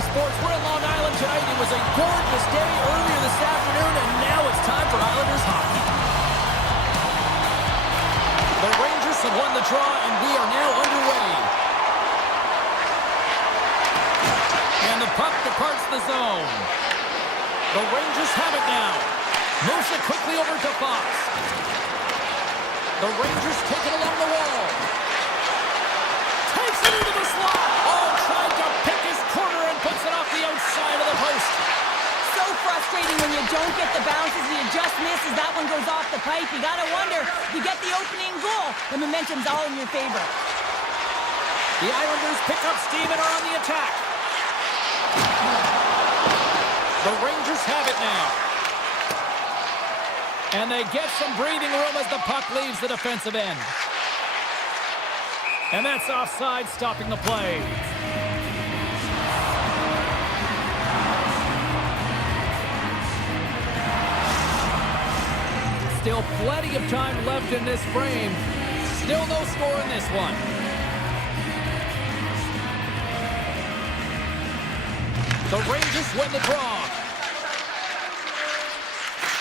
eSports. We're in Long Island tonight. It was a gorgeous day earlier this afternoon, and now it's time for Islanders hockey. The Rangers have won the draw, and we are now underway. And the puck departs the zone. The Rangers have it now. Moves it quickly over to Fox. The Rangers take it along the wall. Takes it into the slot. Oh, tried to pick his corner and puts it off the outside of the post. So frustrating when you don't get the bounces and you just miss as that one goes off the pipe. You gotta wonder, if you get the opening goal, the momentum's all in your favor. The Islanders pick up steam and are on the attack. The Rangers have it now. And they get some breathing room as the puck leaves the defensive end. And that's offside, stopping the play. Still plenty of time left in this frame. Still no score in this one. The Rangers win the draw.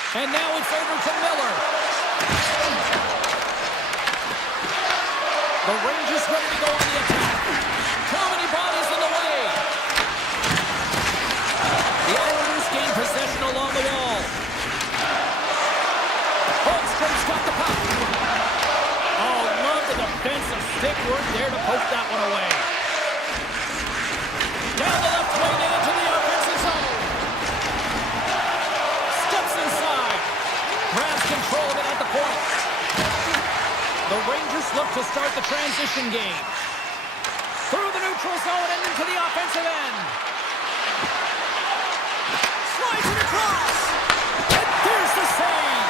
And now it's over to Miller. The Rangers ready to go on the attack. Too many bodies in the way. The Islanders gain possession along the wall. Holmstrom's got the puck. Oh, love the defensive stick work there to poke that one away. Down the left wing and into the offensive zone. Steps inside. Grabs control of it at the point. The Rangers look to start the transition game. Through the neutral zone and into the offensive end. Slides it across. And there's the save.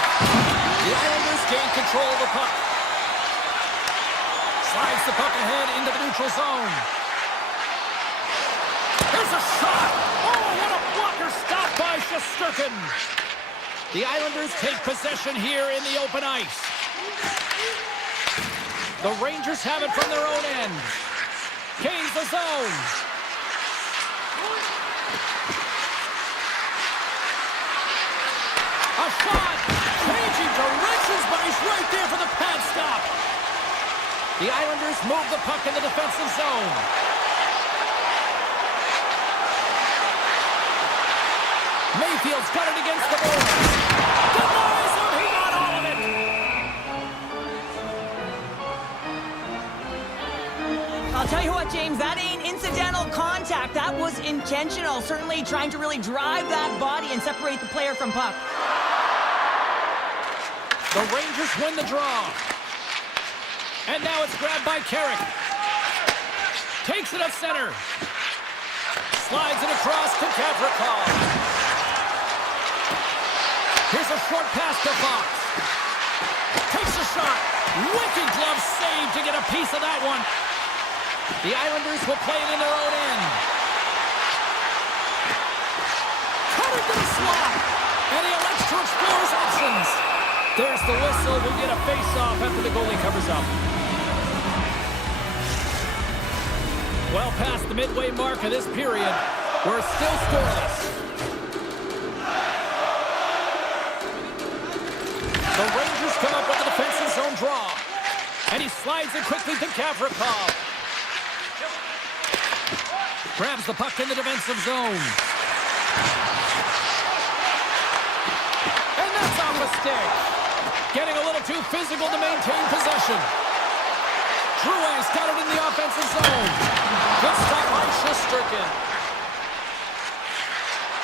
The Islanders gain control of the puck. Slides the puck ahead into the neutral zone. There's a shot. Oh, what a blocker stop by Shesterkin. The Islanders take possession here in the open ice. The Rangers have it from their own end. Gains the zone. A shot. Changing directions, but he's right there for the pad stop. The Islanders move the puck in the defensive zone. Mayfield's got it against the boards. Denies him. He got all of it. I'll tell you what, James, that ain't incidental contact. That was intentional. Certainly trying to really drive that body and separate the player from puck. The Rangers win the draw. And now it's grabbed by Carrick. Takes it at center. Slides it across to Gavrikov. Here's a short pass to Fox. Takes a shot. Wicked glove save to get a piece of that one. The Islanders will play it in their own end. Cut into the slot. And he elects to explore his options. There's the whistle. We'll get a face-off after the goalie covers up. Well past the midway mark of this period, we're still scoreless. The Rangers come up with a defensive zone draw. And he slides it quickly to Gavrikov. Grabs the puck in the defensive zone. And that's off a stick. Getting a little too physical to maintain possession. Drouin's got it in the offensive zone. Good stop by Shesterkin.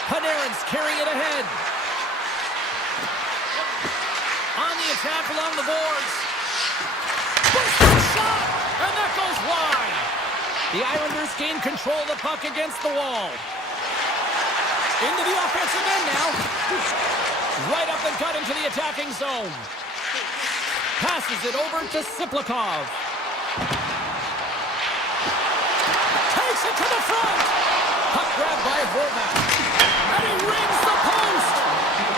Panarin's carrying it ahead. On the attack along the boards. Boosted shot! And that goes wide. The Islanders gain control of the puck against the wall. Into the offensive end now. Right up and cut into the attacking zone. Passes it over to Siplikov. Takes it to the front. Puck grabbed by Horvath. And he rings the post.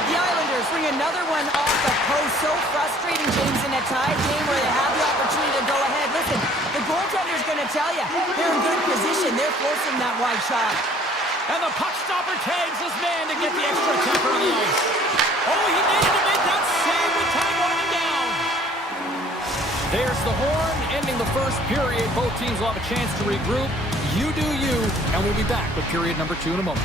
The Islanders bring another one off the post. So frustrating, James, in a tied game where they have the opportunity to go ahead. Listen, the goaltender's going to tell you they're in good position. They're forcing that wide shot. And the puck stopper tags his man to get the extra attacker on the ice. Oh, he needed to make that save with time running down. There's the horn, ending the first period. Both teams will have a chance to regroup. You do you, and we'll be back with period number 2 in a moment.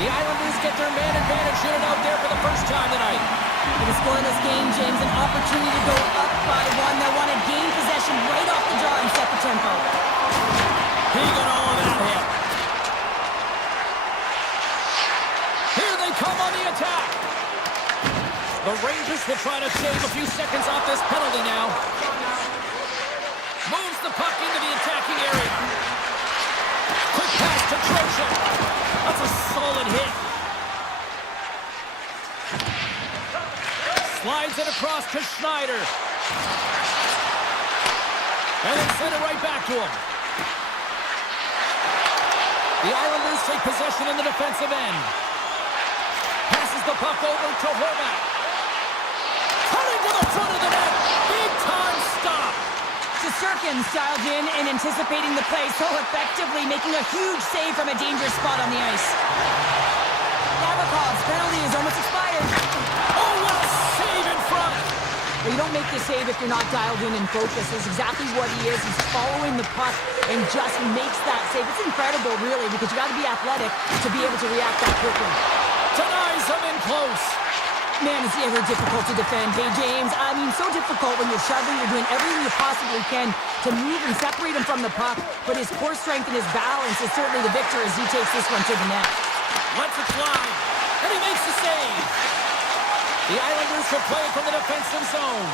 The Islanders get their man advantage unit out there for the first time tonight. In a scoreless game, James, an opportunity to go up by one. They want to gain possession right off the draw and set the tempo. He got all of that hit. Here they come on the attack. The Rangers will try to shave a few seconds off this penalty now. Moves the puck into the attacking area. Quick pass to Trojan. That's a solid hit. Slides it across to Schneider. And then send it right back to him. The Islanders take possession in the defensive end. Passes the puck over to Horvat. Cutting to the front of the net. Big time stop. Shesterkin's dialed in and anticipating the play so effectively, making a huge save from a dangerous spot on the ice. Nabokov's penalty is almost expired. Oh, what a save in front. Well, you don't make the save if you're not dialed in and focused. That's exactly what he is. He's following the puck and just makes that save. It's incredible, really, because you got to be athletic to be able to react that quickly. Denies him in close. Man, it's ever difficult to defend. Hey, James, I mean, so difficult when you're shoving, you're doing everything you possibly can to move and separate him from the puck, but his core strength and his balance is certainly the victor as he takes this one to the net. Lets it fly, and he makes the save. The Islanders will play from the defensive zone.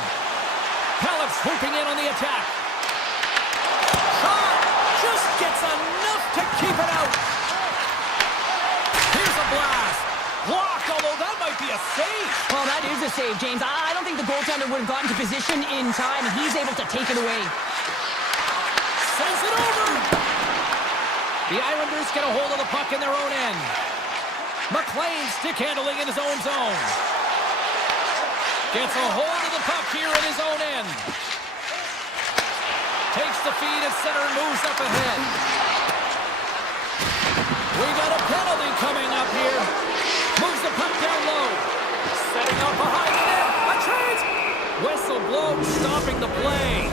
Pallet swooping in on the attack. Shot! Just gets enough to keep it out. Here's a blast. Blocked, although that might be a save. Well, that is a save, James. I don't think the goaltender would have gotten to position in time, and he's able to take it away. Sends it over. The Islanders get a hold of the puck in their own end. McLean stick handling in his own zone. Gets a hold of the puck here in his own end. Takes the feed at center and moves up ahead. We got a penalty coming up here. Moves the puck down low. Setting up behind the net. A chance! Whistle blows, stopping the play.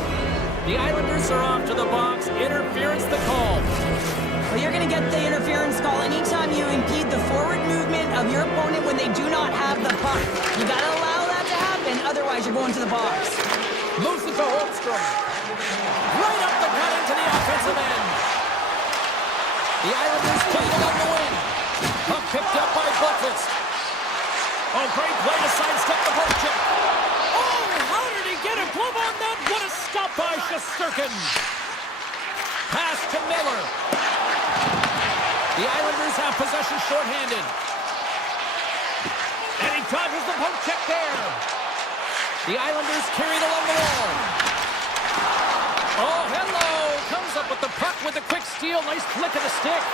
The Islanders are off to the box. Interference the call. Well, you're going to get the interference call anytime you impede the forward movement of your opponent when they do not have the puck. You got to allow that to happen, otherwise you're going to the box. Moves it to Holmstrom. Right up the gut into the offensive end. The Islanders play it on the wing. Puck picked up by Buffett. Oh, great play to sidestep the poke check. Oh, how did he get a glove on that? What a stop by Shesterkin. Pass to Miller. The Islanders have possession shorthanded. And he dodges the poke check there. The Islanders carry it along the wall. Oh, hello. Comes up with the puck with a quick steal. Nice flick of the stick.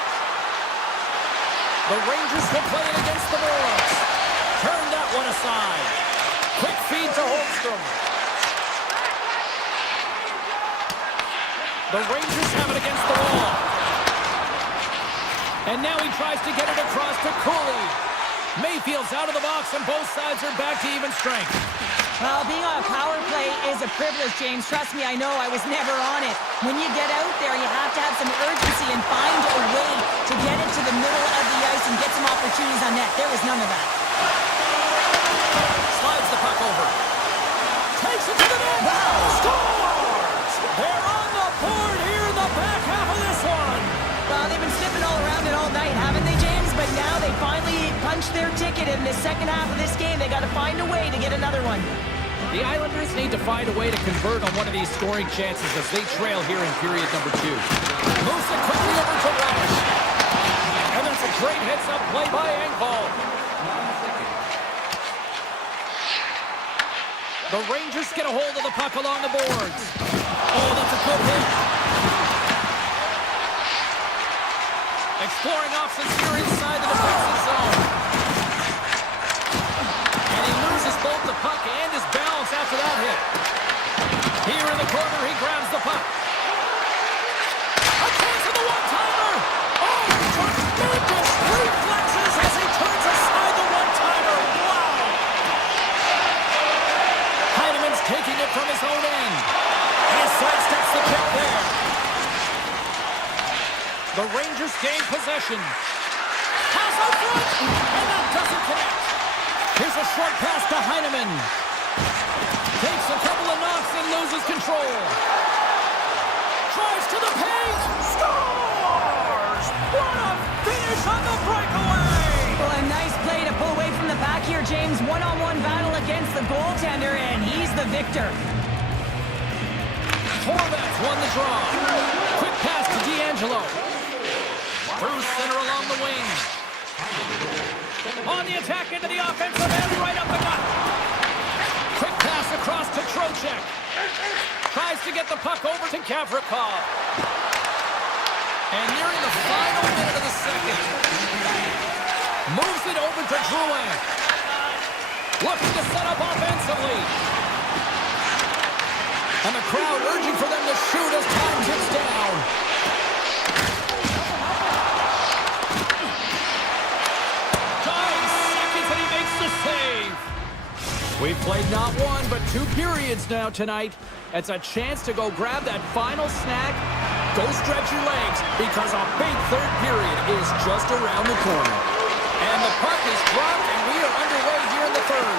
The Rangers will play it against the Bulldogs. Turn that one aside. Quick feed to Holmstrom. The Rangers have it against the wall. And now he tries to get it across to Cooley. Mayfield's out of the box and both sides are back to even strength. Well, being on a power play is a privilege, James. Trust me, I know. I was never on it. When you get out there, you have to have some urgency and find a way to get it to the middle of the ice and get some opportunities on net. There was none of that. Slides the puck over. Takes it to the net. Wow. Scores! They're on the board here in the back half of this one. Well, they've been sniffing all around it all night, haven't they, James? But now they finally punched their ticket in the second half of this game. They got to find a way to get another one. The Islanders need to find a way to convert on one of these scoring chances as they trail here in period number 2. Moves it quickly over to Walsh. And that's a great heads-up play by Engvall. The Rangers get a hold of the puck along the boards. Oh, that's a good hit. Exploring options here inside the defensive zone. And he loses both the puck and his balance after that hit. Here in the corner, he grabs the puck. A chance of the one-timer! possession. Pass out front, and that doesn't connect. Here's a short pass to Heineman. Takes a couple of knocks and loses control. Drives to the paint. Scores! What a finish on the breakaway! Well, a nice play to pull away from the back here, James. One-on-one battle against the goaltender, and he's the victor. Horvath won the draw. Quick pass to D'Angelo. Through center along the wing. On the attack into the offensive end, right up the gut. Quick pass across to Trocheck. Tries to get the puck over to Gavrikov. And nearing the final minute of the second. Moves it over to Drouin. Looking to set up offensively. And the crowd urging for them to shoot as time ticks down. 9 seconds and he makes the save. We've played not one, but 2 periods now tonight. It's a chance to go grab that final snack. Go stretch your legs, because a big third period is just around the corner. And the puck is dropped, and we are underway here in the third.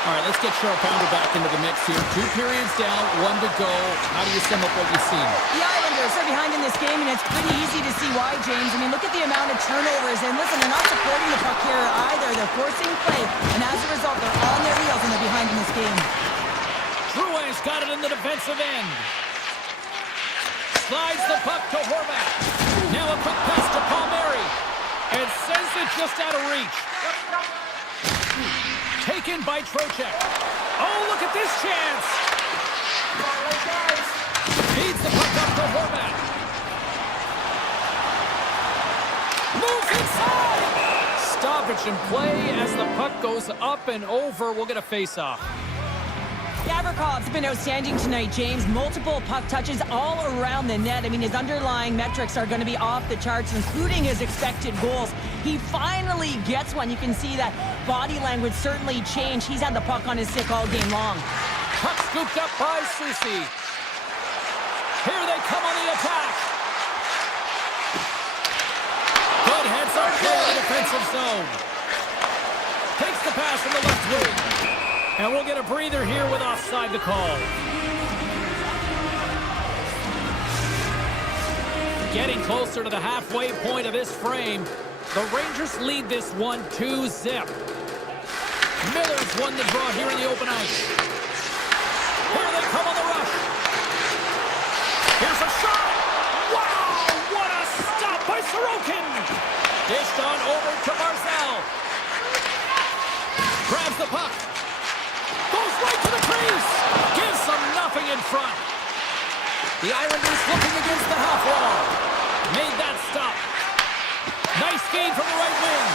All right, let's get Cheryl Pounder back into the mix here. 2 periods down, 1 to go. How do you sum up what you've seen? The Islanders are behind in this game, and it's pretty easy to see why, James. I mean, look at the amount of turnovers. And listen, they're not supporting the puck here either. They're forcing play, and as a result, they're on their heels, and they're behind in this game. Drouin's got it in the defensive end. Slides the puck to Horvath. Now a quick pass to Palmieri. And sends it just out of reach. Taken by Trocheck. Oh, look at this chance. Feeds the puck up to Horvath. Moves inside. Stoppage in play as the puck goes up and over. We'll get a face-off. Gavrikov's been outstanding tonight, James. Multiple puck touches all around the net. I mean, his underlying metrics are going to be off the charts, including his expected goals. He finally gets one. You can see that body language certainly changed. He's had the puck on his stick all game long. Puck scooped up by Susi. Here they come on the attack. Good heads-up play in the defensive zone. Takes the pass from the left wing. And we'll get a breather here with offside the call. Getting closer to the halfway point of this frame. The Rangers lead this one 2-0. Miller's won the draw here in the open ice. Here they come on the rush. Here's a shot. Wow, what a stop by Sorokin. Dished on over to Barzal. Grabs the puck. Goes right to the crease. Gives them nothing in front. The Islanders looking against the half wall. Made that stop. Nice gain from the right wing.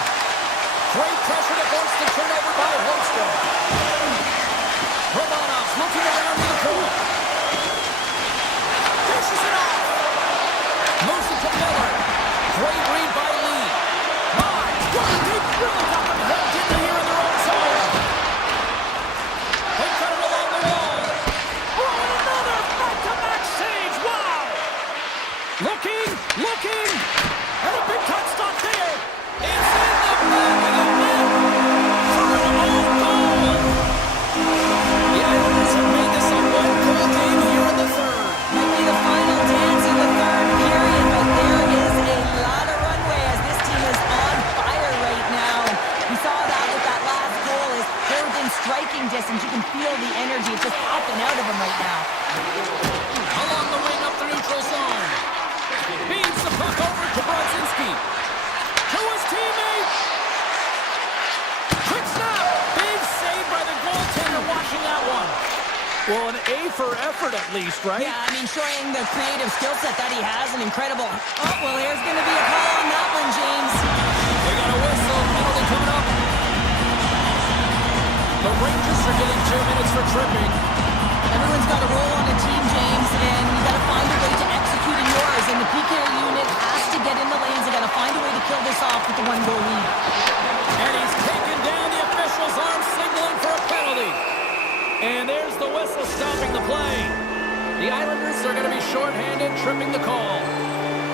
Great pressure to force the turnover by Holmstrom. Romanov's looking around to the corner. Dishes it off. Moves it to Miller. Great read by Lee. My, what a deep throw. Got them held in here in their own zone. They cut it along the wall. Oh, and another back-to-back save. Wow. Looking. And a big touch stop there. It's in the back of the net. For an own goal. The Islanders have made this a one-goal game here in the third. Might be the final dance in the third period, but there is a lot of runway as this team is on fire right now. We saw that with that last goal as they're within striking distance. You can feel the energy. It's just popping out of them right now. Along the wing up the neutral zone. Feeds the puck over to Brodzinski. To his teammate. Quick snap. Big save by the goaltender watching that one. Well, an A for effort at least, right? Yeah, I mean, showing the creative skill set that he has, an incredible. Oh, well, there's going to be a call on that one, James. They got a whistle. Penalty coming up. The Rangers are getting 2 minutes for tripping. Everyone's got a role on a team, James, and you got to find a way to execute in yours. And the PK unit has to get in the lanes. They got to find a way to kill this off with the 1-goal lead. And he's taken down. The official's arm signaling for a penalty. And there's the whistle stopping the play. The Islanders are going to be shorthanded, tripping the call.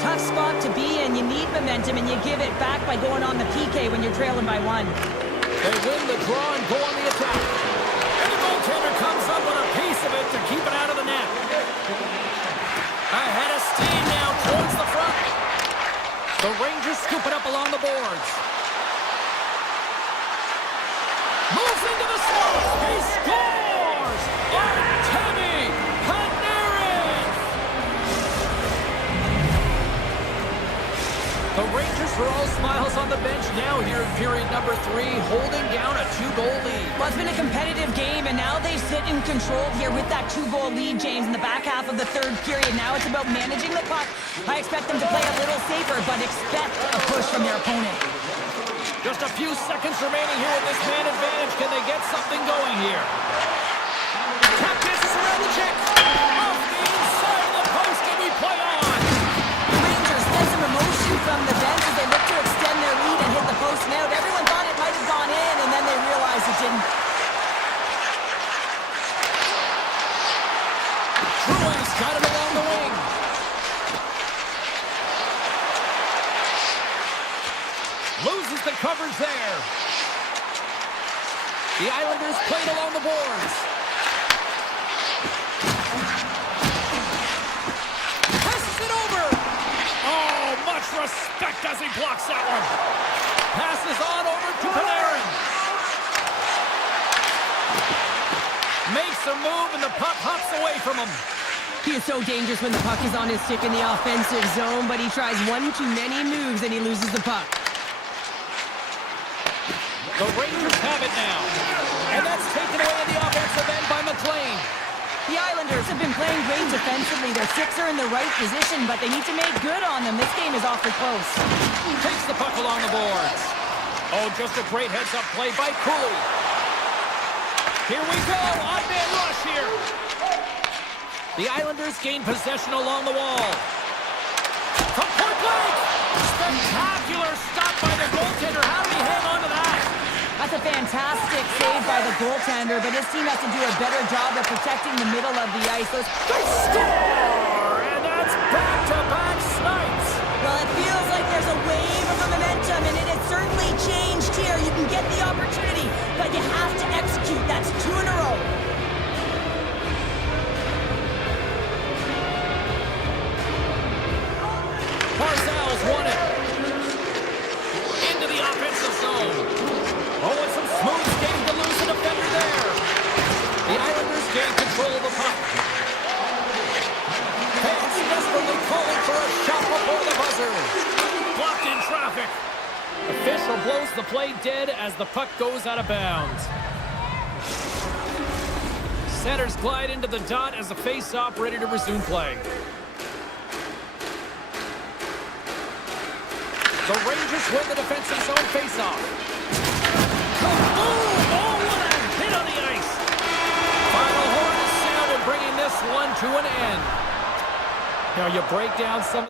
tough spot to be in. You need momentum, and you give it back by going on the PK when you're trailing by 1. They win the draw and go on the attack. And the goaltender comes up with a piece of it to keep it out of the net. Ahead of steam now towards the front. The Rangers scoop it up along the boards. Moves into the slot. He scores! Artemi Panarin! The Rangers are all smiles on the bench now here in period number 3, holding down a 2-goal lead. Well, it's been a competitive game, and now they sit in control here with that 2-goal lead, James, in the back half of the 3rd period. Now it's about managing the puck. I expect them to play a little safer, but expect a push from their opponent. Just a few seconds remaining here with this man advantage. Can they get something going here? Tap passes around the check. Off the inside of the post, and we play on. The Rangers get some emotion from the bench as they look to extend their lead and hit the post and out. Everyone thought it might have gone in, and then they realized it didn't. True's got it along the wing. Loses the coverage there. The Islanders played along the boards. Passes it over. Oh, much respect as he blocks that one. Passes on over to Panarin. Makes a move and the puck hops away from him. He is so dangerous when the puck is on his stick in the offensive zone, but he tries one too many moves and he loses the puck. The Rangers have it now. And that's taken away in the offensive end by McLean. The Islanders have been playing great defensively. Their sticks are in the right position, but they need to make good on them. This game is awfully close. Takes the puck along the boards. Oh, just a great heads-up play by Cooley. Here we go. Odd-man rush here. The Islanders gain possession along the wall. From point blank. Spectacular stop by the goaltender. How did he hang on to that? That's a fantastic save by the goaltender, but his team has to do a better job of protecting the middle of the ice. They score! And that's back-to-back snipes. Well, it feels like there's a wave of momentum, and it has certainly changed here. You can get the opportunity, but you have to execute. That's 2 in a row. Barzal's won it. Into the offensive zone. Oh, and some smooth skating to lose a defender there. The Islanders gain control of the puck. Fans desperately calling for a shot before the buzzer. Blocked in traffic. Official blows the play dead as the puck goes out of bounds. Centers glide into the dot as the face-off ready to resume play. The Rangers win the defensive zone face-off. Kaboom! Oh, what a hit on the ice! Final horn is sounded, bringing this one to an end. Now you break down some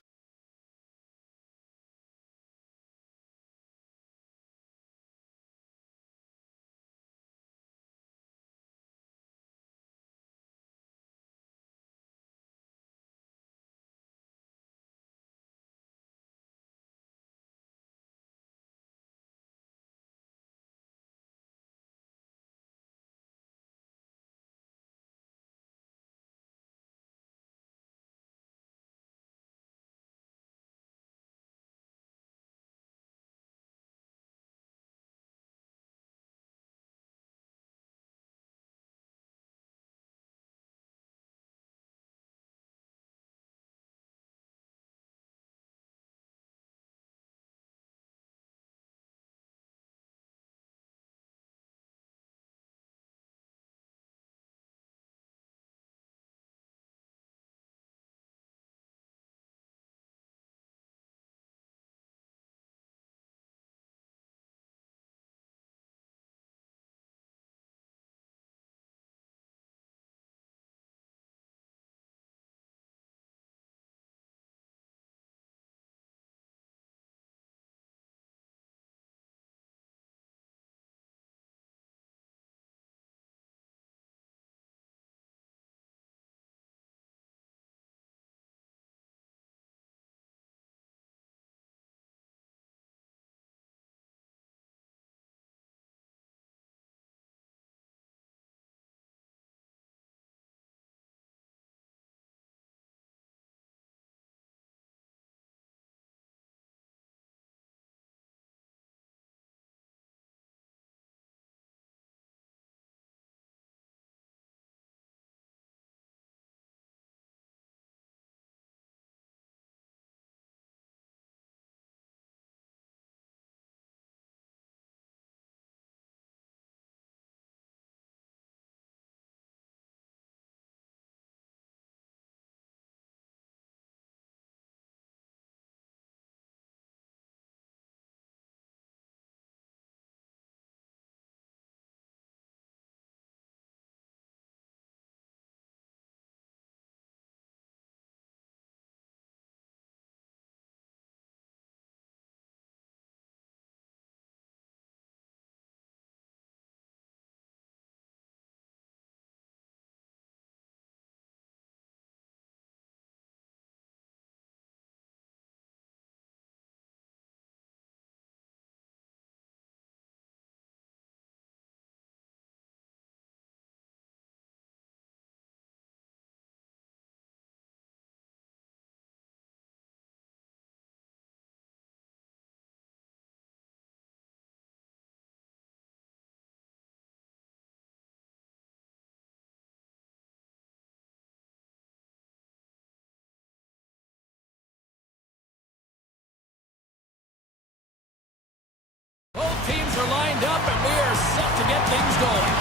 are lined up, and we are set to get things going.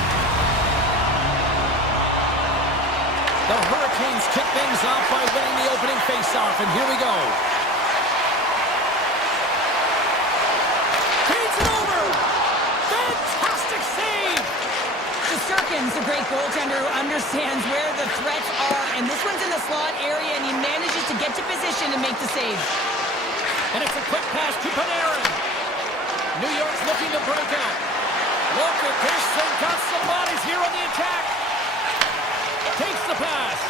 The Hurricanes kick things off by winning the opening faceoff, and here we go. Feeds it over! Fantastic save! Shesterkin's a great goaltender who understands where the threats are, and this one's in the slot area, and he manages to get to position and make the save. And it's a quick pass to Panarin. New York's looking to break out. Look at this, they've got some bodies here on the attack. Takes the pass.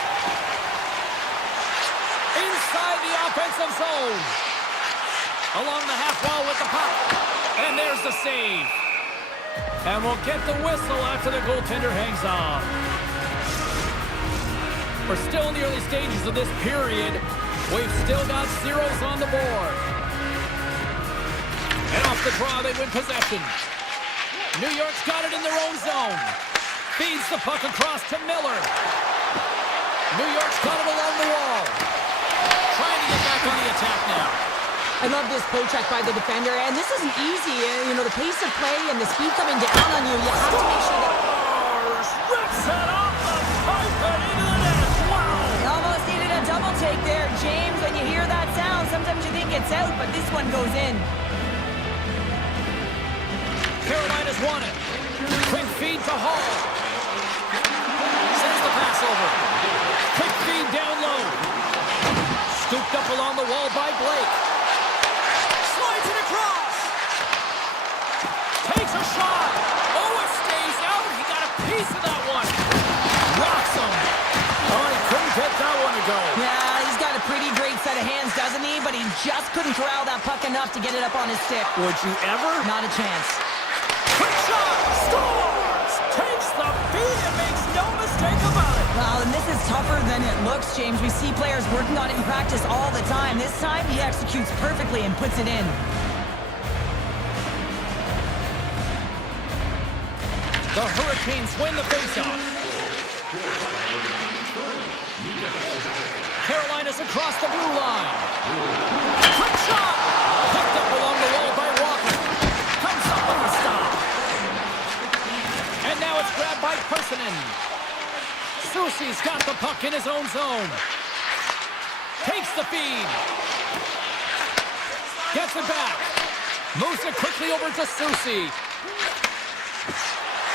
Inside the offensive zone. Along the half wall with the puck. And there's the save. And we'll get the whistle after the goaltender hangs off. We're still in the early stages of this period. We've still got zeros on the board. And off the draw, they win possession. New York's got it in their own zone. Feeds the puck across to Miller. New York's got it along the wall. Trying to get back on the attack now. I love this poke check by the defender, and this isn't easy. You know, the pace of play and the speed coming down on you, you have to make sure that... Rips it off the pipe and into the net. Wow! You almost needed a double take there, James. When you hear that sound, sometimes you think it's out, but this one goes in. Carolina's won it. Quick feed to Hall. Sends the pass over. Quick feed down low. Scooped up along the wall by Blake. Slides it across. Takes a shot. Oh, it stays out. He got a piece of that one. Rocks him. Oh, he couldn't get that one to go. Yeah, he's got a pretty great set of hands, doesn't he? But he just couldn't corral that puck enough to get it up on his stick. Would you ever? Not a chance. Quick shot. Scores. Takes the feed and makes no mistake about it. Well, and this is tougher than it looks, James. We see players working on it in practice all the time. This time, he executes perfectly and puts it in. The Hurricanes win the faceoff. Carolina's across the blue line. Quick shot! Picked up along the wall by Walker. Comes up with a stop. And now it's grabbed by Personen. Soucy's got the puck in his own zone. Takes the feed. Gets it back. Moves it quickly over to Soucy.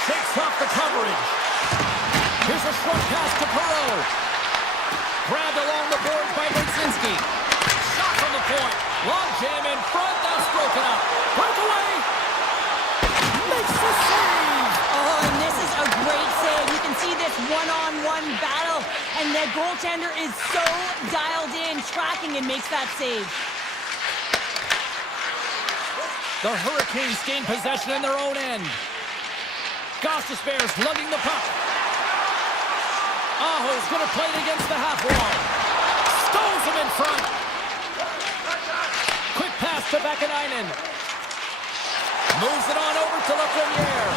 Shakes off the coverage. Here's a short pass to Perreault. Grabbed along the boards by Brzezinski. Shot from the point. Long jam in front. Now stroking up. Breakaway. Makes the save. Oh, and this is a great save. You can see this one-on-one battle, and the goaltender is so dialed in, tracking, and makes that save. The Hurricanes gain possession in their own end. Gostisbehere's lugging the puck. Aho's going to play it against the half wall. Stones him in front. Quick pass to Vakanainen. Moves it on over to Lafreniere.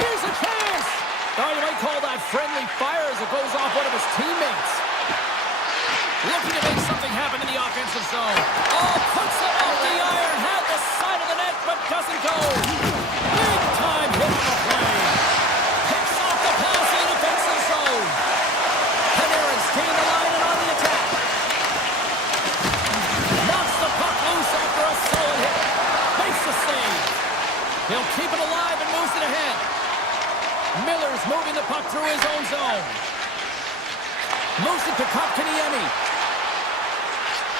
Here's a chance. Oh, you might call that friendly fire as it goes off one of his teammates. Looking to make something happen in the offensive zone. Oh, puts it off the iron. Had the side of the net, but doesn't go. Big time hit on the play. Picks off the pass in the defensive zone. Panarin's gained the line and on the attack. Knocks the puck loose after a solid hit. Makes the save. He'll keep it alive and moves it ahead. Miller's moving the puck through his own zone. Moves it to Kotkaniemi.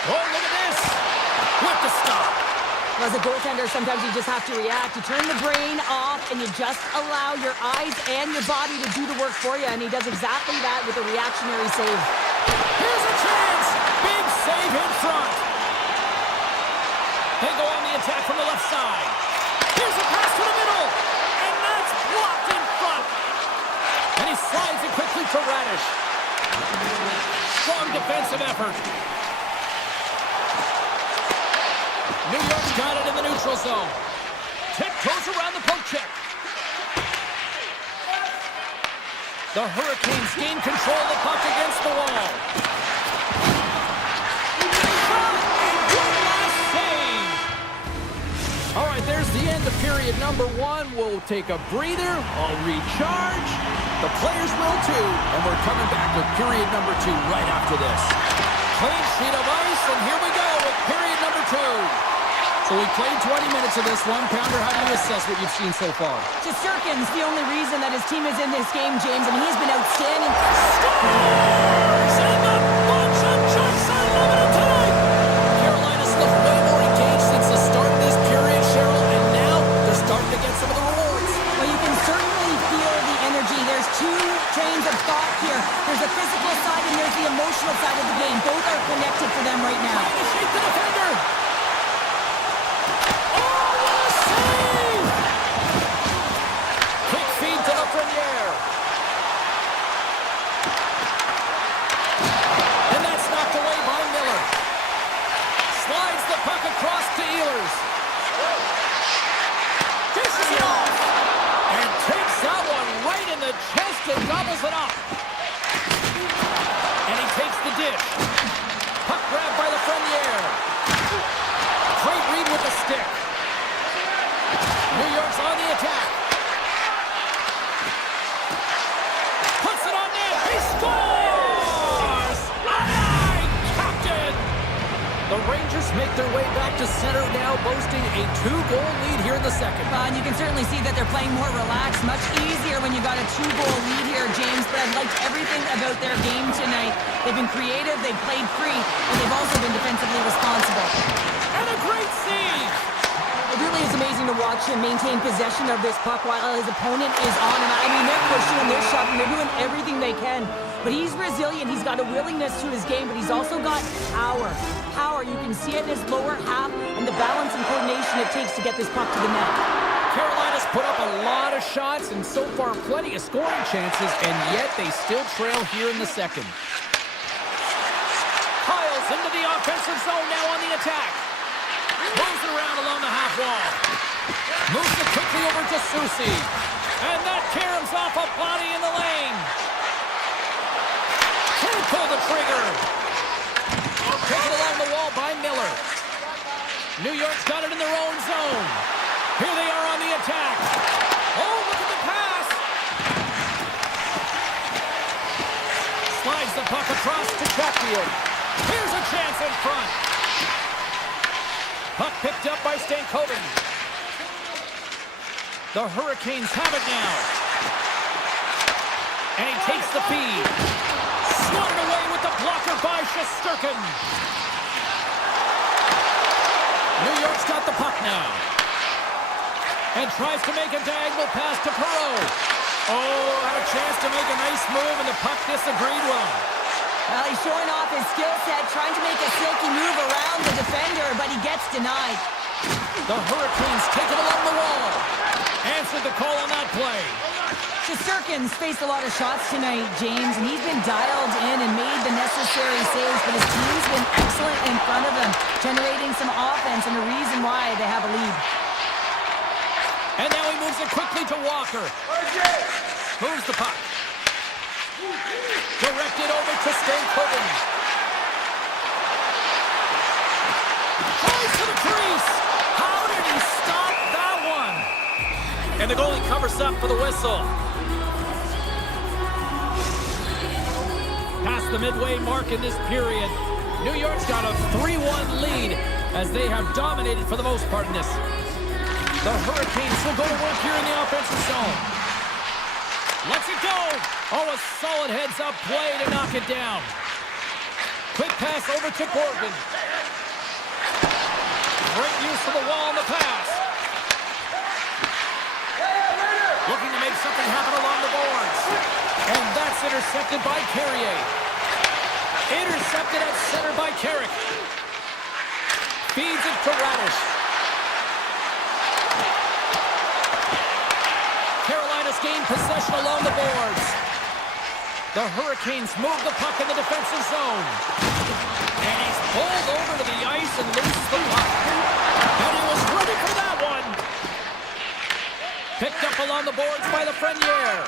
Oh, look at this. With the stop. As a goaltender, sometimes you just have to react. You turn the brain off, and you just allow your eyes and your body to do the work for you, and he does exactly that with a reactionary save. Here's a chance. Big save in front. They go on the attack from the left side. Here's a pass to the middle. And that's blocked in front. And he slides it quickly to Radish. Strong defensive effort. New York's got it in the neutral zone. Tiptoes around the poke check. The Hurricanes gain control of the puck against the wall. Shot and good last save. end to period number one. We'll take a breather. I'll recharge. The players will too. And we're coming back with period number two right after this. Clean sheet of ice, and here we go with period number two. So we played 20 minutes of this one. Pounder, how do you assess what you've seen so far? Shesterkin's the only reason that his team is in this game, James. I mean, he's been outstanding. Scores! And the bunch of choice unlimited tonight! Carolina's looked way more engaged since the start of this period, Cheryl, and now they're starting to get some of the rewards. Well, you can certainly feel the energy. There's two trains of thought here. There's the physical side and there's the emotional side of the game. Both are connected for them right now. Trying to shake the defender. Oh, what a save! Quick feed to the Freniere. And that's knocked away by Miller. Slides the puck across to Ehlers. Dishes it off. And takes that one right in the chest and gobbles it up. And he takes the dish. Puck grabbed by the Freniere. Great read with the stick. New York's on the attack. Puts it on net. He scores! Aye, Captain! The Rangers make their way back to center now, boasting a 2-goal lead here in the second. And you can certainly see that they're playing more relaxed, much easier when you got a 2-goal lead here, James. But I've liked everything about their game tonight. They've been creative, they've played free, and they've also been defensively responsible. And a great save! It really is amazing to watch him maintain possession of this puck while his opponent is on him. I mean, they're pushing him, they're shoving, they're doing everything they can. But he's resilient, he's got a willingness to his game, but he's also got power. Power, you can see it in his lower half and the balance and coordination it takes to get this puck to the net. Carolina's put up a lot of shots and so far plenty of scoring chances, and yet they still trail here in the second. Piles into the offensive zone now on the attack. Moves it around along the half wall. Moves it quickly over to Susi. And that caroms off a body in the lane. Can't pull the trigger. Taken along the wall by Miller. New York's got it in their own zone. Here they are on the attack. Oh, look at the pass. Slides the puck across to Chatfield. Here's a chance in front. Puck picked up by Stankoven. The Hurricanes have it now. And he takes the feed. Swatted away with the blocker by Shesterkin. New York's got the puck now. And tries to make a diagonal pass to Perreault. Oh, had a chance to make a nice move, and the puck disagreed with him. Well, he's showing off his skill set, trying to make a silky move around the defender, but he gets denied. The Hurricanes take it along the wall. Answered the call on that play. Shesterkin's faced a lot of shots tonight, James, and he's been dialed in and made the necessary saves, but his team's been excellent in front of him, generating some offense and the reason why they have a lead. And now he moves it quickly to Walker. Moves the puck. Directed over to Stankoven. Tries to the crease. How did he stop that one? And the goalie covers up for the whistle. Past the midway mark in this period, New York's got a 3-1 lead as they have dominated for the most part in this. The Hurricanes will go to work here in the offensive zone. Lets it go. Oh, a solid heads-up play to knock it down. Quick pass over to Borgen. Great use of the wall on the pass. Looking to make something happen along the boards. And that's intercepted by Carrier. Intercepted at center by Carrick. Feeds it to Radish. Carolina's gained possession along the boards. The Hurricanes move the puck in the defensive zone. And he's pulled over to the ice and loses the puck. And he was ready for that one. Picked up along the boards by the Freniere.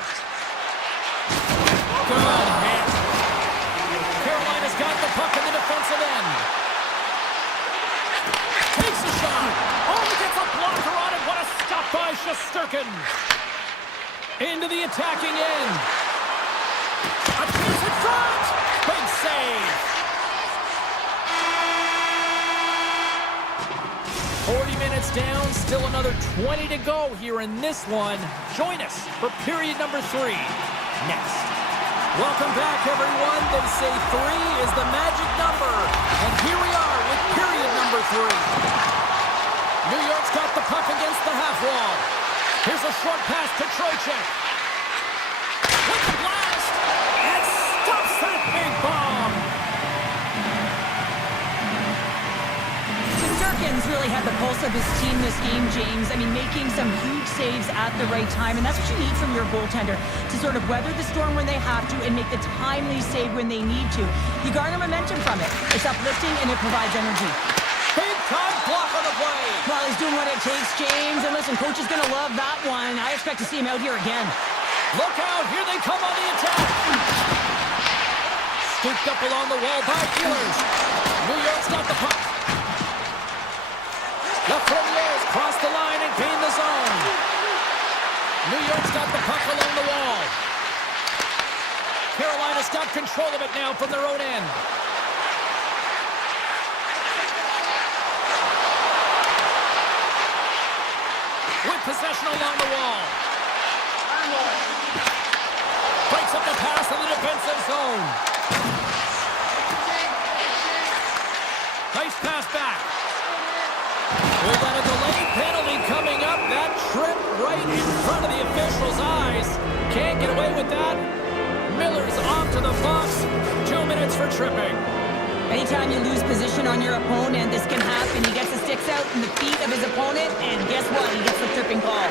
Good hit. Carolina's got the puck in the defensive end. Takes a shot. Oh, he gets a blocker on it. What a Stopped by Shesterkin. Into the attacking end. A chance in front. Big save. 40 minutes down, still another 20 to go here in this one. Join us for period number 3 next. Welcome back, everyone. They say 3 is the magic number. And here we are with period number 3. New York's got the puck against the half wall. Here's a short pass to Trocheck. With the blast, and stops that big bomb. Shesterkin's really had the pulse of his team this game, James. I mean, making some huge saves at the right time, and that's what you need from your goaltender, to sort of weather the storm when they have to and make the timely save when they need to. You garner momentum from it. It's uplifting and it provides energy. Big time block on the play. Well, he's doing what it takes, James. And listen, coach is going to love that one. I expect to see him out here again. Look out, here they come on the attack. Scooped up along the wall by Ehlers. New York's got the puck. Lafreniere's crossed the line and gained the zone. New York's got the puck along the wall. Carolina's got control of it now from their own end. With possession along the wall. Breaks up the pass in the defensive zone. Nice pass back. We've got a delayed penalty coming up. That trip right in front of the official's eyes. Can't get away with that. Miller's off to the box. 2 minutes for tripping. Anytime you lose position on your opponent, this can happen. He gets the sticks out in the feet of his opponent, and guess what? He gets the tripping call.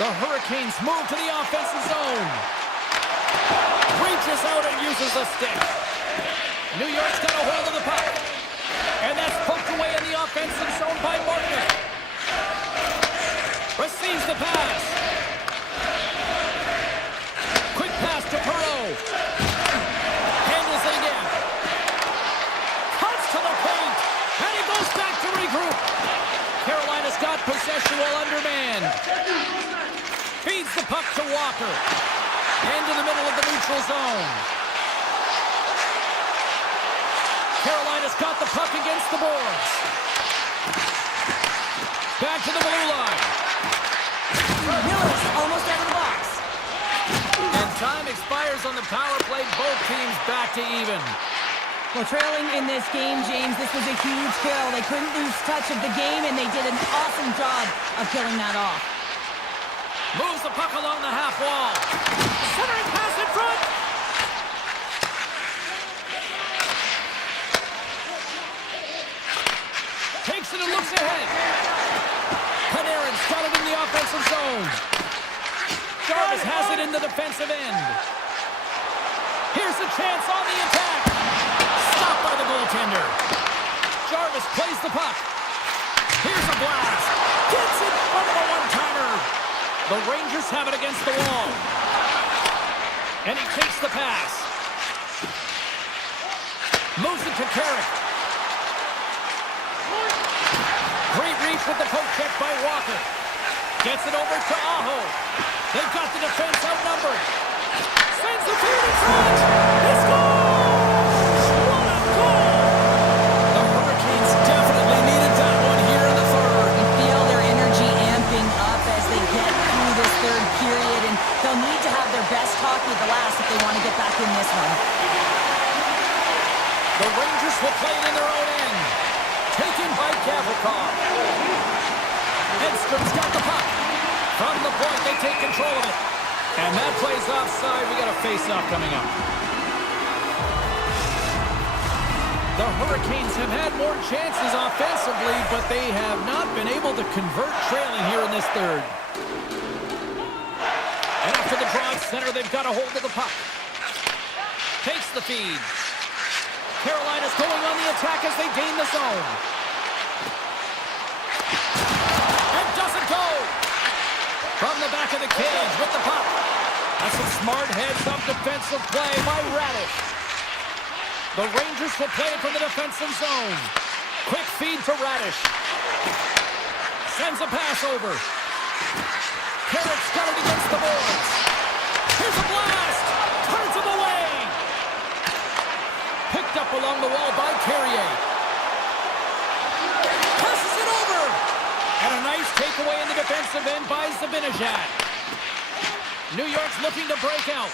The Hurricanes move to the offensive zone. Reaches out and uses a stick. New York's got a hold of the puck. And that's poked away in the offensive zone by Martin. Receives the pass. Quick pass to Perreault. Handles it again. Cuts to the paint. And he goes back to regroup. Carolina's got possession while undermanned. Feeds the puck to Walker. Into the middle of the neutral zone. Carolina's got the puck against the boards. Back to the blue line. Miller's almost out of the box. And time expires on the power play. Both teams back to even. Well, trailing in this game, James, this was a huge kill. They couldn't lose touch of the game, and they did an awesome job of killing that off. Moves the puck along the half wall. Centering pass in front. Takes it and looks ahead. Panarin's got it in the offensive zone. Jarvis has it in the defensive end. Here's the chance on the attack. Stopped by the goaltender. Jarvis plays the puck. Here's a blast. Gets it over the one-timer. The Rangers have it against the wall. And he takes the pass. Moves it to Carrick. Great reach with the poke check by Walker. Gets it over to Aho. They've got the defense outnumbered. Sends the feed in front. He scores! What a goal! The Hurricanes definitely needed that one here in the third. You feel their energy amping up as they get through this third period, and they'll need to have their best hockey at the last if they want to get back in this one. The Rangers will play it in their own end. Taken by Gavrikov. Edstrom's got the puck. From the point, they take control of it. And that play's offside. We got a face-off coming up. The Hurricanes have had more chances offensively, but they have not been able to convert trailing here in this third. And after the draw at center, they've got a hold of the puck. Takes the feed. Carolina's going on the attack as they gain the zone. And doesn't go. From the back of the cage with the puck. That's a smart heads-up defensive play by Radish. The Rangers will play it from the defensive zone. Quick feed to Radish. Sends a pass over. Carrick's got it against the boards. Here's a blast. Turns him away. Picked up along the wall by Carrier. Passes it over. And a nice takeaway in the defensive end by Zibanejad. New York's looking to break out.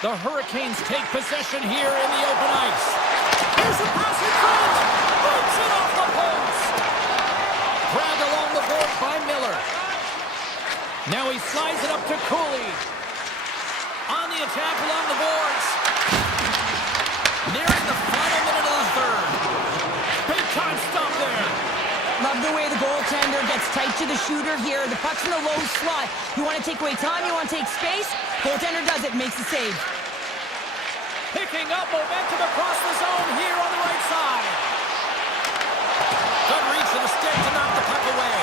The Hurricanes take possession here in the open ice. Here's a pass in front. Breaks it off the post. Grabbed along the board by Miller. Now he slides it up to Cooley. On the attack along the boards. Nearing the final minute of the third. Big time stop there. Love the way the goaltender gets tight to the shooter here. The puck's in a low slot. You want to take away time, you want to take space. Goaltender does it, makes the save. Picking up momentum across the zone here on the right side. Good reach of the stick to knock the puck away.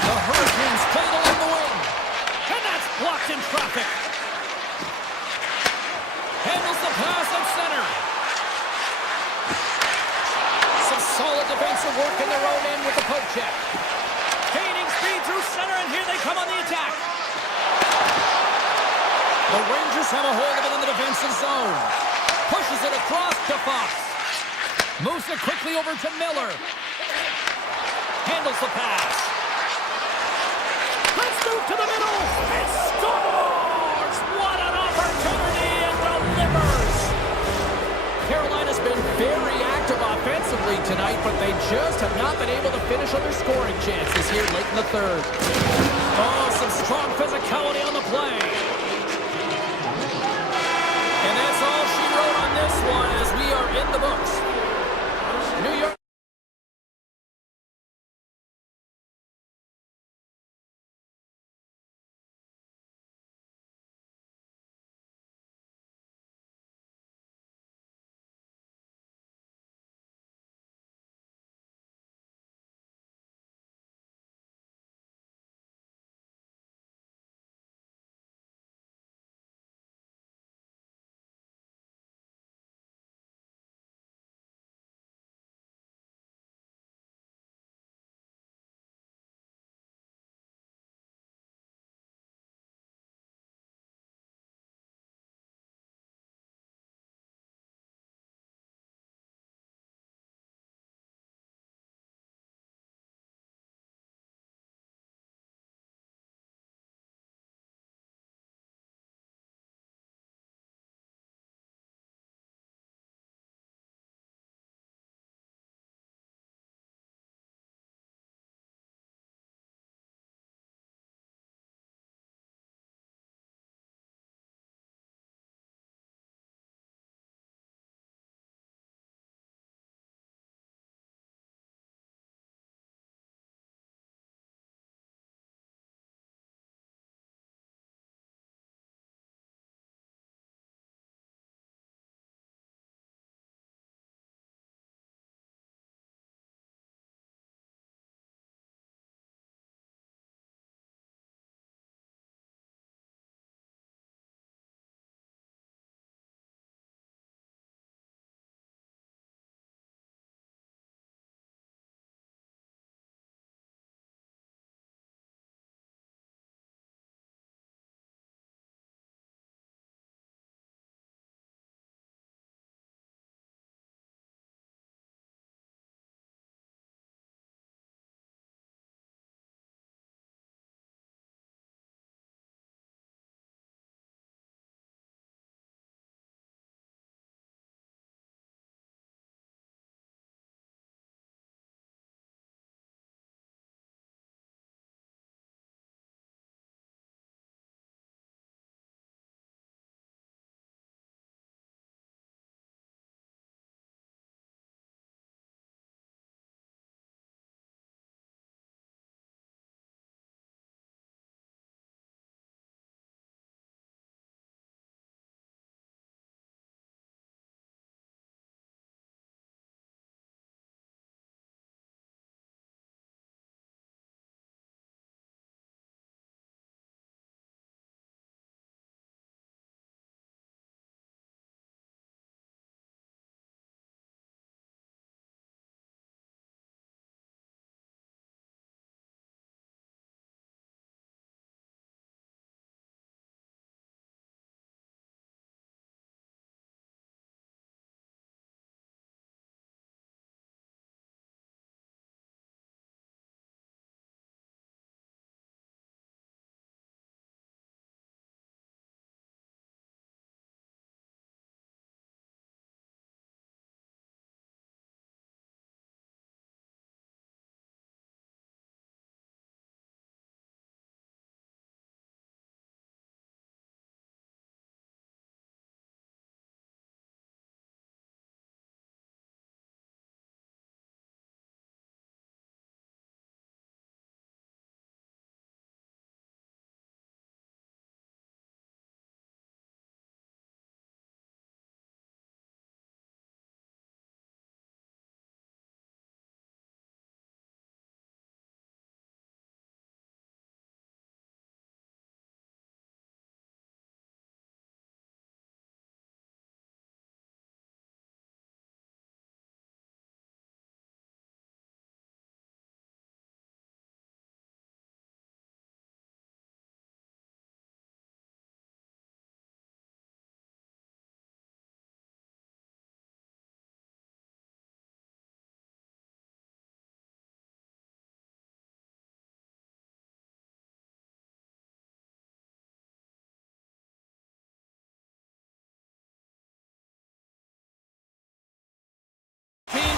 The Hurricanes played along the wing. And that's blocked in traffic. Handles the pass at center. Some solid defensive work in their own end with the poke check. Gaining speed through center, and here they come on the attack. The Rangers have a hold of it in the defensive zone. Pushes it across to Fox. Moves it quickly over to Miller. Handles the pass. Let's move to the middle. And scores! What an opportunity, and delivers! Carolina's been very active offensively tonight, but they just have not been able to finish on their scoring chances here late in the third. Oh, some strong physicality on the play. And that's all she wrote on this one as we are in the books. New York.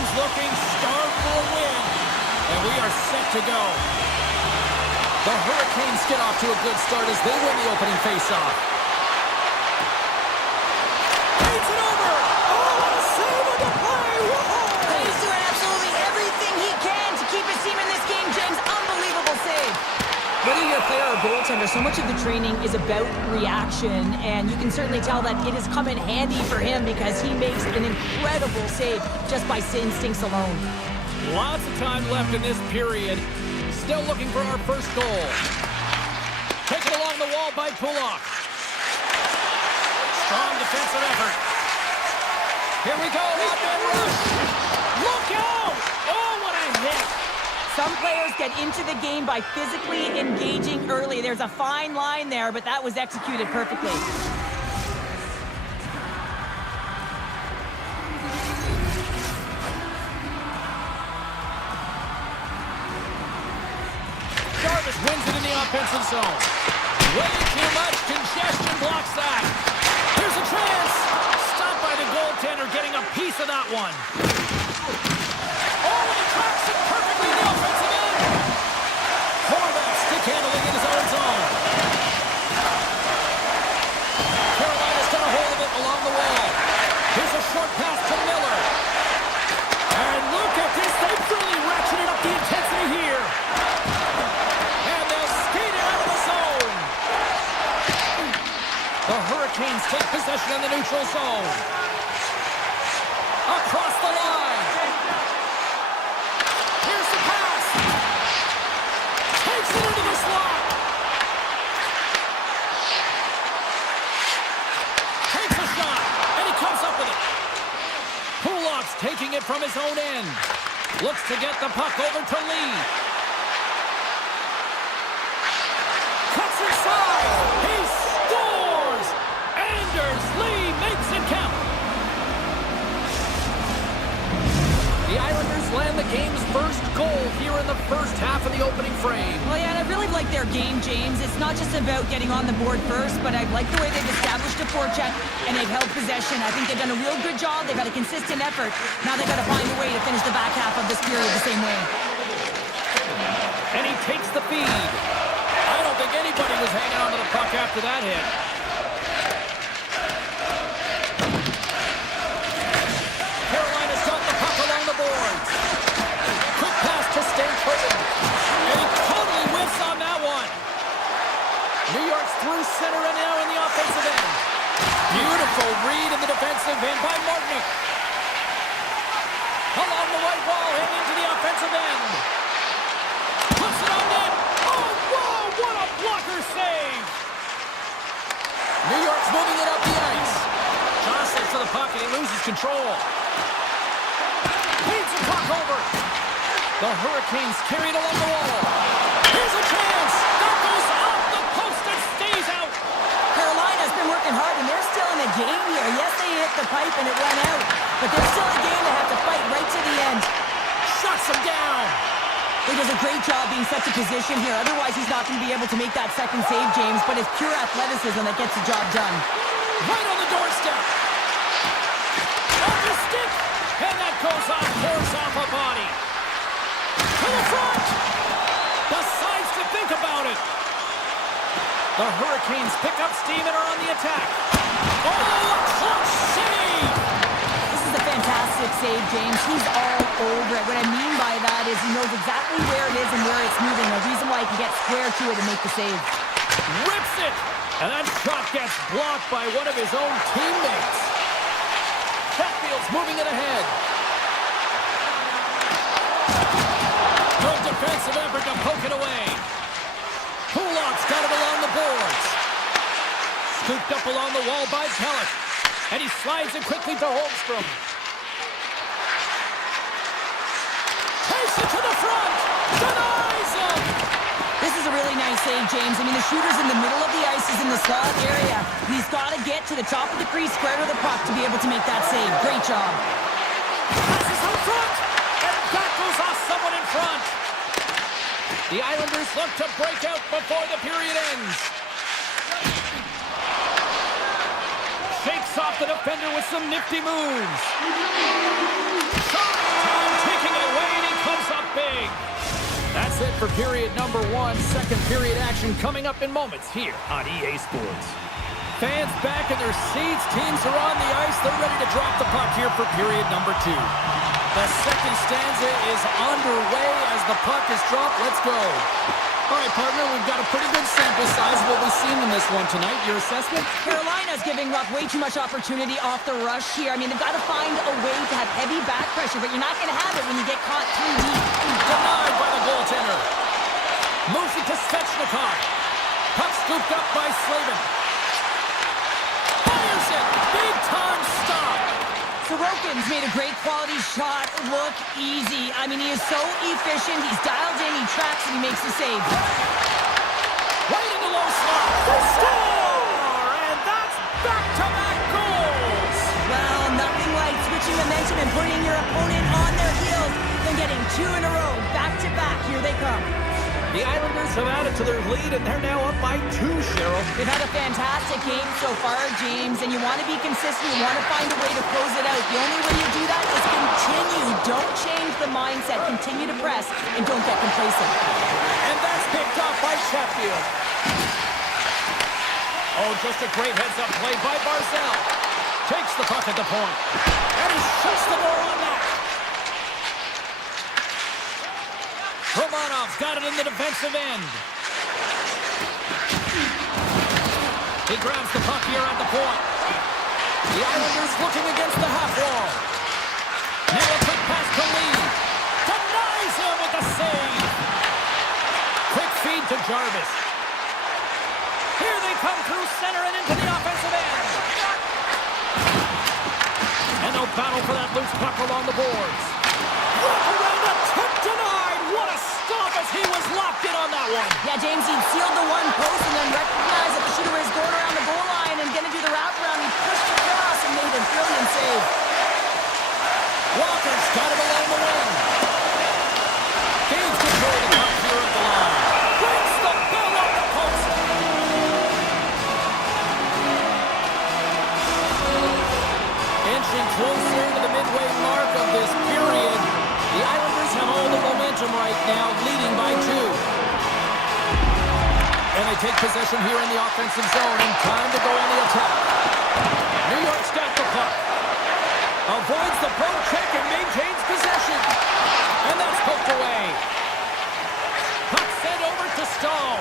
teams looking starved for a win. And we are set to go. The Hurricanes get off to a good start as they win the opening faceoff. Beats it over! Oh, what a save on the play! Whoa! He's doing absolutely everything he can to keep his team in this game, James. Unbelievable save. Whether you're a player or goaltender, so much of the training is about reaction, and you can certainly tell that it has come in handy for him because he makes an incredible save just by instincts alone. Lots of time left in this period. Still looking for our first goal. Taken along the wall by Pulak. Strong defensive effort. Here we go, out-man rush. Look out! Oh, what a hit! Some players get into the game by physically engaging early. There's a fine line there, but that was executed perfectly. Jarvis wins it in the offensive zone. Way too much congestion blocks that. Here's a chance. Stopped by the goaltender, getting a piece of that one. Oh, he tracks it perfectly in the offensive end. Horvath stick handling in his own zone. Carolina's got a hold of it along the wall. Here's a short pass to Miller. And look at this. They've really ratcheted up the intensity here. And they'll skate it out of the zone. The Hurricanes take possession in the neutral zone. Across the line. Here's the pass. Takes it into the slot. Takes a shot. And he comes up with it. Pulak's taking it from his own end. Looks to get the puck over to Lee. Cuts inside. He scores. Anders Lee makes it count. The Islanders land the game's first goal here in the first half of the opening frame. Well, yeah, and I really like their game, James. It's not just about getting on the board first, but I like the way they've established a forecheck and they've held possession. I think they've done a real good job. They've had a consistent effort. Now they've got to find a way to finish the back half of this period the same way. And he takes the feed. I don't think anybody was hanging on to the puck after that hit. Carolina's got the puck along the boards. Quick pass to Stankoven. And he totally whiffs on that one. New York's through center and now in the offensive end. Beautiful read in the defensive end by Martinick. Along the right wall and into the offensive end. Puts it on net. Oh, whoa, what a blocker save. New York's moving it up the ice. Johnson to the puck and he loses control. Beats the puck over. The Hurricanes carried along the wall. Here's a chance. That goes off the post and stays out. Carolina's been working hard, and they're still in the game here. Yes, they hit the pipe and it went out, but they're still in a game they have to fight right to the end. Shuts him down. He does a great job being such a position here. Otherwise, he's not going to be able to make that second save, James, but it's pure athleticism that gets the job done. Right on the doorstep. Off the stick. And that goes off, force off a body. To the front. Decides to think about it. The Hurricanes pick up steam and are on the attack. Oh, a clutch save. This is a fantastic save, James. He's all over it. What I mean by that is he knows exactly where it is and where it's moving. The reason why he can get square to it and make the save. Rips it. And that shot gets blocked by one of his own teammates. Hatfield's moving it ahead. Good defensive effort to poke it away. Pulak's got it along the boards. Scooped up along the wall by Pellick. And he slides it quickly to Holmstrom. Takes it to the front. Denies him. This is a really nice save, James. I mean, the shooter's in the middle of the ice, is in the slot area. He's got to get to the top of the crease, square to the puck to be able to make that save. Great job. Passes out front. And that goes off someone in front. The Islanders look to break out before the period ends. Shakes off the defender with some nifty moves. Shot! big. That's it for period number 1. Second period action coming up in moments here on EA Sports. Fans back in their seats. Teams are on the ice. They're ready to drop the puck here for period number 2. The second stanza is underway as the puck is dropped. Let's go. All right, partner, we've got a pretty good sample size of what we've seen in this one tonight. Your assessment? Carolina's giving up way too much opportunity off the rush here. I mean, they've got to find a way to have heavy back pressure, but you're not going to have it when you get caught 3 deep. Denied by the goaltender. Moves it to Svechnikov. Puck scooped up by Slavin. Fires it. Big time stop. Sorokin's made a great quality shot look easy. I mean, he is so efficient. He's dialed in, he tracks, and he makes the save. Right in the low slot. They score! And that's back-to-back goals! Well, nothing like switching momentum and putting your opponent on their heels than getting 2 in a row. Back-to-back. Here they come. The Islanders have added to their lead, and they're now up by 2, Cheryl. They've had a fantastic game so far, James, and you want to be consistent. You want to find a way to close it out. The only way you do that is continue. Don't change the mindset. Continue to press, and don't get complacent. And that's picked off by Sheffield. Oh, just a great heads-up play by Barzell. Takes the puck at the point. And he shuts the door on that. Romanov's got it in the defensive end. He grabs the puck here at the point. The Islanders looking against the half wall. Now a quick pass to Lee. Denies him with the save. Quick feed to Jarvis. Here they come through center and into the offensive end. And they'll battle for that loose puck along the boards. Wrap around a tip denied. What a stop as he was locked in on that one. Yeah, James, he sealed the one post and then recognized that the shooter was going around the goal line and going to do the wraparound. He pushed across and made a brilliant save. Walker's got it along the wing. Gains control of the puck here at the line. Breaks the bell off the post. Inching closer to the midway mark of this period. The Islanders have all the momentum right now, leading by 2. And they take possession here in the offensive zone, and time to go on the attack. New York's got the puck. Avoids the poke check and maintains possession. And that's poked away. Puck sent over to Stahl.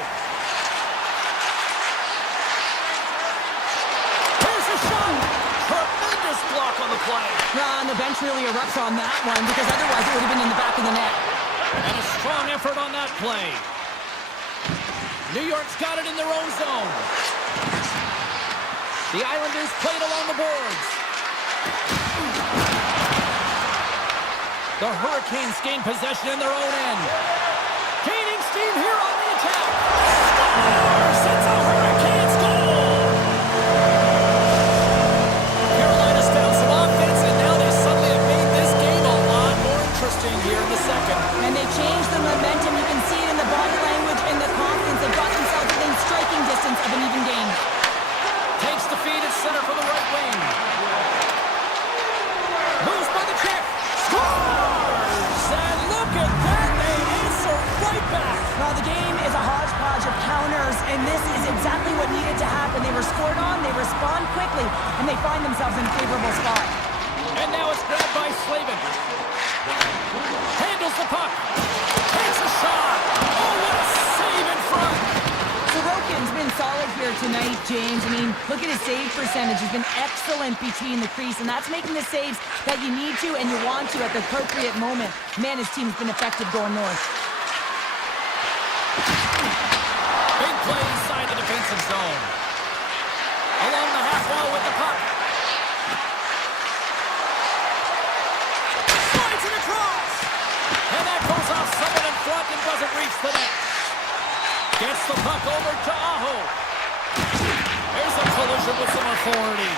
Here's a shot. Tremendous block on the play. And the bench really erupts on that one because otherwise it would have been in the back of the net. And a strong effort on that play. New York's got it in their own zone. The Islanders played along the boards. The Hurricanes gain possession in their own end. Gaining steam here on the attack. Scores! It's a Hurricanes goal! Carolina's found some offense, and now they suddenly have made this game a lot more interesting here in the second. And they changed the momentum. You can see it in the body language and the confidence. They got themselves within striking distance of an even game. Takes the feed at center for the right wing. Moves by the check. Scores! And look at that. They answer right back. Well, the game is a hodgepodge of counters, and this is exactly what needed to happen. They were scored on, they respond quickly, and they find themselves in a favorable spot. And now it's grabbed by Slavin. Handles the puck. Takes a shot. Oh, what a save in front. Sorokin's been solid here tonight, James. I mean, look at his save percentage. He's been excellent between the crease, and that's making the saves that you need to and you want to at the appropriate moment. Man, his team's been effective going north. Big play inside the defensive zone. Along the half wall with the puck. Slides it across. And that goes off someone in front and doesn't reach the net. Gets the puck over to Aho. There's a collision with some authority.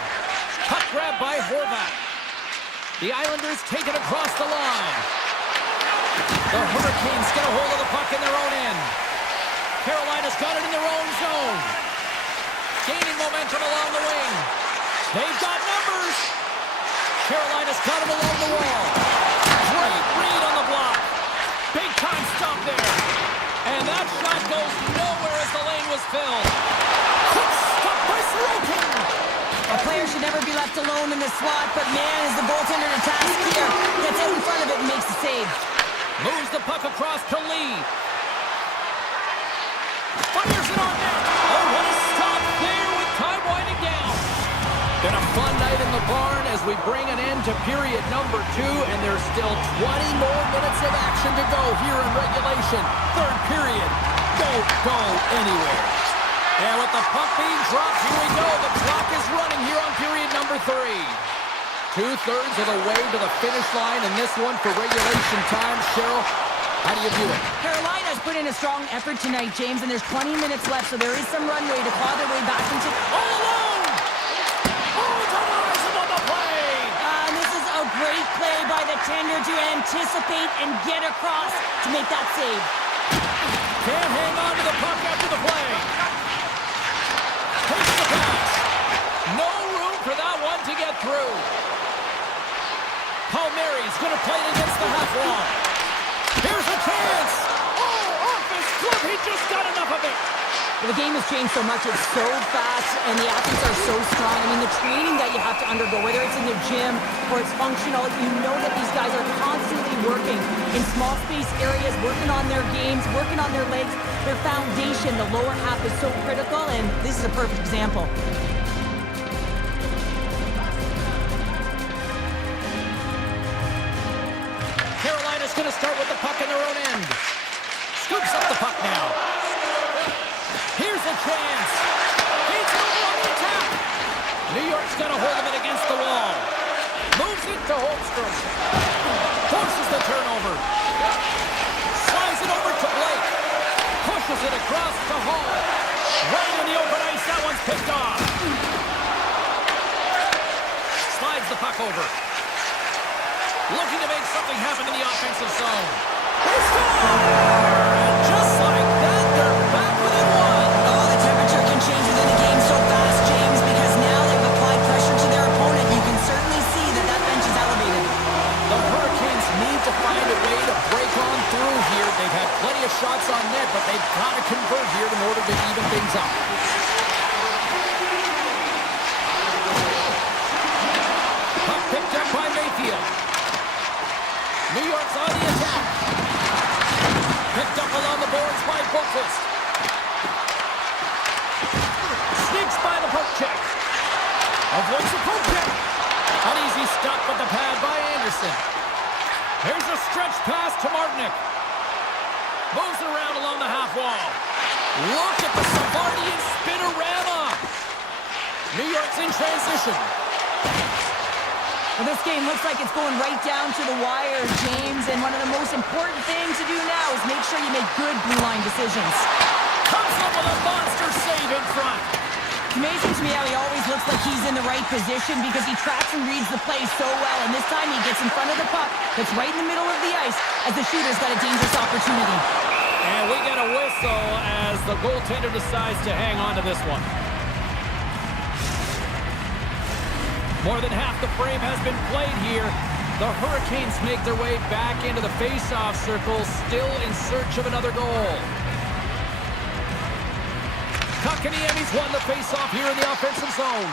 Puck grab by Horvat. The Islanders take it across the line. The Hurricanes get a hold of the puck in their own end. Carolina's got it in their own zone. Gaining momentum along the wing. They've got numbers. Carolina's got it along the wall. Great read on the block. Big that shot goes nowhere as the lane was filled. Quick stop by Sorokin. A player should never be left alone in the slot, but man, is the goaltender to task here. Gets out in front of it and makes the save. Moves the puck across to Lee. Fires it on net. Oh, what a stop there with time winding down. Been a fun night in the barn as we bring an end to period number 2, and there's still 20 more minutes of action to go here in regulation. Third period. Don't go anywhere. And with the puck being dropped, here we go. The clock is running here on period number 3. 2/3 of the way to the finish line in this one for regulation time. Cheryl, how do you view it? Carolina's put in a strong effort tonight, James, and there's 20 minutes left, so there is some runway to claw their way back into... All alone! Oh, Tavares on the play! And this is a great play by the tender to anticipate and get across to make that save. Can't hang on to the puck after the play. Takes the pass. No room for that one to get through. Palmieri's going to play it against the half wall. Here's a chance. Oh, off his glove. He just got enough of it. Well, the game has changed so much. It's so fast, and the athletes are so strong. I mean, the training that you have to undergo, whether it's in the gym or it's functional, you know that these guys are constantly working in small space areas, working on their games, working on their legs. Their foundation, the lower half, is so critical, and this is a perfect example. Carolina's going to start with the puck in their own end. Scoops up the puck now. Here's a chance. He's over on the attack. New York's got a hold of it against the wall. Moves it to Holmstrom. Forces the turnover. Slides it over to Blake. Pushes it across to Hall. Right in the open ice. That one's picked off. Slides the puck over. Looking to make something happen in the offensive zone. They score! And just like that, they're back within one. Oh, the temperature can change within the game so fast, James, because now they've applied pressure to their opponent. You can certainly see that that bench is elevated. The Hurricanes need to find a way to break on through here. They've had plenty of shots on net, but they've got to convert here in order to even things up. Puck picked up by Mayfield. New York's on the attack. Picked up along the boards by Boqvist. Sneaks by the poke check. Avoids the poke check. An easy stop with the pad by Anderson. Here's a stretch pass to Martinick. Moves it around along the half wall. Look at the Savardian spinorama. New York's in transition. Well, this game looks like it's going right down to the wire, James, and one of the most important things to do now is make sure you make good blue line decisions. Comes up with a monster save in front. It's amazing to me how he always looks like he's in the right position because he tracks and reads the play so well, and this time he gets in front of the puck that's right in the middle of the ice as the shooter's got a dangerous opportunity. And we get a whistle as the goaltender decides to hang on to this one. More than half the frame has been played here. The Hurricanes make their way back into the face-off circle, still in search of another goal. Kotkaniemi's won the face-off here in the offensive zone.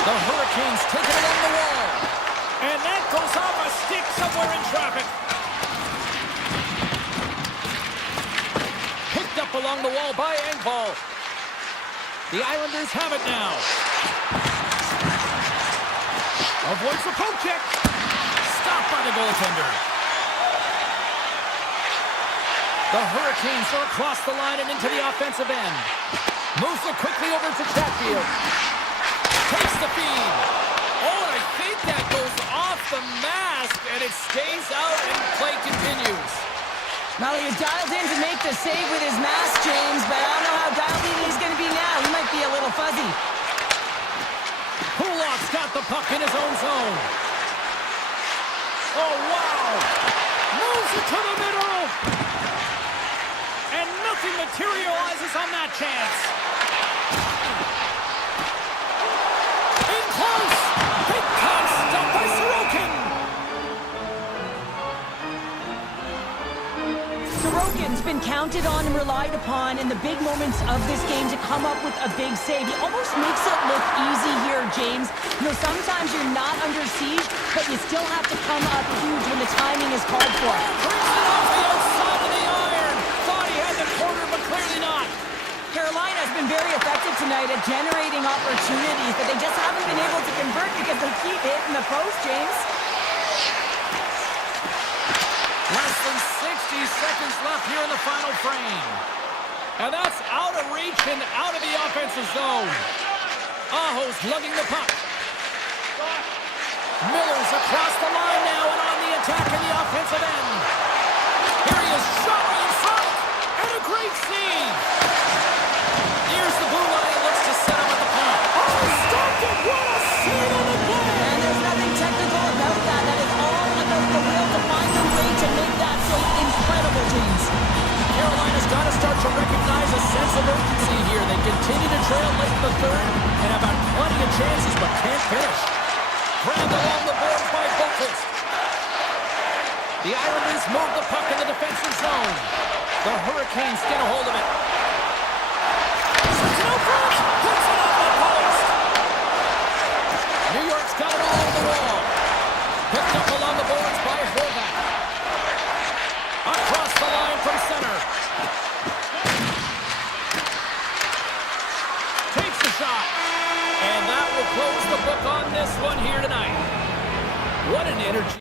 The Hurricanes take it along the wall. And that goes off a stick somewhere in traffic. Picked up along the wall by Engvall. The Islanders have it now. Avoids the poke check. Stopped by the goaltender. The Hurricanes are across the line and into the offensive end. Moves it quickly over to Chatfield. Takes the feed. Oh, and I think that goes off the mask, and it stays out, and play continues. Well, he was dialed in to make the save with his mask, James, but I don't know how dialed in he's going to be now. He might be a little fuzzy. Kulak's got the puck in his own zone. Oh, wow. Moves it to the middle. And nothing materializes on that chance. In close. Big time stop by Sorokin. been counted on and relied upon in the big moments of this game to come up with a big save. He almost makes it look easy here, James. You know, sometimes you're not under siege, but you still have to come up huge when the timing is called for. Brings it off the outside of the iron. Thought he had the corner, but clearly not. Carolina has been very effective tonight at generating opportunities, but they just haven't been able to convert because they keep hitting the post, James. Less than 60 seconds left here in the final frame. And that's out of reach and out of the offensive zone. Aho's lugging the puck. Miller's across the line now and on the attack in the offensive end. Here he is, shot right in front. And a great save. Here's the blue line, looks to set him at the point. Oh, stopped it! What a save on the play! And there's nothing technical about that. That is all about the will to find a way to make that save incredible, James. Carolina's got to start to recognize a sense of urgency here. They continue to trail late in the third and have had plenty of chances but can't finish. Grabbed along the boards by Boqvist. The Islanders move the puck in the defensive zone. The Hurricanes get a hold of it. Sends it over. Puts it off the post. New York's got it all over the wall. Picked up along the boards by Horvat. Across the line from center. Takes the shot. And that will close the book on this one here tonight. What an energy.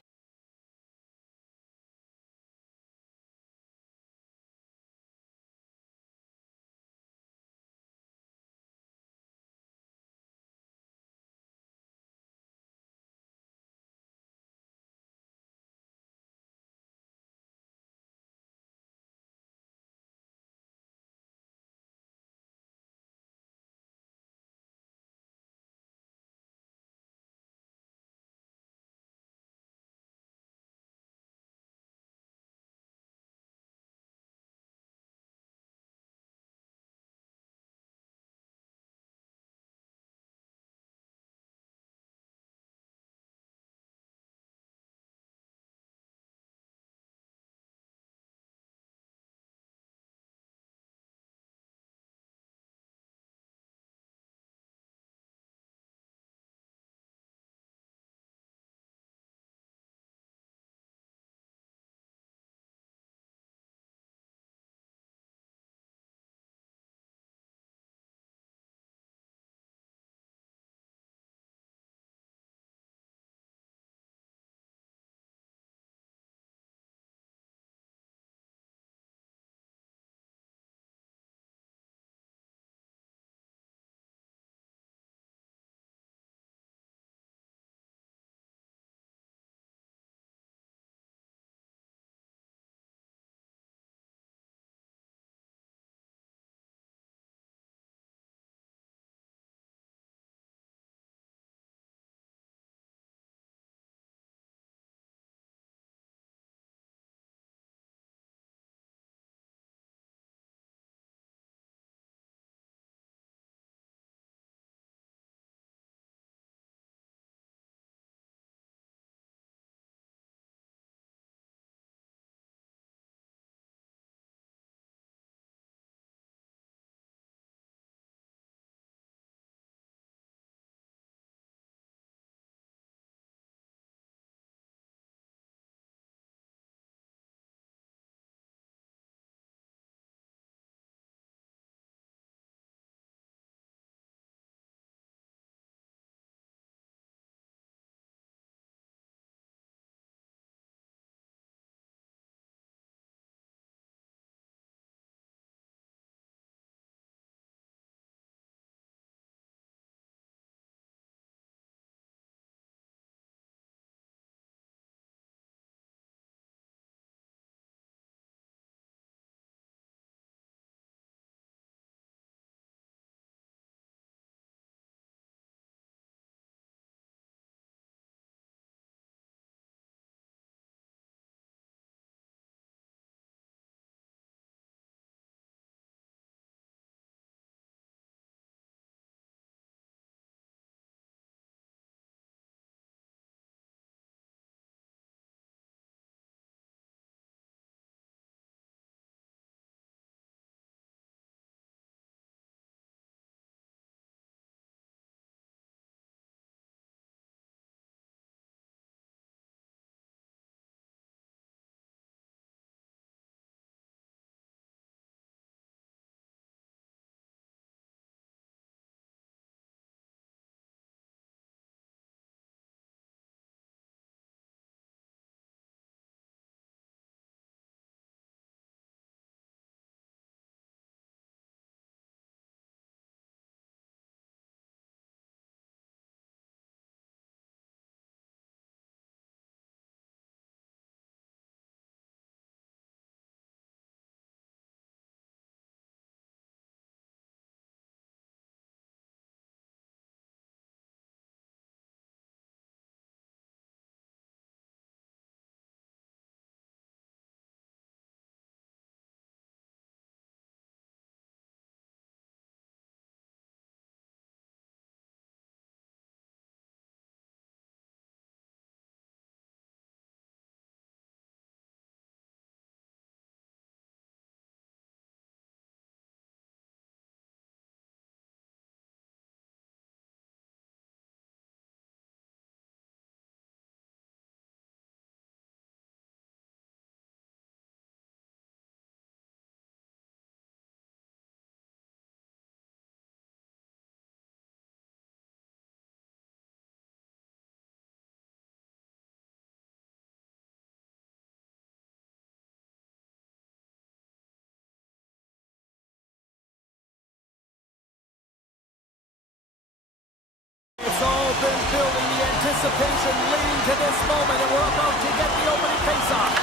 been building, the anticipation leading to this moment, and we're about to get the opening faceoff.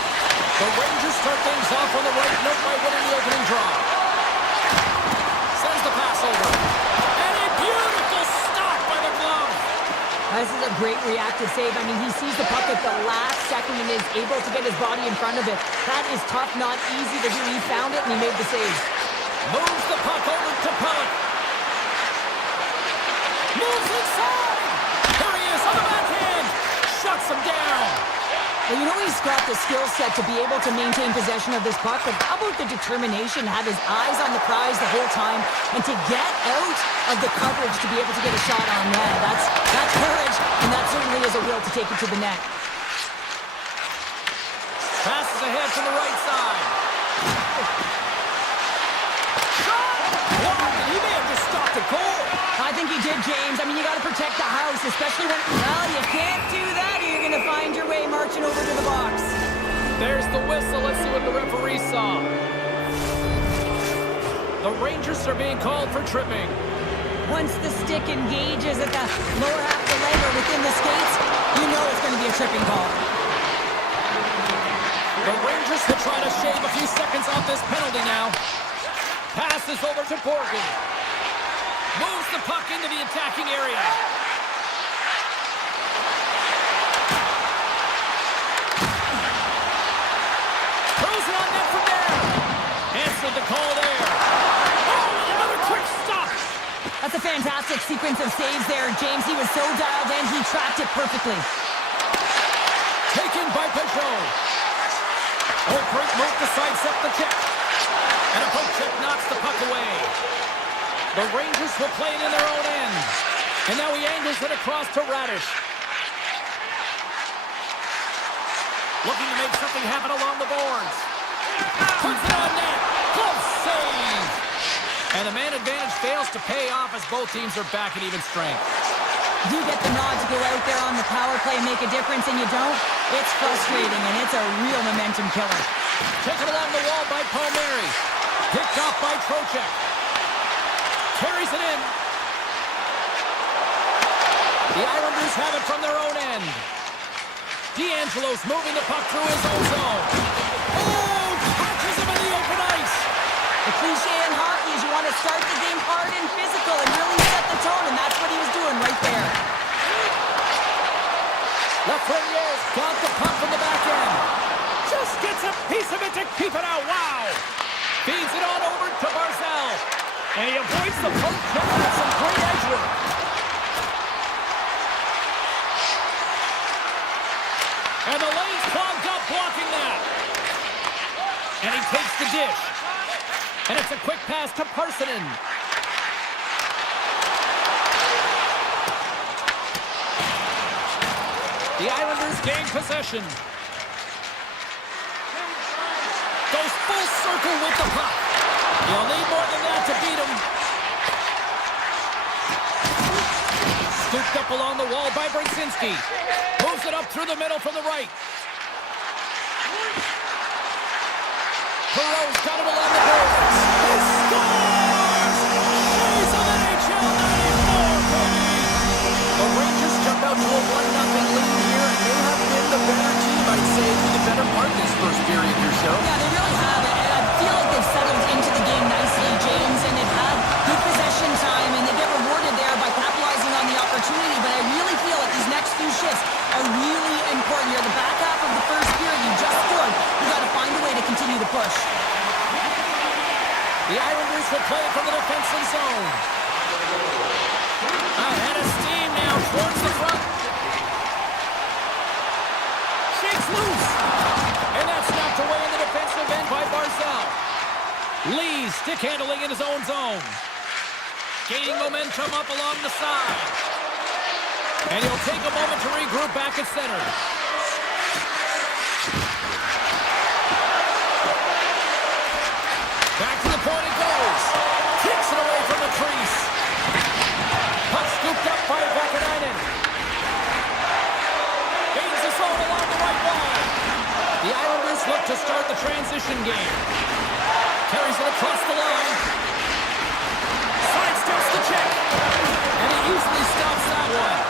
The Rangers start things off on the right note by winning the opening draw. Sends the pass over. And a beautiful stop by the glove. This is a great reactive save. I mean, he sees the puck at the last second and is able to get his body in front of it. That is tough, not easy to do. He found it and he made the save. Moves the puck over to Pellet. Moves inside. Here he is on the backhand. Shuts him down. Well, you know he's got the skill set to be able to maintain possession of this puck, but how about the determination, have his eyes on the prize the whole time, and to get out of the coverage to be able to get a shot on net. That's courage, and that certainly is a will to take it to the net. Passes ahead from the right side. Shot! Blocked, and he may have just stopped a goal. I think he did, James. I mean, you got to protect the house, especially when, well, you can't do that or you're going to find your way marching over to the box. There's the whistle. Let's see what the referee saw. The Rangers are being called for tripping. Once the stick engages at the lower half of the leg or within the skates, you know it's going to be a tripping call. The Rangers will try to shave a few seconds off this penalty now. Passes over to Borgen. Moves the puck into the attacking area. Throws it on net from there. Answered the call there. Oh, another quick stop. That's a fantastic sequence of saves there, James. He was so dialed in, he tracked it perfectly. Taken by Peugeot. Oh, great move to sidestep the check. And a poke check knocks the puck away. The Rangers will play it in their own end. And now he angles it across to Radish. Looking to make something happen along the boards. Puts it on net. Close save. And the man advantage fails to pay off as both teams are back at even strength. You get the nod to go out there on the power play and make a difference, and you don't. It's frustrating, and it's a real momentum killer. Taken along the wall by Palmieri. Picked off by Trocheck. Carries it in. The Islanders have it from their own end. D'Angelo's moving the puck through his own zone. Oh, catches him in the open ice. The cliche in hockey is you want to start the game hard and physical and really set the tone, and that's what he was doing right there. Lafreniere's got the puck from the back end. Just gets a piece of it to keep it out. Wow. Feeds it on over to Barzal. And he avoids the poke check with some great edge work. And the lane's clogged up blocking that. And he takes the dish. And it's a quick pass to Parsonen. The Islanders gain possession. Goes full circle with the puck. You'll need more than that to beat him. Scooped up along the wall by Brzezinski. Moves it up through the middle from the right. Perot's got it along the boards. He scores! She's on NHL 94, baby! The Rangers jump out to a 1-0 lead here, and they have been the better team, I'd say, through the better part of this first period here, show. Yeah, they really have it, and I feel like they've settled into the game nicely, James, and they've had good possession time, and they get rewarded there by capitalizing on the opportunity, but I really feel like these next few shifts are really important here. The back half of the first period, you just scored. You got to find a way to continue to push. The Islanders will play it from the defensive zone. Ahead of steam now towards the front. Shakes loose. And that's knocked away in the defensive end by Barzal. Lee stick handling in his own zone. Gaining momentum up along the side. And he'll take a moment to regroup back at center. Back to the point it goes. Kicks it away from the crease. Puck scooped up by Vakanainen. Gains the zone along the right wall. The Islanders look to start the transition game. Carries it across the line. Sidesteps the check. And he easily stops that one.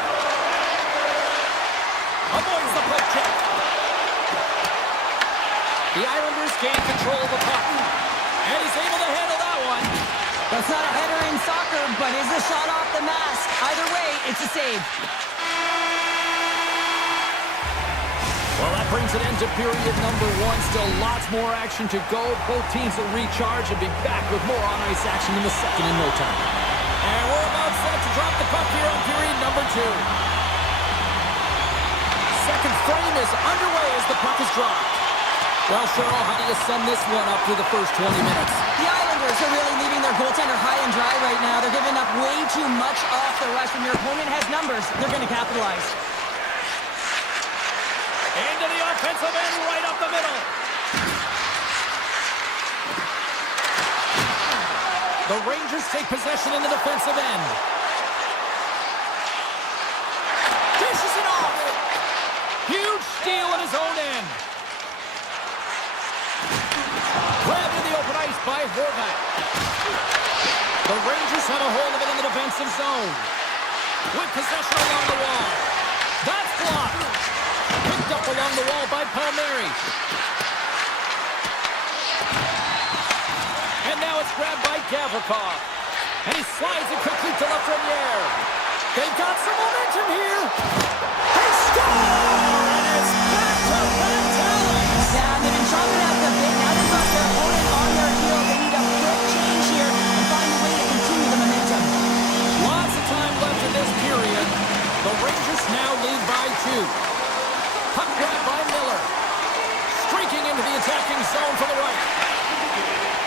The Islanders gain control of the puck. And he's able to handle that one. That's not a header in soccer, but is a shot off the mask. Either way, it's a save. Well, that brings an end to period number one. Still lots more action to go. Both teams will recharge and be back with more on-ice action in the second in no time. And we're about set to drop the puck here on period number two. Second frame is underway as the puck is dropped. Well, Cheryl, how do you sum this one up through the first 20 minutes? The Islanders are really leaving their goaltender high and dry right now. They're giving up way too much off the rush. When your opponent has numbers, they're going to capitalize. Into the offensive end, right up the middle. The Rangers take possession in the defensive end. Dishes it off. Huge steal in his own end. Grabbed in the open ice by Horvat. The Rangers have a hold of it in the defensive zone. With possession along the wall. That's blocked. Picked up along the wall by Palmieri. And now it's grabbed by Gavrikov. And he slides it quickly to Lafreniere. They've got some momentum here. They score! And it's back-to-back tallies. Yeah, they've been chopping out the bit. Now they've got their opponent on their heels. They need a quick change here and find a way to continue the momentum. Lots of time left in this period. The Rangers now lead by 2. Puck grab by Miller. Streaking into the attacking zone for the right.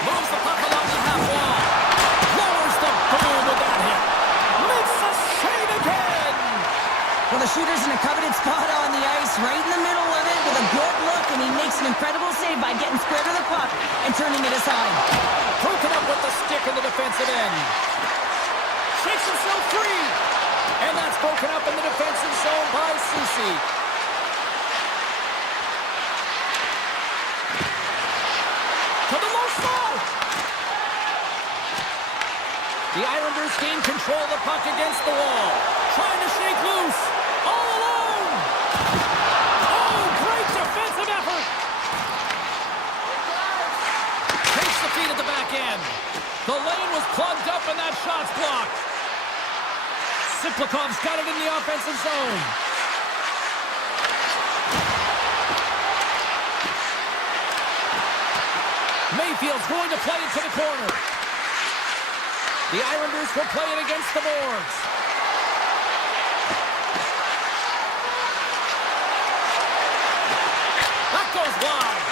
Moves the puck along the half wall. Lowers the boom with that hit. Makes the save again. Well, the shooter's in a coveted spot on the ice, right in the middle of it with a good look, and he makes an incredible save by getting square to the puck and turning it aside. Broken up with the stick in the defensive end. Shakes himself free. And that's broken up in the defensive zone by Ceci. To the low slot. The Islanders gain control of the puck against the wall. Trying to shake loose. All alone. Oh, great defensive effort. Takes the feed at the back end. The lane was plugged up and that shot's blocked. Siplikov's got it in the offensive zone. Mayfield's going to play it to the corner. The Islanders will play it against the boards. That goes wide.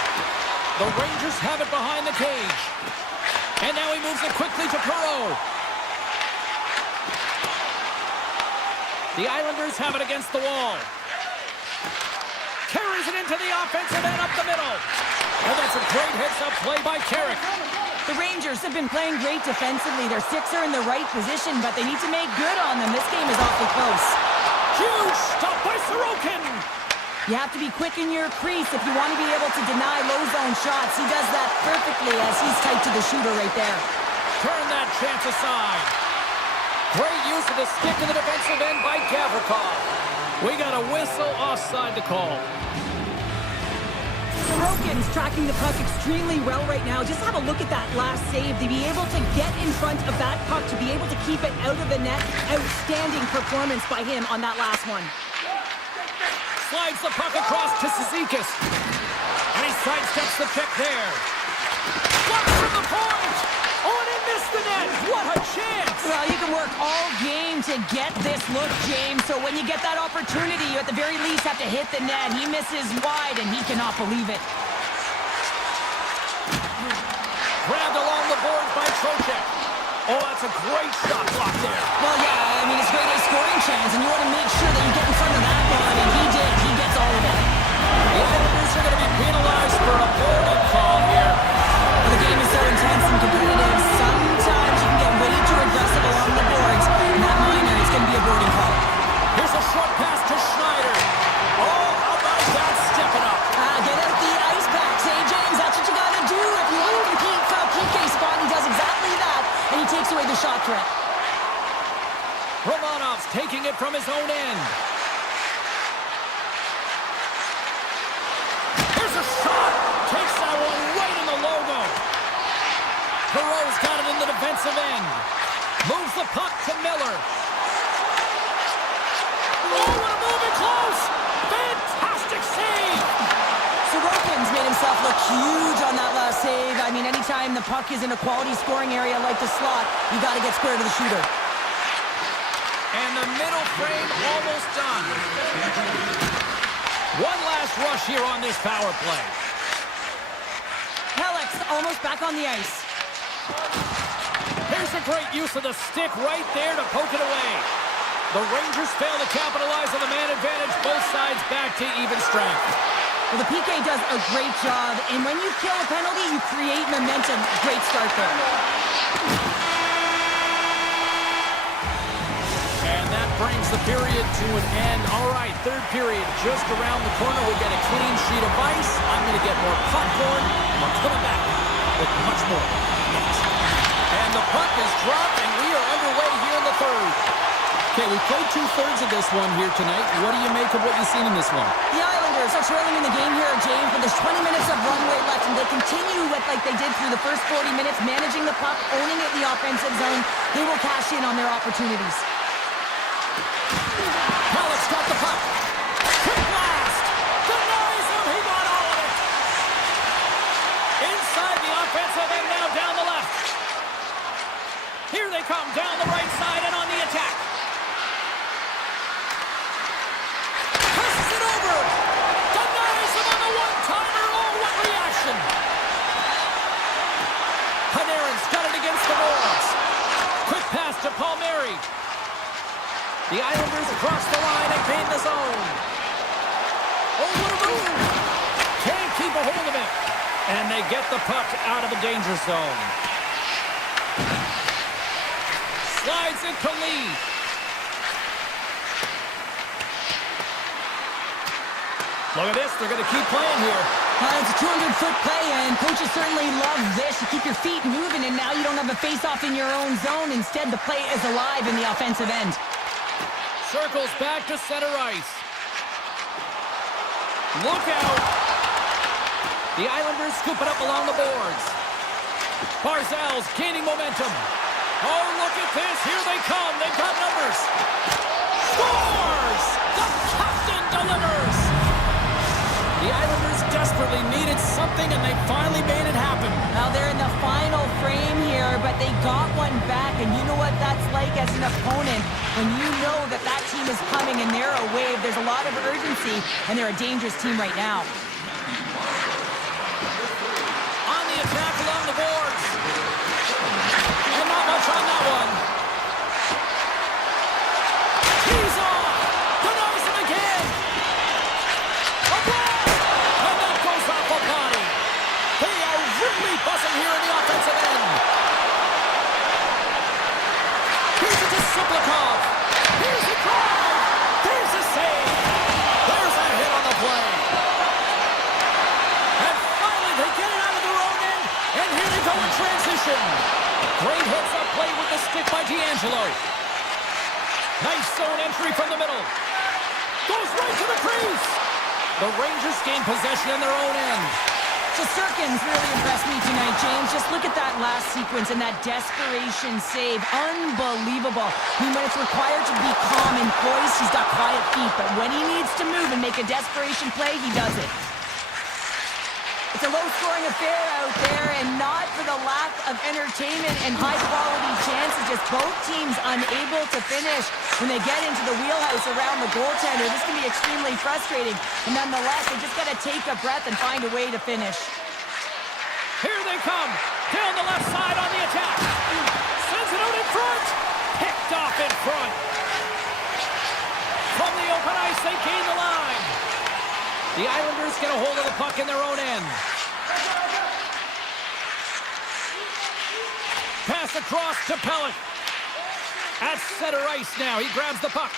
The Rangers have it behind the cage. And now he moves it quickly to Perreault. The Islanders have it against the wall. Carries it into the offensive end up the middle. And that's a great heads-up play by Carrick. The Rangers have been playing great defensively. Their sticks are in the right position, but they need to make good on them. This game is awfully close. Huge stop by Sorokin. You have to be quick in your crease if you want to be able to deny low-zone shots. He does that perfectly as he's tight to the shooter right there. Turn that chance aside. Great use of the stick in the defensive end by Gavrikov. We got a whistle offside to call. Sorokin's tracking the puck extremely well right now. Just have a look at that last save. To be able to get in front of that puck, to be able to keep it out of the net, outstanding performance by him on that last one. Slides the puck across to Cizikas. And he sidesteps the check there. Blocks from the point. Oh, and he missed the net. What a chance. Well, you can work all game to get this look, James. So when you get that opportunity, you at the very least have to hit the net. He misses wide, and he cannot believe it. Grabbed along the boards by Trocheck. Oh, that's a great shot block there. Well, yeah, I mean, it's great a scoring chance, and you want to make sure that you get in front of that one, and he did. He gets all of it. The Islanders are going to be penalized for a boarding call here. Well, the game is so intense and competitive. Sometimes you can get way too aggressive along the boards, and that minor is going to be a boarding call. Here's a short pass to Schneider. Oh, how about that stepping up? Get out the ice packs, hey, James. That's what you got to do if you want to compete for a PK spot. He does exactly that, and he takes away the shot threat. Romanov's taking it from his own end. Here's a shot. Takes out offensive end. Moves the puck to Miller. Oh, what a move in close! Fantastic save! Sorokin's made himself look huge on that last save. I mean, anytime the puck is in a quality scoring area like the slot, you got to get square to the shooter. And the middle frame almost done. One last rush here on this power play. Helix almost back on the ice. Here's a great use of the stick right there to poke it away. The Rangers fail to capitalize on the man advantage. Both sides back to even strength. Well, the PK does a great job, and when you kill a penalty, you create momentum. Great start there. And that brings the period to an end. All right, third period just around the corner. We'll get a clean sheet of ice. I'm going to get more popcorn. We're coming back with much more next. And the puck is dropped, and we are underway here in the third. Okay, we played two-thirds of this one here tonight. What do you make of what you've seen in this one? The Islanders are trailing in the game here, James, but there's 20 minutes of runway left, and they continue with like they did through the first 40 minutes, managing the puck, owning it in the offensive zone. They will cash in on their opportunities. Alex got the puck. Quick blast. Denies him. He got all of it. Inside the offensive and now down the left. Here they come down the right side and on the attack. Passes it over. Denies him on the one-timer. Oh, what reaction. Panarin's got it against the boards. Quick pass to Palmieri. The Islanders across the line and gain the zone. Oh, what a move. Can't keep a hold of it. And they get the puck out of the danger zone. Slides it to Lee. Look at this. They're going to keep playing here. It's a 200-foot play, and coaches certainly love this. You keep your feet moving, and now you don't have a face-off in your own zone. Instead, the play is alive in the offensive end. Circles back to center ice. Look out. The Islanders scoop it up along the boards. Barzal's gaining momentum. Oh, look at this. Here they come. They've got numbers. Scores! The captain delivers. The Islanders desperately needed something, and they finally made it happen. Now they're in the final frame here, but they got one back, and you know what that's like as an opponent. When you know that that team is coming and they're a wave, there's a lot of urgency, and they're a dangerous team right now. On the attack along the boards. And not much on that one. He's off. Denies him again. A blast. And that goes off a body. They are really buzzing here in the offensive end. Here's it to Suplikov. Here's the drive. There's a save. There's a hit on the play. And finally they get it out of their own end. And here they go in transition. Great hits up play with the stick by D'Angelo. Nice zone entry from the middle. Goes right to the crease. The Rangers gain possession in their own end. Shesterkin's really impressed me tonight, James. Just look at that last sequence and that desperation save. Unbelievable. I mean, when it's required to be calm and poised, he's got quiet feet. But when he needs to move and make a desperation play, he does it. It's a low-scoring affair out there, and not for the lack of entertainment and high-quality chances. Just both teams unable to finish when they get into the wheelhouse around the goaltender. This can be extremely frustrating. And nonetheless, they just got to take a breath and find a way to finish. Here they come. Down the left side on the attack. Sends it out in front. Picked off in front. From the open ice, they gain the line. The Islanders get a hold of the puck in their own end. Pass across to Pellet. At center ice now. He grabs the puck.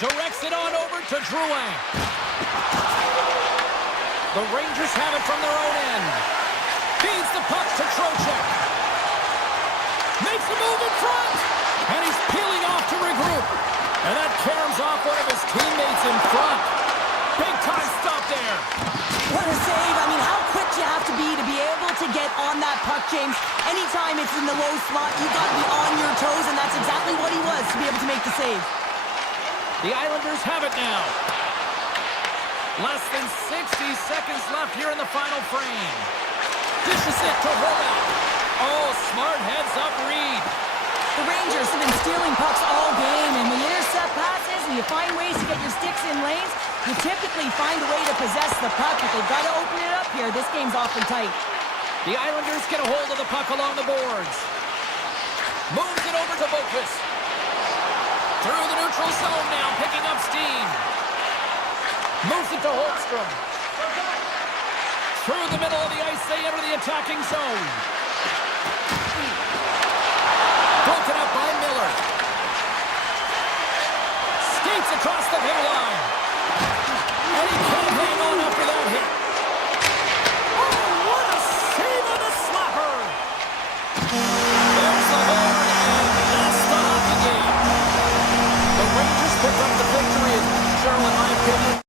Directs it on over to Drouin. The Rangers have it from their own end. Feeds the puck to Trocheck. Makes a move in front. And he's peeling off to regroup. And that caroms off one of his teammates in front. Big time stop there. What a save. I mean, how quick you have to be able to get on that puck, James. Anytime it's in the low slot, you got to be on your toes, and that's exactly what he was to be able to make the save. The Islanders have it now. Less than 60 seconds left here in the final frame. Dishes it to Horvath. Oh, smart heads-up read. The Rangers have been stealing pucks all game, and when you intercept passes and you find ways to get your sticks in lanes, you typically find a way to possess the puck, but they've got to open it up here. This game's awfully tight. The Islanders get a hold of the puck along the boards. Moves it over to Boqvist. Through the neutral zone now, picking up steam. Moves it to Holmstrom. Through the middle of the ice, they enter the attacking zone. Broken up by Miller. Skates across the blue line. And he can't hang on after that hit. Oh, what a save on the slapper! There's the horn, and that's the hockey game. The Rangers picked up the victory, and Cheryl, in my opinion,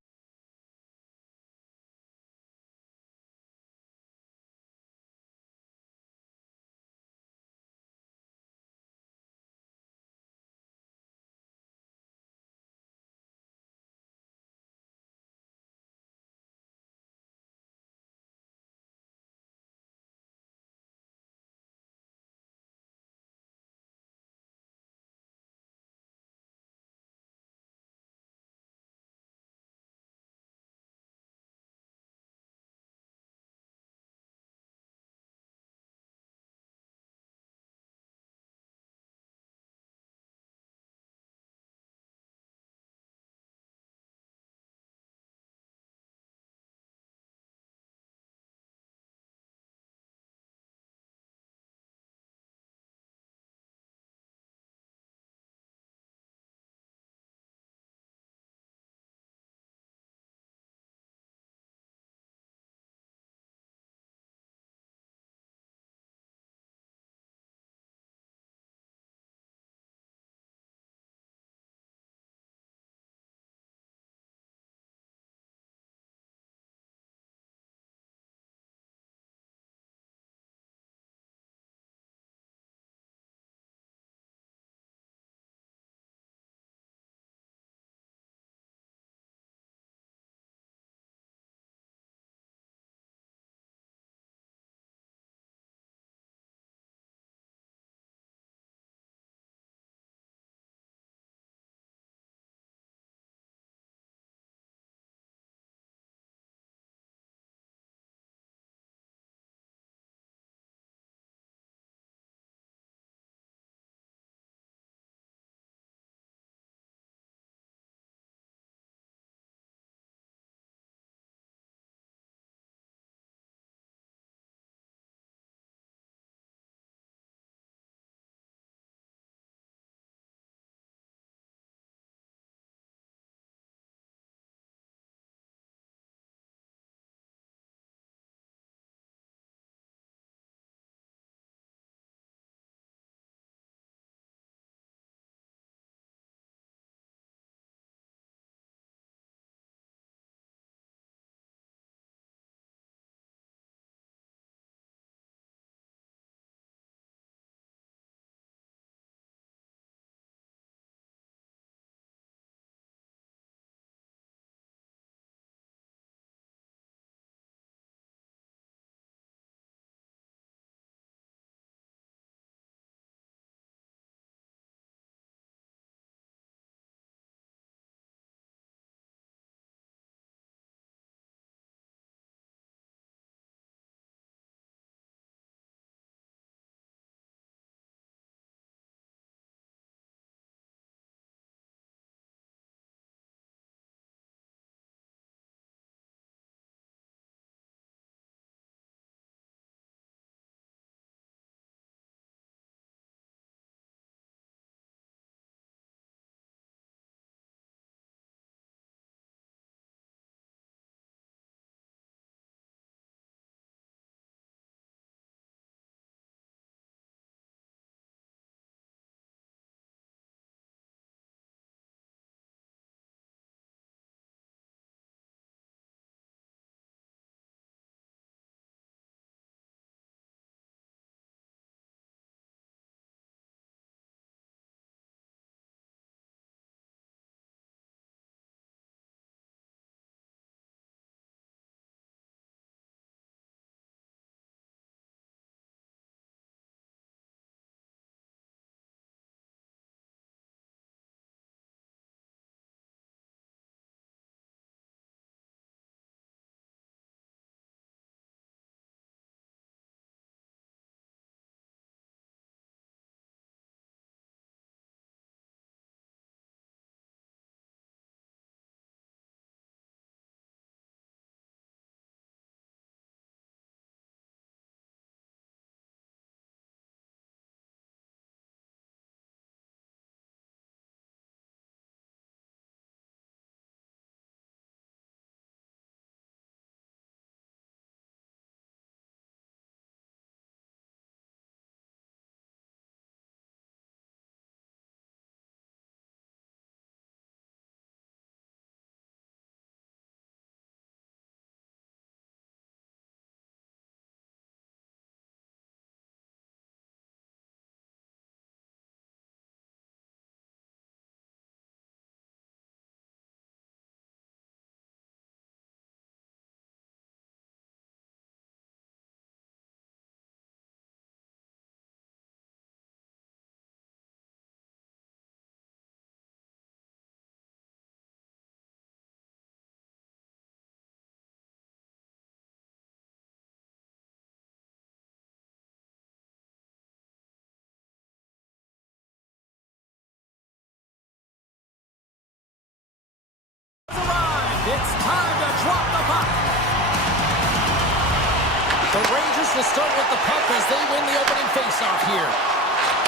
to start with the puck as they win the opening faceoff here.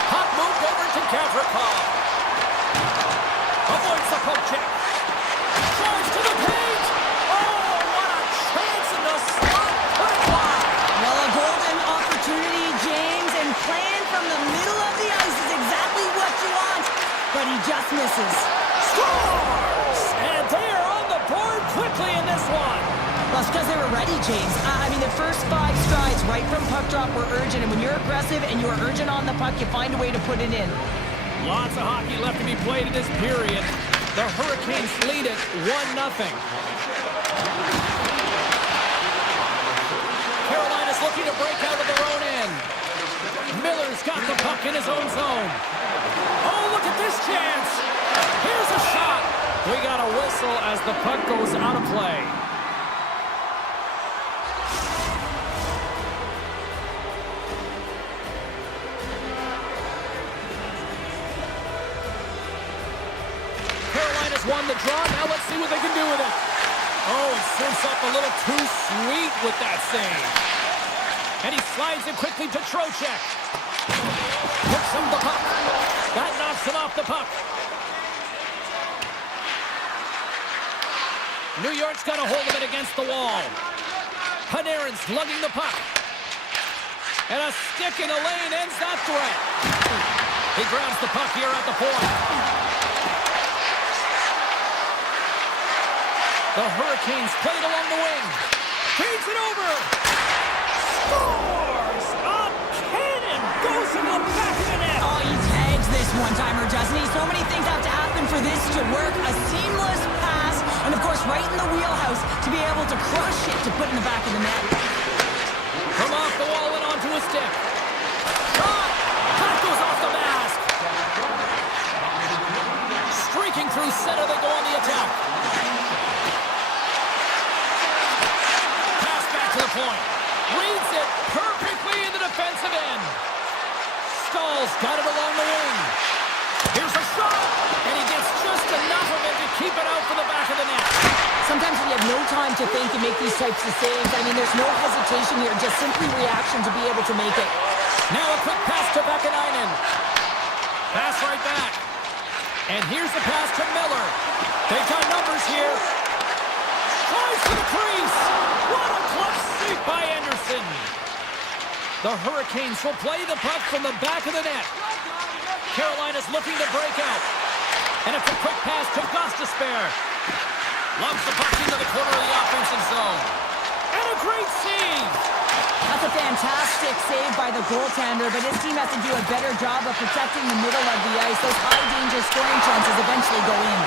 Puck moved over to Gavrikov. Avoids the poke check. Drives to the paint. Oh, what a chance in the slot. Put it wide. Well, a golden opportunity, James, and playing from the middle of the ice is exactly what you want, but he just misses. Scores! And they are on the board quickly in this one. Well, it's because they were ready, James. I mean, the first 5 strides right from puck drop were urgent, and when you're aggressive and you're urgent on the puck, you find a way to put it in. Lots of hockey left to be played in this period. The Hurricanes lead it 1-0. Carolina's looking to break out of their own end. Miller's got the puck in his own zone. Oh, look at this chance. Here's a shot. We got a whistle as the puck goes out of play. Carolina's won the draw. Now let's see what they can do with it. Oh, he slips up a little too sweet with that save. And he slides it quickly to Trocheck. Hooks him the puck. That knocks him off the puck. New York's got a hold of it against the wall. Panarin's lugging the puck. And a stick in the lane ends that threat. He grabs the puck here at the point. The Hurricanes played along the wing. Feeds it over. Scores! A cannon goes in the back of the net. Oh, he tags this one-timer, doesn't he? So many things have to happen for this to work. A seamless pass, and of course right in the wheelhouse to be able to crush it to put in the back of the net. From off the wall and onto a stick. Shot! That goes off the mask. Streaking through center, they go on the attack. Pass back to the point. Reads it perfectly in the defensive end. Stahl's got it along the wing. Here's a shot, and he gets just enough of it to keep it out for the back of the net. Sometimes when you have no time to think and make these types of saves, I mean, there's no hesitation here, just simply reaction to be able to make it. Now a quick pass to Vakanainen. Pass right back. And here's the pass to Miller. They've got numbers here. Tries to the crease. What a clutch save by Anderson. The Hurricanes will play the puck from the back of the net. Carolina's looking to break out. And it's a quick pass to Gostisbehere. Loves the puck into the corner of the offensive zone. And a great save. That's a fantastic save by the goaltender, but his team has to do a better job of protecting the middle of the ice. Those high-danger scoring chances eventually go in.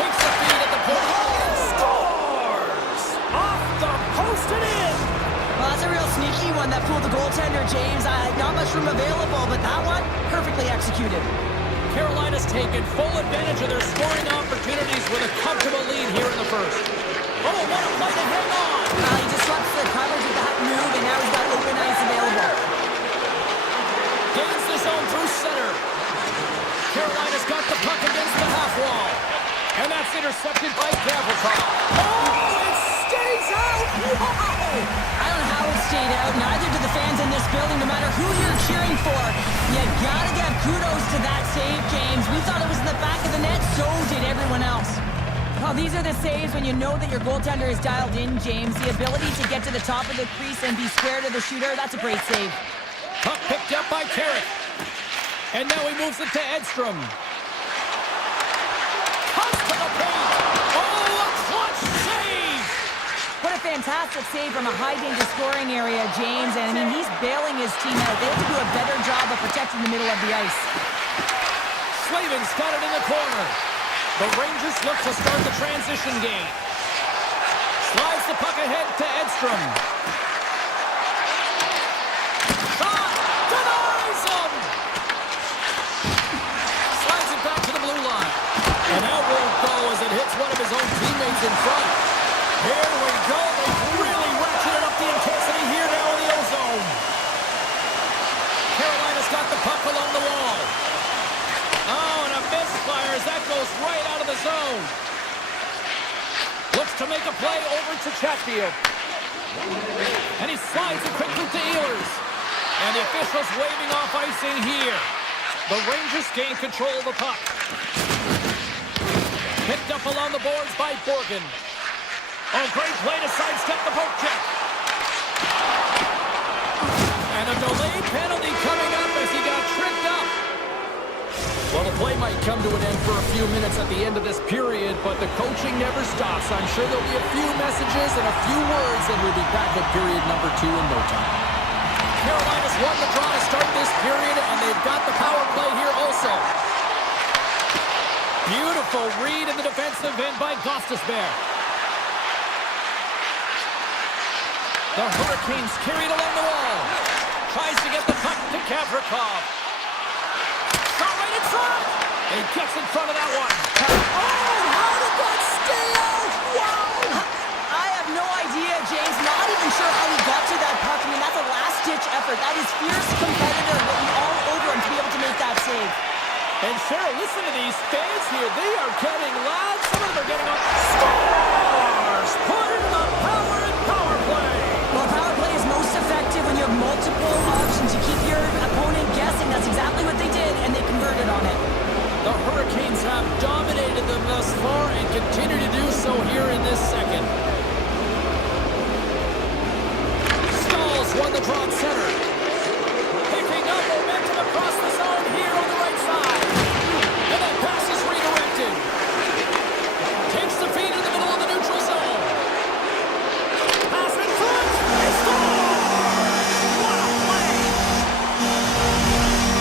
Takes the feed at the point. Scores! Off the post and in. Well, that's a real sneaky one that fooled the goaltender, James. Not much room available, but that one, perfectly executed. Carolina's taken full advantage of their scoring opportunities with a comfortable lead here in the first. Oh, what a play to hang on! He disrupts the coverage with that move, and now he's got open ice available. Gains the zone through center. Carolina's got the puck against the half wall. And that's intercepted by Gavrikov. Oh, it stays out! Wow! I don't know how it stayed out. Neither do the fans in this building, no matter who you're cheering for. You gotta give kudos to that save, James. We thought it was in the back of the net, so did everyone else. Well, these are the saves when you know that your goaltender is dialed in, James. The ability to get to the top of the crease and be square to the shooter, that's a great save. Puck picked up by Carrick. And now he moves it to Edstrom. Cuts to the paint. Oh, a clutch save! What a fantastic save from a high-danger scoring area, James. And, I mean, he's bailing his team out. They have to do a better job of protecting the middle of the ice. Slavin's got it in the corner. The Rangers look to start the transition game. Slides the puck ahead to Edstrom. Shot! Denies him! Slides it back to the blue line. And out will go as it hits one of his own teammates in front. Here we go. They really ratcheted up the intensity here now in the O-zone. Carolina's got the puck along the wall. Oh, and a misfire as that goes right out of the zone. Looks to make a play over to Chatfield. And he slides it quickly to Ehlers. And the officials waving off icing here. The Rangers gain control of the puck. Picked up along the boards by Borgen. Oh, great play to sidestep the poke check. And a delayed penalty coming up as he got tripped up. Well, the play might come to an end for a few minutes at the end of this period, but the coaching never stops. I'm sure there'll be a few messages and a few words, and we'll be back with period number 2 in no time. Carolina's won the draw to start this period, and they've got the power play here also. Beautiful read in the defensive end by Gostisbehere. The Hurricanes carried along the wall. Tries to get the puck to Gavrikov. Shot right in front. He gets in front of that one. Oh, how did that stay out? Wow! I have no idea, James. Not even sure how he got to that puck. I mean, that's a last-ditch effort. That is fierce competitor looking all over him to be able to make that save. And Cheryl, listen to these fans here. They are getting loud. Some of them are getting up. Stars! Put in the power and power play. Well, power play is most effective when you have multiple options. You keep your opponent guessing. That's exactly what they did, and they converted on it. The Hurricanes have dominated them thus far and continue to do so here in this second. Stalls won the draw at center. Picking up momentum across the zone here on the right side. And that pass is redirected. Takes the feed in the middle of the neutral zone. Pass in front. And scores! What a play!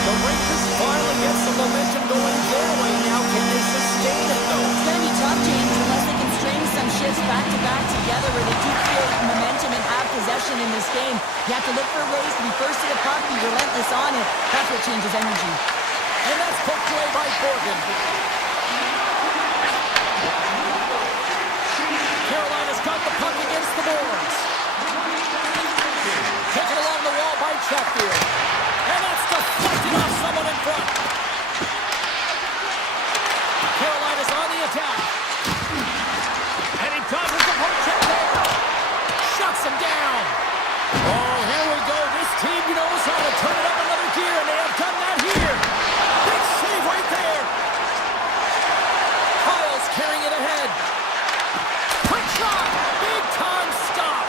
The Rangers finally get some momentum going their way now. Can they sustain it, though? It's going to be tough, James, unless they can string some shifts back-to-back together where they do create momentum and have possession in this game. You have to look for ways to be first to the puck, be relentless on it. That's what changes energy. And that's poked away by Borgen. Carolina's got the puck against the boards. Taken along the wall by Chatfield. And that's deflected off someone in front. Carolina's on the attack. And he dodges the poke check there. Shuts him down. Oh, here we go. This team knows how to turn it up another gear, and they have done that here. Big save right there. Kyle's carrying it ahead. Quick shot. Big time stop.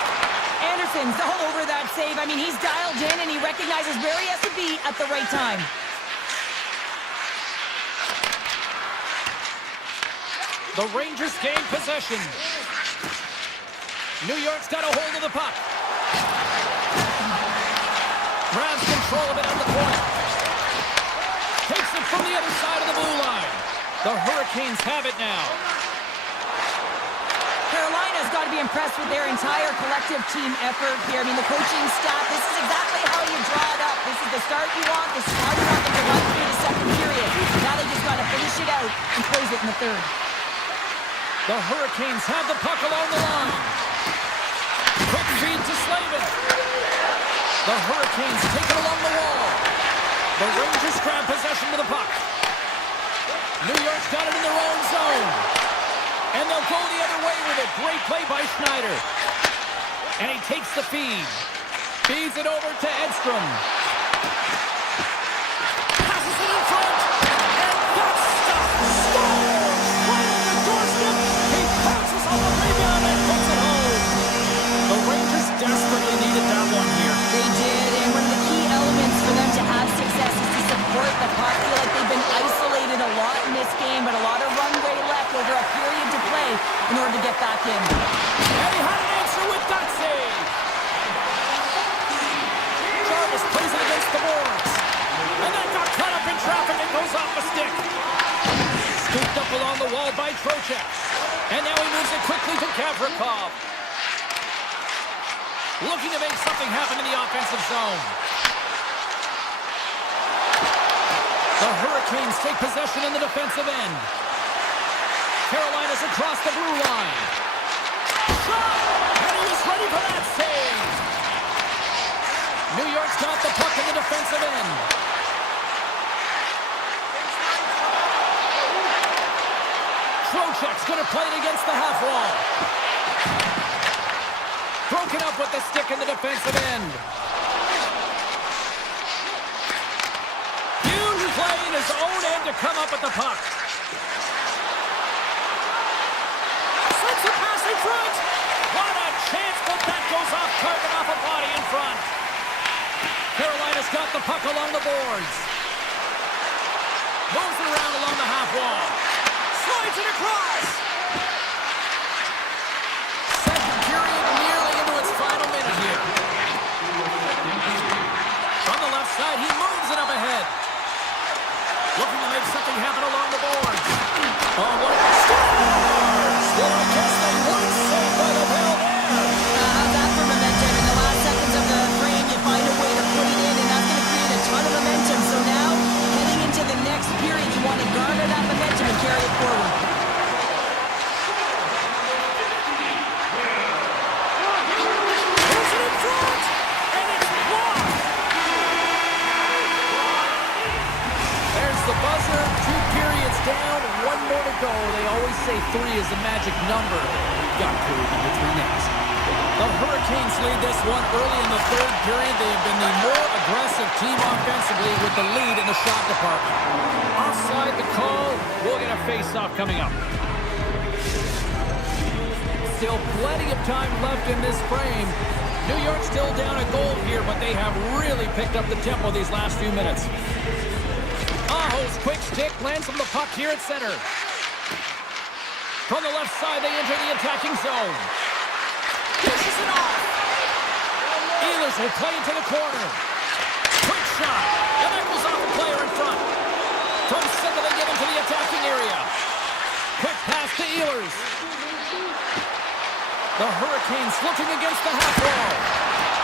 Anderson's all over that save. I mean, he's dialed in, and he recognizes where he has to be at the right time. The Rangers gain possession. New York's got a hold of the puck. Grabs control of it on the point. Takes it from the other side of the blue line. The Hurricanes have it now. Carolina's got to be impressed with their entire collective team effort here. I mean, the coaching staff, this is exactly how you draw it up. This is the start you want. This is how you want them to run through the second period. Now they just got to finish it out and close it in the third. The Hurricanes have the puck along the line. Quick feed to Slavin. The Hurricanes take it along the wall. The Rangers grab possession of the puck. New York's got it in their own zone. And they'll go the other way with it. Great play by Schneider. And he takes the feed. Feeds it over to Edstrom. Passes it in front. And that's stopped. Scores! Right on the doorstep. He passes on the rebound and puts it home. The Rangers desperately needed that one here. They did, and one of the key elements for them to have success is to support the puck. I feel like they've been isolated a lot in this game, but a lot of runway left over a period to play in order to get back in. And he had an answer with that save. Jarvis plays it against the boards. And that got caught up in traffic and goes off the stick. Scooped up along the wall by Trocheck. And now he moves it quickly to Gavrikov. Looking to make something happen in the offensive zone. The Hurricanes take possession in the defensive end. Carolina's across the blue line. Shot! And he was ready for that save. New York's got the puck in the defensive end. Trocheck's going to play it against the half wall. Broken up with the stick in the defensive end. Huge play in his own end to come up with the puck. Slips a pass in front. What a chance, but that goes off target off a body in front. Carolina's got the puck along the boards. Moves it around along the half wall. Slides it across. Second period nearly into its final minute here. From the left side, he moves it up ahead. Looking to make something happen along the boards. Oh, what a scores! Well, I guess they weren't saved by the bell there. How's that for momentum? In the last seconds of the frame, you find a way to put it in, and that's going to create a ton of momentum. So now, heading into the next period, you want to garner that momentum and carry it forward. Puts it in front, and it's blocked. There's the buzzer. 2 periods down, 1 more to go. They always say 3 is the magic number. Got period number 3 next. The Hurricanes lead this one early in the third period. They have been the more aggressive team offensively with the lead in the shot department. Offside the call. We'll get a face-off coming up. Still plenty of time left in this frame. New York still down a goal here, but they have really picked up the tempo these last few minutes. Aho's quick stick lands from the puck here at center. From the left side, they enter the attacking zone. Dishes it off. Ehlers will play into the corner. Quick shot. And that goes off the player in front. From center, they get into the attacking area. Quick pass to Ehlers. The Hurricanes looking against the half wall.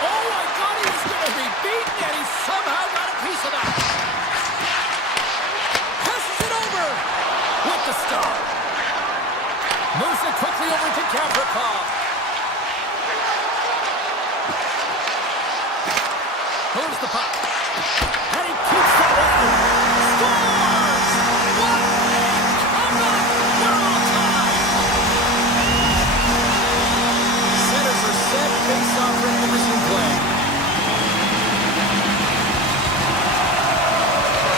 Oh, I thought he was going to be beaten, and he somehow got a piece of that. Passes it over with the stop. Moves it quickly over to Gavrikov. Moves the puck. And he keeps that in. Scores! What a comeback! We're all tied. Centers are set. Face-off ready to resume play.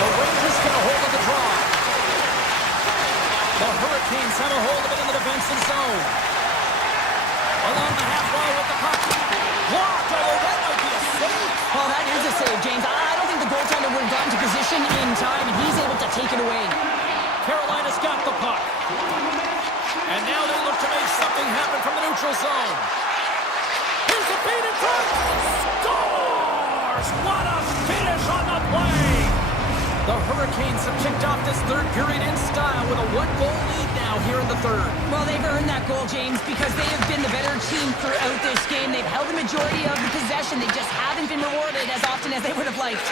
The Rangers get a hold of the draw. The Hurricanes have a hold of it in the defensive zone. Along the half wall with the puck. Blocked. Oh, that might be a save. Oh, that is a save, James. I don't think the goaltender would have gotten to position in time, and he's able to take it away. Carolina's got the puck. And now they look to make something happen from the neutral zone. Here's a feed in front. Scores! What a finish on the play! The Hurricanes have kicked off this third period in style with a 1-goal lead now here in the third. Well, they've earned that goal, James, because they have been the better team throughout this game. They've held the majority of the possession. They just haven't been rewarded as often as they would have liked.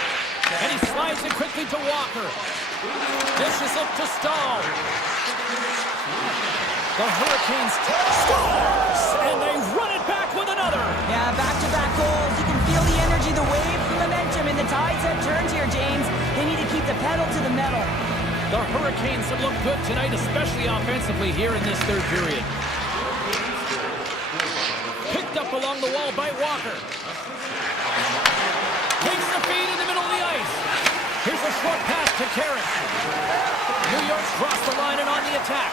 And he slides it quickly to Walker. Dishes it to Stahl. The Hurricanes scores! And they run it back with another. Yeah, back-to-back goals. You can feel the energy, the wave, the momentum, and the tides have turned here, James. They need to keep the pedal to the metal. The Hurricanes have looked good tonight, especially offensively here in this third period. Picked up along the wall by Walker. Takes the feed in the middle of the ice. Here's a short pass to Carrick. New York's crossed the line and on the attack.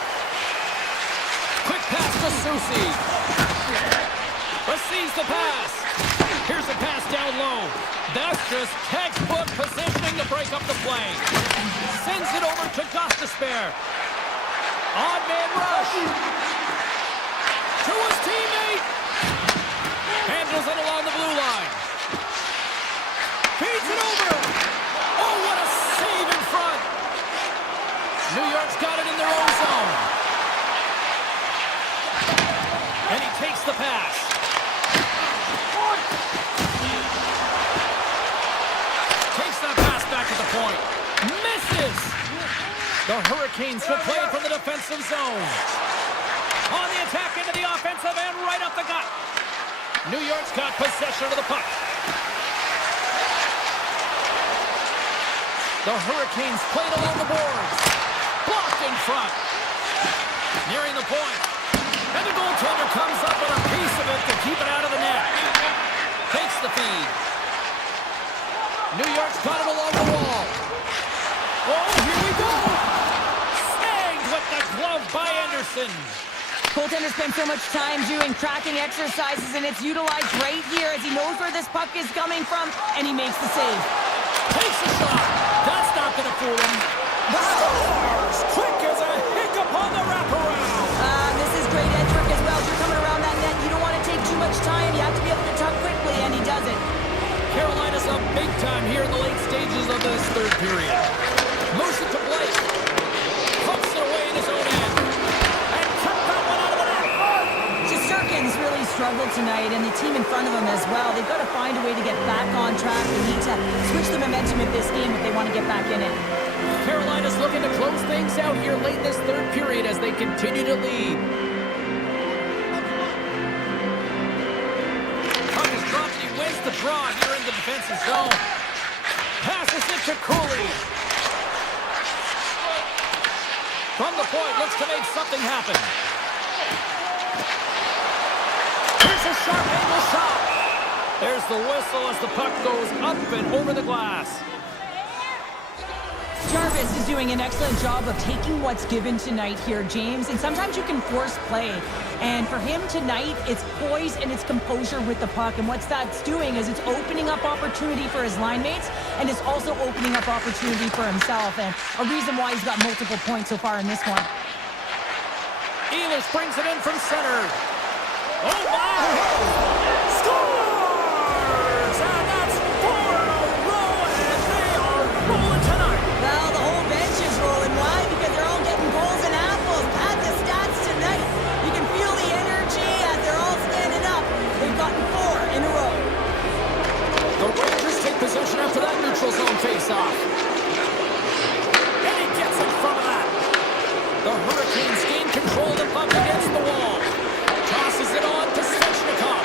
Quick pass to Soucy. Receives the pass. Here's a pass down low. That's just textbook positioning to break up the play. Sends it over to Gostisbehere. Odd man rush. To his teammate. Handles it along the blue line. Feeds it over. Oh, what a save in front. New York's got it in their own zone. And he takes the pass. Takes that pass back at the point. Misses! The Hurricanes will play from the defensive zone. On the attack into the offensive end, right up the gut. New York's got possession of the puck. The Hurricanes played along the boards. Blocked in front. Nearing the point. And the goaltender comes up with a piece of it to keep it out of the net. open. Goaltender spends so much time doing tracking exercises, and it's utilized right here as he knows where this puck is coming from, and he makes the save. Takes a shot. That's not going to fool him. Scores! Quick as a hiccup on the wraparound. This is great edge work as well. As you're coming around that net, you don't want to take too much time. You have to be able to tuck quickly, and he does it. Carolina's up big time here in the late stages of this third period. Moves it to Blake. Pumps it away in his own end. And kept that one out of the net. Shesterkin's really struggled tonight, and the team in front of him as well. They've got to find a way to get back on track. They need to switch the momentum of this game if they want to get back in it. Carolina's looking to close things out here late in this third period as they continue to lead. Puck is dropped, and he wins the draw here in the defensive zone. Passes it to Cooley. From the point, looks to make something happen. Here's a sharp angle shot. There's the whistle as the puck goes up and over the glass. Jarvis is doing an excellent job of taking what's given tonight here, James, and sometimes you can force play. And for him tonight, it's poise and it's composure with the puck, and what that's doing is it's opening up opportunity for his line mates, and it's also opening up opportunity for himself, and a reason why he's got multiple points so far in this one. Ehlers brings it in from center. Oh, my! Scores! And that's 4 in a row, and they are rolling tonight. Well, the whole bench is rolling. Why? Because they're all getting goals and apples. Pat the stats tonight. You can feel the energy as they're all standing up. They've gotten 4 in a row. The Rangers take possession after that neutral zone face-off. And he gets in front of that. The Hurricanes gain control of the puck against the wall. Tosses it on to Svechnikov.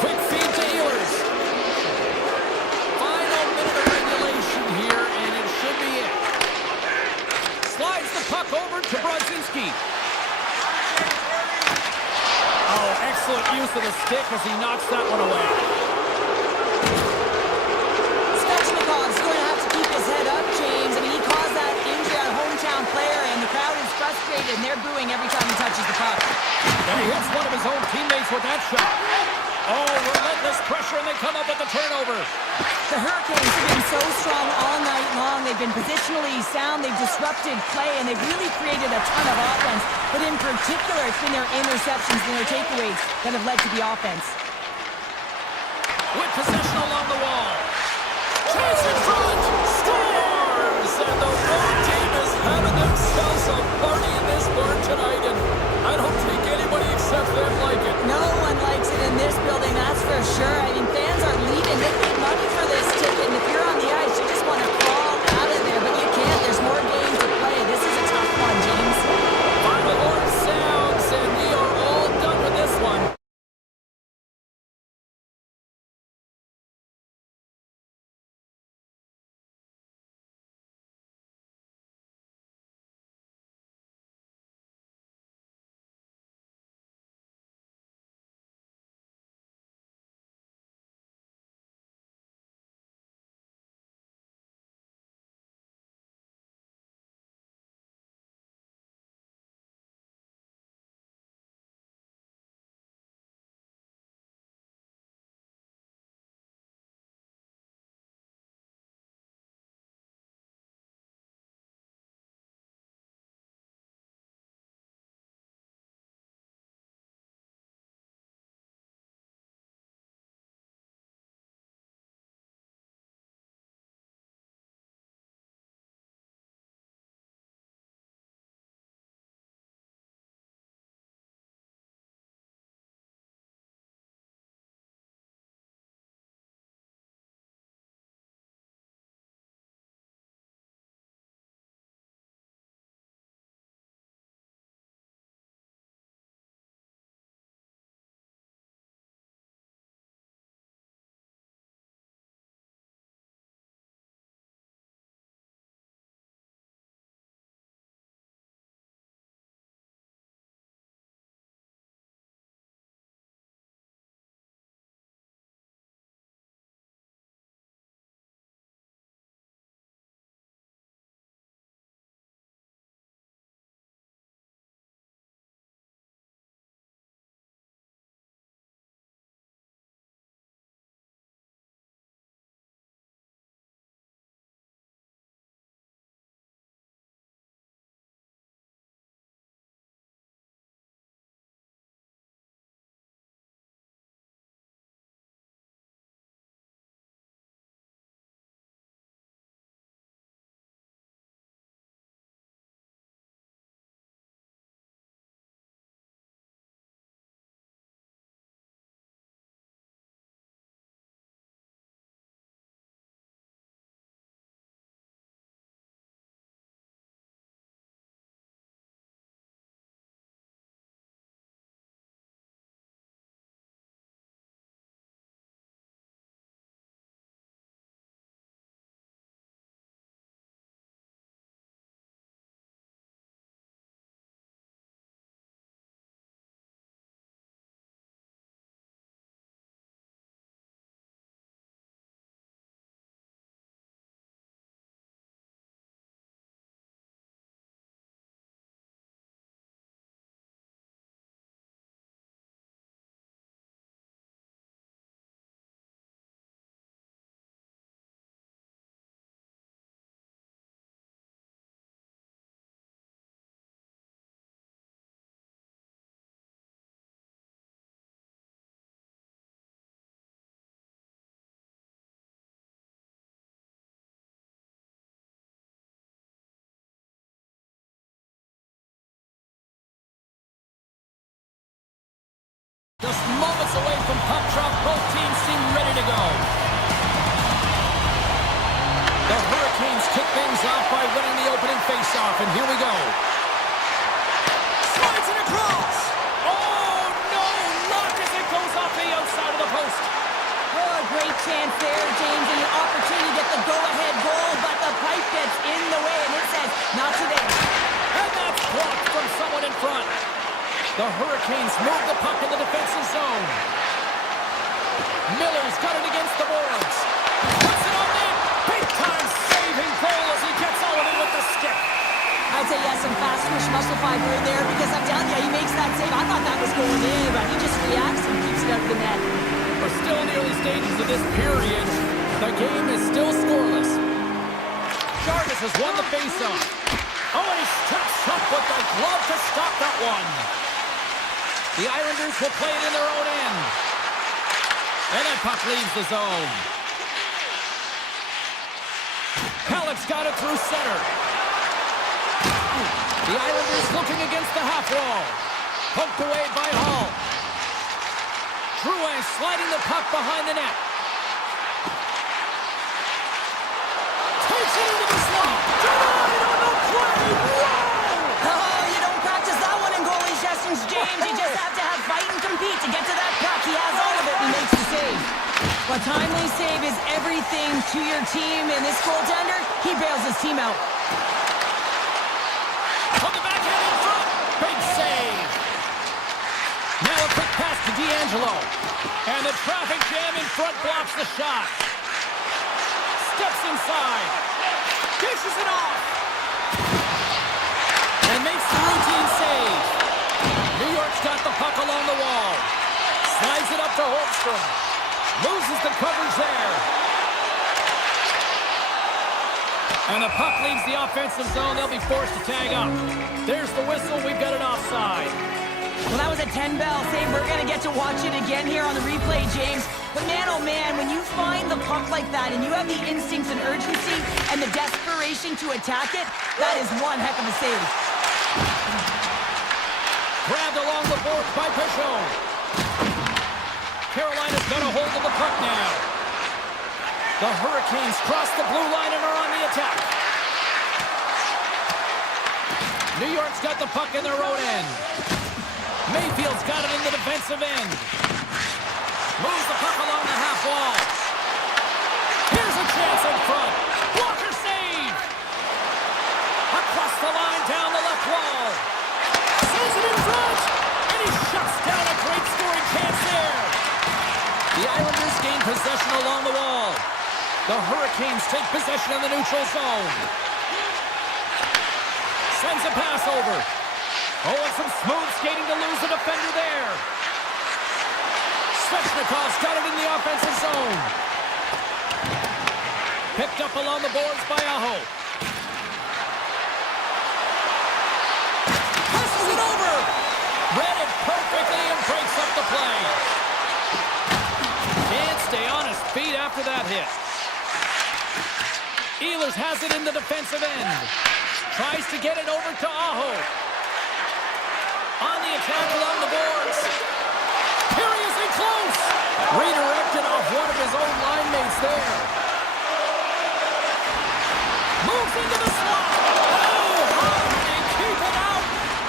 Quick feed to Ehlers. Final minute of regulation here, and it should be it. Slides the puck over to Brodzinski. Oh, excellent use of the stick as he knocks that one away. Svechnikov's going to have to keep his head up, James. I mean, he caused that injury on a hometown player, and the crowd is frustrated, and they're booing every time he touches the puck. And he hits one of his own teammates with that shot. Oh, relentless pressure, and they come up with the turnover. The Hurricanes have been so strong all night long. They've been positionally sound. They've disrupted play, and they've really created a ton of offense. But in particular, it's been their interceptions and their takeaways that have led to the offense. With possession along the wall. Chance in front. Scores! And the road team is having themselves a party in this barn tonight, and I don't think anybody except them like it. No one likes it in this building, that's for sure. I mean, fans are leaving. They paid money for this ticket, and if you're on the ice, you just want to crawl out of there, but you can't. There's more games to play. This is a tough one, James. Final horn sounds, and we are all done with this one. winning the opening faceoff, and here we go. Slides it across. Oh, no! Knocked as it goes off the outside of the post. Oh, great chance there, James, and an opportunity to get the go-ahead goal, but the pipe gets in the way, and it says, not today. And that's blocked from someone in front. The Hurricanes move the puck in the defensive zone. Miller's got it against the boards. Puts it on net. Big-time saving goal as he gets all of it with the stick. I'd say yes, some fast twitch muscle fiber in there, because I'm telling you, he makes that save. I thought that was going in, but he just reacts and keeps it out of the net. We're still in the early stages of this period. The game is still scoreless. Jarvis has won the faceoff. Oh, and he steps up with the glove to stop that one. The Islanders will play it in their own end. And that puck leaves the zone. Halleck's got it through center. The Islanders looking against the half wall. Poked away by Hall. Drouin sliding the puck behind the net. Takes it into the slot. Denied on the play. Whoa! Oh, you don't practice that one in goalie sessions, James. You just have to have fight and compete to get to that puck. He has all of it and he makes the save. A timely save is everything to your team, and this goaltender, he bails his team out. On the backhand in front. Big save. Now a quick pass to D'Angelo. And the traffic jam in front blocks the shot. Steps inside. Dishes it off. And makes the routine save. New York's got the puck along the wall. Slides it up to Holmstrom. Loses the coverage there. And the puck leaves the offensive zone. They'll be forced to tag up. There's the whistle. We've got it offside. Well, that was a 10-bell save. We're going to get to watch it again here on the replay, James. But man, oh man, when you find the puck like that and you have the instincts and urgency and the desperation to attack it, that is one heck of a save. Grabbed along the boards by Pichon. Carolina's got a hold of the puck now. The Hurricanes cross the blue line and are on the attack. New York's got the puck in their own end. Mayfield's got it in the defensive end. Moves the puck along the half wall. Here's a chance in front. Blocker save. Across the line down the left wall. Sends it in front. And he shuts down a great scoring chance there. The Islanders gain possession along the wall. The Hurricanes take possession in the neutral zone. Sends a pass over. Oh, and some smooth skating to lose the defender there. Svechnikov's got it in the offensive zone. Picked up along the boards by Aho. Passes it over. Read it perfectly and breaks up the play. Can't stay on his feet after that hit. Ehlers has it in the defensive end. Tries to get it over to Aho. On the attack along the boards. Curiously close. Redirected off one of his own line mates there. Moves into the slot. Oh, how did he keep it out?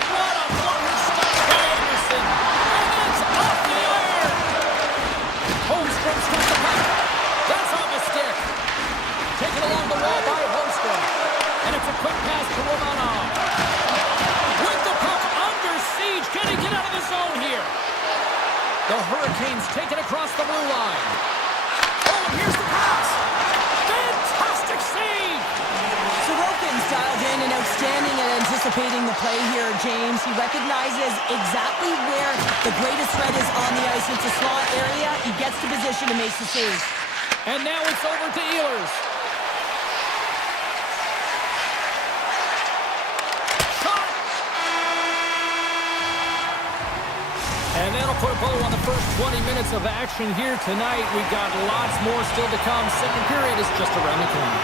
What a blocker stop by Anderson. And it's off the iron. Holmstrom's got the puck. That's off a stick. Taken along the wall by Holmstrom. And it's a quick pass to Romanov. With the puck under siege. Can he get out of the zone here? The Hurricanes take it across the blue line. Oh, and here's the pass. Fantastic save. Sorokin's dialed in and outstanding at anticipating the play here, James. He recognizes exactly where the greatest threat is on the ice. It's a slot area. He gets to position and makes the save. And now it's over to Ehlers. Shot! And that'll put a bow on the first 20 minutes of action here tonight. We've got lots more still to come. Second period is just around the corner.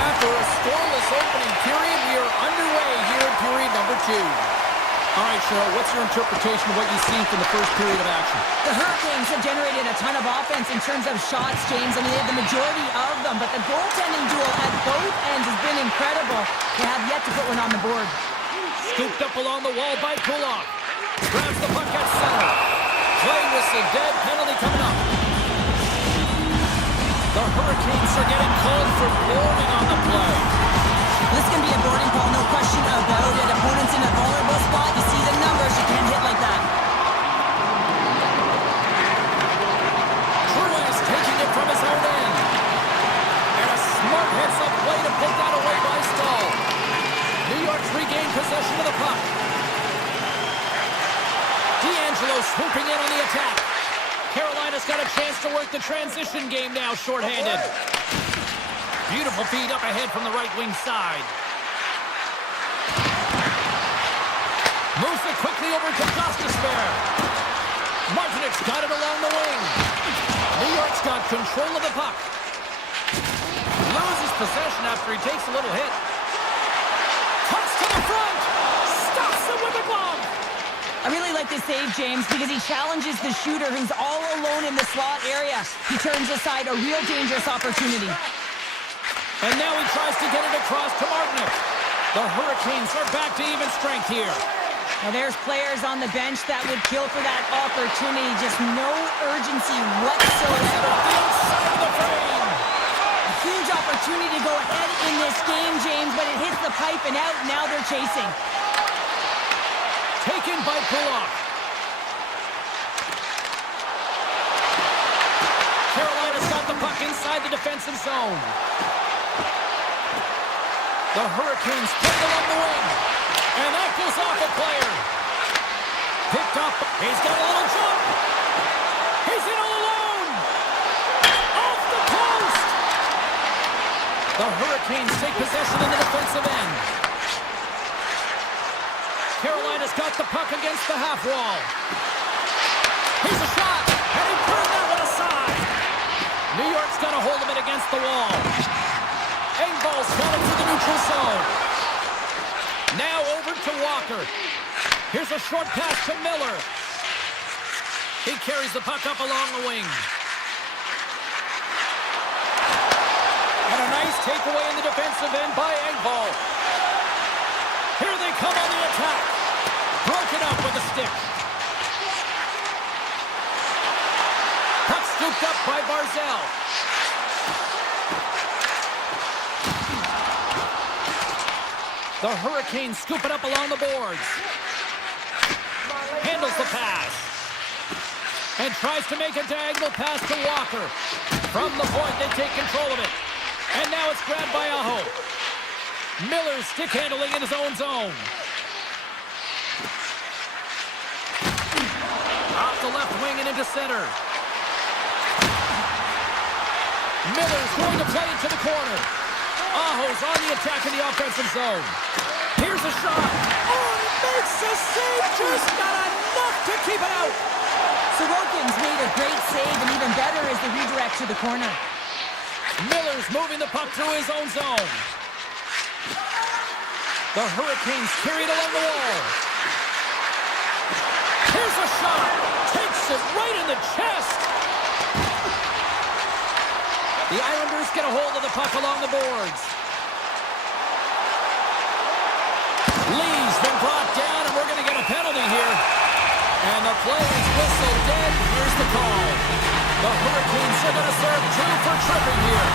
After a scoreless opening period, we are underway here in period number 2. All right, Cheryl, what's your interpretation of what you've seen from the first period of action? The Hurricanes have generated a ton of offense in terms of shots, James. I mean, they have the majority of them, but the goaltending duel at both ends has been incredible. They have yet to put one on the board. Scooped up along the wall by Kulak. Grabs the puck at center. Play whistle dead, penalty coming up. The Hurricanes are getting called for boarding on the play. This can be a boarding call, no question about it. Opponents in a vulnerable spot, you see the numbers, you can't hit like that. Truitt is taking it from his own end. And a smart heads-up play to put that away by Stahl. New York's regained possession of the puck. D'Angelo swooping in on the attack. Carolina's got a chance to work the transition game now, shorthanded. Beautiful feed up ahead from the right wing side. Moves it quickly over to Gostisbehere. Martinek's got it along the wing. New York's got control of the puck. Loses possession after he takes a little hit. Cuts to the front. Stops it with a glove. I really like this save, James, because he challenges the shooter who's all alone in the slot area. He turns aside a real dangerous opportunity. And now he tries to get it across to Martinek. The Hurricanes are back to even strength here. Now there's players on the bench that would kill for that opportunity. Just no urgency whatsoever. Inside of the frame. A huge opportunity to go ahead in this game, James, but it hits the pipe and out. Now they're chasing. Taken by Kulak. Carolina's got the puck inside the defensive zone. The Hurricanes play along the wing. And that goes off a player. Picked up. He's got a little jump. He's in all alone. Off the post. The Hurricanes take possession in the defensive end. Carolina's got the puck against the half wall. Here's a shot. And he turned that one aside. New York's got a hold of it against the wall. Engvall's got it to the neutral zone. Now over to Walker. Here's a short pass to Miller. He carries the puck up along the wing. And a nice takeaway in the defensive end by Engvall. Here they come on the attack. Broken up with a stick. Puck scooped up by Barzal. The Hurricanes scoop it up along the boards. Handles the pass. And tries to make a diagonal pass to Walker. From the point, they take control of it. And now it's grabbed by Aho. Miller's stick handling in his own zone. Off the left wing and into center. Miller's going to play it to the corner. Aho's on the attack in the offensive zone. Here's a shot. Oh, he makes a save. Just not enough to keep it out. Sorokin's made a great save, and even better is the redirect to the corner. Miller's moving the puck through his own zone. The Hurricanes carry it along the wall. Here's a shot. Takes it right in the chest. The Islanders get a hold of the puck along the boards. Lee's been brought down, and we're going to get a penalty here. And the play is whistled dead. Here's the call. The Hurricanes are going to serve two for tripping here.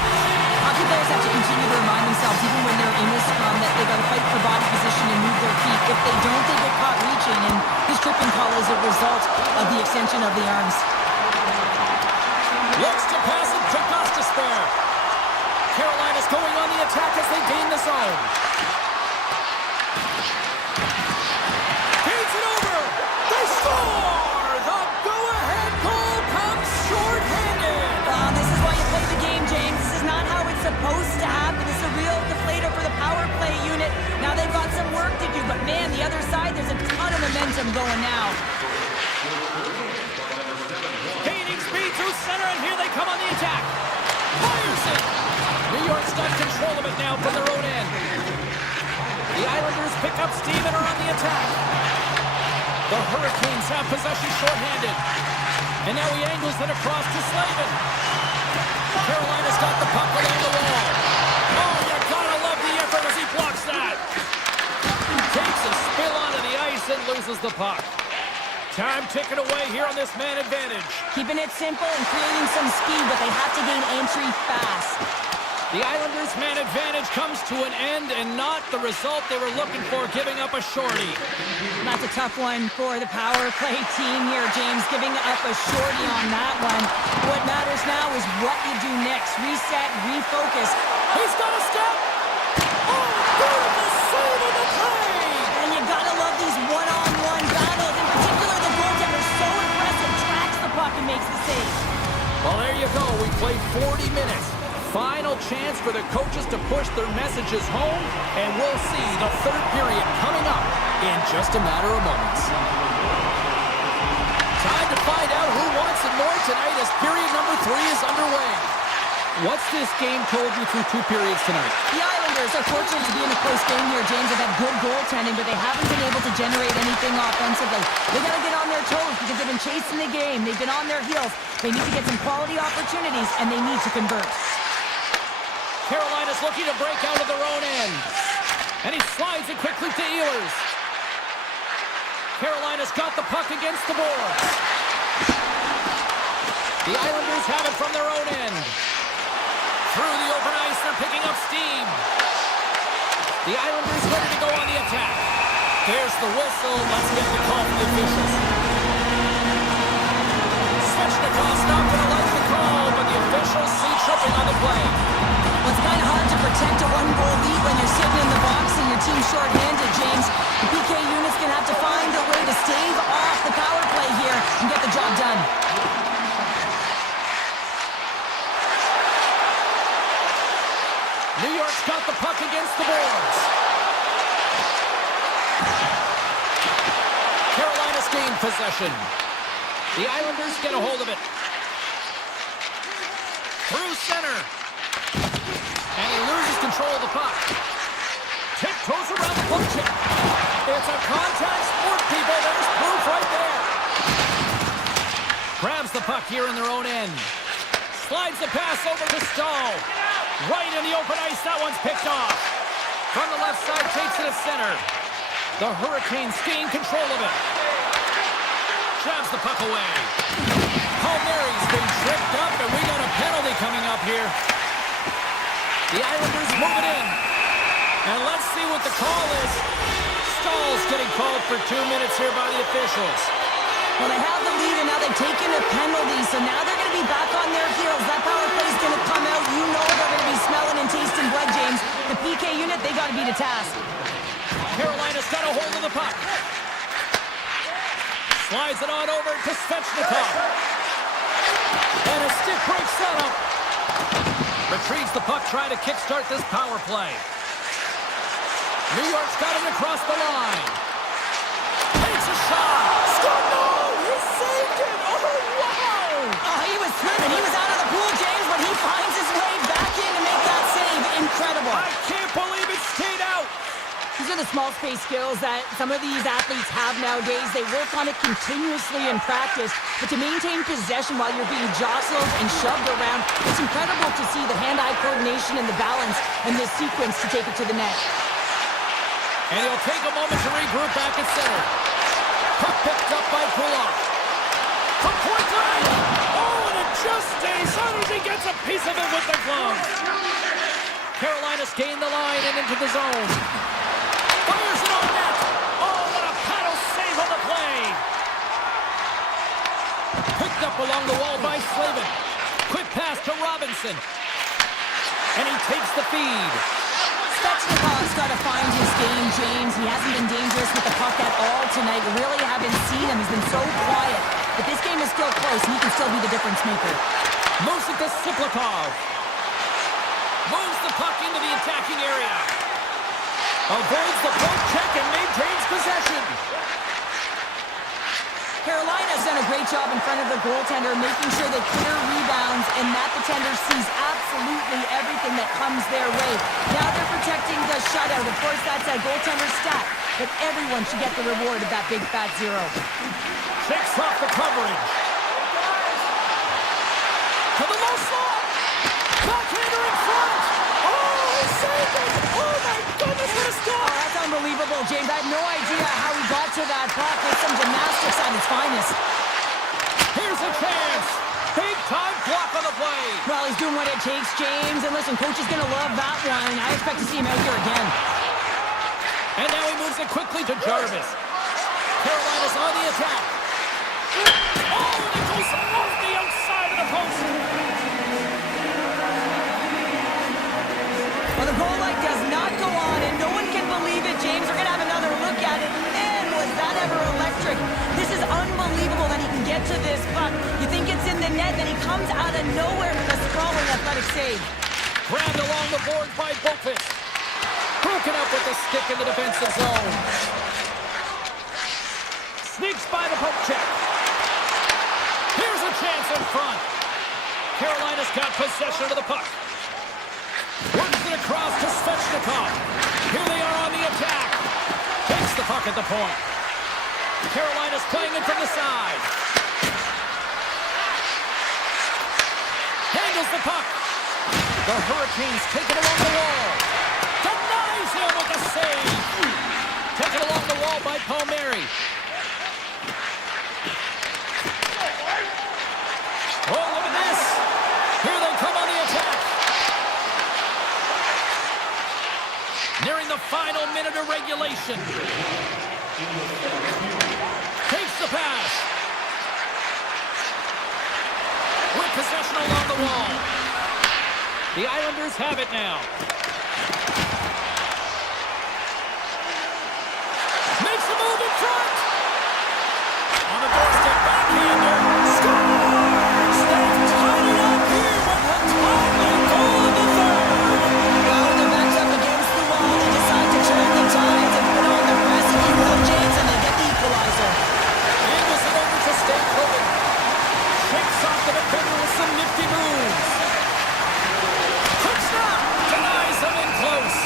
Hockey players have to continue to remind themselves, even when they're in this scrum, that they've got to fight for body position and move their feet. If they don't, they get caught reaching, and this tripping call is a result of the extension of the arms. Looks to pass it to Gostisbehere. Carolina's going on the attack as they gain the zone. Feeds it over. They score! The go-ahead goal comes short-handed. This is why you play the game, James. This is not how it's supposed to happen. This is a real deflator for the power play unit. Now they've got some work to do, but man, the other side, there's a ton of momentum going now. Gaining speed through center, and here they come on the attack. Fires it. New York's got control of it now from their own end. The Islanders pick up steam and are on the attack. The Hurricanes have possession shorthanded. And now he angles it across to Slavin. Carolina's got the puck along the wall. Oh, you gotta love the effort as he blocks that. Takes a spill onto the ice and loses the puck. Time ticking away here on this man advantage. Keeping it simple and creating some speed, but they have to gain entry fast. The Islanders' man advantage comes to an end and not the result they were looking for, giving up a shorty. That's a tough one for the power play team here, James, giving up a shorty on that one. What matters now is what you do next. Reset, refocus. He's got a step. Oh, beautiful save on the play. And you gotta love these one-on-one battles. In particular, the goaltender is so impressive, tracks the puck and makes the save. Well, there you go. We played 40 minutes. Final chance for the coaches to push their messages home, and we'll see the third period coming up in just a matter of moments. Time to find out who wants it more tonight as period number 3 is underway. What's this game told you through 2 periods tonight? The Islanders are fortunate to be in a close game here, James. They've had good goaltending, but they haven't been able to generate anything offensively. They got to get on their toes because they've been chasing the game. They've been on their heels. They need to get some quality opportunities, and they need to convert. Carolina's looking to break out of their own end. And he slides it quickly to Ehlers. Carolina's got the puck against the boards. The Islanders have it from their own end. Through the open ice, they're picking up steam. The Islanders ready to go on the attack. There's the whistle. Let's get the call from the officials. Svechnikov's not going to like the call, but the officials see tripping on the play. Well, it's kind of hard to protect a one-goal lead when you're sitting in the box and your team's short-handed, James. The PK unit's going to have to find a way to stave off the power play here and get the job done. New York's got the puck against the boards. Carolina's gained possession. The Islanders get a hold of it. Through center. And he loses control of the puck. Tiptoes around the puck check. It's a contact sport, people. There's proof right there. Grabs the puck here in their own end. Slides the pass over to Stahl. Right in the open ice, that one's picked off. From the left side, takes it to center. The Hurricanes gain control of it. Jabs the puck away. Palmieri's been tripped up, and we got a penalty coming up here. The Islanders move it in. And let's see what the call is. Stahl's getting called for 2 minutes here by the officials. Well, they have the lead, and now they've taken a penalty, so now they're going to be back on their heels. That power play is going to come out. You know they're going to be smelling and tasting blood, James. The PK unit, they got to beat a task. Carolina's got a hold of the puck. Slides it on over to Svechnikov. And a stick break setup. Retrieves the puck, trying to kickstart this power play. New York's got it across the line. Takes a shot. Score! No! He saved it! Oh, wow! Oh, he was swimming. He was out of the pool, James, but he finds his way back in to make that save. Incredible. I can't believe it stayed out. These are the small space skills that some of these athletes have nowadays. They work on it continuously in practice, but to maintain possession while you're being jostled and shoved around, it's incredible to see the hand-eye coordination and the balance in this sequence to take it to the net. And he'll take a moment to regroup back at center. Puck picked up by Kulak. From point line. Oh, and it just stays on as he gets a piece of it with the glove. Carolina's gained the line and into the zone. Fires it on net. Oh, what a paddle save on the play. Picked up along the wall by Slavin. Quick pass to Robinson. And he takes the feed. Svechnikov's got to find his game, James. He hasn't been dangerous with the puck at all tonight. We really haven't seen him. He's been so quiet. But this game is still close, and he can still be the difference maker. Moves it to Siplikov. Moves the puck into the attacking area. Avoids the poke check and maintains possession. Carolina's done a great job in front of the goaltender, making sure they clear rebounds and that the tender sees absolutely everything that comes their way. Now they're protecting the shutout. Of course, that's a goaltender stat, but everyone should get the reward of that big fat zero. Shakes off the coverage. To the low slot. Backhander in front. Oh, he saved it. Oh, my goodness, what a stop. Oh, that's unbelievable, James. I have no idea how he got to that puck. It's some gymnastics at its finest. Here's a chance. Big time block on the play. Well, he's doing what it takes, James. And listen, coach is going to love that one. I expect to see him out here again. And now he moves it quickly to Jarvis. Carolina's on the attack. Oh, and it goes off the outside of the post. Well, the goal light does not go on, and no one can believe it, James. We're going to have another look at it. Man, was that ever electric. This is unbelievable that he can get to this puck. You think it's in the net, then he comes out of nowhere with a sprawling athletic save. Grabbed along the board by Boqvist. Broken up with the stick in the defensive zone. Sneaks by the poke check. Here's a chance in front. Carolina's got possession of the puck. Works it across to Svechnikov. Here they are on the attack. Takes the puck at the point. Carolina's playing it from the side. Handles the puck. The Hurricanes take it along the wall. Denies him with a save. Taken along the wall by Palmieri. Oh, look at this. Here they come on the attack. Nearing the final minute of regulation. Takes the pass. With possession along the wall. The Islanders have it now. Makes a move in front. On the doorstep, backhander. Scores! They've tied it up here with a timely goal in the third. Well, they're backed up against the wall. They decide to turn the tides and put on the press, if you will, James, and they get the equalizer. Anderson over to Stankovic. Shakes off the defender with some nifty moves. Quick stop! Denies him in close.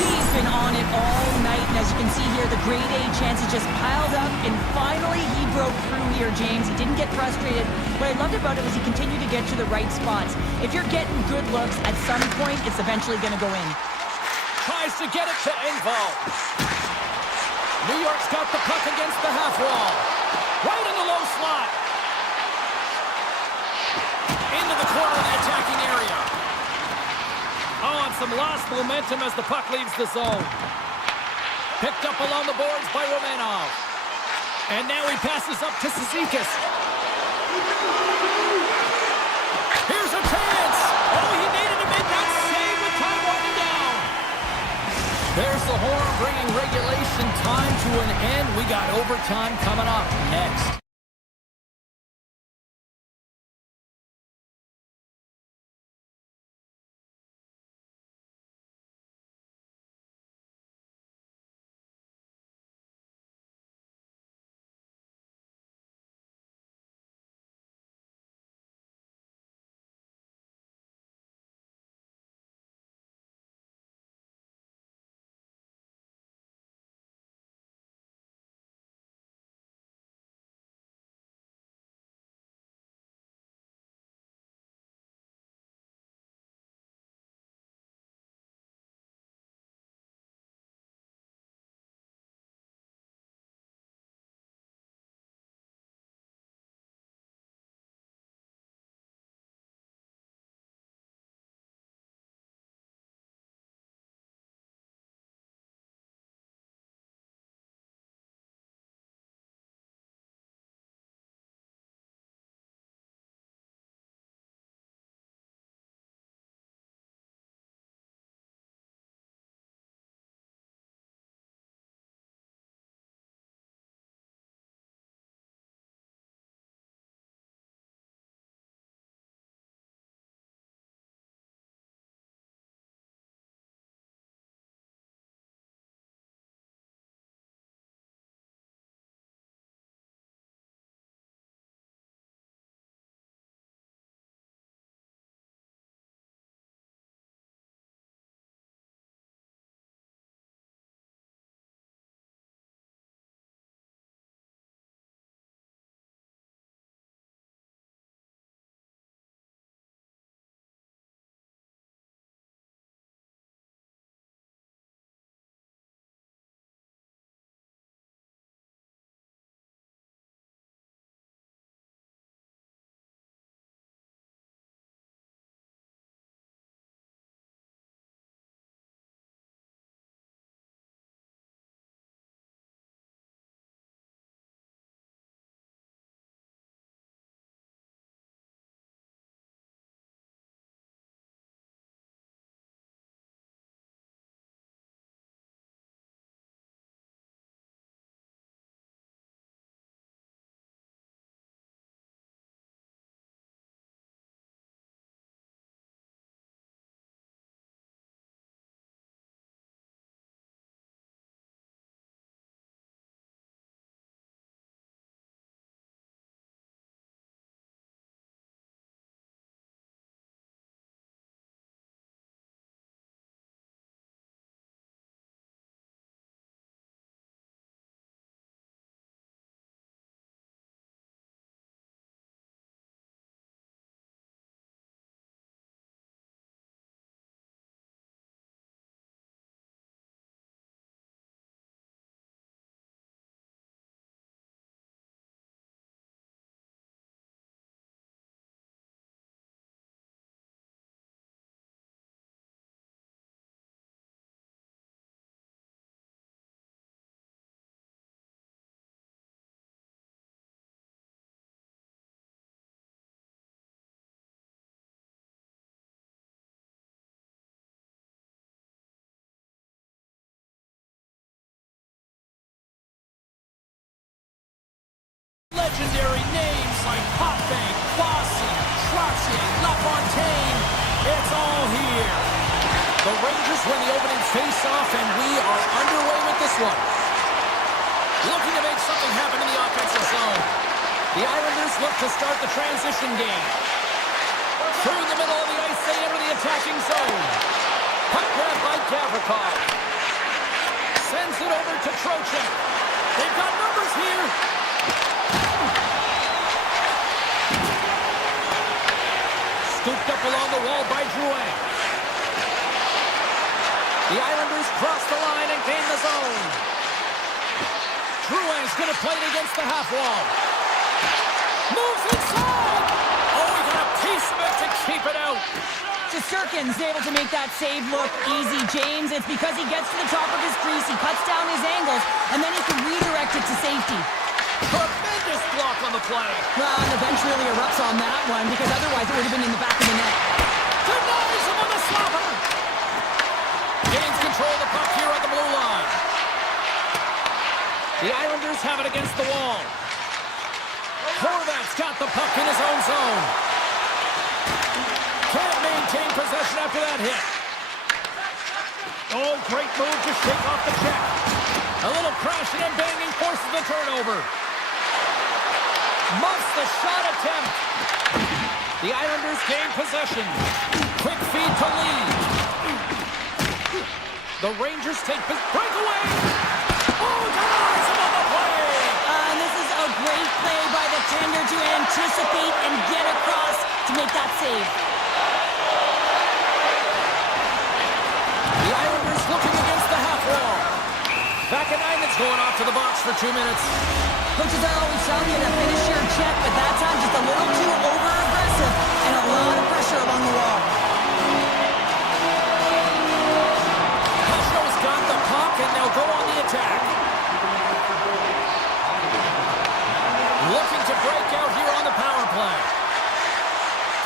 He's been on it all night, and as you can see here, the grade A chances just piled up, and finally he broke through here, James. He didn't get frustrated. What I loved about it was he continued to get to the right spots. If you're getting good looks, at some point, it's eventually going to go in. Tries to get it to Engvall. New York's got the puck against the half wall. Right in the low slot. Into the corner of the attacking area. Oh, and some lost momentum as the puck leaves the zone. Picked up along the boards by Romanov. And now he passes up to Cizikas. Here's a chance. Oh, he needed to make that save with time winding down. There's the horn bringing regulation time to an end. We got overtime coming up next. legendary names like Popbank, Bossy, Trottier, LaFontaine. It's all here. The Rangers win the opening face-off, and we are underway with this one. Looking to make something happen in the offensive zone. The Islanders look to start the transition game. Through the middle of the ice, they enter the attacking zone. Puck grab by Gavrikov. Sends it over to Trocheck. They've got numbers here. Scooped up along the wall by Drouin. The Islanders cross the line and gain the zone. Drouin's going to play it against the half wall. Moves inside. Oh, he got a piece of it to keep it out. Shesterkin's able to make that save look easy, James. It's because he gets to the top of his crease, he cuts down his angles, and then he can redirect it to safety. Tremendous block on the play. Well, and the bench really erupts on that one, because otherwise it would have been in the back of the net. Denies him on the slapper. Gains control of the puck here on the blue line. The Islanders have it against the wall. Horvat's got the puck in his own zone. Can't maintain possession after that hit. Oh, great move to shake off the check. A little crashing and banging forces the turnover. Muffs the shot attempt. The Islanders gain possession. Quick feed to lead. The Rangers take breakaway. Oh, denies him on the play. And this is a great play by the tender to anticipate and get across to make that save. The Islanders looking against the half wall. Back at 9, it's going off to the box for 2 minutes. Coaches are always telling you to finish your check, but that time just a little too over-aggressive and a lot of pressure along the wall. Hesho's got the puck, and they'll go on the attack. Looking to break out here on the power play.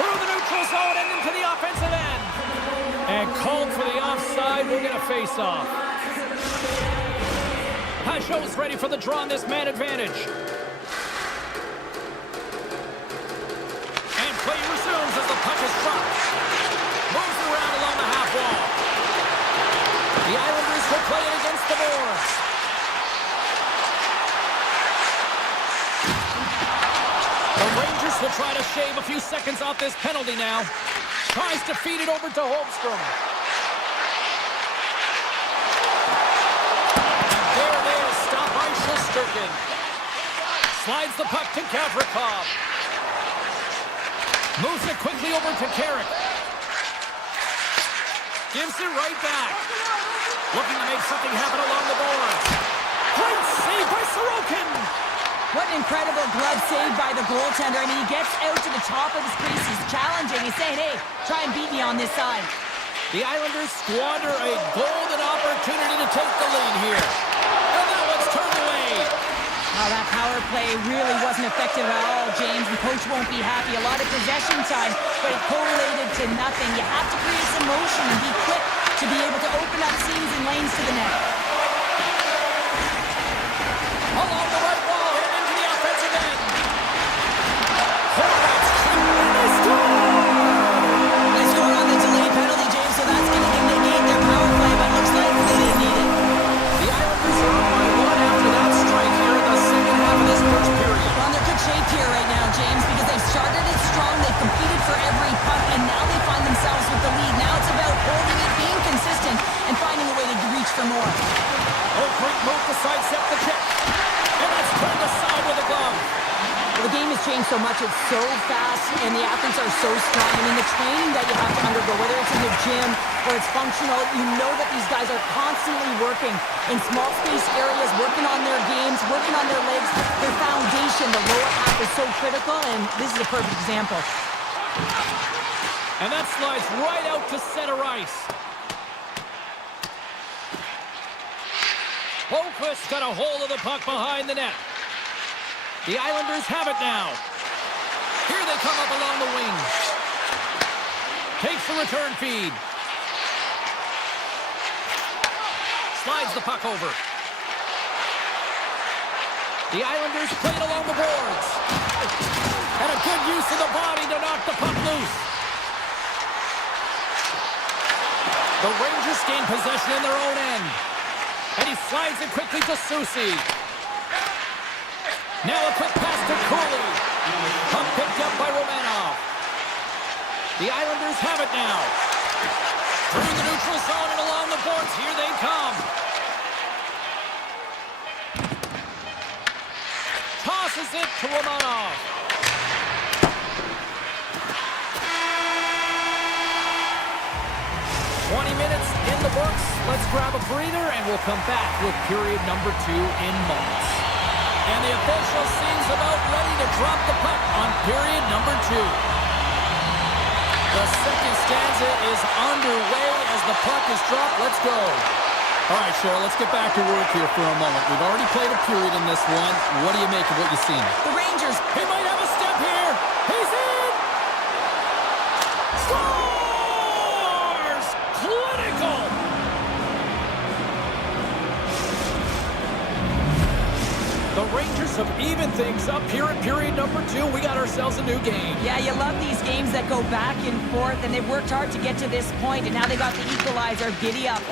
Through the neutral zone and into the offensive end. And called for the offside. We'll get a face-off. Hesho's ready for the draw on this man advantage. And play resumes as the puck is dropped. Moves around along the half wall. The Islanders will play it against the boards. The Rangers will try to shave a few seconds off this penalty now. Tries to feed it over to Holmstrom. There it is, stopped by Shesterkin. Slides the puck to Gavrikov. Moves it quickly over to Carrick. Gives it right back. Looking to make something happen along the boards. Great save by Sorokin. What an incredible glove save by the goaltender. I mean, he gets out to the top of his crease. He's challenging. He's saying, hey, try and beat me on this side. The Islanders squander a golden opportunity to take the lead here. And that one's turned away. Well, that power play really wasn't effective at all, James. The coach won't be happy. A lot of possession time, but it correlated to nothing. You have to create some motion and be quick to be able to open up seams and lanes to the net. Along the right wall and into the offensive end. Horvat's tripped and they score! They score on the delayed penalty, James, so that's going to negate their power play, but looks like they didn't need it. The Islanders are up by 1 after that strike here in the second half of this first period. Well, they're good shape here right now, James, because they've started it strong, they've competed for every puck, and now they find themselves with the lead. Now it's about holding it, being consistent, and finding a way to reach for more. Oh, great move to sidestep the kick. And that's turned aside with a glove. Well, the game has changed so much. It's so fast, and the athletes are so strong. I mean, the training that you have to undergo, whether it's in the gym or it's functional, you know that these guys are constantly working in small space areas, working on their games, working on their legs. Their foundation, the lower half, is so critical, and this is a perfect example. And that slides right out to center ice. Boquist got a hold of the puck behind the net. The Islanders have it now. Here they come up along the wing. Takes the return feed. Slides the puck over. The Islanders played along the boards. And a good use of the body to knock the puck loose. The Rangers gain possession in their own end. And he slides it quickly to Susi. Now a quick pass to Cooley. Puck picked up by Romanov. The Islanders have it now. Through the neutral zone and along the boards. Here they come. Tosses it to Romanov. Minutes in the books. Let's grab a breather and we'll come back with period number 2 in moments. And the official seems about ready to drop the puck on period number 2. The second stanza is underway as the puck is dropped. Let's go. All right, Cheryl, let's get back to work here for a moment. We've already played a period in this one. What do you make of what you've seen? The Rangers, he might have a step here. He's in. Scores! Clinical! The Rangers have evened things up here at period number 2. We got ourselves a new game. Yeah, you love these games that go back and forth, and they've worked hard to get to this point, and now they got the equalizer. Giddy up.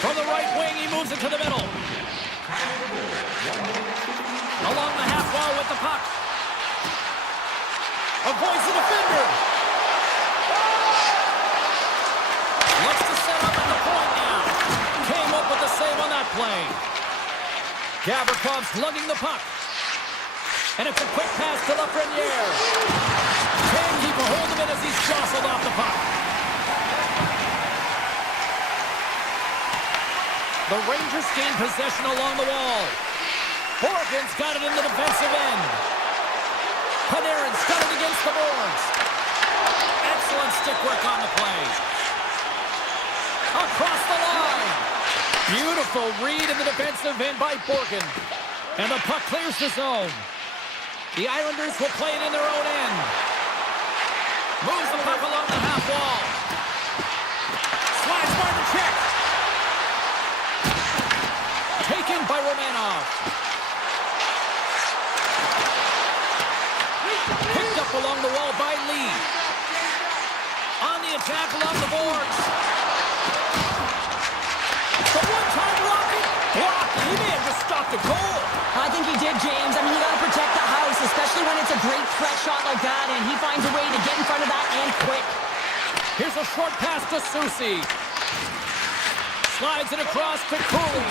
From the right wing, he moves it to the middle. Along the half wall with the puck. Avoids the defender. Looks to set up at the point now. Came up with the save on that play. Gavrikoff's lugging the puck. And it's a quick pass to Lafreniere. Can't keep a hold of it as he's jostled off the puck. The Rangers gain possession along the wall. Borgen's got it in the defensive end. Panarin's got it against the boards. Excellent stick work on the play. Across the line. Beautiful read in the defensive end by Borgen. And the puck clears the zone. The Islanders will play it in their own end. Moves the puck along the half wall. Slides by the check. Taken by Romanov. Picked up along the wall by Lee. On the attack along the boards. The one-time rocket blocked. He may have just stopped a goal. I think he did, James. I mean, you got to protect the house, especially when it's a great threat shot like that, and he finds a way to get in front of that and quick. Here's a short pass to Susi. Slides it across to Cooley.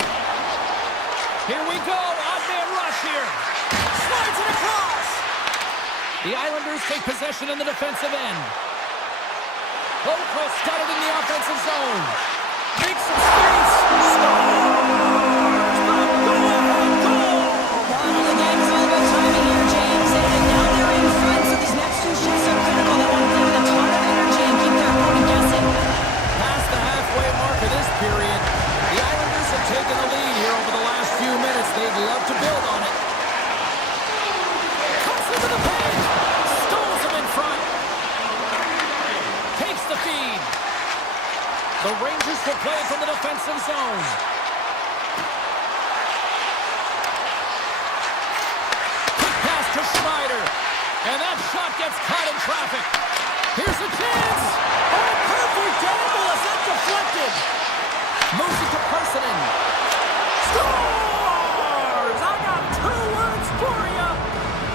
Here we go. Odd man rush here. Slides it across. The Islanders take possession in the defensive end. Lundqvist got it in the offensive zone. Makes some space. Scores! The game is all about timing here, James, and now they're in front, so these next two shifts are critical. They want to play with a ton of energy and keep their opponent guessing. Past the halfway mark of this period, the Islanders have taken the lead here over the last few minutes. They'd love to build on it. Cuts into the paint. Stones him in front. Takes the feed. The Rangers will play it from the defensive zone. Quick pass to Schneider. And that shot gets caught in traffic. Here's a chance. Oh, perfect angle as that deflected. Moves it to Parsonen. Scores! I got 2 words for you.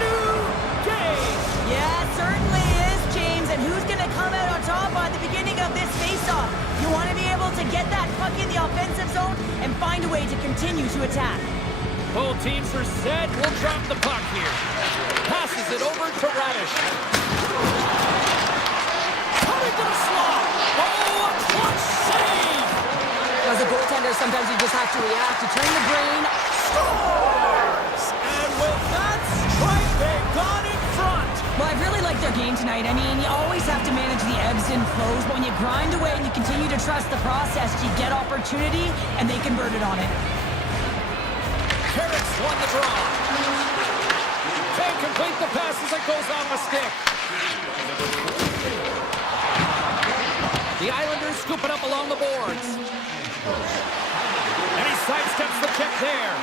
New game. Yeah, it certainly is, James, and who's going to come out on top at the beginning of this faceoff? You want to be able to get that puck in the offensive zone and find a way to continue to attack. Both teams are set. We'll drop the puck here. Passes it over to Radish. Coming to the slot. Oh, a clutch save. As a goaltender, sometimes you just have to react. You turn the brain. Scores! And with that strike, they've gone in front. Well, I really like their game tonight. I mean, you always have to manage the ebbs and flows. But when you grind away and you continue to trust the process, you get opportunity, and they converted on it. Carrots won the draw. Can't complete the pass as it goes off a stick. The Islanders scoop it up along the boards. And he sidesteps the check there.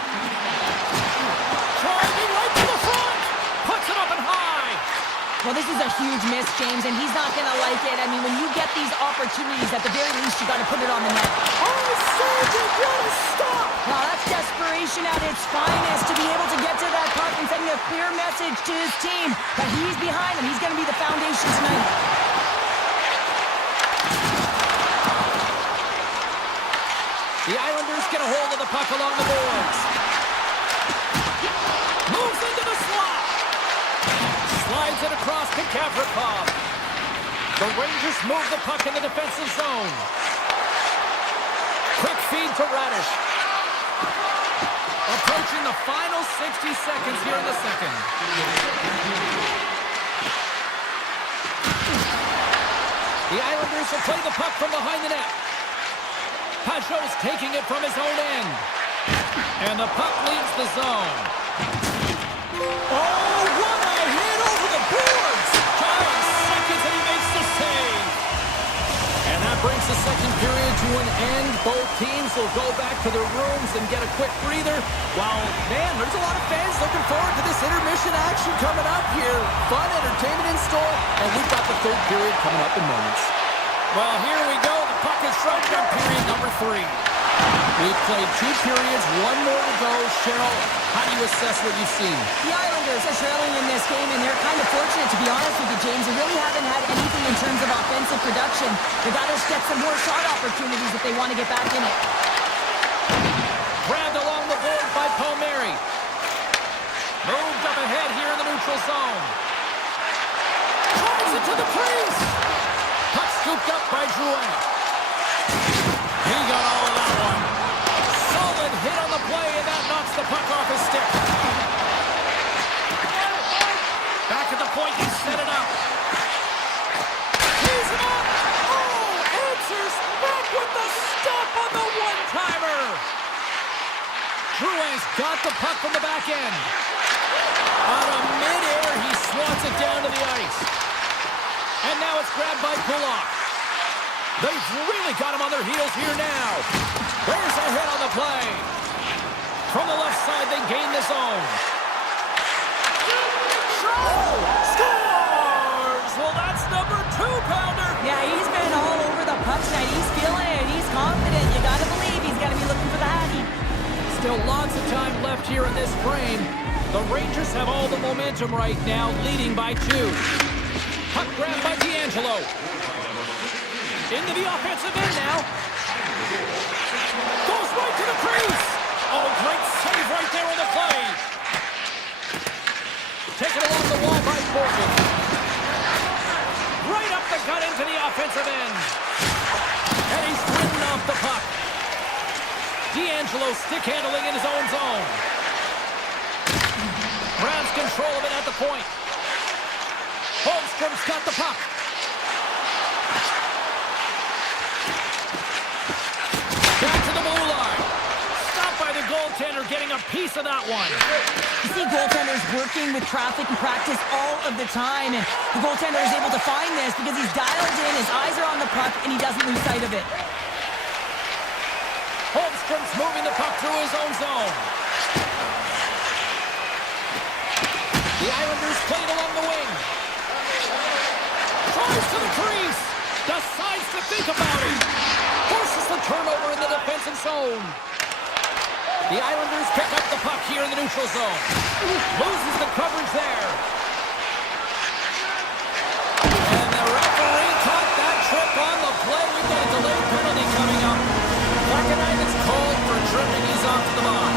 Well, this is a huge miss, James, and he's not going to like it. I mean, when you get these opportunities, at the very least, you got to put it on the net. Oh, Sergeant, what a stop! Well, that's desperation at its finest, to be able to get to that puck and sending a clear message to his team that he's behind them. He's going to be the foundation tonight. The Islanders get a hold of the puck along the boards. Moves into the slot. Slides it across to Gavrikov. The Rangers move the puck in the defensive zone. Quick feed to Radish. Approaching the final 60 seconds here in the second. The Islanders will play the puck from behind the net. Pajot's taking it from his own end. And the puck leaves the zone. Oh, what a hit over the boards! 5 seconds and he makes the save. And that brings the second period to an end. Both teams will go back to their rooms and get a quick breather. While, man, there's a lot of fans looking forward to this intermission action coming up here. Fun entertainment in store, and we've got the third period coming up in moments. Well, here we go. The puck is from period number 3. We've played 2 periods, 1 more to go. Cheryl, how do you assess what you've seen? The Islanders are trailing in this game, and they're kind of fortunate, to be honest with you, James. They really haven't had anything in terms of offensive production. They've got to get some more shot opportunities if they want to get back in it. Grabbed along the board by Palmieri. Moved up ahead here in the neutral zone. Drives it to the crease. Puck scooped up by Drouin. He got all of that one. Solid hit on the play, and that knocks the puck off his stick. Back at the point, he set it up. He's up. Oh, answers back with the stop on the one-timer. Drouin's got the puck from the back end. Out of midair, he swats it down to the ice. And now it's grabbed by Kulak. They've really got him on their heels here now. There's a hit on the play. From the left side, they gain the zone. Scores! Well, that's number 2-pounder. Yeah, he's been all over the puck tonight. He's feeling it. He's confident. You got to believe he's got to be looking for the hattie. Still lots of time left here in this frame. The Rangers have all the momentum right now, leading by 2. Puck grab by D'Angelo. Into the offensive end now. Goes right to the crease. Oh, great save right there on the play. Taken along the wall by Morgan. Right up the gut into the offensive end. And he's ridden off the puck. D'Angelo stick handling in his own zone. Grabs control of it at the point. Holmstrom's got the puck. Back to the blue line. Stopped by the goaltender, getting a piece of that one. You see goaltenders working with traffic and practice all of the time, and the goaltender is able to find this because he's dialed in, his eyes are on the puck, and he doesn't lose sight of it. Holmstrom's moving the puck through his own zone. The Islanders played along the wing. Tries to the crease. Decides to think about it. Forces the turnover in the defensive zone. The Islanders pick up the puck here in the neutral zone. Loses the coverage there. And the referee caught that trip on the play. We've got a delayed penalty coming up. Vakanainen's called for tripping. He's off to the box.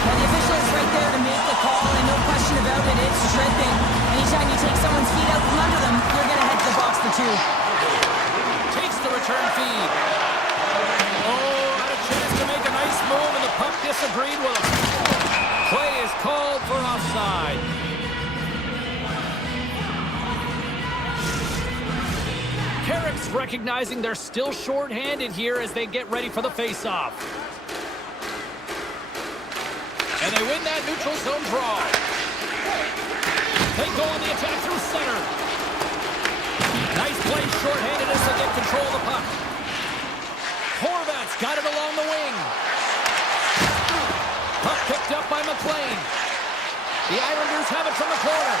Well, the official's right there to make the call, and no question about it, it's tripping. Anytime you take someone's feet out from under them, you're going to head to the box for 2. Takes the return feed. Oh, had a chance to make a nice move, and the puck disagreed with him. Play is called for offside. Carrick's recognizing they're still short-handed here as they get ready for the face-off. And they win that neutral zone draw. They go on the attack through center. Nice play short-handed as they get control of the puck. Horvat's got it along the wing. Puck picked up by McLean. The Islanders have it from the corner.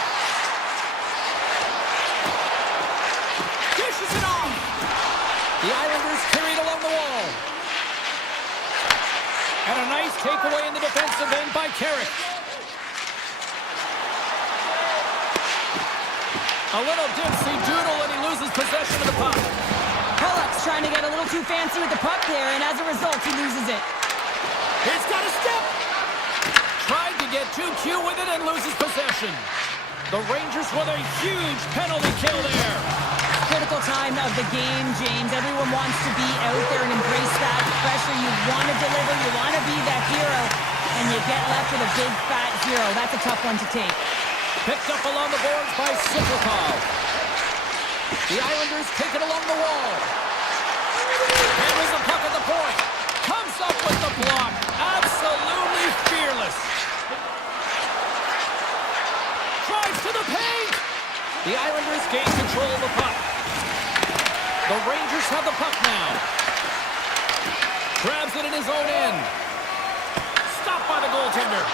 takeaway in the defensive end by Carrick. A little dipsy doodle and he loses possession of the puck. Pollock's trying to get a little too fancy with the puck there, and as a result, he loses it. He's got a step. Tried to get too cute with it and loses possession. The Rangers with a huge penalty kill there. Critical time of the game, James. Everyone wants to be out there and embrace that pressure. You want to deliver, you want to be that hero, and you get left with a big fat zero. That's a tough one to take. Picked up along the boards by Siprikov. The Islanders take it along the wall. Handles the puck at the point. Comes up with the block. Absolutely fearless. Drives to the paint. The Islanders gain control of the puck. The Rangers have the puck now. Grabs it in his own end. Stopped by the goaltender.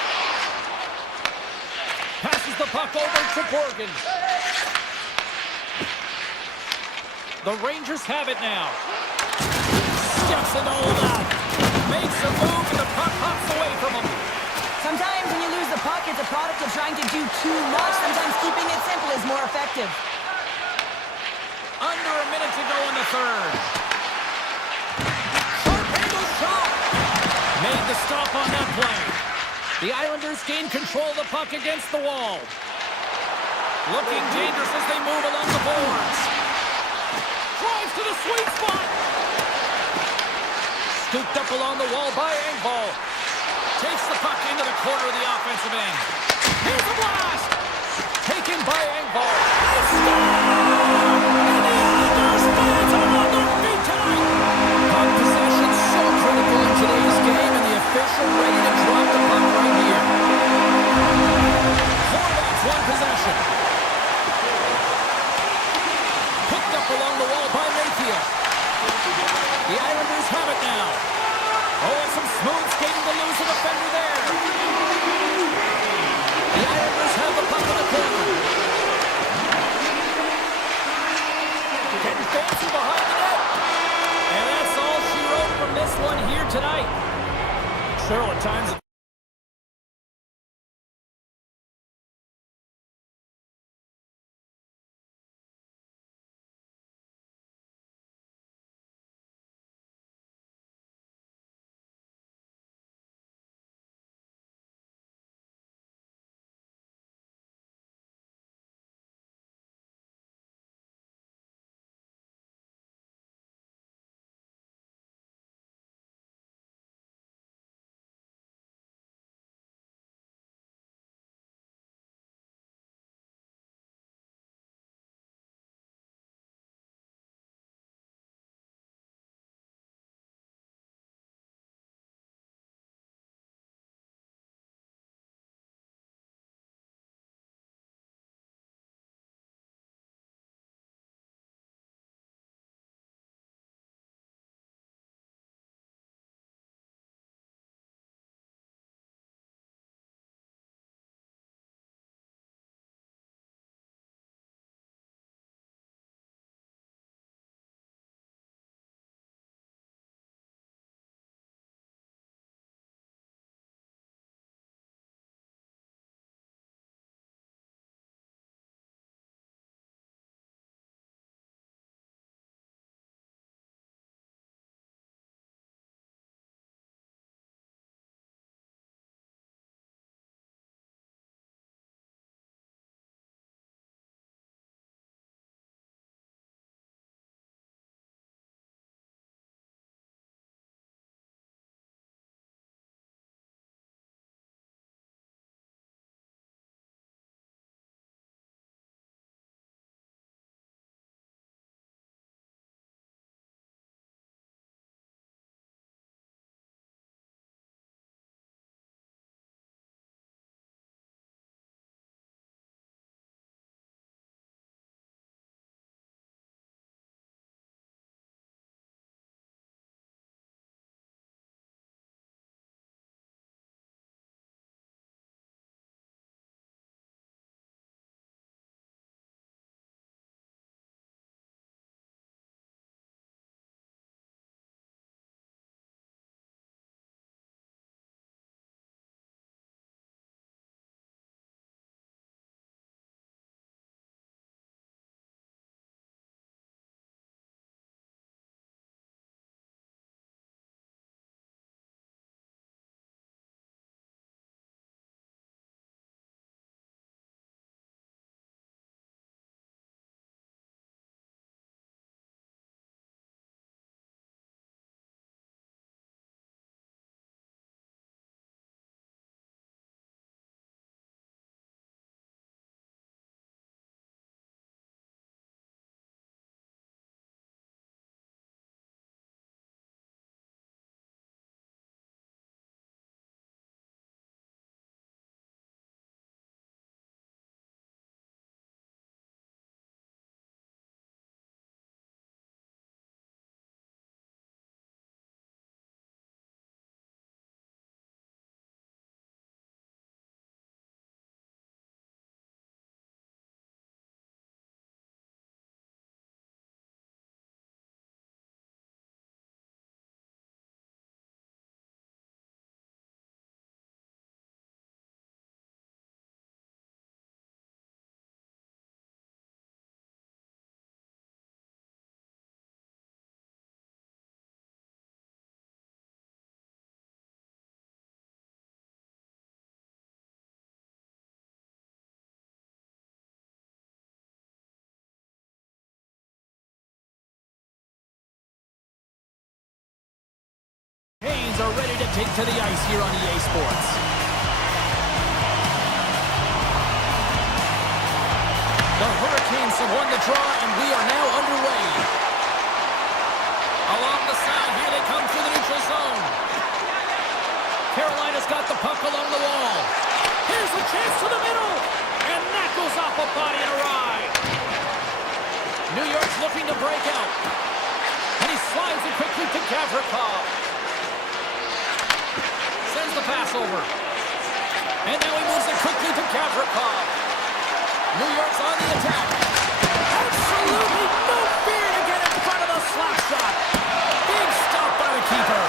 Passes the puck over to Borgen. The Rangers have it now. Steps it all out. Makes a move and the puck hops away from him. Sometimes when you lose the puck, it's a product of trying to do too much. Sometimes keeping it simple is more effective. Under a minute to go in the third. Sharp handle shot. Made the stop on that play. The Islanders gain control of the puck against the wall. Looking dangerous as they move along the boards. Drives to the sweet spot. Scooped up along the wall by Engvall. Takes the puck into the corner of the offensive end. Here's the blast. Taken by Engvall. They score! And the Islanders fans are on their feet tonight. Puck possession so critical in today's game, and the official ready to drop the puck right here. Hornets one possession. Picked up along the wall by Mayfield. The Islanders have it now. Oh, and some smooth skating to lose a defender there. The Islanders have the puck in the corner. Getting fancy behind the net. And that's all she wrote from this one here tonight. Sure, at times... Canes are ready to take to the ice here on EA Sports. The Hurricanes have won the draw, and we are now underway. Along the side, here they come through the neutral zone. Carolina's got the puck along the wall. Here's a chance to the middle, and that goes off a body and a ride. New York's looking to break out, and he slides it quickly to Gavrikov. Sends the pass over, and now he moves it quickly to Gavrikov. New York's on the attack. Absolutely no fear to get in front of the slap shot. Big stop by the keeper.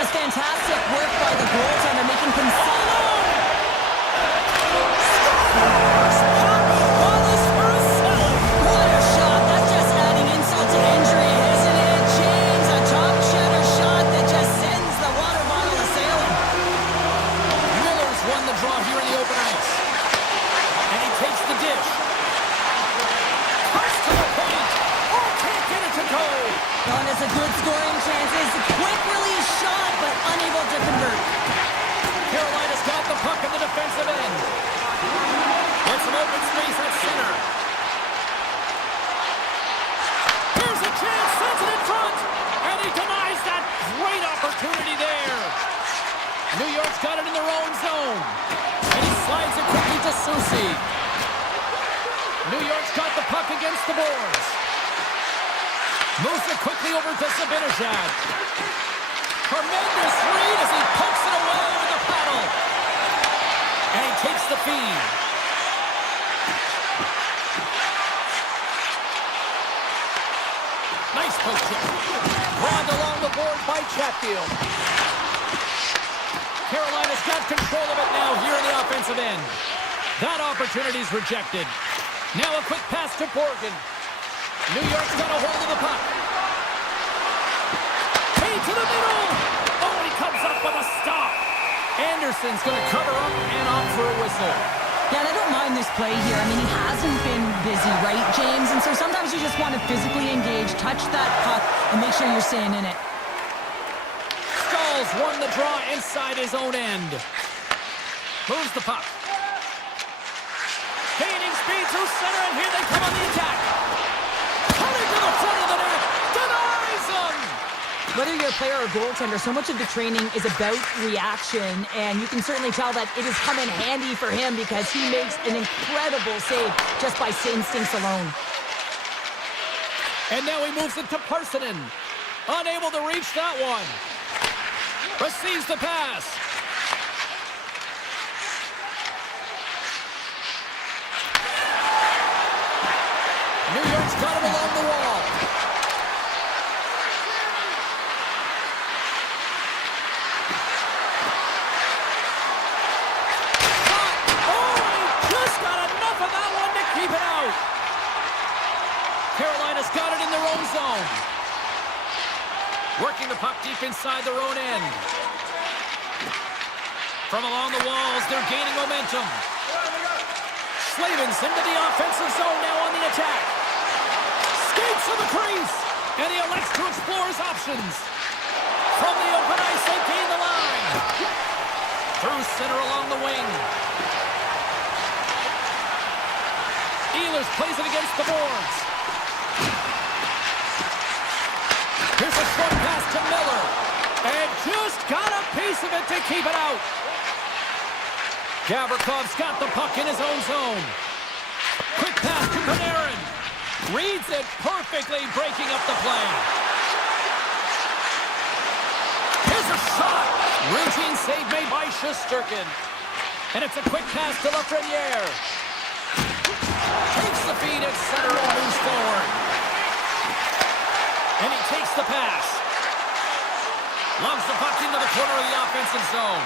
Just fantastic work by the goaltender, making control. What a shot! That's just adding insult to injury, isn't it, James? A top cheddar shot that just sends the water bottle a-sailing. Miller's won the draw here in the open ice. And he takes the dish. Cuts to the paint. Oh, can't get it to go. Oh, and it's a good scoring chances. Quick release shot, but unable to convert. Carolina's got the puck in the defensive end. Gets some open space at center. Here's a chance, sends it in front. And he denies that great opportunity there. New York's got it in their own zone. And he slides it quickly to Susie. New York's got the puck against the boards. Moves it quickly over to Zibanejad. Tremendous read as he pokes it away with the paddle. And he takes the feed. Nice poke check. Robbed along the board by Chatfield. Carolina's got control of it now here in the offensive end. That opportunity's rejected. Now a quick pass to Borgen. New York's got a hold of the puck. Kane to the middle. Oh, he comes up with a stop. Anderson's going to cover up and opt for a whistle. Yeah, and I don't mind this play here. I mean, he hasn't been busy, right, James? And so sometimes you just want to physically engage, touch that puck, and make sure you're staying in it. Skulls won the draw inside his own end. Moves the puck. Gaining speed through center, and here they come on the attack. Coming to the front of the net. Denies them. Whether you're a player or goaltender, so much of the training is about reaction, and you can certainly tell that it has come in handy for him because he makes an incredible save just by instincts alone. And now he moves it to Parsonen. Unable to reach that one. Receives the pass. New York's got him along the wall. Carolina's got it in their own zone. Working the puck deep inside their own end. From along the walls, they're gaining momentum. Slavens into the offensive zone now on the attack. Skates to the crease, and he elects to explore his options. From the open ice, they gain the line. Through center along the wing. Ehlers plays it against the boards. Here's a short pass to Miller. And just got a piece of it to keep it out. Gavrikov's got the puck in his own zone. Quick pass to Panarin. Reads it perfectly, breaking up the play. Here's a shot. Routine save made by Shesterkin. And it's a quick pass to Lafreniere. Takes the feed at center and moves forward. And he takes the pass. Loves the puck into the corner of the offensive zone.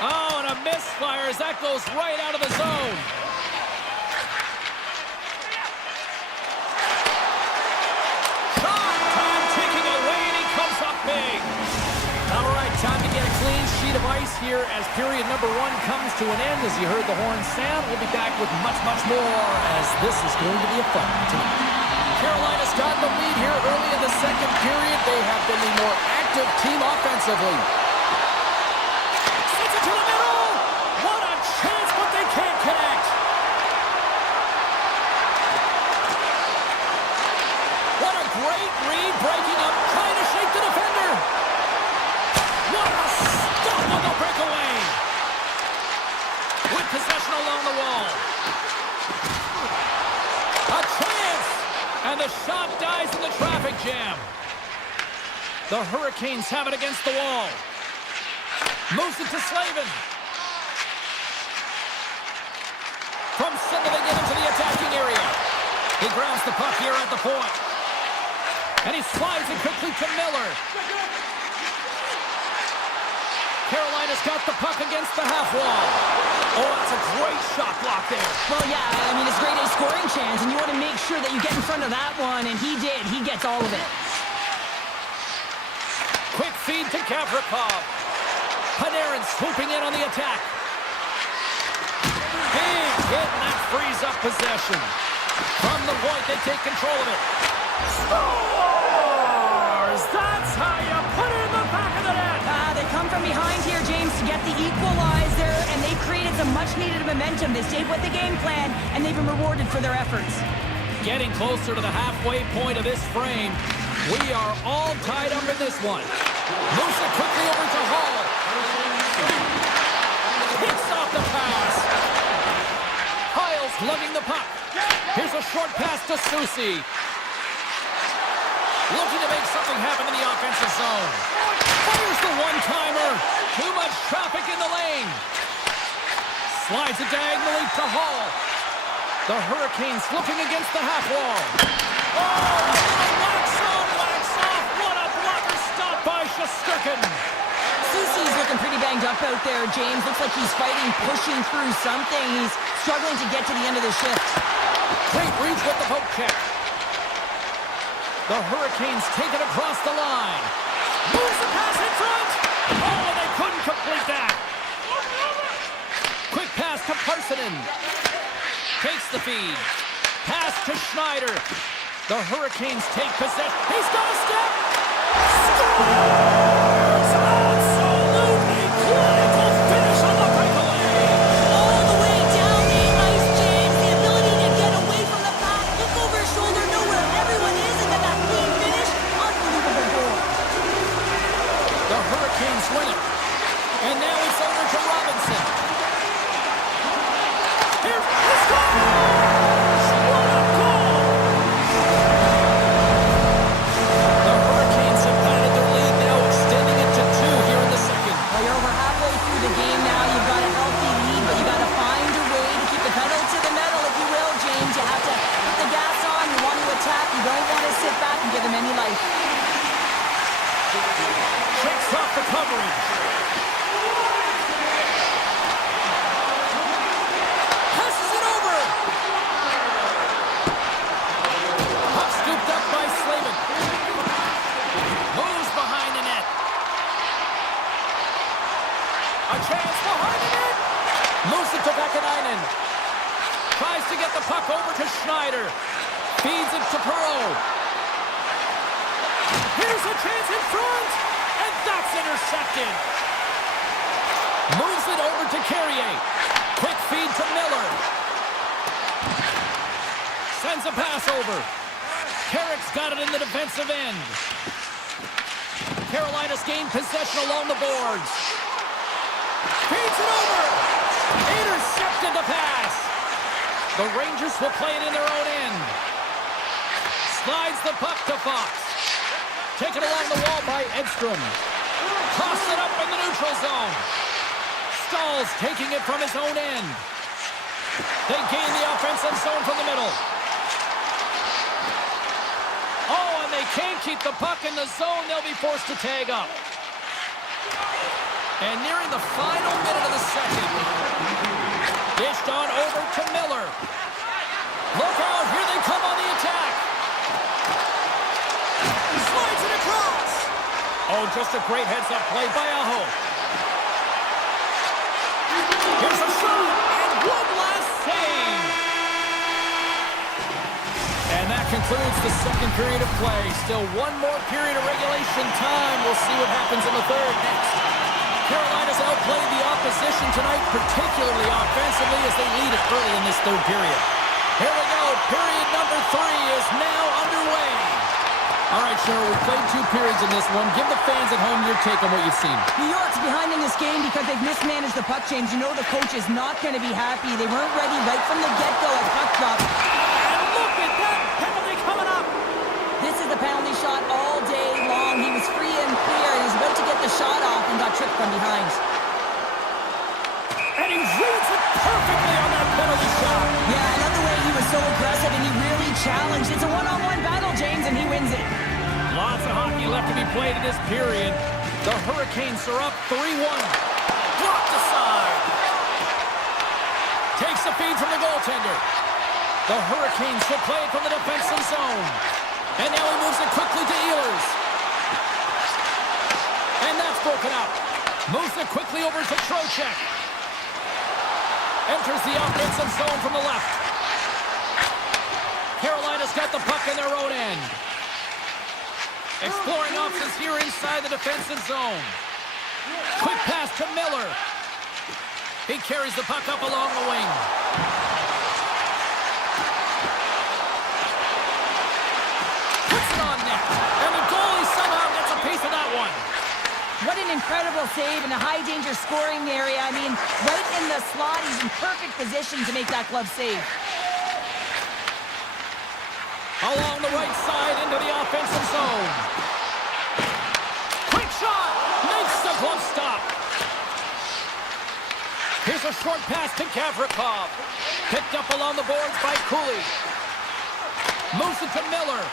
Oh, and a misfire as that goes right out of the zone. Shot time ticking away, and he comes up big. All right, time to get a clean sheet of ice here as period number 1 comes to an end. As you heard the horn sound, we'll be back with much, much more as this is going to be a fun one tonight. Carolina's got the lead here early in the second period. They have been the more active team offensively. Sends it to the middle. What a chance, but they can't connect. What a great read, breaking up, trying to shake the defender. What a stop on the breakaway. With possession along the wall. A chance! And the shot dies in the traffic jam. The Hurricanes have it against the wall. Moves it to Slavin. From center they get into the attacking area. He grabs the puck here at the point. And he slides it quickly to Miller. Carolina's got the puck against the half wall. Oh, that's a great shot block there. Well, yeah, I mean, it's grade A scoring chance, and you want to make sure that you get in front of that one, and he did. He gets all of it. Quick feed to Gavrikov. Panarin swooping in on the attack. Big hit, and that frees up possession. From the point, they take control of it. Scores! That's how you put it in the back of the net. They come from behind here, James, to get the equalizer, and they've created some much-needed momentum. They stayed with the game plan, and they've been rewarded for their efforts. Getting closer to the halfway point of this frame. We are all tied up in this one. Moves it quickly over to Hall. Picks off the pass. Hiles lugging the puck. Here's a short pass to Susie. Looking to make something happen in the offensive zone. Fires the one-timer. Too much traffic in the lane. Slides it diagonally to Hall. The Hurricanes looking against the half wall. Oh, wax on, wax off. What a blocker stop by Shesterkin. Susie's looking pretty banged up out there, James. Looks like he's fighting, pushing through something. He's struggling to get to the end of the shift. Great reach with the poke check. The Hurricanes take it across the line. Moves the pass in front. Oh, and they couldn't complete that. Quick pass to Parsonen. Takes the feed. Pass to Schneider. The Hurricanes take possession. He's got a step. Scores! Absolutely clinical finish on the breakaway. All the way down the ice, James. The ability to get away from the pack, look over his shoulder, know where everyone is, and then that clean finish. Unbelievable goal. The Hurricanes win it. And now it's over to Robinson. Here's the scores! What a goal! The Hurricanes have padded their lead now, extending it to 2 here in the second. Well, you're over halfway through the game now. You've got a healthy lead, but you got to find a way to keep the pedal to the metal, if you will, James. You have to put the gas on. You want to attack. You don't want to sit back and give them any life. Shakes off the coverage. Passes it over. Puck scooped up by Slavin. Moves behind the net. A chance behind the net. Moves it to Vakanainen. Tries to get the puck over to Schneider. Feeds it to Perreault. Here's a chance in front. And that's intercepted. Moves it over to Carrier. Quick feed to Miller. Sends a pass over. Carrick's got it in the defensive end. Carolina's gained possession along the boards. Feeds it over. Intercepted the pass. The Rangers will play it in their own end. Slides the puck to Fox. Taken along the wall by Edstrom. Toss it up in the neutral zone. Stahl's taking it from his own end. They gain the offensive zone from the middle. Oh, and they can't keep the puck in the zone. They'll be forced to tag up. And nearing the final minute of the second. Dished on over to Miller. Look out, here they come on the attack. Slides it across. Oh, just a great heads-up play by Aho. Here's a shot, and one last save. And that concludes the second period of play. Still one more period of regulation time. We'll see what happens in the third next. Carolina's outplayed the opposition tonight, particularly offensively, as they lead it early in this third period. Here we go. Period number 3 is now underway. All right, Cheryl, we played 2 periods in this one. Give the fans at home your take on what you've seen. New York's behind in this game because they've mismanaged the puck change. You know the coach is not going to be happy. They weren't ready right from the get-go at puck drop. And look at that penalty coming up. This is the penalty shot all day long. He was free and clear. He was about to get the shot off and got tripped from behind. And he reads it perfectly on that penalty shot. Yeah, another way he was so aggressive and he really challenged. It's a one-on-one battle, James, and he wins it. Lots of hockey left to be played in this period. The Hurricanes are up 3-1. Blocked aside. Takes the feed from the goaltender. The Hurricanes should play it from the defensive zone. And now he moves it quickly to Ehlers. And that's broken up. Moves it quickly over to Trocheck. Enters the offensive zone from the left. Carolina's got the puck in their own end. Exploring options here inside the defensive zone. Quick pass to Miller. He carries the puck up along the wing. Puts it on net. And the goalie somehow gets a piece of that one. What an incredible save in a high-danger scoring area. I mean, right in the slot, he's in perfect position to make that glove save. Along the right side into the offensive zone. Quick shot! Makes the glove stop. Here's a short pass to Gavrikov. Picked up along the boards by Cooley. Moves it to Miller.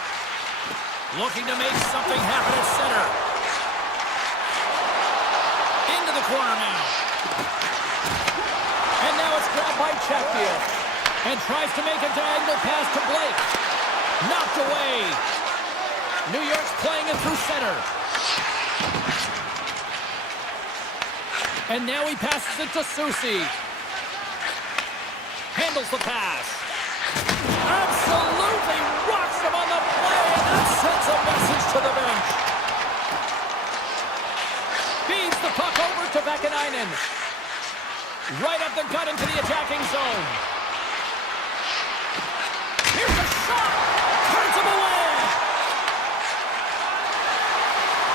Looking to make something happen at center. Into the corner now. And now it's grabbed by Chatfield. And tries to make a diagonal pass to Blake. Knocked away. New York's playing it through center. And now he passes it to Soucy. Handles the pass. Absolutely rocks him on the play, and that sends a message to the bench. Feeds the puck over to Vakanainen. Right up the gut into the attacking zone. Here's a shot. Turns him away.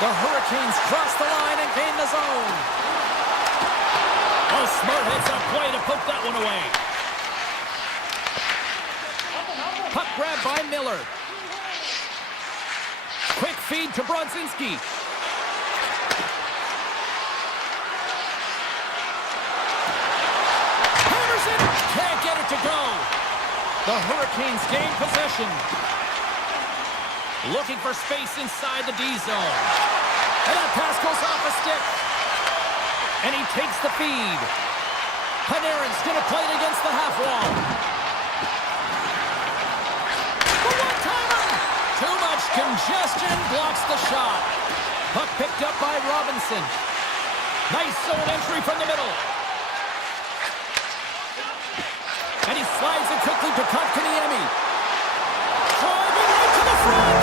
The Hurricanes cross the line and gain the zone. Oh, smart hits up play to poke that one away. Puck grab by Miller. Quick feed to Brodzinski. Hammers it. Can't get it to go. The Hurricanes gain possession. Looking for space inside the D zone. And that pass goes off a stick. And he takes the feed. Panarin's going to play it against the half wall. The one-timer! Too much congestion blocks the shot. Puck picked up by Robinson. Nice zone entry from the middle. And he slides it quickly to Kotkaniemi. Driving right to the front.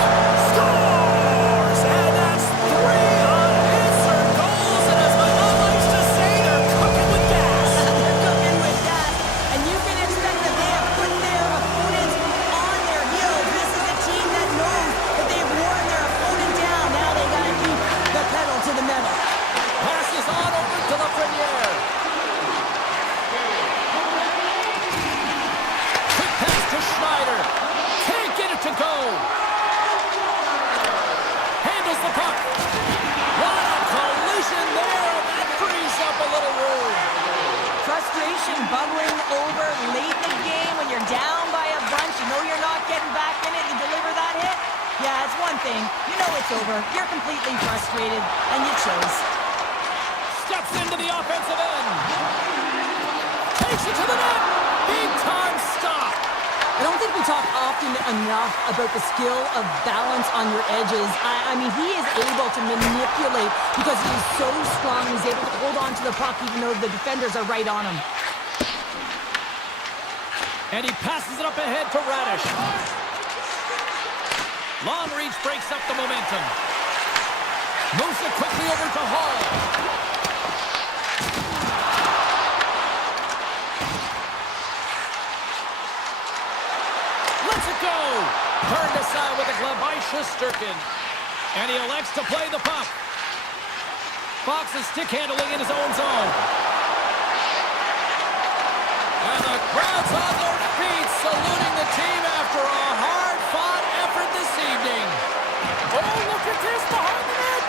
Scores! And that's 3 unanswered goals. And as my mom likes to say, they're cooking with gas. They're cooking with gas. And you can expect that they have put their opponents on their heels. This is a team that knows that they've worn their opponent down. Now they got to keep the pedal to the metal. Passes on over to Lafreniere. Schneider can't get it to go. Handles the puck. What a collision there. That frees up a little room. Frustration bubbling over late in the game when you're down by a bunch. You know you're not getting back in it. You deliver that hit. Yeah, it's one thing. You know it's over. You're completely frustrated, and you chose. Steps into the offensive end. Takes it to the net. Big time stop. I don't think we talk often enough about the skill of balance on your edges. I mean, he is able to manipulate because he is so strong. He's able to hold on to the puck even though the defenders are right on him. And he passes it up ahead to Radish. Long reach breaks up the momentum. Moves it quickly over to Hall. Lets it go. Turned aside with a glove by Shesterkin. And he elects to play the puck. Fox is stick handling in his own zone. And the crowd's on their feet, saluting the team after a hard-fought effort this evening. Oh, look at this behind the net!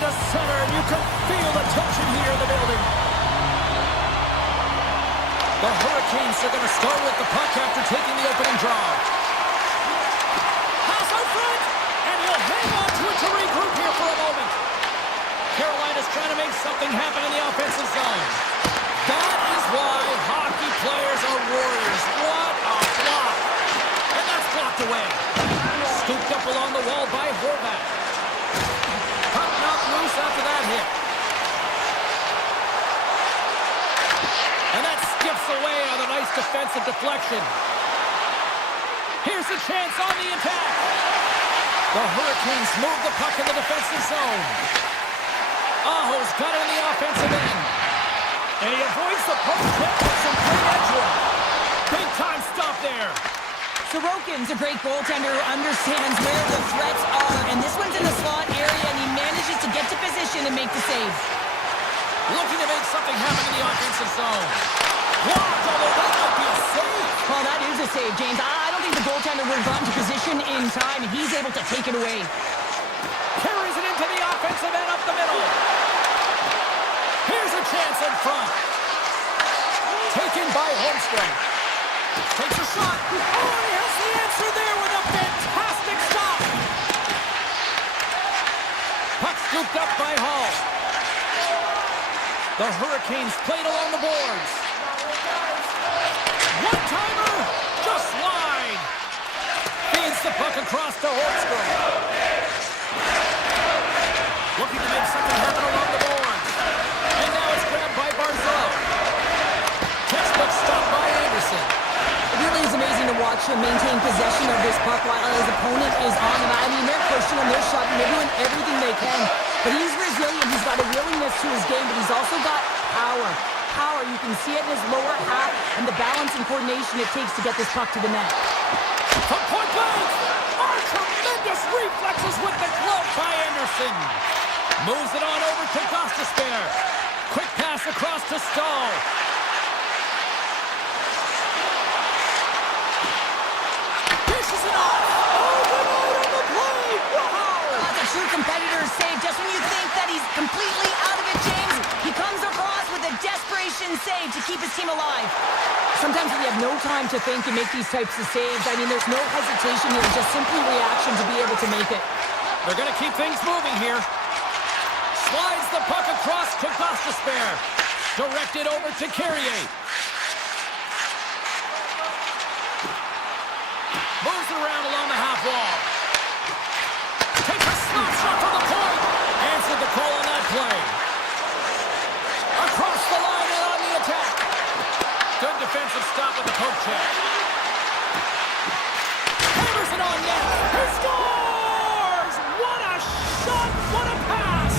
To center, and you can feel the tension here in the building. The Hurricanes are going to start with the puck after taking the opening draw. Pass out front, and he'll hang on to it to regroup here for a moment. Carolina's trying to make something happen in the offensive zone. That is why hockey players are warriors. What a block. And that's blocked away. Scooped up along the wall by Horvat. Puck knocked loose after that hit. And that skips away on a nice defensive deflection. Here's a chance on the attack. The Hurricanes move the puck in the defensive zone. Aho's got it on the offensive end. And he avoids the post hit with some great edge work. Big time stop there. Sorokin's a great goaltender who understands where the threats are. And this one's in the slot area, and he manages to get to position and make the save. Looking to make something happen in the offensive zone. Blocked, although that might be a save. Well, that is a save, James. I don't think the goaltender would have gotten to position in time, and he's able to take it away. Carries it into the offensive end up the middle. Here's a chance in front. Taken by Holmstrom. Takes a shot. Oh, he has the answer there with a fantastic stop. Puck scooped up by Hall. The Hurricanes played along the boards. One-timer, just wide. Feeds the puck across to Holmstrom. Looking to make something happen along the boards. And now it's grabbed by Barzal. Textbook stop by Anderson. It really is amazing to watch him maintain possession of this puck while his opponent is on him. I mean, they're pushing him, they're shutting, they're doing everything they can. But he's resilient, he's got a willingness to his game, but he's also got power. Power, you can see it in his lower half and the balance and coordination it takes to get this puck to the net. From point blank! Oh, tremendous reflexes with the glove by Anderson. Moves it on over to Gostisbehere. Quick pass across to Stahl. Dishes it off! Oh, denied on the play! Wow! That's a true competitor's save. Just when you think that he's completely out of it, James, he comes across with a desperation save to keep his team alive. Sometimes when you have no time to think and make these types of saves, I mean, there's no hesitation here, just simply reaction to be able to make it. They're going to keep things moving here. Slides the puck across to Gostisbehere. Directed over to Carrier. Moves it around along the half wall. Takes a snapshot from the point. Answered the call on that play. Across the line and on the attack. Good defensive stop with the poke check. Hammers it on net. He scores! What a shot! What a pass!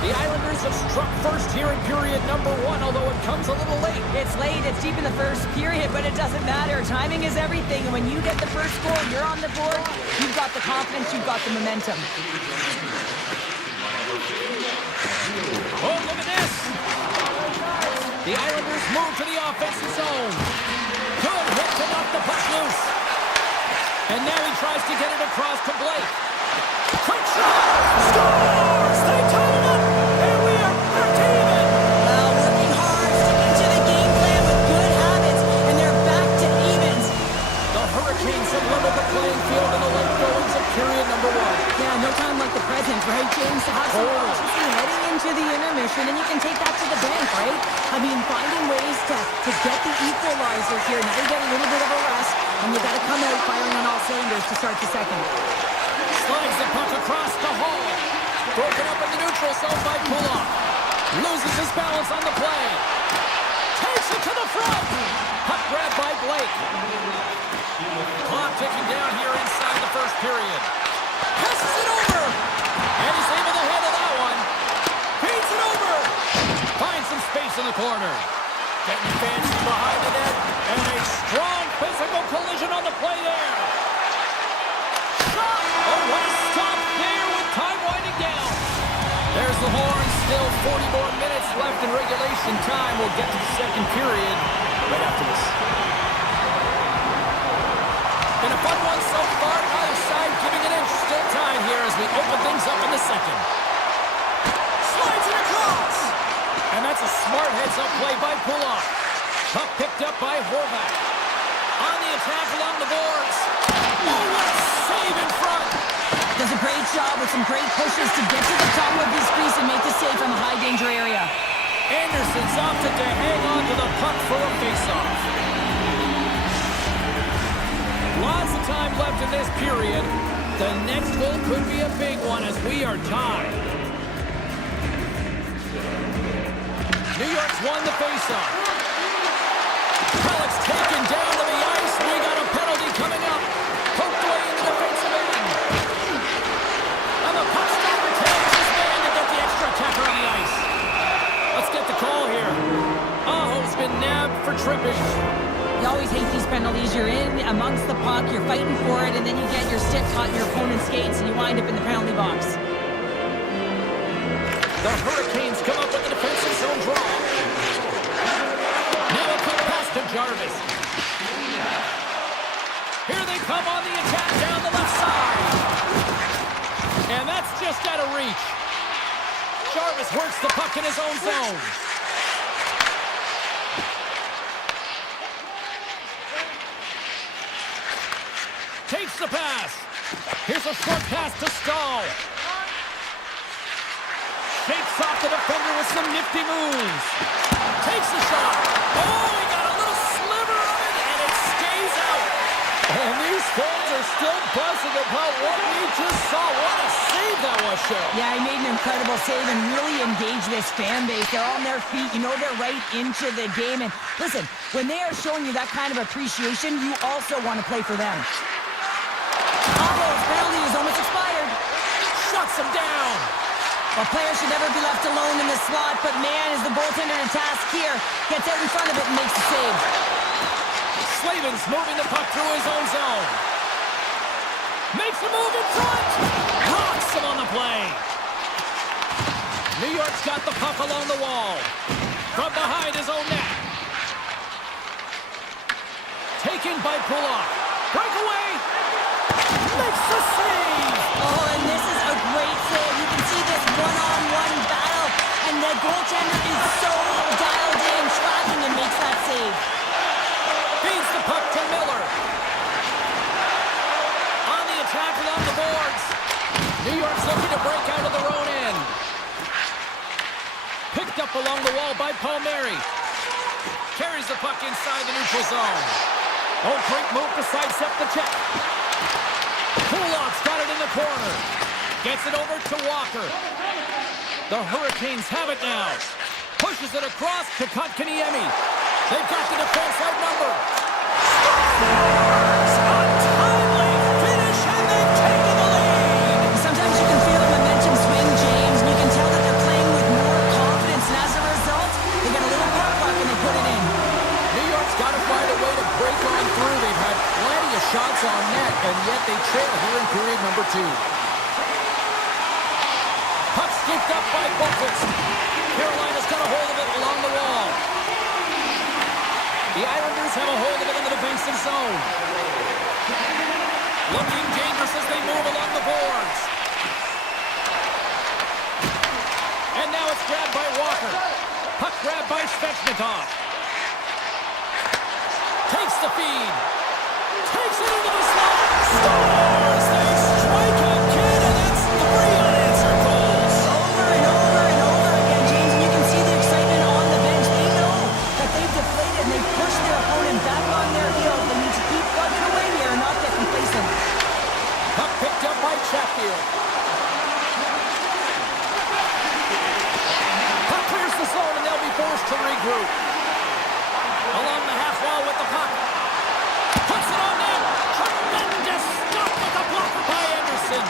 The Islanders have struck first here in period number 1, although it comes a little late. It's late, it's deep in the first period, but it doesn't matter. Timing is everything, and when you get the first goal, you're on the board, you've got the confidence, you've got the momentum. Oh, look at this! The Islanders move to the offensive zone. Good hit to knock the puck loose. And now he tries to get it across to Blake. Quick shot! Scores! They tie it up! And we are back even! Well, working hard, sticking to the game plan with good habits, and they're back to evens. The Hurricanes have leveled the playing field in the late goings of period number 1. Yeah, no time like the present, right, James? To have some urgency heading into the intermission, and you can take that to the bank, right? I mean, finding ways to get the equalizer here. Now you get a little bit of a rest, and you got to come out firing on all cylinders to start the second. Slides the puck across the Hall. Broken up in the neutral zone by Pulock. Loses his balance on the play. Takes it to the front. Puck grabbed by Blake. Clock ticking down here inside the first period. Passes it over. And he's able to handle that one. Feeds it over. Finds some space in the corner. Getting fancy behind the net. And a strong physical collision on the play there. Shot. Oh, what a stop there with time winding down. There's the horn. Still 40 more minutes left in regulation time. We'll get to the second period right after this. Been a fun one so far. Either side giving an inch. Still time here as we open things up in the second. a smart heads-up play by Pulak. Puck picked up by Horvath. On the attack along the boards. Oh, what a save in front! Does a great job with some great pushes to get to the top of his crease and make the save from a high-danger area. Anderson's opted to hang on to the puck for a face-off. Lots of time left in this period. The next goal could be a big one as we are tied. New York's won the face-off. Pellick's taken down to the ice. We got a penalty coming up. Poked away in the defensive end. And the puck still retains his man to get the extra attacker on the ice. Let's get the call here. Aho's been nabbed for tripping. You always hate these penalties. You're in amongst the puck, you're fighting for it, and then you get your stick caught in your opponent's skates, and you wind up in the penalty box. The Hurricanes come up with the defensive zone draw. Now a quick pass to Jarvis. Here they come on the attack down the left side. And that's just out of reach. Jarvis works the puck in his own zone. Takes the pass. Here's a short pass to Stahl. Shakes off the defender with some nifty moves. Takes the shot. Oh, he got a little sliver of it, and it stays out. And these fans are still buzzing about what we just saw. What a save that was, Cheryl. Yeah, he made an incredible save and really engaged this fan base. They're on their feet. You know they're right into the game. And listen, when they are showing you that kind of appreciation, you also want to play for them. Aho's penalty is almost expired. Shuts him down. Well, players should never be left alone in the slot, but man, is the goaltender to task here. Gets out in front of it and makes the save. Slavin's moving the puck through his own zone. Makes a move in front. Knocks him on the play. New York's got the puck along the wall. From behind his own net. Taken by Pulak. Breakaway. Makes the save. Oh, and this is a great save. You can see this one-on-one battle, and the goaltender is so dialed in, tracking and makes that save. Feeds the puck to Miller. On the attack along the boards. New York's looking to break out of their own end. Picked up along the wall by Palmieri. Carries the puck inside the neutral zone. Oh, great move to sidestep the check. Kulak's got it in the corner. Gets it over to Walker. The Hurricanes have it now. Pushes it across to Kotkaniemi. They've got the defense outnumbered. Scores! A timely finish, and they've taken the lead. Sometimes you can feel the momentum swing, James, and you can tell that they're playing with more confidence, and as a result, they got a little puck luck and they put it in. New York's got to find a way to break on through. They've had plenty of shots on net, and yet they trail here in period number 2. Puck scooped up by Buckles. Carolina's got a hold of it along the wall. The Islanders have a hold of it in the defensive zone. Looking dangerous as they move along the boards. And now it's grabbed by Walker. Puck grabbed by Svechnikov. Takes the feed. Takes it into the slot. Scores! They strike again, and that's 3 unanswered goals. Over and over and over again, James, and you can see the excitement on the bench. They know that they've deflated and they've pushed their opponent back on their heels. They need to keep plugging away here and not get complacent. Puck picked up by Chatfield. Puck clears the zone, and they'll be forced to regroup. Along the half wall with the puck. Puts it on net. Tremendous stop with the blocker by Anderson.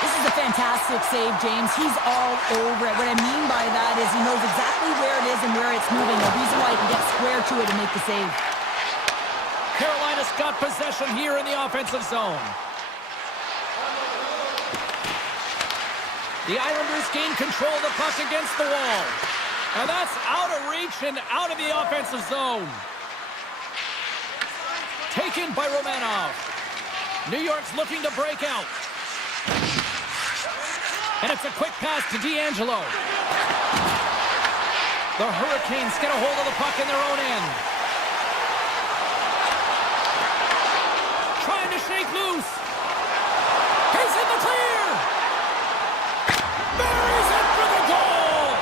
This is a fantastic save, James. He's all over it. What I mean by that is he knows exactly where it is and where it's moving. The reason why he can get square to it and make the save. Carolina's got possession here in the offensive zone. The Islanders gain control of the puck against the wall. And that's out of reach and out of the offensive zone. Taken by Romanov. New York's looking to break out. And it's a quick pass to D'Angelo. The Hurricanes get a hold of the puck in their own end. Trying to shake loose. He's in the clear. Buries it for the goal.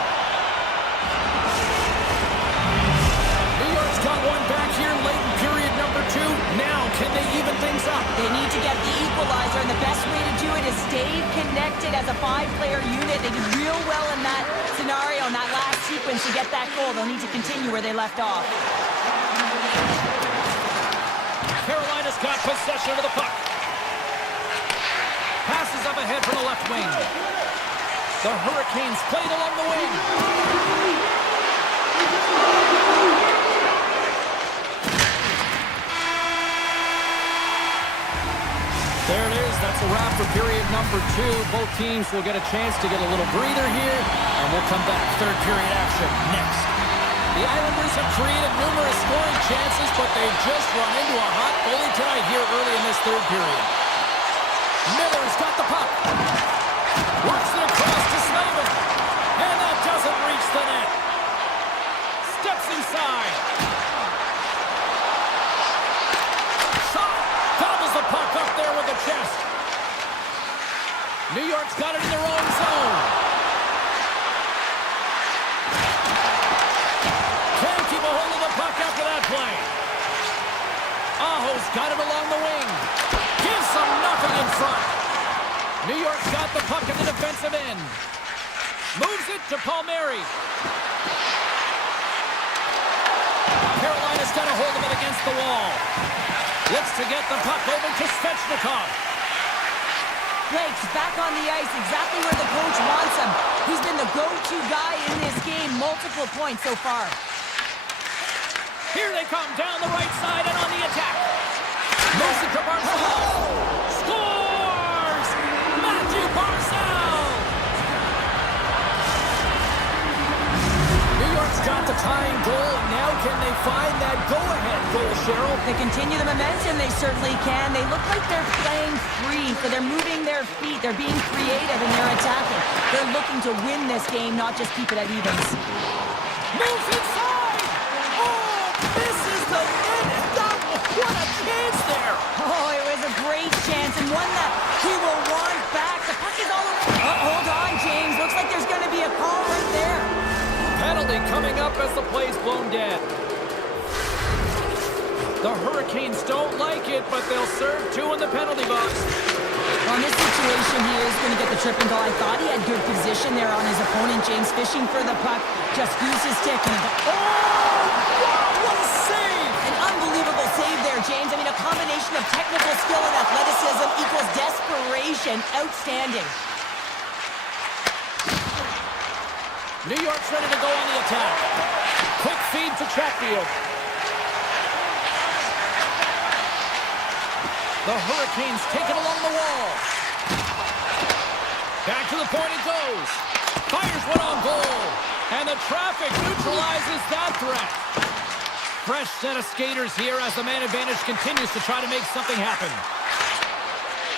New York's got one back here late in period number 2. Now, can they even things up? They need to get the equalizer, and the best way to do it is stay connected as a 5-player unit. They did real well in that scenario, in that last sequence to get that goal. They'll need to continue where they left off. Carolina's got possession of the puck. Passes up ahead from the left wing. The Hurricanes played along the wing. There it is. That's a wrap for period number 2. Both teams will get a chance to get a little breather here, and we'll come back third period action next. The Islanders have created numerous scoring chances, but they've just run into a hot goalie tonight here early in this third period. Miller's got the puck. Works it across to Slavin. And that doesn't reach the net. Steps inside. Shot. Gobbles the puck up there with the chest. New York's got it in their own zone. Can't keep a hold of the puck after that play. Aho's got it along the wing. Gives them nothing in front. New York's got the puck in the defensive end. Moves it to Palmieri. Carolina's got a hold of it against the wall. Looks to get the puck over to Svechnikov. Blake's back on the ice, exactly where the coach wants him. He's been the go-to guy in this game, multiple points so far. Here they come down the right side and on the attack. Moves it to Barzal. Scores! Matthew Barzal! New York's got the tying goal. Now can they find that go-ahead goal, Cheryl? They continue the momentum, they certainly can. They look like they're playing free, so they're moving their feet. They're being creative and they're attacking. They're looking to win this game, not just keep it at evens. Moves inside! Oh, misses the net! What a chance there! Oh, it was a great chance and one that he will want back. The puck is all over. Oh, hold on, James. Looks like there's going to be a call right there. Penalty coming up as the play's blown dead. The Hurricanes don't like it, but they'll serve 2 in the penalty box. Well, in this situation, he is going to get the tripping goal. I thought he had good position there on his opponent. James fishing for the puck. Just goose his stick. Oh! Wow, what a save! An unbelievable save there, James. I mean, a combination of technical skill and athleticism equals desperation. Outstanding. New York's ready to go on the attack. Quick feed to Chatfield. The Hurricanes take it along the wall. Back to the point it goes. Fires one on goal. And the traffic neutralizes that threat. Fresh set of skaters here as the man advantage continues to try to make something happen.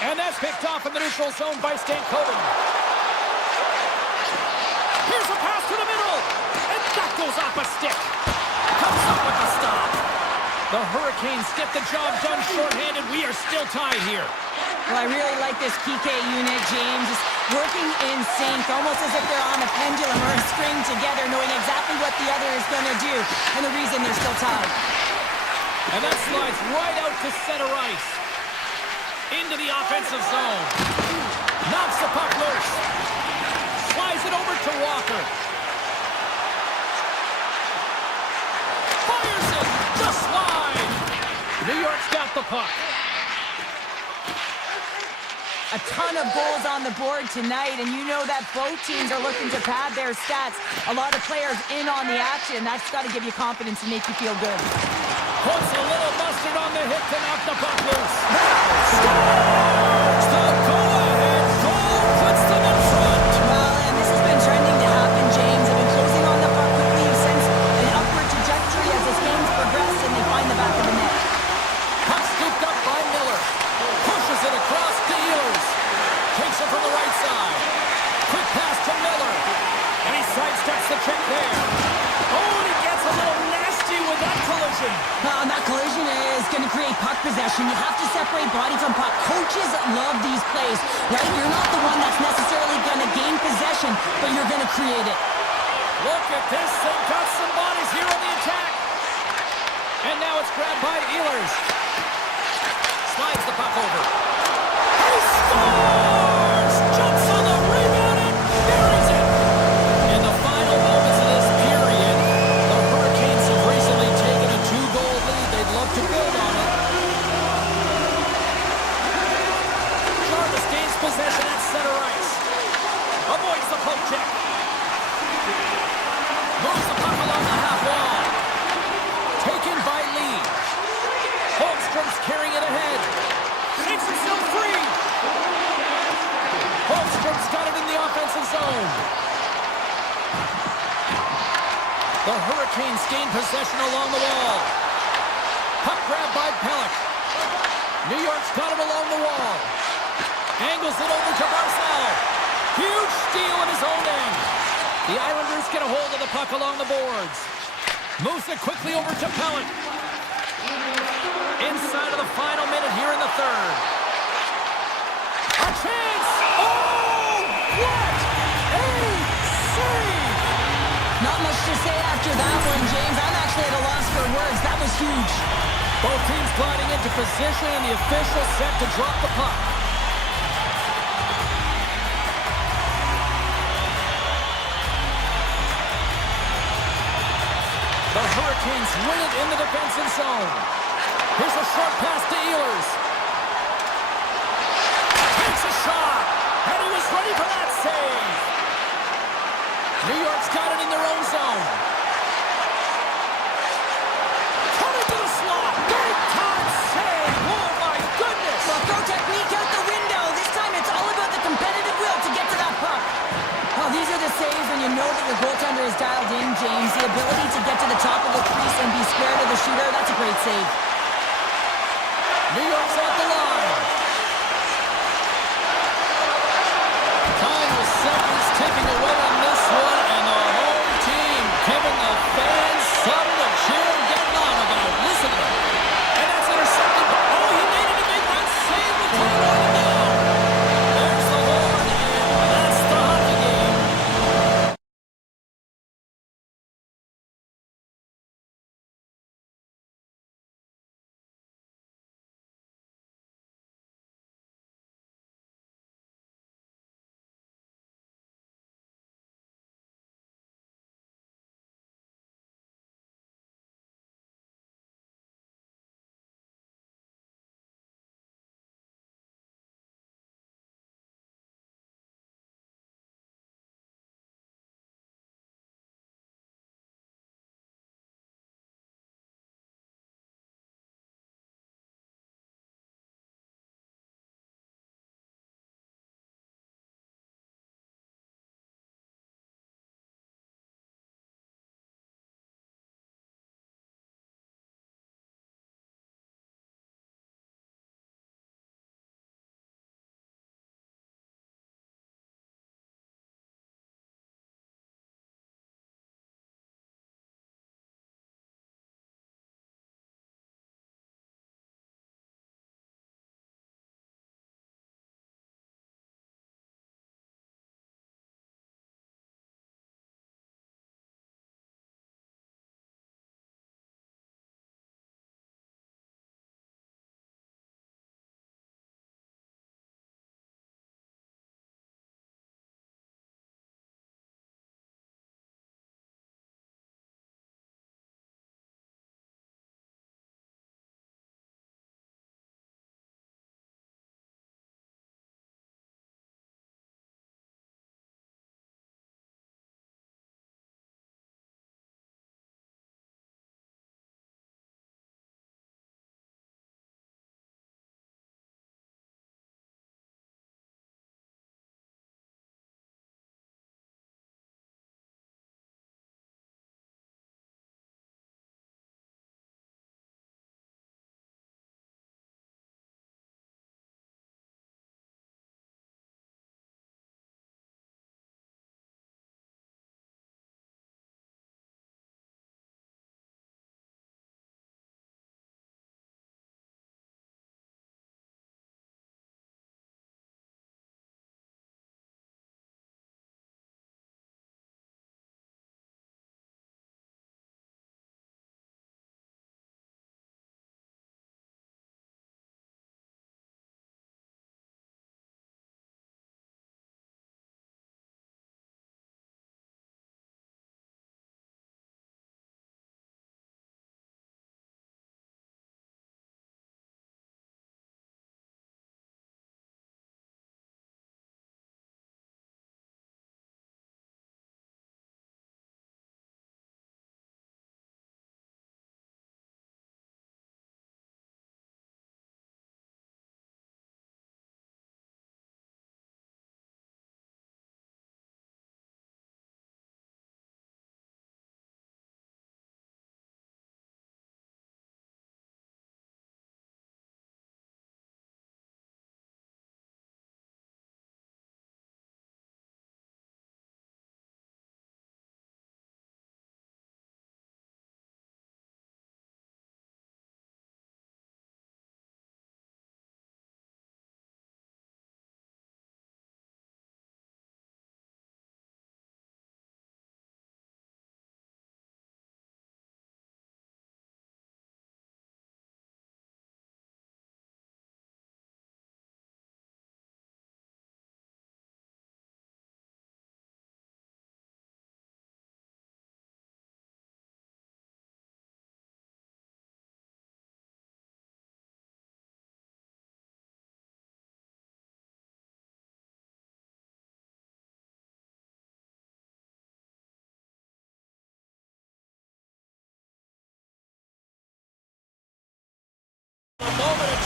And that's picked off in the neutral zone by Stankoven. Here's a pass to the middle. And that goes off a stick. Comes up with the stop. The Hurricanes get the job done shorthanded. We are still tied here. Well, I really like this PK unit, James. It's working in sync, almost as if they're on a pendulum or a string together, knowing exactly what the other is going to do, and the reason they're still tied. And that slides right out to center ice. Into the offensive zone. Knocks the puck loose. Slides it over to Walker. Fires it. Just wide. New York's got the puck. A ton of goals on the board tonight, and you know that both teams are looking to pad their stats. A lot of players in on the action. That's got to give you confidence and make you feel good. Puts a little mustard on the hip to knock the puck loose. Scores! The go-ahead goal puts them in front. Well, and this has been trending to happen, James. They've been closing on the puck quickly. You've sensed an upward trajectory as this game's progressed, and they find the back of the net. Puck scooped up by Miller. Pushes it across to Ehlers. Takes it from the right side. Quick pass to Miller. And he sidesteps the check there. That collision is going to create puck possession. You have to separate body from puck. Coaches love these plays, right? You're not the one that's necessarily going to gain possession, but you're going to create it. Look at this. They've got some bodies here on the attack. And now it's grabbed by Ehlers. Slides the puck over. He scores! Jumps on the rebound and buries it. In the final moments of this period, the Hurricanes have recently taken a 2-goal lead. They'd love to build on it. Jarvis gains possession at center ice. Avoids the poke check. Moves the puck along the half wall. Taken by Lee. Holmstrom's carrying it ahead. Makes himself free. Holmstrom's got it in the offensive zone. The Hurricanes gain possession along the wall. Puck grab by Pelech. New York's got it along the wall. Angles it over to Barzal. Huge steal in his own end. The Islanders get a hold of the puck along the boards. Moves it quickly over to Pelech. Inside of the final minute here in the third. A chance! Oh, what a save! Not much to say after that one, James. I'm actually at a loss for words. That was huge. Both teams gliding into position and the official set to drop the puck. The Hurricanes win it in the defensive zone. Here's a short pass to Ehlers. Takes a shot, and he was ready for that save. New York's got it in their own zone. Coming to the slot. Big time save. Oh, my goodness. Well, throw technique out the window. This time it's all about the competitive will to get to that puck. Oh, these are the saves when you know that your goaltender is dialed in, James. The ability to get to the top of the crease and be scared of the shooter, that's a great save. New York's at the line. Time was 7 ticking away on this one, and the home team giving the fans something to cheer and get on about. Listen to them. And that's intercepted. Oh, he needed to make that save with time running down. There's the horn, and that's the hockey game.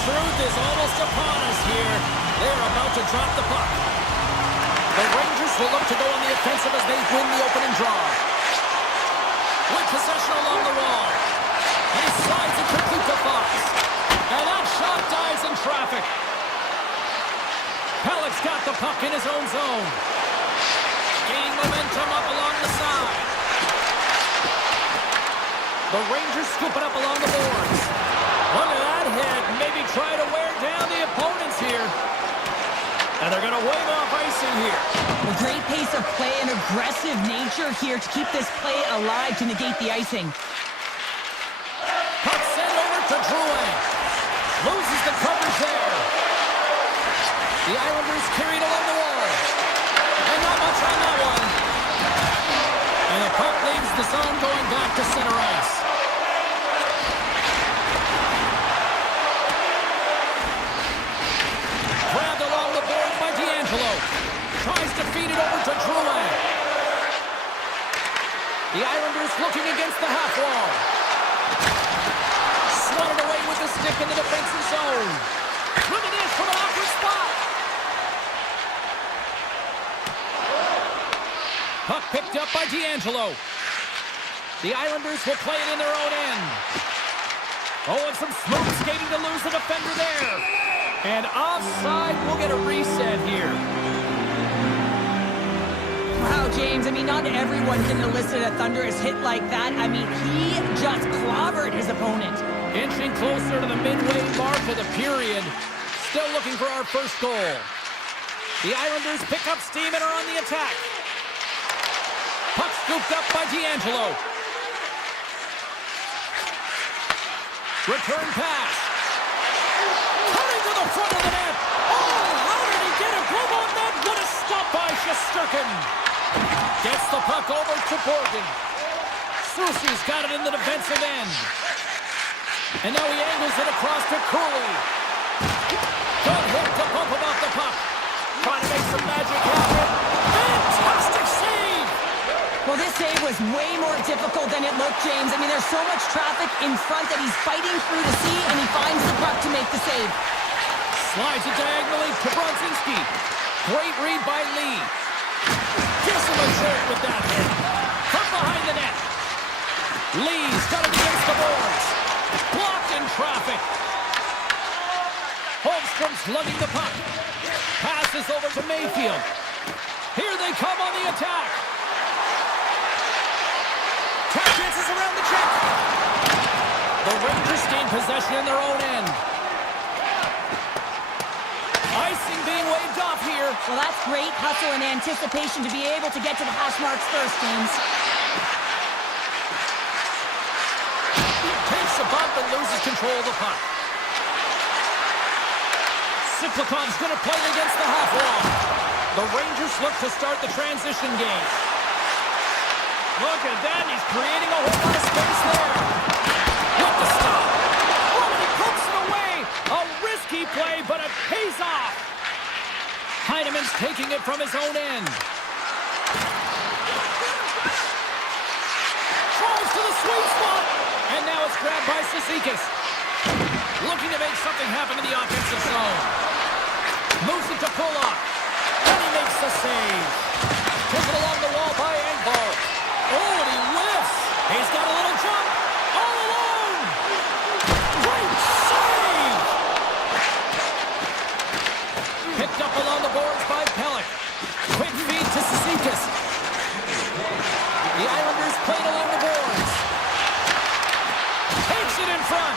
truth is almost upon us here. They're about to drop the puck. The Rangers will look to go on the offensive as they win the opening draw. With possession along the wall. And he slides it quickly to Fox. And that shot dives in traffic. Pellick's got the puck in his own zone. Gaining momentum up along the side. The Rangers scoop it up along the boards. Look at that hit. Maybe try to wear down the opponents here. And they're going to wave off icing here. A great pace of play and aggressive nature here to keep this play alive to negate the icing. Puck sent over to Drouin. Loses the coverage there. The Islanders carried along the wall. And not much on that one. And the puck leaves the zone going back to center ice. Grabbed along the board by D'Angelo. Tries to feed it over to Drouin. The Islanders looking against the half wall. Swatted away with the stick in the defensive zone. Look at this from an awkward spot. Puck picked up by D'Angelo. The Islanders will play it in their own end. Oh, and some smooth skating to lose the defender there. And offside, we'll get a reset here. Wow, James, I mean, not everyone can elicit a thunderous hit like that. I mean, he just clobbered his opponent. Inching closer to the midway mark of the period. Still looking for our first goal. The Islanders pick up steam and are on the attack. Puck scooped up by D'Angelo. Return pass. Cutting to the front of the net. Oh, how did he get a grip on that? What a stop by Shesterkin. Gets the puck over to Borgen. Soucy's got it in the defensive end. And now he angles it across to Cooley. Good hit to bump him off the puck. Trying to make some magic happen. Fantastic save! Well, this save was way more difficult than it looked, James. I mean, there's so much traffic in front that he's fighting through the sea, and he finds the puck to make the save. Slides it diagonally to Brodzinski. Great read by Lee. Gives him a shirt with that hit. From behind the net. Lee's got it against the boards. Blocked in traffic. Holmstrom's lugging the puck. Passes over to Mayfield. Here they come on the attack. Tap dances around the check. The Rangers gain possession in their own end. Icing being waved off here. Well, that's great hustle and anticipation to be able to get to the hash marks first, James. Takes a bump and loses control of the puck. Siplikov's going to play it against the half wall. The Rangers look to start the transition game. Look at that. He's creating a whole lot of space there. What the stop. Oh, he pokes it away. A risky play, but it pays off. Heinemann's taking it from his own end. Tries to the sweet spot. And now it's grabbed by Cizikas. Looking to make something happen in the offensive zone. Moves it to Pulock. And he makes the save. Took it along the wall by Engvall. Oh, and he lifts. He's got a little jump. All alone. Great save. Picked up along the boards by Pellick. Quick feed to Cizikas. The Islanders played along the boards. Takes it in front.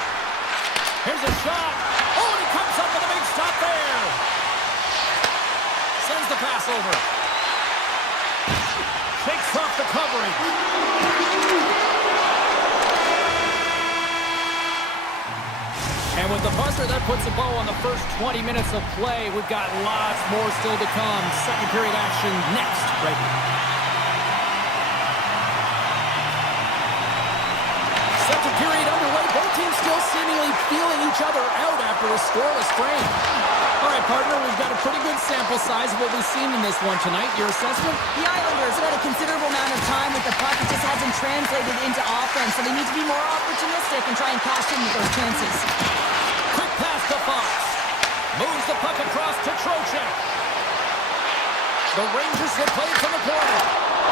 Here's a shot. Oh, and he comes up with a big stop there. Sends the pass over. Takes off the covering. And with the buzzer, that puts a bow on the first 20 minutes of play. We've got lots more still to come. Second period action next, right here. Second period underway. Both teams still seemingly feeling each other out after a scoreless frame. All right, partner, we've got a pretty good sample size of what we've seen in this one tonight. Your assessment? The Islanders have had a considerable amount of time with the puck. It just hasn't translated into offense, so they need to be more opportunistic and try and cash in with those chances. Quick pass to to Fox. Moves the puck across to Trocheck. The Rangers will play it from the corner.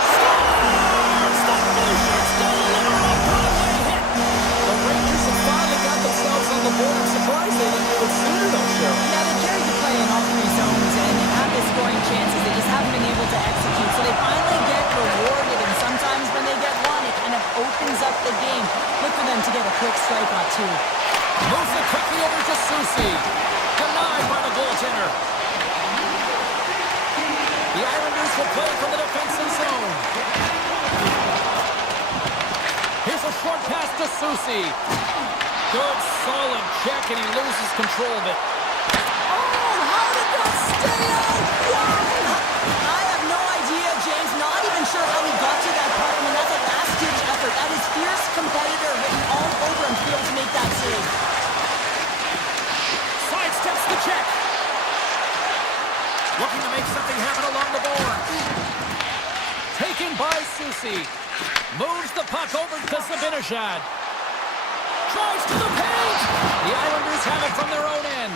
Scores! The blue shirts don't deliver a Broadway hit. The Rangers have finally got themselves on the board. I'm surprised they didn't do it sooner, though, Cheryl. Now, they carried the play in all three zones, and they've had the scoring chances. They just haven't been able to execute. So they finally get rewarded, and sometimes when they get one, it kind of opens up the game. Look for them to get a quick strike on two. Moves it quickly over to Susie. Denied by the goaltender. The Islanders will play from the defensive zone. Here's a short pass to Susie. Good, solid check, and he loses control of it. Oh, how did that stay out? Wow! I have no idea, James. Not even sure how he got to that puck. I mean, that's a last-ditch effort. That is fierce competitor written all over him to be able to make that save. Sidesteps the check. Looking to make something happen along the boards. Taken by Susie. Moves the puck over to Zibanejad. Drives to the paint. The Islanders have it from their own end.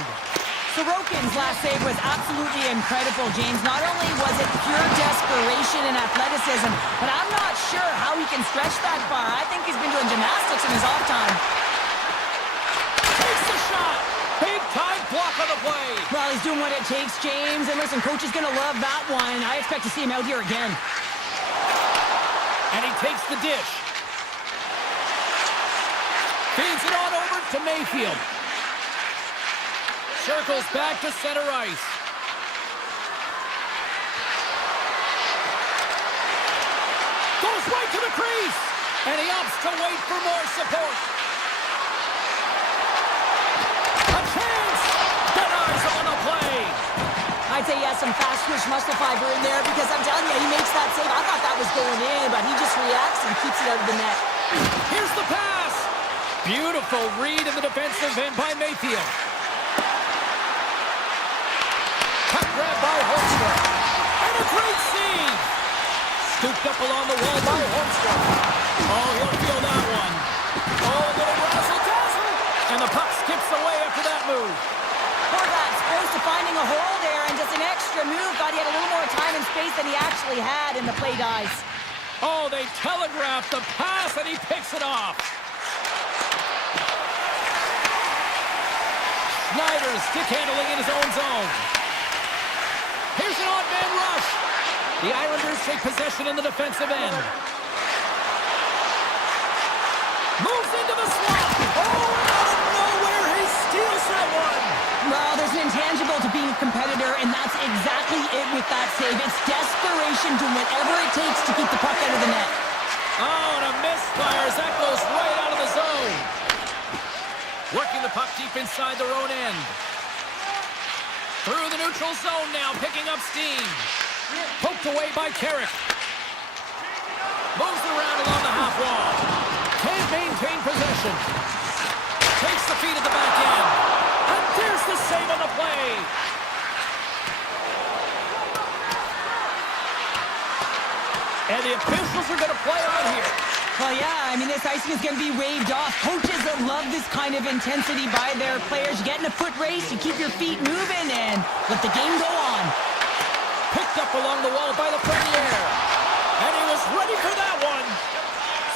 Sorokin's last save was absolutely incredible, James. Not only was it pure desperation and athleticism, but I'm not sure how he can stretch that far. I think he's been doing gymnastics in his off time. Takes the shot. Big time block on the play. Well, he's doing what it takes, James. And listen, coach is going to love that one. I expect to see him out here again. And he takes the dish. Feeds it on over to Mayfield. Circles back to center ice. Goes right to the crease. And he opts to wait for more support. A chance. Denies him on the play. I'd say he has some fast twitch muscle fiber in there because I'm telling you, he makes that save. I thought that was going in, but he just reacts and keeps it out of the net. Here's the pass. Beautiful read in the defensive end by Mayfield. Cut grab by Holmstrom. And a great save. Scooped up along the wall by Holmstrom. Oh, he'll feel that one. Oh, a little razzle-dazzle. And the puck skips away after that move. Horvat's close to finding a hole there, and just an extra move. Thought he had a little more time and space than he actually had, and the play dies. Oh, they telegraphed the pass, and he picks it off. Schneider stick handling in his own zone. Here's an odd-man rush. The Islanders take possession in the defensive end. Moves into the slot. Oh, and out of nowhere, he steals that one. Well, there's an intangible to being a competitor, and that's exactly it with that save. It's desperation, doing whatever it takes to keep the puck out of the net. Oh, and a misfire as that goes right out of the zone. Working the puck deep inside their own end. Through the neutral zone now, picking up steam. Poked away by Carrick. Moves around along the half wall. Can't maintain possession. Takes the feed at the back end. And there's the save on the play. And the officials are going to play on here. Well, yeah, I mean, this icing is going to be waved off. Coaches that love this kind of intensity by their players. You get in a foot race, you keep your feet moving, and let the game go on. Picked up along the wall by the Premier. And he was ready for that one.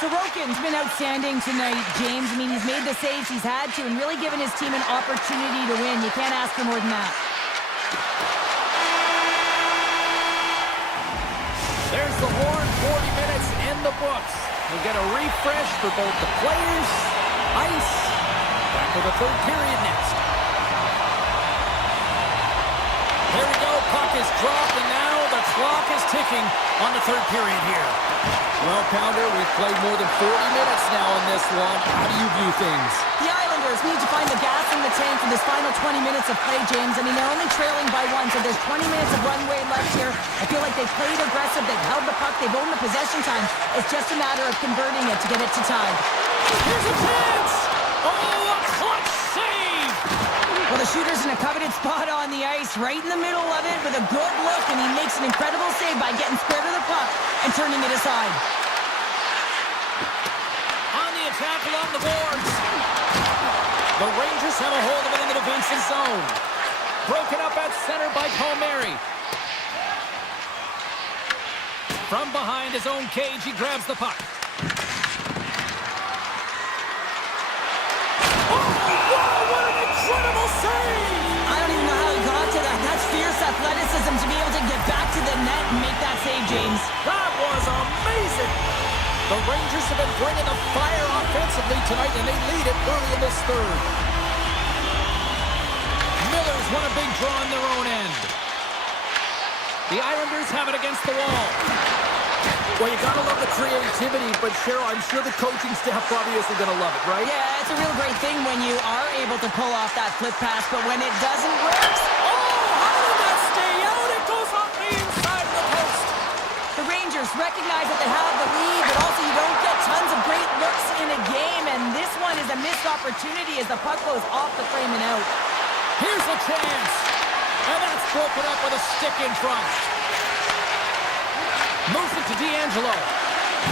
Sorokin's been outstanding tonight, James. I mean, he's made the saves he's had to and really given his team an opportunity to win. You can't ask for more than that. There's the horn, 40 minutes in the books. We'll get a refresh for both the players, ice, back to the third period next. There we go, puck is dropped, and now the clock is ticking on the third period here. Well, Pounder, we've played more than 40 minutes now in this one. How do you view things? The Islanders need to find the gas in the tank for this final 20 minutes of play, James. I mean, they're only trailing by one, so there's 20 minutes of runway left here. I feel like they've played aggressive, they've held the puck, they've owned the possession time. It's just a matter of converting it to get it to tie. Here's a chance! Oh, a clutch save! Well, the shooter's in a coveted spot on the ice, right in the middle of it with a good look, and he makes an incredible save by getting square to the puck and turning it aside. On the attack along the boards. The Rangers have a hold of it in the defensive zone. Broken up at center by Palmieri. From behind his own cage, he grabs the puck. What an incredible save! I don't even know how he got to that. That's fierce athleticism to be able to get back to the net and make that save, James. That was amazing! The Rangers have been bringing the fire offensively tonight, and they lead it early in this third. Miller's won a big draw on their own end. The Islanders have it against the wall. Well, you gotta love the creativity, but Cheryl, I'm sure the coaching staff probably isn't gonna love it, right? Yeah, it's a real great thing when you are able to pull off that flip pass, but when it doesn't work, How did that stay out? It goes off the inside of the post. the Rangers recognize that they have the lead, but also you don't get tons of great looks in a game, and this one is a missed opportunity as the puck goes off the frame and out. Here's a chance. And that's broken up with a stick in front. Moves it to D'Angelo.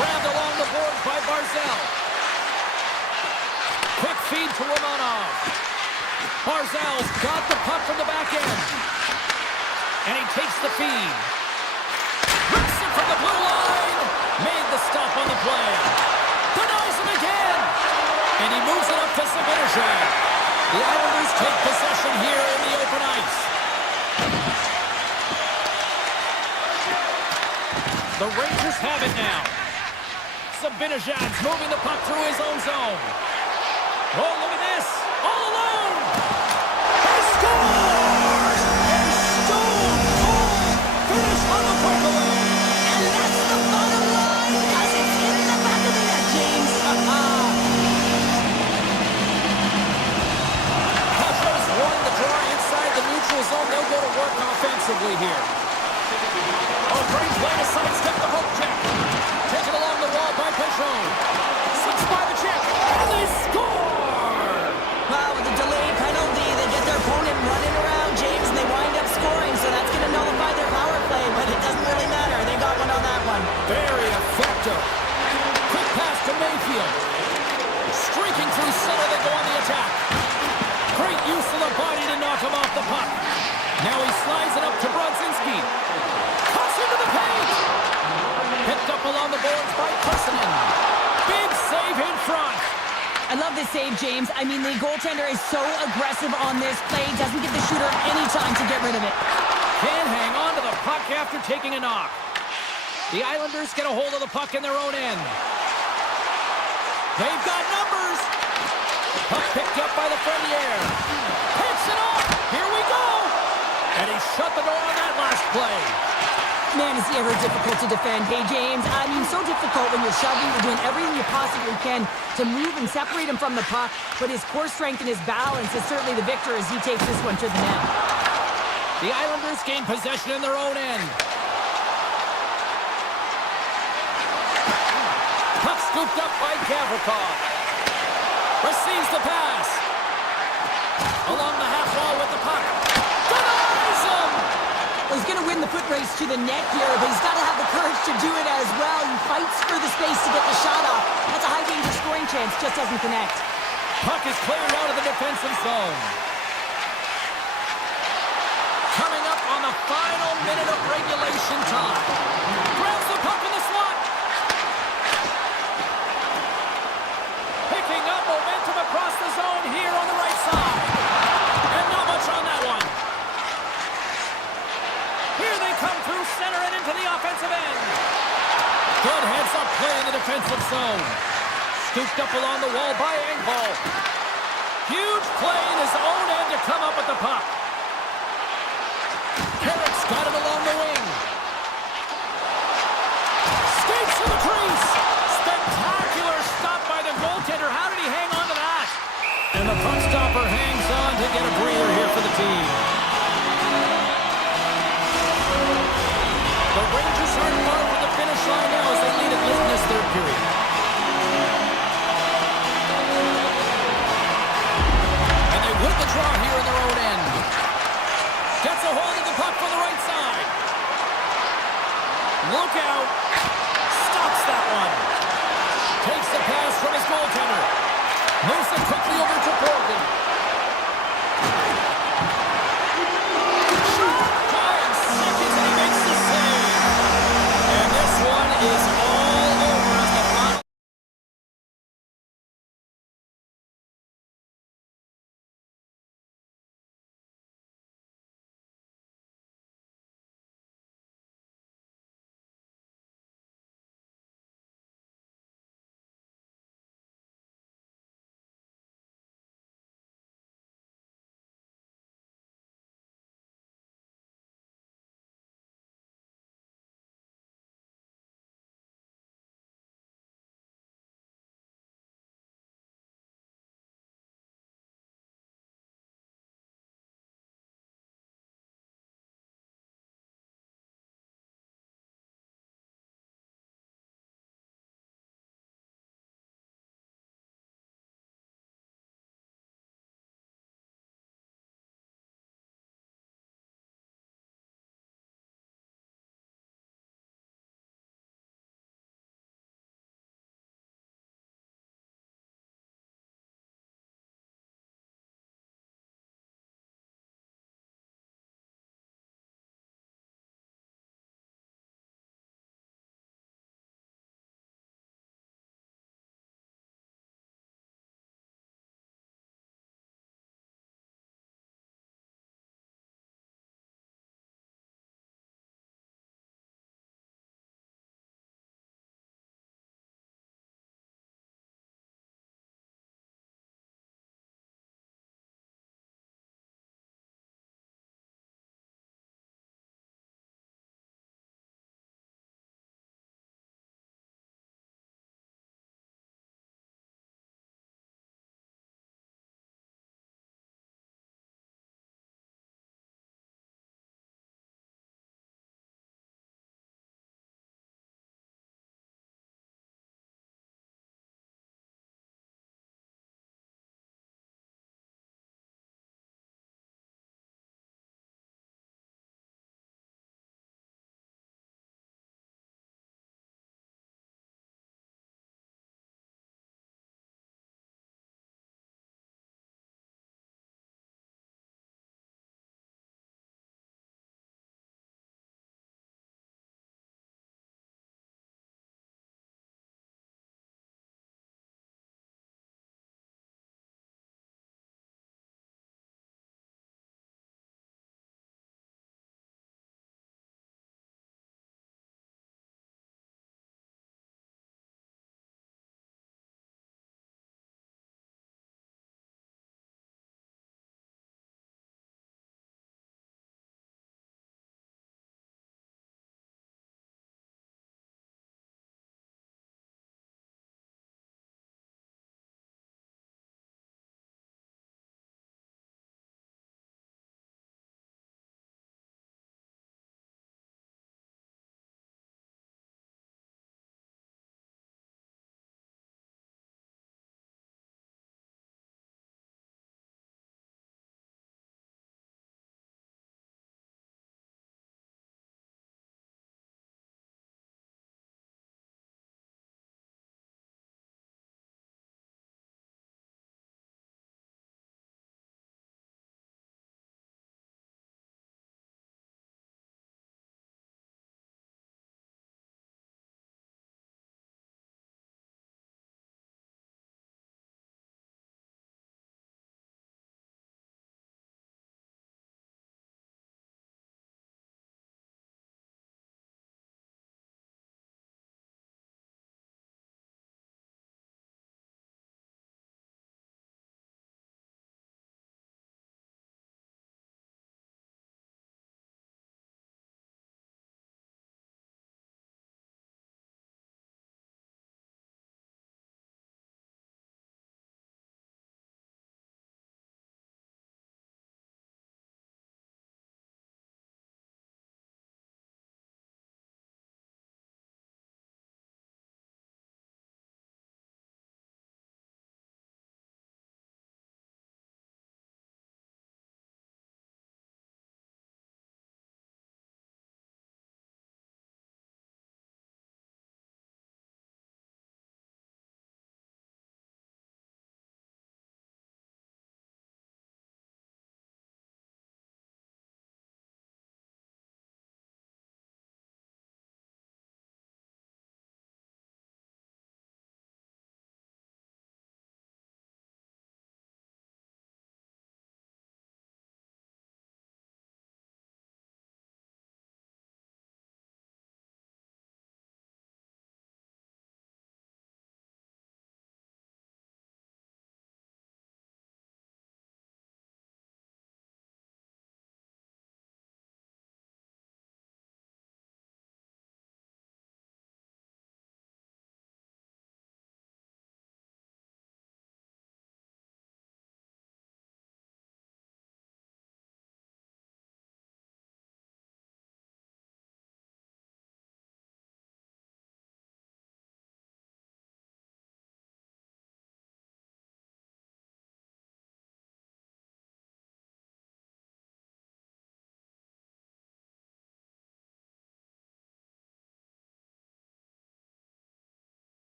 Grabbed along the boards by Barzal. Quick feed to Romanov. Barzal's got the puck from the back end. And he takes the feed. Rips it from the blue line. Made the stop on the play. Denies him again. And he moves it up to Zibanejad. The Islanders take possession here in the open ice. The Rangers have it now. Zibanejad's moving the puck through his own zone. Oh, look at this. All alone. He scores! A stone-cold finish on the breakaway. And that's the bottom line, because it's in the back of the net, James. Cutler's won the draw inside the neutral zone. They'll go to work offensively here. Oh, great play to sidestep the poke check. Taken along the wall by Peugeot. Slips by the check. And they score! Well, with the delayed penalty, they get their opponent running around, James, and they wind up scoring, so that's going to nullify their power play, but it doesn't really matter. They got one on that one. Very effective. Quick pass to Mayfield. Streaking through center, they go on the attack. Great use of the body to knock him off the puck. Now he slides it up to Brodzinski. Cuts into the paint. Picked up along the boards by Kussinen. Big save in front. I love this save, James. I mean, the goaltender is so aggressive on this play. Doesn't give the shooter any time to get rid of it. Can't hang on to the puck after taking a knock. The Islanders get a hold of the puck in their own end. They've got numbers. Puck picked up by the Premier. Picks it off. Here we go. And he shut the door on that last play. Man, is he ever difficult to defend. Hey, James, I mean, so difficult when you're shoving, you're doing everything you possibly can to move and separate him from the puck, but his core strength and his balance is certainly the victor as he takes this one to the net. The Islanders gain possession in their own end. Puck scooped up by Gavrikov. Receives the pass. Along the half wall with the puck. Denies him! Well, he's going to win the foot race to the net here, but he's got to have the courage to do it as well. He fights for the space to get the shot off. That's a high-danger scoring chance, just doesn't connect. Puck is cleared out of the defensive zone. Coming up on the final minute of regulation time. Grabs the puck in the slot. Picking up momentum across the zone here on the right side. And not much on that one. Here they come through center and into the offensive end. Good heads-up play in the defensive zone. Scooped up along the wall by Engvall. Huge play in his own end to come up with the puck. Carrick's got it along the wing. Skates to the crease. Spectacular stop by the goaltender. How did he hang on to that? And the puck stopper hangs on to get a breather here for the team. The Rangers aren't far from the finish line now as they lead it in this third period. And they win the draw here in their own end. Gets a hold of the puck from the right side. Look out. Stops that one. Takes the pass from his goaltender. Moves it quickly over to Borgen.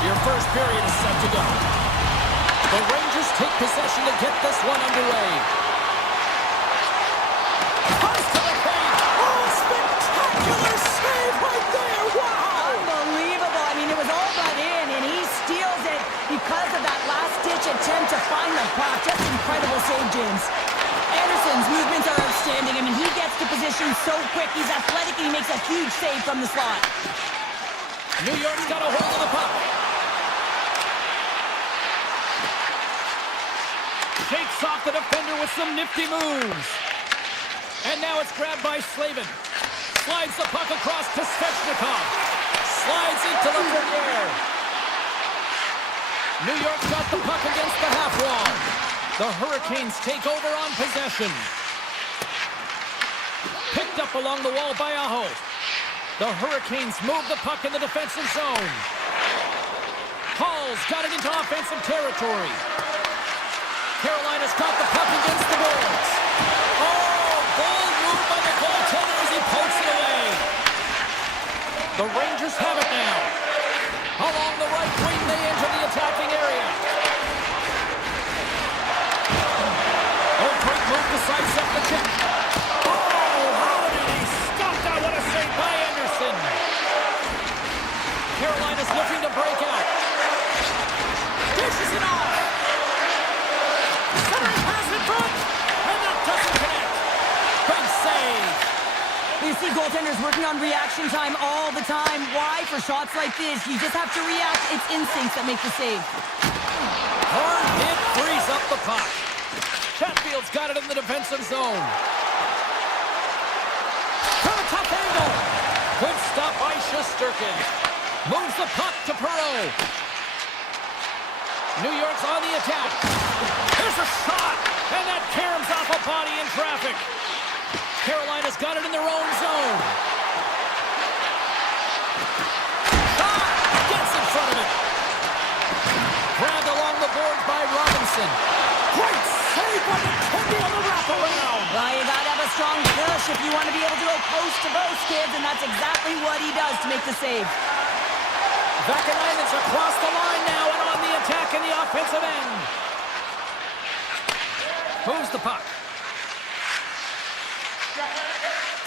Your first period is set to go. The Rangers take possession to get this one underway. Pass to the paint. Oh, spectacular save right there. Wow. Unbelievable. I mean, it was all but in, and he steals it because of that last-ditch attempt to find the puck. Just incredible save, James. Anderson's movements are outstanding. I mean, he gets to position so quick. He's athletic, and he makes a huge save from the slot. New York's got a hold of the puck. Shakes off the defender with some nifty moves. And now it's grabbed by Slavin. Slides the puck across to Svechnikov. Slides into the Turnier. New York's got the puck against the half wall. The Hurricanes take over on possession. Picked up along the wall by Aho. The Hurricanes move the puck in the defensive zone. Hall's got it into offensive territory. Carolina's got the puck against the boards. Oh, bold move by the goaltender as he pokes it away. The Rangers have it now. Along the right wing, they enter the attacking area. Oh, great move to sidestep the check. Oh, how did he stop that? What a save by Anderson. Carolina's looking to break out. Dishes it off. Centering pass in front, and that doesn't connect. Big save. You see goaltenders working on reaction time all the time. Why? For shots like this, you just have to react. It's instincts that make the save. Hard hit frees up the puck. Chatfield's got it in the defensive zone. From a tough angle. Good stop by Shesterkin. Moves the puck to Perreault. New York's on the attack. There's a shot, and that caroms off a body in traffic. Carolina's got it in their own zone. Shot! Gets in front of it. Grabbed along the boards by Robinson. Great save by the Kenny on the wraparound. Well, you gotta have a strong push if you want to be able to go coast to coast, kids, and that's exactly what he does to make the save. Vakanainen's across the line now and on the attack in the offensive end. Moves the puck.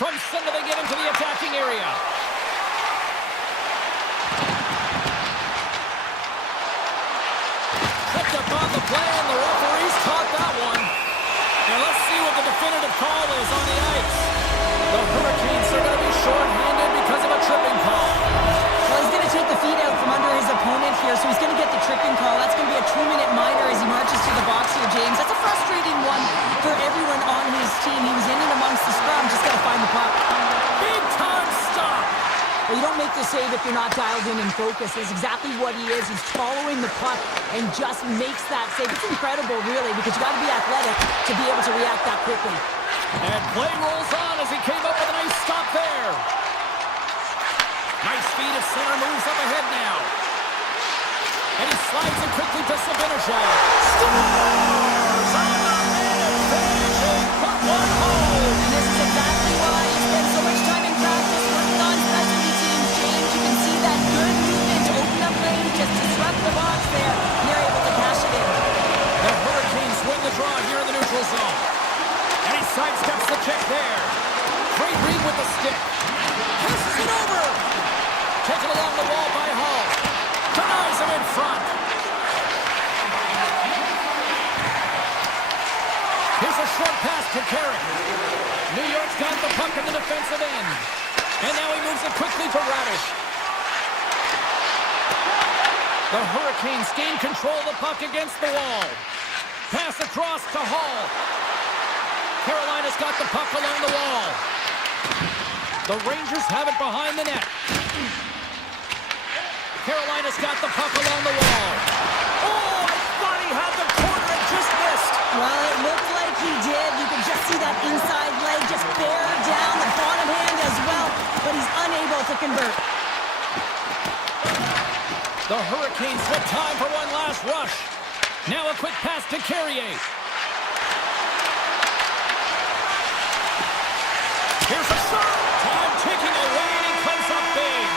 From center they get into the attacking area. Tripped up on the play and the referees caught that one. And let's see what the definitive call is on the ice. The Hurricanes are going to be short-handed because of a tripping call. Well, he's going to take the feet out from under his opponent here, so he's going to get the tripping call. That's going to be a 2-minute minor as he marches to the box here, James. That's a frustrating one for everyone on his team. He was in and amongst the scrum, just got to find the puck. Big-time stop. Well, you don't make the save if you're not dialed in and focused. That's exactly what he is. He's following the puck and just makes that save. It's incredible, really, because you got to be athletic to be able to react that quickly. And play rolls on as he came up with a nice stop there. Nice feed at center, moves up ahead now. And he slides it quickly to Sabinishov. Scores! On the minute, finishing, put one home. And this is exactly why he spends so much time in practice working on specialty teams, James. You can see that good movement to open up lanes, just disrupt the box there, and they're able to cash it in. The Hurricanes win the draw here in the neutral zone. And he sidesteps the check there. Great read with the stick. Passes it over. Taken along the wall by Hall. Denies him in front. Here's a short pass to Carrick. New York's got the puck in the defensive end. And now he moves it quickly to Radish. The Hurricanes gain control of the puck against the wall. Pass across to Hall. Carolina's got the puck along the wall. The Rangers have it behind the net. Carolina's got the puck along the wall. Oh, I thought he had the corner and just missed. Well, it looked like he did. You can just see that inside leg just bear down the bottom hand as well, but he's unable to convert. The Hurricanes with time for one last rush. Now a quick pass to Carrier. Here's a shot. Time ticking away, and he comes up big.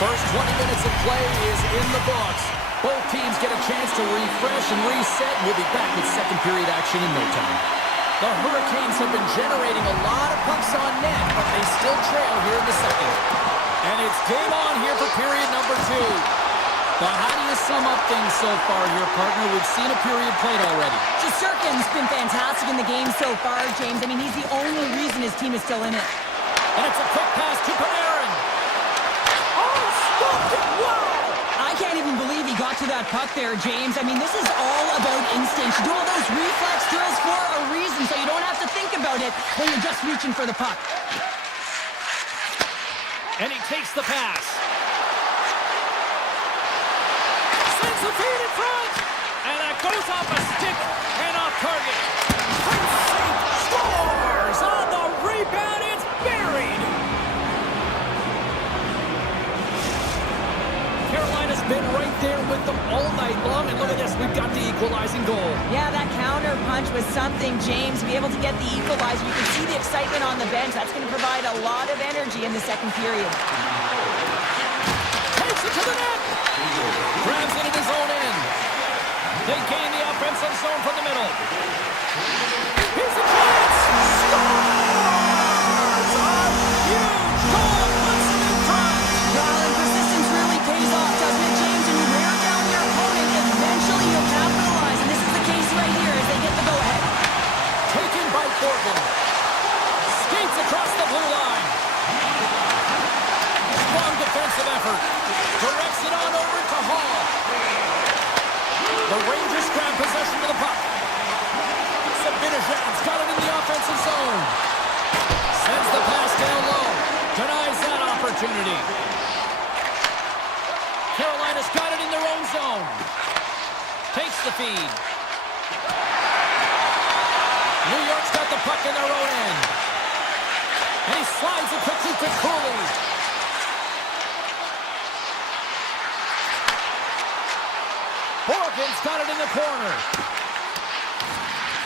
First 20 minutes of play is in the books. Both teams get a chance to refresh and reset. We'll be back with second period action in no time. The Hurricanes have been generating a lot of pucks on net, but they still trail here in the second. And it's game on here for period number 2. But how do you sum up things so far here, partner? We've seen a period played already. Shesterkin's been fantastic in the game so far, James. I mean, he's the only reason his team is still in it. And it's a quick pass to Panarin. Oh, stopped it! Wow! I can't even believe he got to that puck there, James. I mean, this is all about instinct. You do all those reflex drills for a reason, so you don't have to think about it when you're just reaching for the puck. And he takes the pass. Sends the feed in front. And that goes off a stick and off target. Scores on the rebound. It's buried. Carolina's been right there with them all night long. And look at this, we've got the equalizing goal. Yeah, that counter punch was something, James. To be able to get the equalizer, you can see the excitement on the bench. That's going to provide a lot of energy in the second period. Takes it to the net. Grabs it in his own end. They gain the offensive zone from the middle. Here's a chance. Scores! A huge goal puts them in front. Well, and persistence really pays off, doesn't it, James? When you wear down your opponent, eventually you'll capitalize. And this is the case right here as they get the go-ahead. Taken by Corbin. Skates across the blue line. Strong defensive effort. Directs it on over to Hall. The Rangers grab possession of the puck. Sabinajad's got it in the offensive zone. Sends the pass down low. Denies that opportunity. Carolina's got it in their own zone. Takes the feed. New York's got the puck in their own end. And he slides it quickly to Cooley. Morgan's got it in the corner.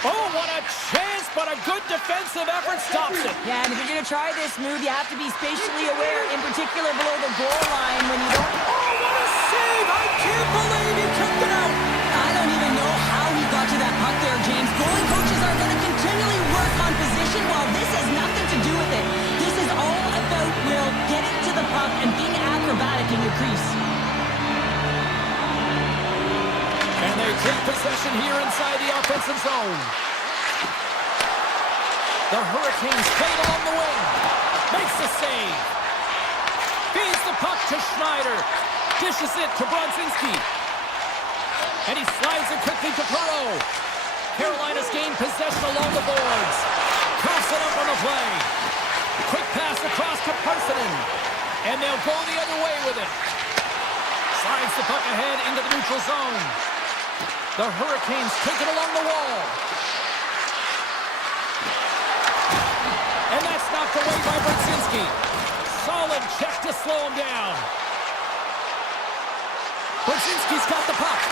Oh, what a chance, but a good defensive effort stops it. Yeah, and if you're going to try this move, you have to be spatially aware, in particular below the goal line when you don't... Oh, what a save! I can't believe he kept it out. I don't even know how he got to that puck there, James. Goalie coaches are going to continually work on position while this has nothing to do with it. This is all about, Will, getting to the puck and being acrobatic in your crease. And they take possession here inside the offensive zone. The Hurricanes played along the wing. Makes the save. Feeds the puck to Schneider. Dishes it to Bronzinski. And he slides it quickly to Perreault. Carolina's gained possession along the boards. Coughs it up on the play. Quick pass across to Parsonen. And they'll go the other way with it. Slides the puck ahead into the neutral zone. The Hurricanes take it along the wall. And that's knocked away by Bronzinski. Solid check to slow him down. Bronzinski's got the puck.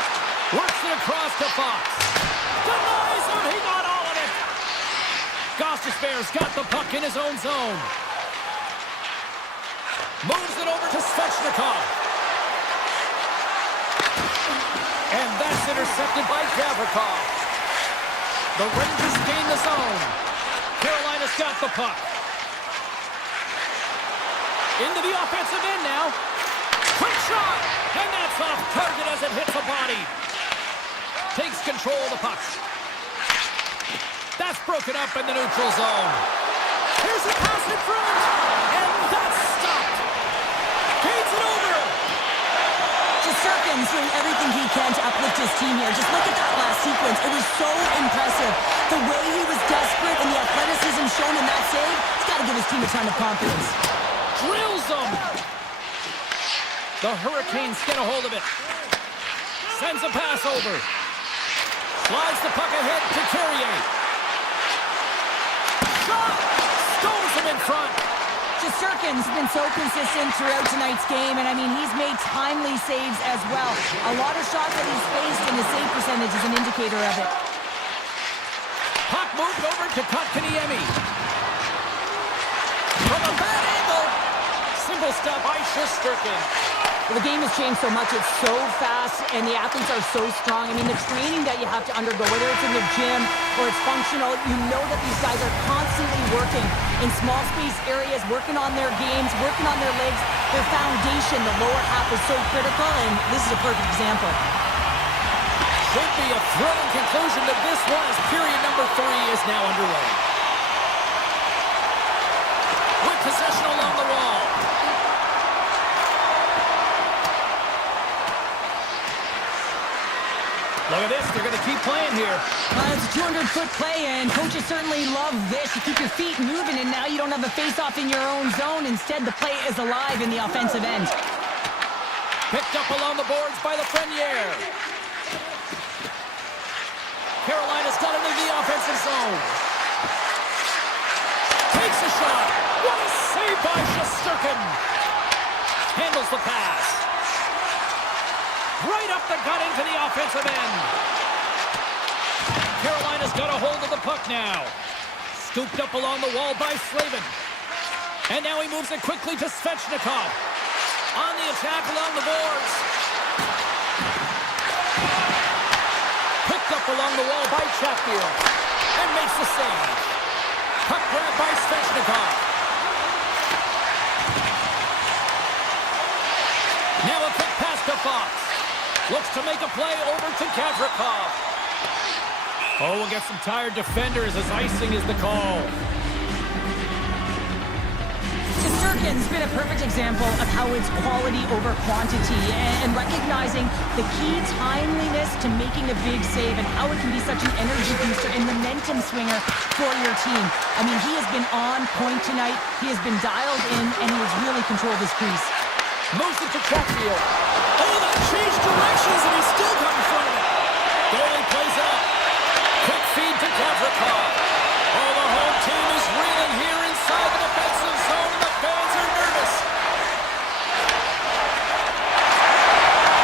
Works it across to Fox. Denies him. He got all of it. Gostisbehere's got the puck in his own zone. Moves it over to Svechnikov. And that's intercepted by Gavrikov. The Rangers gain the zone. Carolina's got the puck. Into the offensive end now. Quick shot! And that's off target as it hits the body. Takes control of the puck. That's broken up in the neutral zone. Here's a pass in front. And that's stopped. Gains it over. Shesterkin's doing everything he can to uplift his team here. Just look at that last sequence. It was so impressive. The way he was desperate and the athleticism shown in that save, it's got to give his team a ton of confidence. Drills them. The Hurricanes get a hold of it. Sends a pass over. Slides the puck ahead to Carrier. Shot! Stones him in front. Shesterkin's been so consistent throughout tonight's game, and I mean, he's made timely saves as well. A lot of shots that he's faced, and the save percentage is an indicator of it. Puck moved over to Kotkaniemi. From a bad angle. Simple stop by Shesterkin. Well, the game has changed so much. It's so fast, and the athletes are so strong. I mean, the training that you have to undergo, whether it's in the gym or it's functional, you know that these guys are constantly working in small space areas, working on their games, working on their legs. Their foundation, the lower half, is so critical, and this is a perfect example. Should be a thrilling conclusion to this one as period number 3 is now underway. With possession along the wall. Look at this, they're going to keep playing here. It's a 200-foot play, and coaches certainly love this. You keep your feet moving, and now you don't have a face-off in your own zone. Instead, the play is alive in the offensive end. Picked up along the boards by the Frenier. Carolina's got into the offensive zone. Takes a shot. What a save by Shesterkin. Handles the pass. Right up the gut into the offensive end. Carolina's got a hold of the puck now. Scooped up along the wall by Slavin. And now he moves it quickly to Svechnikov. On the attack along the boards. Picked up along the wall by Chatfield. And makes the save. Puck grab by Svechnikov. Now a quick pass to Fox. Looks to make a play over to Gavrikov. Oh, we'll get some tired defenders as icing is the call. Shesterkin's been a perfect example of how it's quality over quantity and recognizing the key timeliness to making a big save and how it can be such an energy booster and momentum swinger for your team. I mean, he has been on point tonight. He has been dialed in, and he has really controlled his crease. Moves it to Chatfield. Oh, that changed directions, and he still got in front of it. Goalie plays it up. Quick feed to Gavrikov. Oh, the home team is reeling here inside the defensive zone, and the fans are nervous.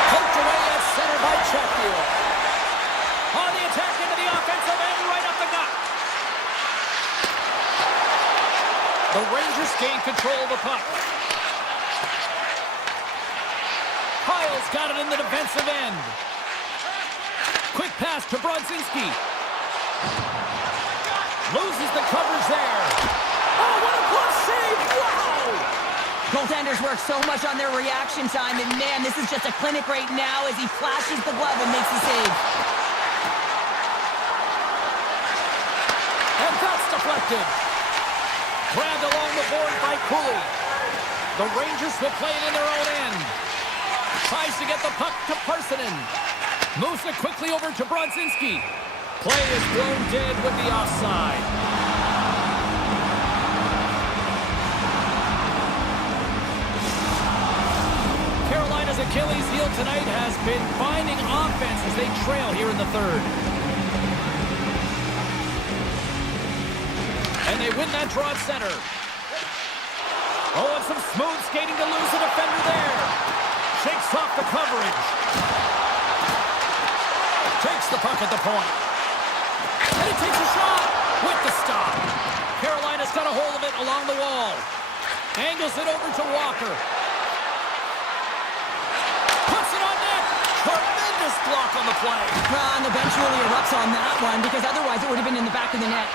Poked away at center by Chatfield. On the attack into the offensive end, right up the gut. The Rangers gain control of the puck. Kyle's got it in the defensive end. Quick pass to Brodzinski. Loses the coverage there. Oh, what a glove save! Wow! Goaltenders work so much on their reaction time, and man, this is just a clinic right now as he flashes the glove and makes the save. And that's deflected. Grabbed along the board by Cooley. The Rangers will play it in their own end. Tries to get the puck to Parsonen. Moves it quickly over to Brodzinski. Play is blown dead with the offside. Carolina's Achilles heel tonight has been finding offense as they trail here in the third. And they win that draw at center. Oh, and some smooth skating to lose the defender there. Shakes off the coverage. Takes the puck at the point. And he takes a shot with the stop. Carolina's got a hold of it along the wall. Angles it over to Walker. Puts it on net. Tremendous block on the play. Well, and the bench really erupts on that one because otherwise it would have been in the back of the net.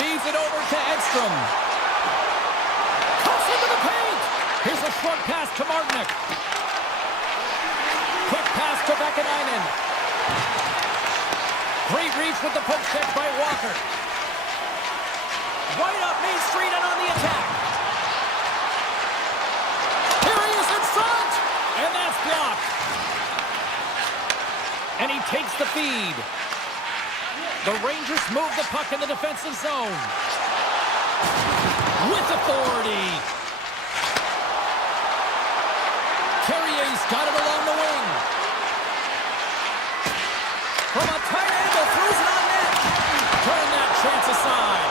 Feeds it over to Edstrom. Cuts into the paint. Here's a short pass to Martinick. Quick pass to Vakanainen. Great reach with the poke check by Walker. Right up Main Street and on the attack. Here he is in front. And that's blocked. And he takes the feed. The Rangers move the puck in the defensive zone. With authority. Carrier's got it along the wing. From a tight angle, throws it on net. Turn that chance aside.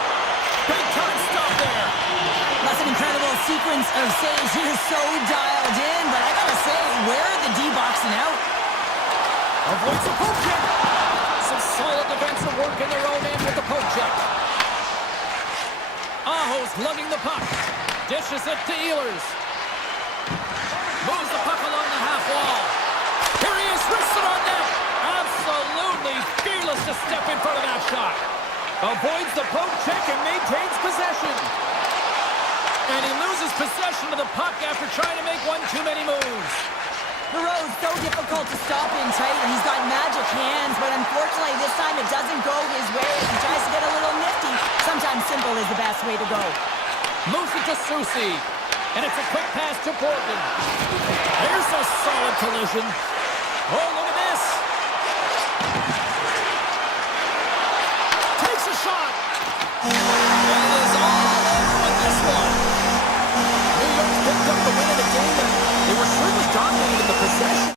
Big time stop there. That's an incredible sequence of saves. He is so dialed in, but I gotta say, where are the D-boxing out? Avoids a poke check. Some solid defensive work in their own end with the poke check. Aho's lugging the puck. Dishes it to Ehlers. Moves the puck along the half wall. Here he is, wristed on net. Absolutely fearless to step in front of that shot. Avoids the poke check and maintains possession. And he loses possession of the puck after trying to make one too many moves. Perreault's so difficult to stop in tight, and he's got magic hands, but unfortunately this time it doesn't go his way. He tries to get a little nifty. Sometimes simple is the best way to go. Moves it to Susie. And it's a quick pass to Borgen. There's a solid collision. Oh, look at this. Takes a shot. And it is all over with this one. New York's picked up the win in a game that they were certainly dominated in the possession.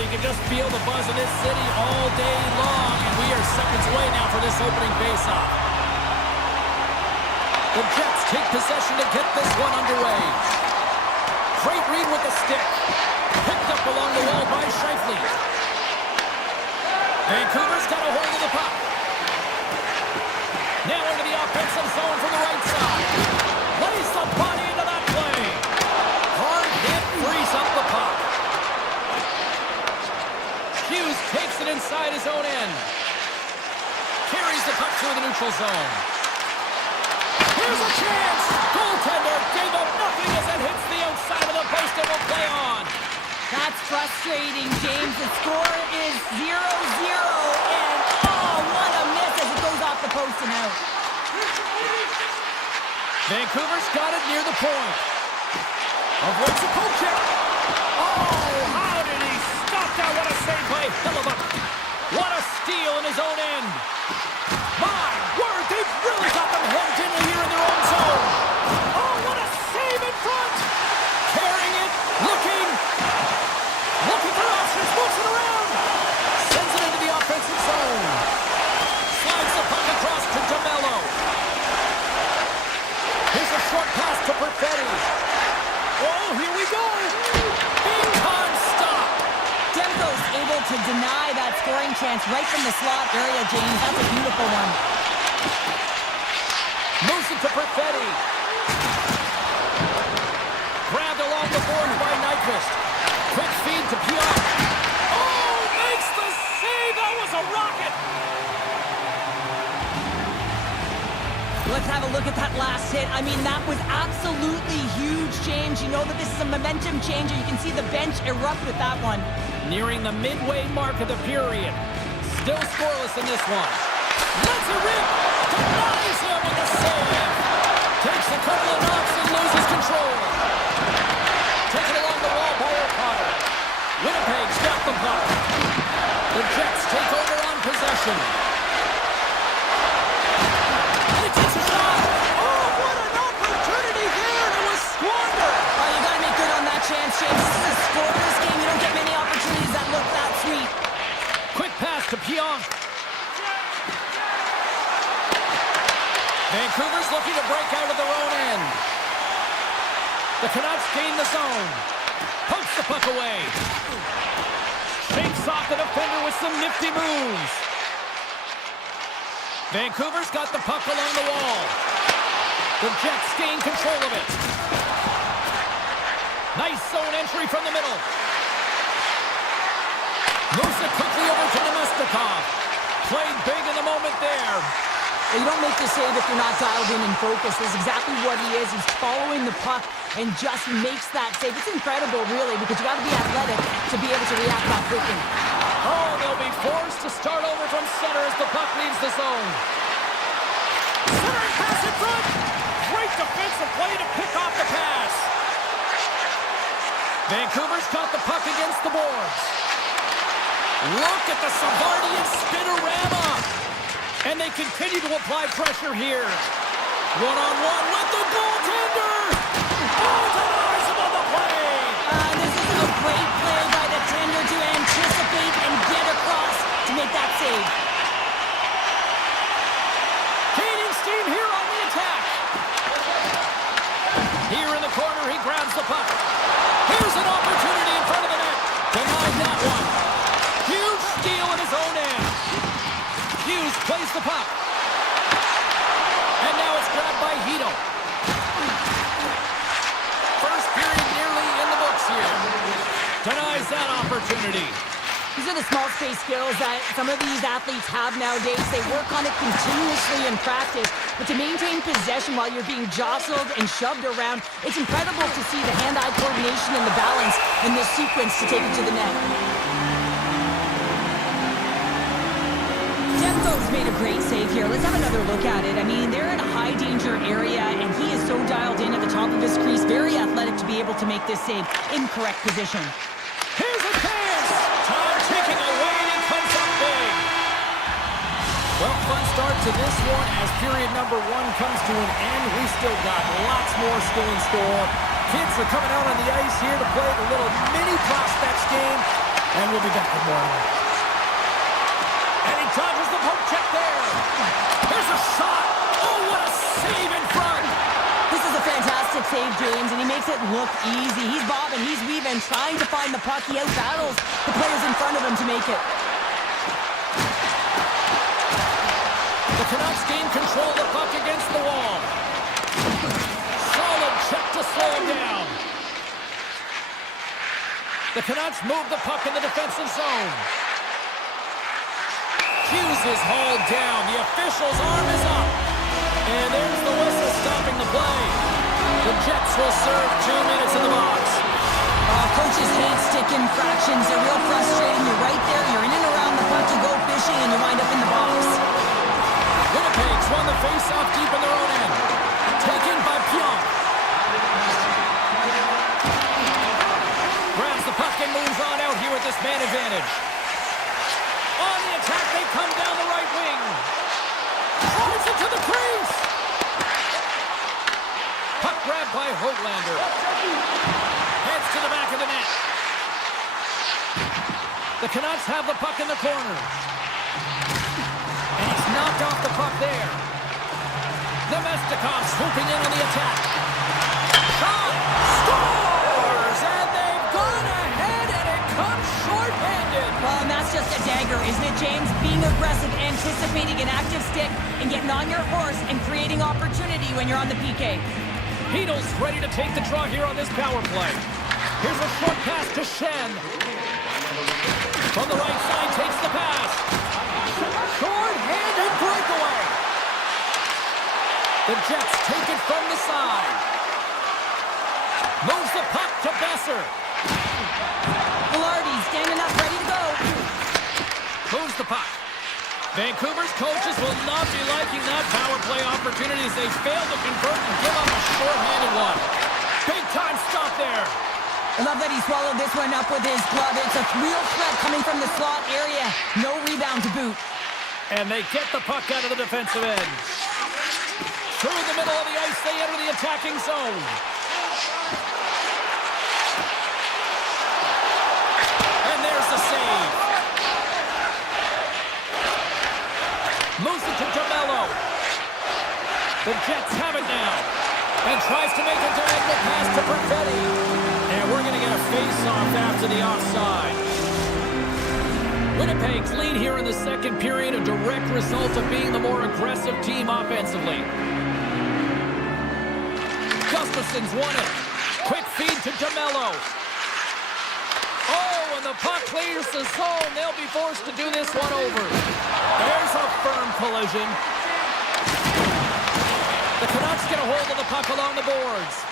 you can just feel the buzz in this city all day long, and we are seconds away now for this opening faceoff. The Jets take possession to get this one underway. Great read with the stick. Picked up along the wall by Scheifele. Vancouver's got a hold of the puck. Now into the offensive zone from the right side. Lays the body into that play. Hard hit, frees up the puck. Hughes takes it inside his own end. Carries the puck through the neutral zone. Here's a chance! Goaltender gave up nothing as it hits the outside of the post and will play on. That's frustrating, James. The score is 0-0, and oh, what a miss as it goes off the post and out. Vancouver's got it near the point. Avoids a poke check. Oh, how did he stop that? What a save by Hillebuck. What a steal in his own end. My word, they've really got them hemmed in here in their own zone. Oh, what a save in front. Carrying it, looking for options, moves it around. Sends it into the offensive zone. Slides the puck across to DeMello. Here's a short pass to Perfetti. Oh, here we go. Big time stop. Demko's able to deny that scoring chance right from the slot area, James. That's a beautiful one. Moves it to Perfetti. Grabbed along the board by Nyquist. Quick feed to Pionk. Oh, makes the save. That was a rocket. Let's have a look at that last hit. I mean, that was absolutely huge, James. You know that this is a momentum changer. You can see the bench erupt with that one. Nearing the midway mark of the period. Still scoreless in this one. Lets it rip. Denies him with a save. Takes a couple of knocks and loses control. Taken along the wall by O'Connor. Winnipeg's got the puck. The Jets take over on possession. And he takes a shot. Oh, what an opportunity there. It was squandered. Oh, you gotta make good on that chance, James. This is a scoreless game. You don't get many opportunities that look that sweet. Quick pass to Pionk. Vancouver's looking to break out of their own end. The Canucks gain the zone. Pokes the puck away. Shakes off the defender with some nifty moves. Vancouver's got the puck along the wall. The Jets gain control of it. Nice zone entry from the middle. Moves it quickly over to Nemestikov. Played big in the moment there. You don't make the save if you're not dialed in and focused. That's exactly what he is. He's following the puck and just makes that save. It's incredible, really, because you got to be athletic to be able to react that quickly. Oh, they'll be forced to start over from center as the puck leaves the zone. Centering pass in front. Great defensive play to pick off the pass. Vancouver's got the puck against the boards. Look at the Savardian spinorama. And they continue to apply pressure here. One-on-one with the goaltender. Oh, denies him on the play. This is a great play by the tender to anticipate and get across to make that save. Gaining steam here on the attack. Here in the corner, he grabs the puck. Here's an opportunity in front of the net. Denied that one. Huge steal in his own end. Hughes plays the puck. And now it's grabbed by Hito. First period nearly in the books here. Denies that opportunity. These are the small space skills that some of these athletes have nowadays. They work on it continuously in practice. But to maintain possession while you're being jostled and shoved around, it's incredible to see the hand-eye coordination and the balance in this sequence to take it to the net. Demko's made a great save here. Let's have another look at it. I mean, they're in a high-danger area, and he is so dialed in at the top of his crease. Very athletic to be able to make this save in correct position. Here's a chance! Time ticking away, and he comes up big. Well, fun start to this one as period number one comes to an end. We still got lots more still in store. Kids are coming out on the ice here to play the little mini prospects game. And we'll be back with more. And he dodges the poke check there. Here's a shot. Oh, what a save in front. This is a fantastic save, James, and he makes it look easy. He's bobbing, he's weaving, trying to find the puck. He out-battles the players in front of him to make it. The Canucks gain control of the puck against the wall. Solid check to slow him down. The Canucks move the puck in the defensive zone. Hughes is hauled down. The official's arm is up. And there's the whistle stopping the play. The Jets will serve 2 minutes in the box. Coaches hate stick infractions. They're real frustrating. You're right there. You're in and around the puck. You go fishing and you wind up in the box. Winnipeg's won the face-off deep in their own end. Taken by Pionk. Grabs the puck and moves on out here with this man advantage. On the attack, they come down the right wing. Drives it to the crease. Puck grabbed by Höglander. Heads to the back of the net. The Canucks have the puck in the corner. And he's knocked off the puck there. Nemestikov swooping in on the attack. Shot! Scores! And they've gone ahead, and it comes short-handed. Well, and that's just a dagger, isn't it, James? Being aggressive, anticipating an active stick, and getting on your horse and creating opportunity when you're on the PK. Heedle's ready to take the draw here on this power play. Here's a short pass to Shen. From the right side, takes the pass. Short-handed breakaway. The Jets take it from the side. Moves the puck to Besser. Velarde standing up, ready to go. Moves the puck. Vancouver's coaches will not be liking that power play opportunity as they fail to convert and give up a short-handed one. Big time stop there. I love that he swallowed this one up with his glove. It's a real threat coming from the slot area. No rebound to boot. And they get the puck out of the defensive end. Through the middle of the ice, they enter the attacking zone. And there's the save. Moves it to DeMello. The Jets have it now. And tries to make a diagonal pass to Perfetti. And we're going to get a face-off after the offside. Winnipeg's lead here in the second period, a direct result of being the more aggressive team offensively. Gustafson's won it. Quick feed to DeMello. Oh, and the puck clears the zone. They'll be forced to do this one over. There's a firm collision. The Canucks get a hold of the puck along the boards.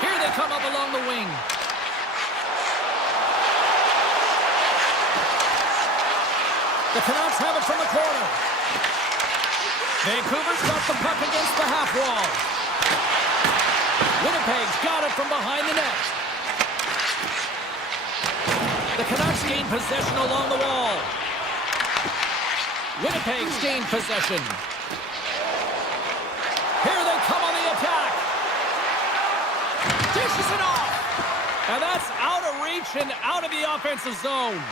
Here they come up along the wing. The Canucks have it from the corner. Vancouver's got the puck against the half wall. Winnipeg's got it from behind the net. The Canucks gain possession along the wall. Winnipeg's gained possession. Here they come on the attack. Dishes it off. And that's out of reach and out of the offensive zone.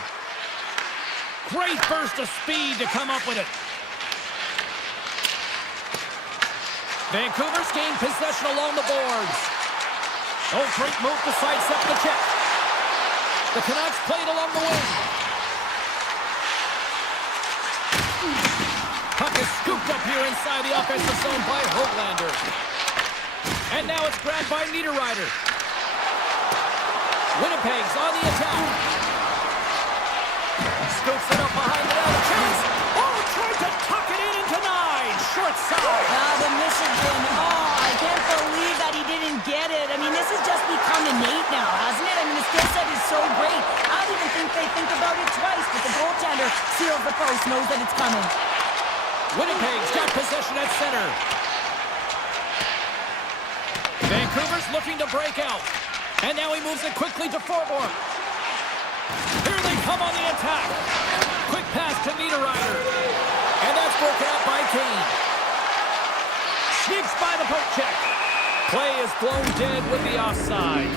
Great burst of speed to come up with it. Vancouver's gained possession along the boards. Oh, great move to sidestep the check. The Canucks played along the wing. Puck is scooped up here inside the offensive zone by Höglander. And now it's grabbed by Niederreiter. Winnipeg's on the attack. Scoops it up behind the net. Chance. Oh, tried to tuck it in and denied. Short side. The Michigan. Oh, I can't believe that he didn't get it. I mean, this has just become innate now, hasn't it? I mean, the skill set is so great. I don't even think they think about it twice, but the goaltender seals the post, knows that it's coming. Winnipeg's got possession at center. Vancouver's looking to break out. And now he moves it quickly to Forbort. Here they come on the attack. Quick pass to Niederreiter. And that's broken up by Kane. Sneaks by the poke check. Play is blown dead with the offside.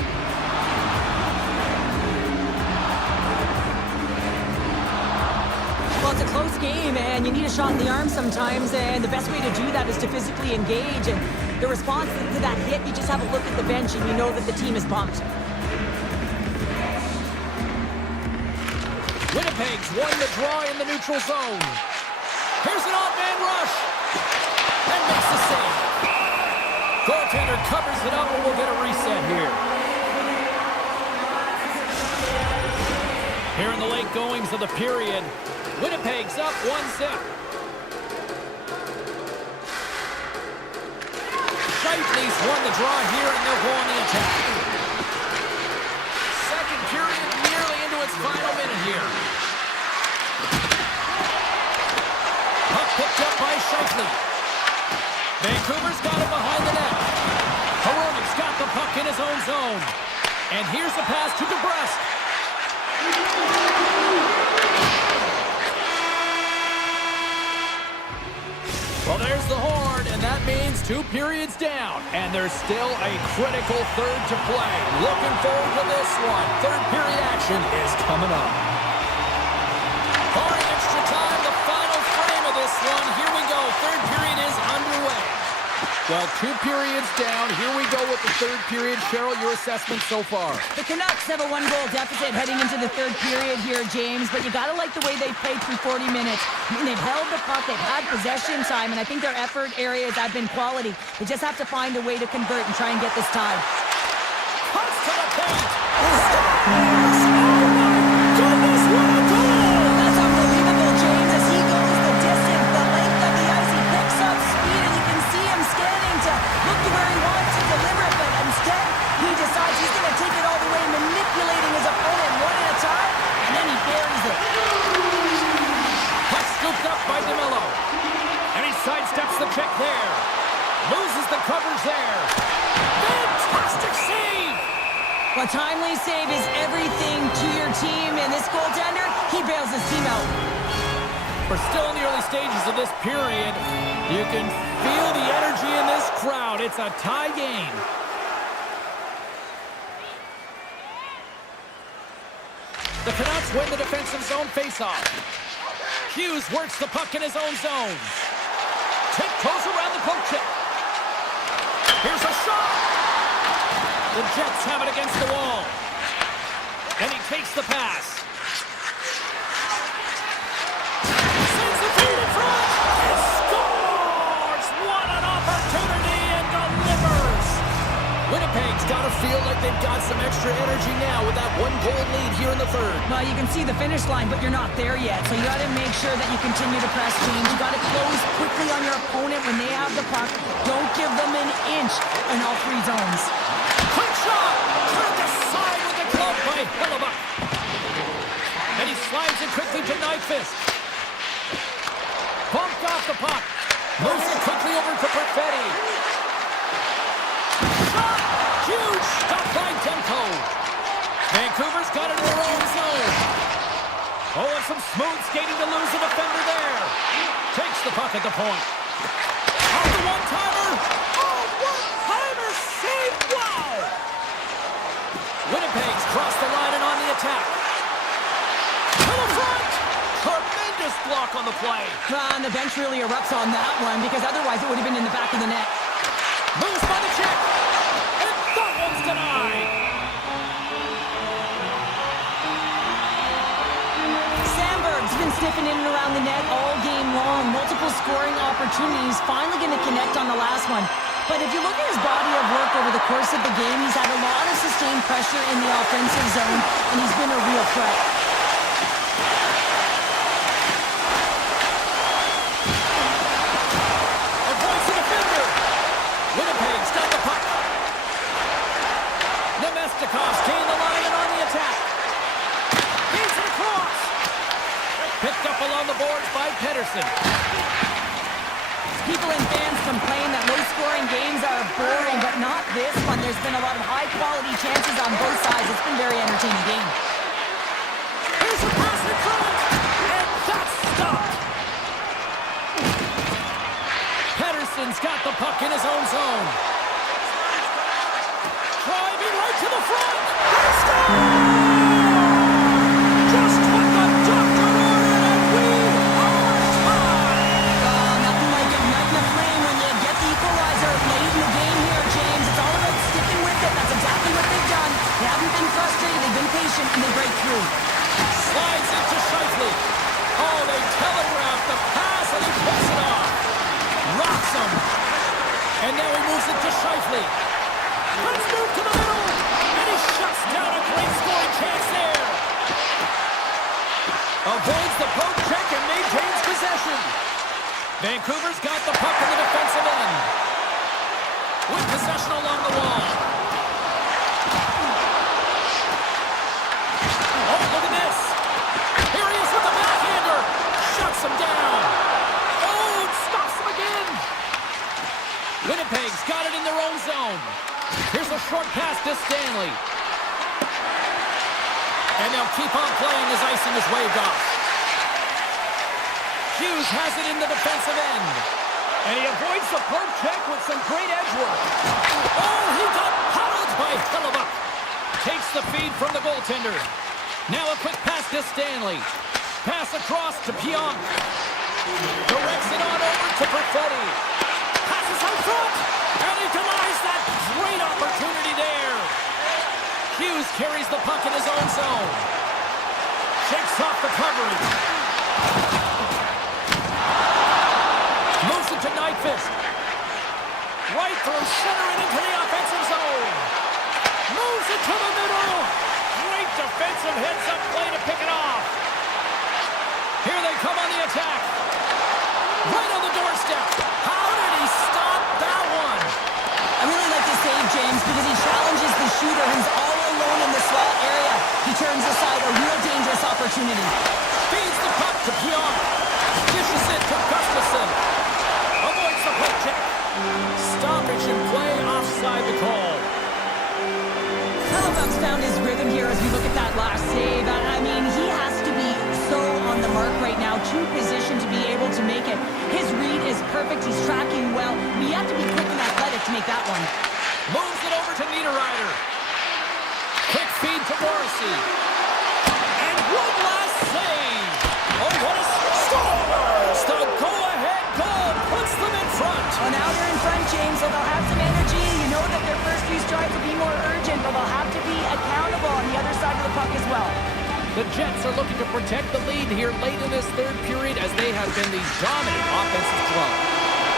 a close game, and you need a shot in the arm sometimes, and the best way to do that is to physically engage. And the response to that hit, you just have a look at the bench, and you know that the team is pumped. Winnipeg's won the draw in the neutral zone. Here's an off-man rush. And makes the save. Goaltender covers it up, and we'll get a reset here. Here in the late goings of the period, Winnipeg's up 1-0. Shifley's won the draw here, and they'll go on the attack. Second period nearly into its final minute here. Puck picked up by Shifley. Vancouver's got it behind the net. Hronik's got the puck in his own zone. And here's the pass to DeBrusque. Well, there's the horn, and that means 2 periods down. And there's still a critical third to play. Looking forward to this one. Third period action is coming up. Barring extra time, the final frame of this one. Here we go. Third period is underway. Well, 2 periods down. Here we go with the third period. Cheryl, your assessment so far? The Canucks have a 1-goal deficit heading into the third period here, James, but you gotta like the way they played through 40 minutes. I mean, they've held the puck, they've had possession time, and I think their effort areas have been quality. They just have to find a way to convert and try and get this tied. Cuts to the paint. Scores! Oh my goodness, what a goal! That's unbelievable, James, as he goes the distance, the length of the ice. He picks up speed, and you can see him scanning to look to where he wants to deliver it, but instead he decides he's going to take it all the way, manipulating his opponent one at a time, and then he buries it. Puck scooped up by DeMello. And he sidesteps the check there. Loses the coverage there. Fantastic save! A timely save is everything to your team, and this goaltender, he bails his team out. We're still in the early stages of this period. You can feel the energy in this crowd. It's a tie game. The Canucks win the defensive zone faceoff. Hughes works the puck in his own zone. Tiptoes around the poke check. Here's a shot. The Jets have it against the wall. And he takes the pass. Sends the feed in front. And scores! What an opportunity, and delivers! Winnipeg's got to feel like they've got some extra energy now with that 1-goal lead here in the third. Well, you can see the finish line, but you're not there yet. So you got to make sure that you continue to press, James. You got to close quickly on your opponent when they have the puck. Don't give them an inch in all 3 zones. Quick shot! Turned aside with the glove by Hellebuyck. And he slides it quickly to Nyquist. Bumped off the puck. Moves it quickly over to Perfetti. Shot! Huge stop by Demko. Vancouver's got it in their own zone. Oh, and some smooth skating to lose the defender there. Takes the puck at the point. Off the one-timer. Oh, one-timer save! Wow! Winnipeg's crossed the line and on the attack. To the front! Tremendous block on the play. And the bench really erupts on that one, because otherwise it would have been in the back of the net. Moves by the check. And that one's denied. Sandberg's been sniffing in and around the net all game long. Multiple scoring opportunities. Finally going to connect on the last one. But if you look at his body of work over the course of the game, he's had a lot of sustained pressure in the offensive zone, and he's been a real threat. Avoids the defender. Winnipeg's got the puck. Nemestikov's gained the line and on the attack. Feeds it across. Picked up along the boards by Pettersson. People and fans complain that low-scoring games are boring, but not this one. There's been a lot of high-quality chances on both sides. It's been a very entertaining game. Here's a pass in front, and that's stopped. Pettersson's got the puck in his own zone. Driving right to the front. They score! Just what the doctor ordered, and we and they break through. Slides into Shifley. Oh, they telegraph the pass, and he puts it off. Rocks him. And now he moves it to Shifley. Let's move to the middle. And he shuts down a great scoring chance there. Avoids the poke check and maintains possession. Vancouver's got the puck in the defensive end. With possession along the wall. Oh, look at this. Here he is with the backhander. Shuts him down. Oh, stops him again. Winnipeg's got it in their own zone. Here's a short pass to Stanley. And they'll keep on playing as icing is waved off. Hughes has it in the defensive end. And he avoids the poke check with some great edge work. Oh, he got pummeled by Hellebuck. Takes the feed from the goaltender. Now a quick pass to Stanley. Pass across to Pionk. Directs it on over to Perfetti. Passes out front. And he denies that great opportunity there. Hughes carries the puck in his own zone. Shakes off the coverage. Moves it to Nyquist. Right through center and into the offensive zone. Moves it to the middle. Great defensive heads-up play to pick it off. Here they come on the attack. Right on the doorstep. How did he stop that one? I really like the save, James, because he challenges the shooter who's all alone in the slot area. He turns aside a real dangerous opportunity. Feeds the puck to Pionk. Dishes it to Gustafsson. Avoids the poke check. Stoppage in play offside the call. Hellebuck's found his rhythm here as we look at that last save. I mean, he has to be so on the mark right now, to position to be able to make it. His read is perfect. He's tracking well. We have to be quick and athletic to make that one. Moves it over to Niederreiter. Quick feed to Morrissey. And one last save. Oh, what a scores! The go-ahead goal puts them in front. Well, now they're in front, James, so they'll have some energy. You know that their first few strides will be more urgent, but they'll have to be accountable on the other side of the puck as well. The Jets are looking to protect the lead here late in this third period as they have been the dominant offensive club.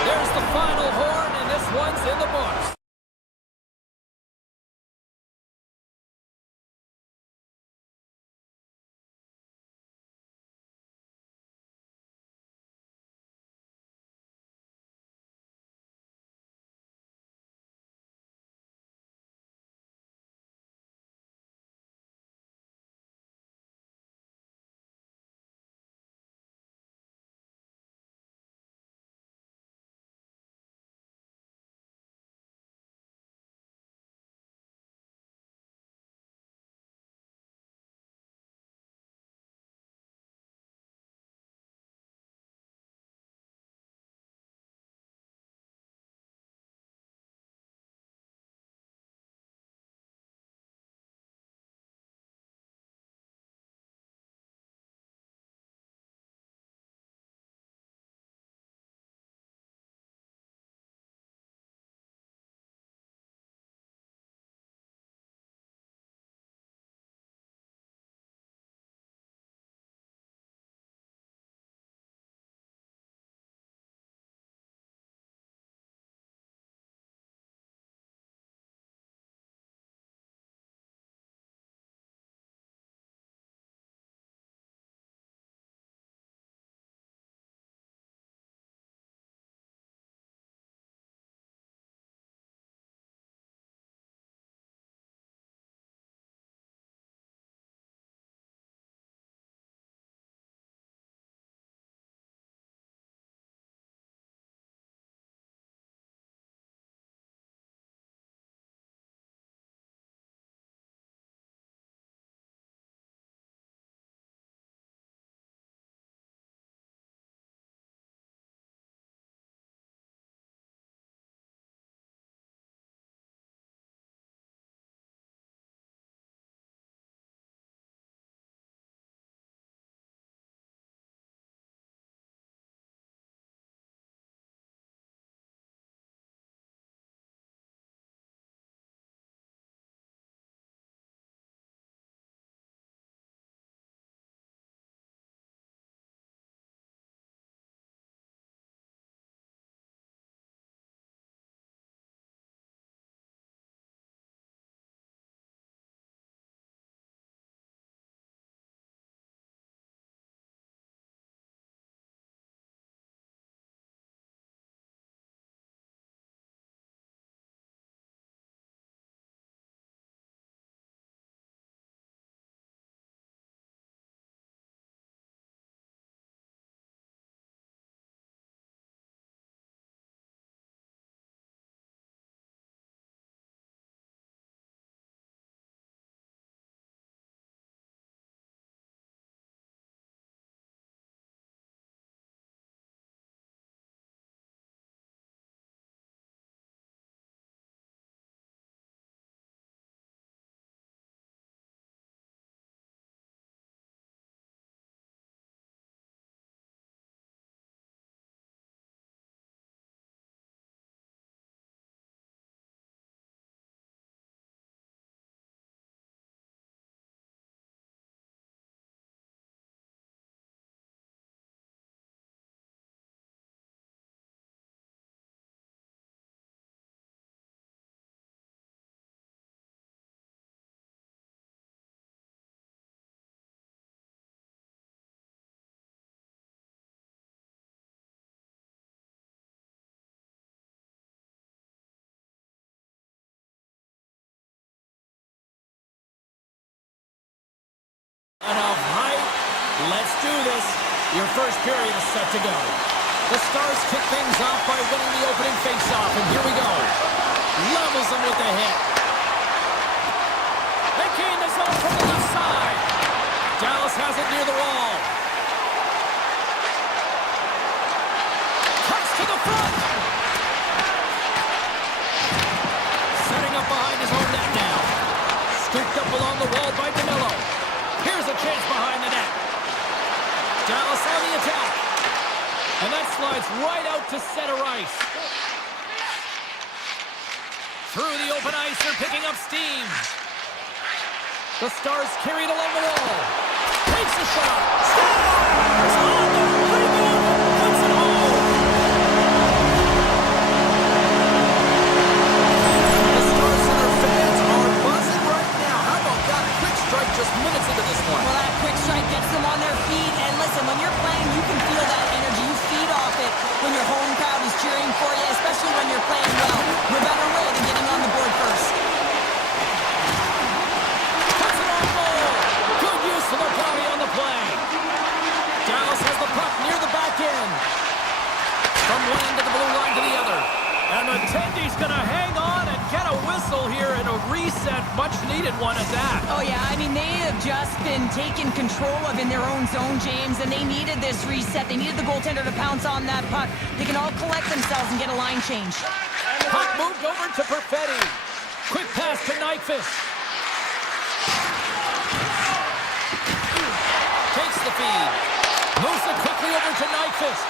There's the final horn, and this one's in the books. Let's do this. Your first period is set to go. The Stars kick things off by winning the opening faceoff, and here we go. Levels them with the hit. They gain the zone from the left side. Dallas has it near the wall. Cuts to the front. Setting up behind his own net now. Scooped up along the wall by Danilo. Here's a chance behind the net. Dallas on the attack. And that slides right out to center ice. Through the open ice, they're picking up steam. The Stars carried along the wall. Takes a shot. Scores! On the rebound! Puts it home! The Stars and their fans are buzzing right now. How about that quick strike just minutes into this one? Well, that quick strike gets them on their feet. And listen, when you're playing, you can feel that energy. You feed off it when your home crowd is cheering for you, especially when you're playing well. No better way than getting on the board first. Puts it on goal. Good use of the body on the play. Dallas has the puck near the back end. From one end of the blue line to the other. And the Tendy's going to hang on and get a whistle here and a reset, much needed one at that. Oh, yeah, I mean, they have just been taken control of in their own zone, James, and they needed this reset. They needed the goaltender to pounce on that puck. They can all collect themselves and get a line change. Puck moved over to Perfetti. Quick pass to Nyquist. Takes the feed. Moves it quickly over to Nyquist.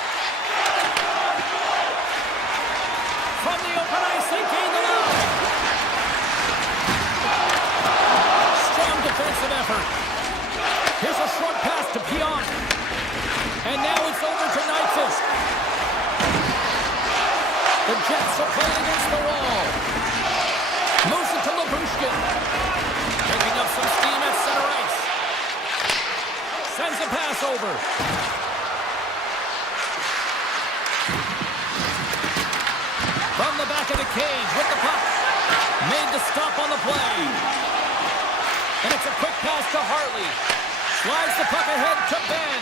From the open ice, they gain the line. Strong defensive effort. Here's a short pass to Pion. And now it's over to Nyquist. The Jets are playing against the wall. Moves it to Labushkin. Picking up some steam at center ice. Sends a pass over. From the back of the cage with the puck. Made the stop on the play. And it's a quick pass to Hartley. Slides the puck ahead to Ben.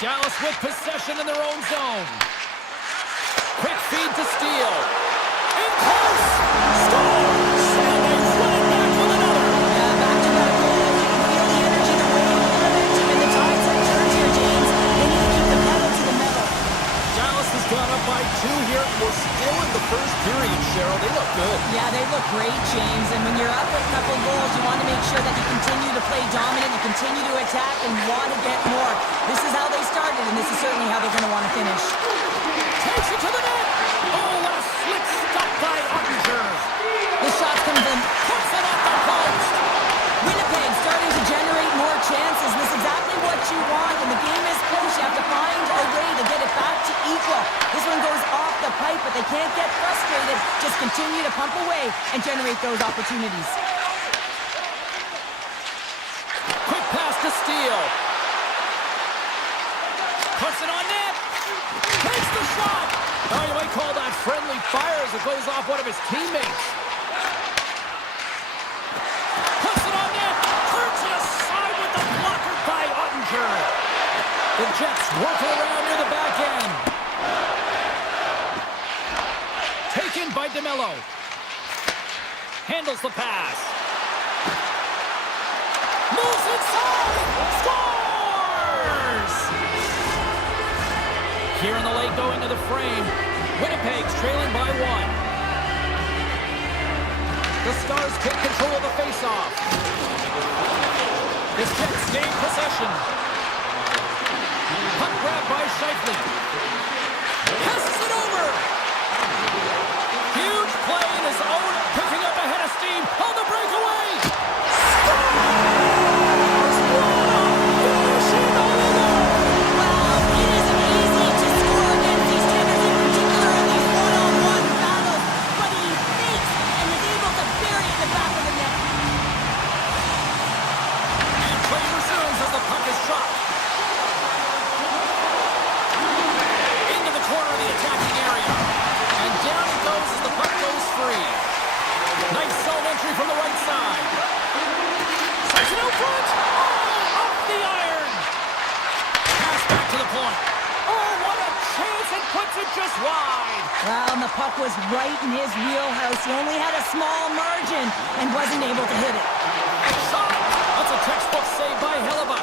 Dallas with possession in their own zone. Quick feed to Steele. In close. Scores! And they win it back with another. Yeah, back-to-back goals. You can feel the energy, the wave, the momentum, and the tides have turned here, James. They need to keep the pedal to the metal. Dallas has gone up by 2 here. We're still in the first period, Cheryl. They look good. Yeah, they look great, James. And when you're up with a couple of goals, you want to make sure that you continue to play dominant, you continue to attack, and want to get more. This is how they started, and this is certainly how they're going to want to finish. Takes it to the net. Oh, what a slick stop by Ottinger. The shot comes in. Puts it off the post. Winnipeg starting to generate more chances. This is exactly what you want. When the game is close, you have to find a way to get it back to equal. This one goes off the pipe, but they can't get frustrated. Just continue to pump away and generate those opportunities. Quick pass to Steele. Puts it on net. Takes the shot. Oh, you might call that friendly fire as it goes off one of his teammates. Puts it on net. Turns it aside with the blocker by Ottinger. The Jets working around near the back end. Taken by DeMello. Handles the pass. Moves inside. Scores! Here in the late going to the frame. Winnipeg's trailing by 1. The Stars take control of the faceoff. The Jets gain possession. Puck grab by Scheifele. Passes it over. Huge play in his own, picking up ahead of steam on the breakaway. Scores! Finishing on the line. Well, it isn't easy to score against these Tennis, in particular in these one-on-one battles, but he fakes and is able to bury it in the back of the net. And play resumes as the puck is shot. Into the corner of the attacking area. And down it goes as the puck goes free. Nice zone entry from the right side. the puck was right in his wheelhouse. He only had a small margin and wasn't able to hit it. Shot! That's a textbook save by Hellebuck.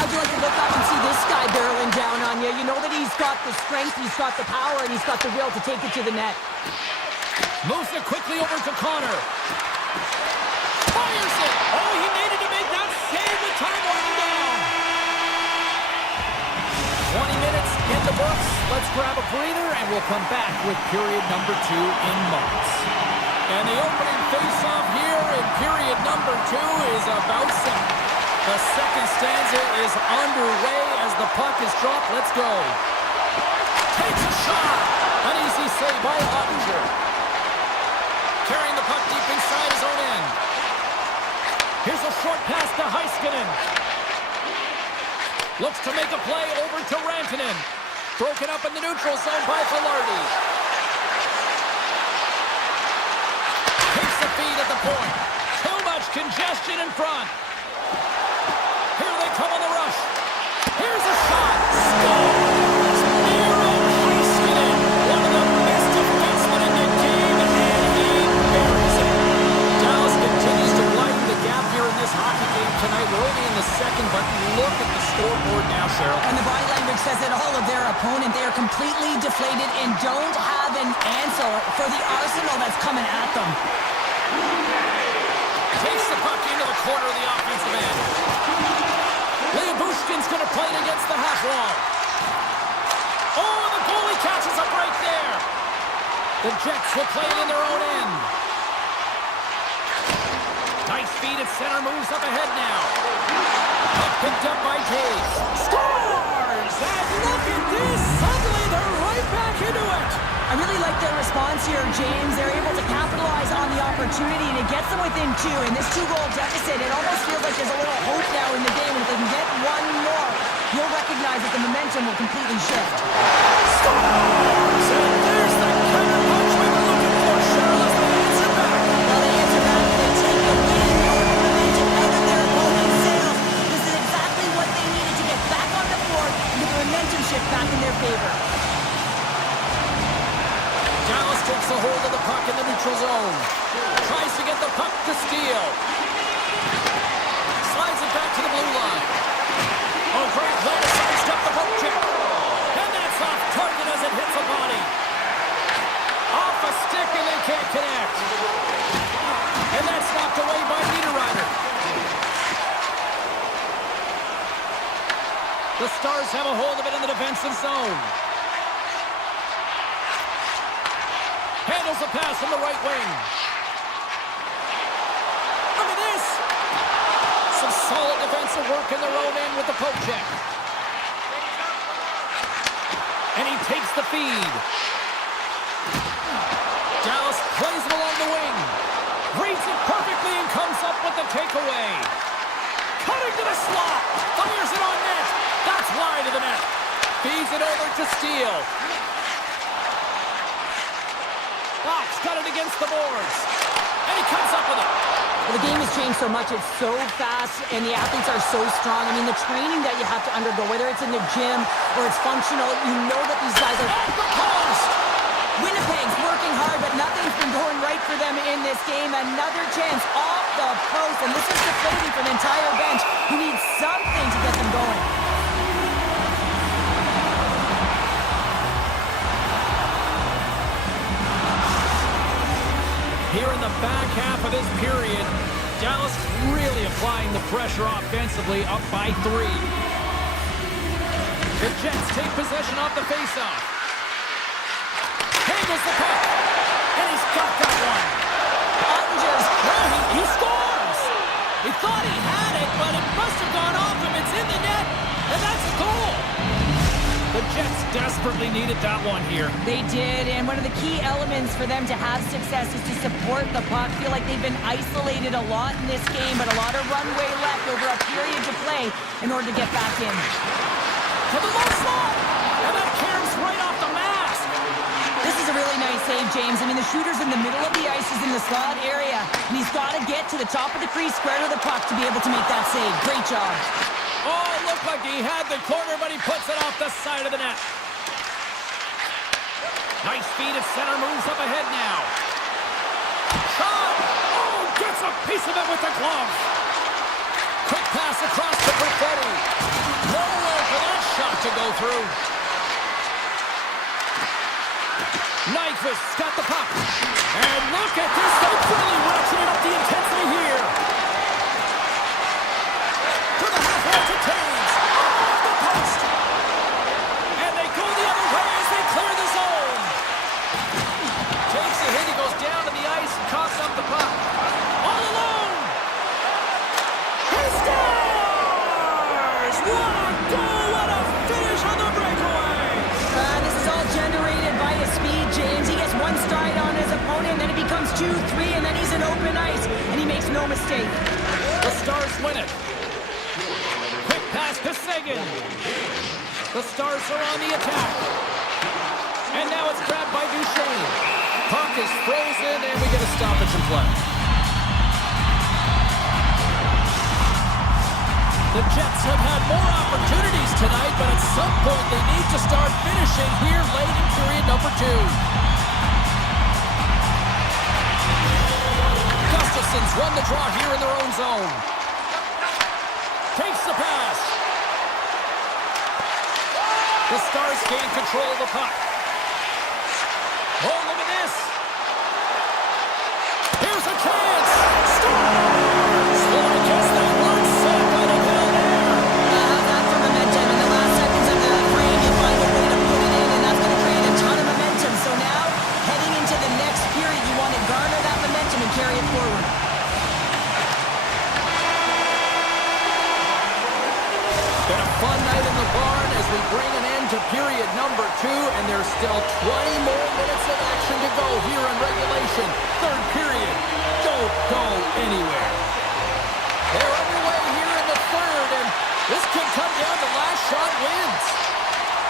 How'd you like to look up and see this guy barreling down on you? You know that he's got the strength, he's got the power, and he's got the will to take it to the net. Moves it quickly over to Connor. Fires it! Oh, he needed to make that save with time running down. 20 minutes in the books. Let's grab a breather, and we'll come back with period number 2 in moments. And the opening face-off here in period number 2 is about set. The second stanza is underway as the puck is dropped. Let's go. Takes a shot. An easy save by Ottinger. Carrying the puck deep inside his own end. Here's a short pass to Heiskanen. Looks to make a play over to Rantanen. Broken up in the neutral zone by Velarde. Takes the feed at the point. Too much congestion in front. Here they come on the rush. Here's a shot. Scores! Miro Heiskanen, one of the best defensemen in the game, and he buries it. Dallas continues to widen the gap here in this hockey game tonight. We're only in the second, but look at the scoreboard now, Cheryl. And the body language says it all of their opponent. They are completely deflated and don't have an answer for the arsenal that's coming at them. Takes the puck into the corner of the offensive end. Bushkin's going to play it against the half wall. Oh, and the goalie catches a break there. The Jets will play it in their own end. Nice feed at center, moves up ahead now. Puck picked up by Taves. Scores! And look at this! Suddenly they're right back into it. I really like their response here, James. They're able to capitalize on the opportunity, and it gets them within 2. In this 2-goal deficit, it almost feels like there's a little hope now in the game. And if they can get one more, you'll recognize that the momentum will completely shift. Scores! And there's the counter-punch we were looking for, Charlotte. They answer back. Well, they answer back and they take the win over the momentum out of their opponent's sails. This is exactly what they needed to get back on the board and get the momentum shift back in their favor. Dallas takes a hold of the puck in the neutral zone. Tries to get the puck to steal. Slides it back to the blue line. Oh, great play to sidestep the poke check. And that's off target as it hits a body. Off a stick and they can't connect. And that's knocked away by Niederreiter. The Stars have a hold of it in the defensive zone. Handles the pass from the right wing. Look at this! Some solid defensive work in their own end with the poke check. And he takes the feed. Dallas plays him along the wing. Reads it perfectly and comes up with the takeaway. Cutting to the slot. Fires it on net. That's wide of the net. Feeds it over to Steele. Fox got it against the boards. And he comes up with it. Well, the game has changed so much. It's so fast, and the athletes are so strong. I mean, the training that you have to undergo, whether it's in the gym or it's functional, you know that these guys are At the post! Winnipeg's working hard, but nothing's been going right for them in this game. Another chance off the post, and this is deflating for the entire bench who needs something to get them going. Here in the back half of this period, Dallas really applying the pressure offensively, up by 3. The Jets take possession off the faceoff. Handles the puck, and he's got that one. Ottinger's He scores! He thought he had it, but it must have gone off him. It's in the net, and that's a goal. The Jets desperately needed that one here. They did, and one of the key elements for them to have success is to support the puck. I feel like they've been isolated a lot in this game, but a lot of runway left over a period to play in order to get back in. To the low slot, and that carries right off the mask. This is a really nice save, James. I mean, the shooter's in the middle of the ice, he's in the slot area, and he's got to get to the top of the crease, square to the puck to be able to make that save. Great job. Oh, it looked like he had the corner, but he puts it off the side of the net. Nice feed at center, moves up ahead now. Shot! Oh, gets a piece of it with the glove. Quick pass across to Perfetti. No room for that shot to go through. Nyquist's got the puck. And look at this. They're really ratcheting up the intensity here. To the half wall to Taves. Off the post. And they go the other way as they clear the zone. Takes a hit. He goes down to the ice and coughs up the puck. All alone. He scores! What a goal! What a finish on the breakaway! This is all generated by his speed, James. He gets one stride on his opponent, then it becomes 2, 3, and then he's in open ice, and he makes no mistake. The Stars win it. Quick pass to Seguin. The Stars are on the attack. And now it's grabbed by Duchesne. Puck is frozen, and we get a stoppage in play. The Jets have had more opportunities tonight, but at some point they need to start finishing here late in period number 2. Gustafson's won the draw here in their own zone. Takes the pass. The Stars gain control of the puck. Oh, look at this. Here's a chance. Stars! Well, I guess they weren't set by the bell there. That's for momentum. In the last seconds of the frame, you find a way to put it in, and that's going to create a ton of momentum. So now, heading into the next period, you want to garner that momentum and carry it forward. Been a fun night in the barn as we bring an end to period number 2, and there's still 20 more minutes of action to go here in regulation. Third period. Don't go anywhere. They're underway here in the third, and this could come down to last shot wins.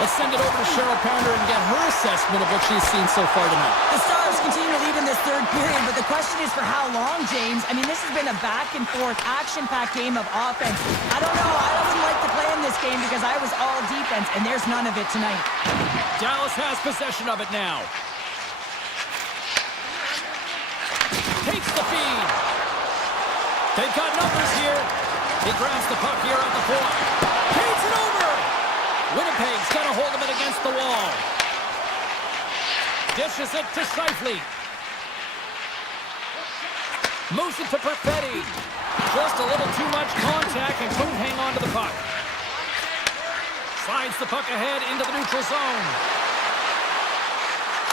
Let's send it over to Cheryl Pounder and get her assessment of what she's seen so far tonight. The Stars continue to lead in this third period, but the question is for how long, James? I mean, this has been a back-and-forth, action-packed game of offense. I don't know. I wouldn't like to play in this game because I was all defense, and there's none of it tonight. Dallas has possession of it now. Takes the feed. They've got numbers here. He grabs the puck here on the point. Takes it over. Winnipeg's got a hold of it against the wall. Dishes it to Scheifele. Moves it to Perfetti. Just a little too much contact and couldn't hang on to the puck. Slides the puck ahead into the neutral zone.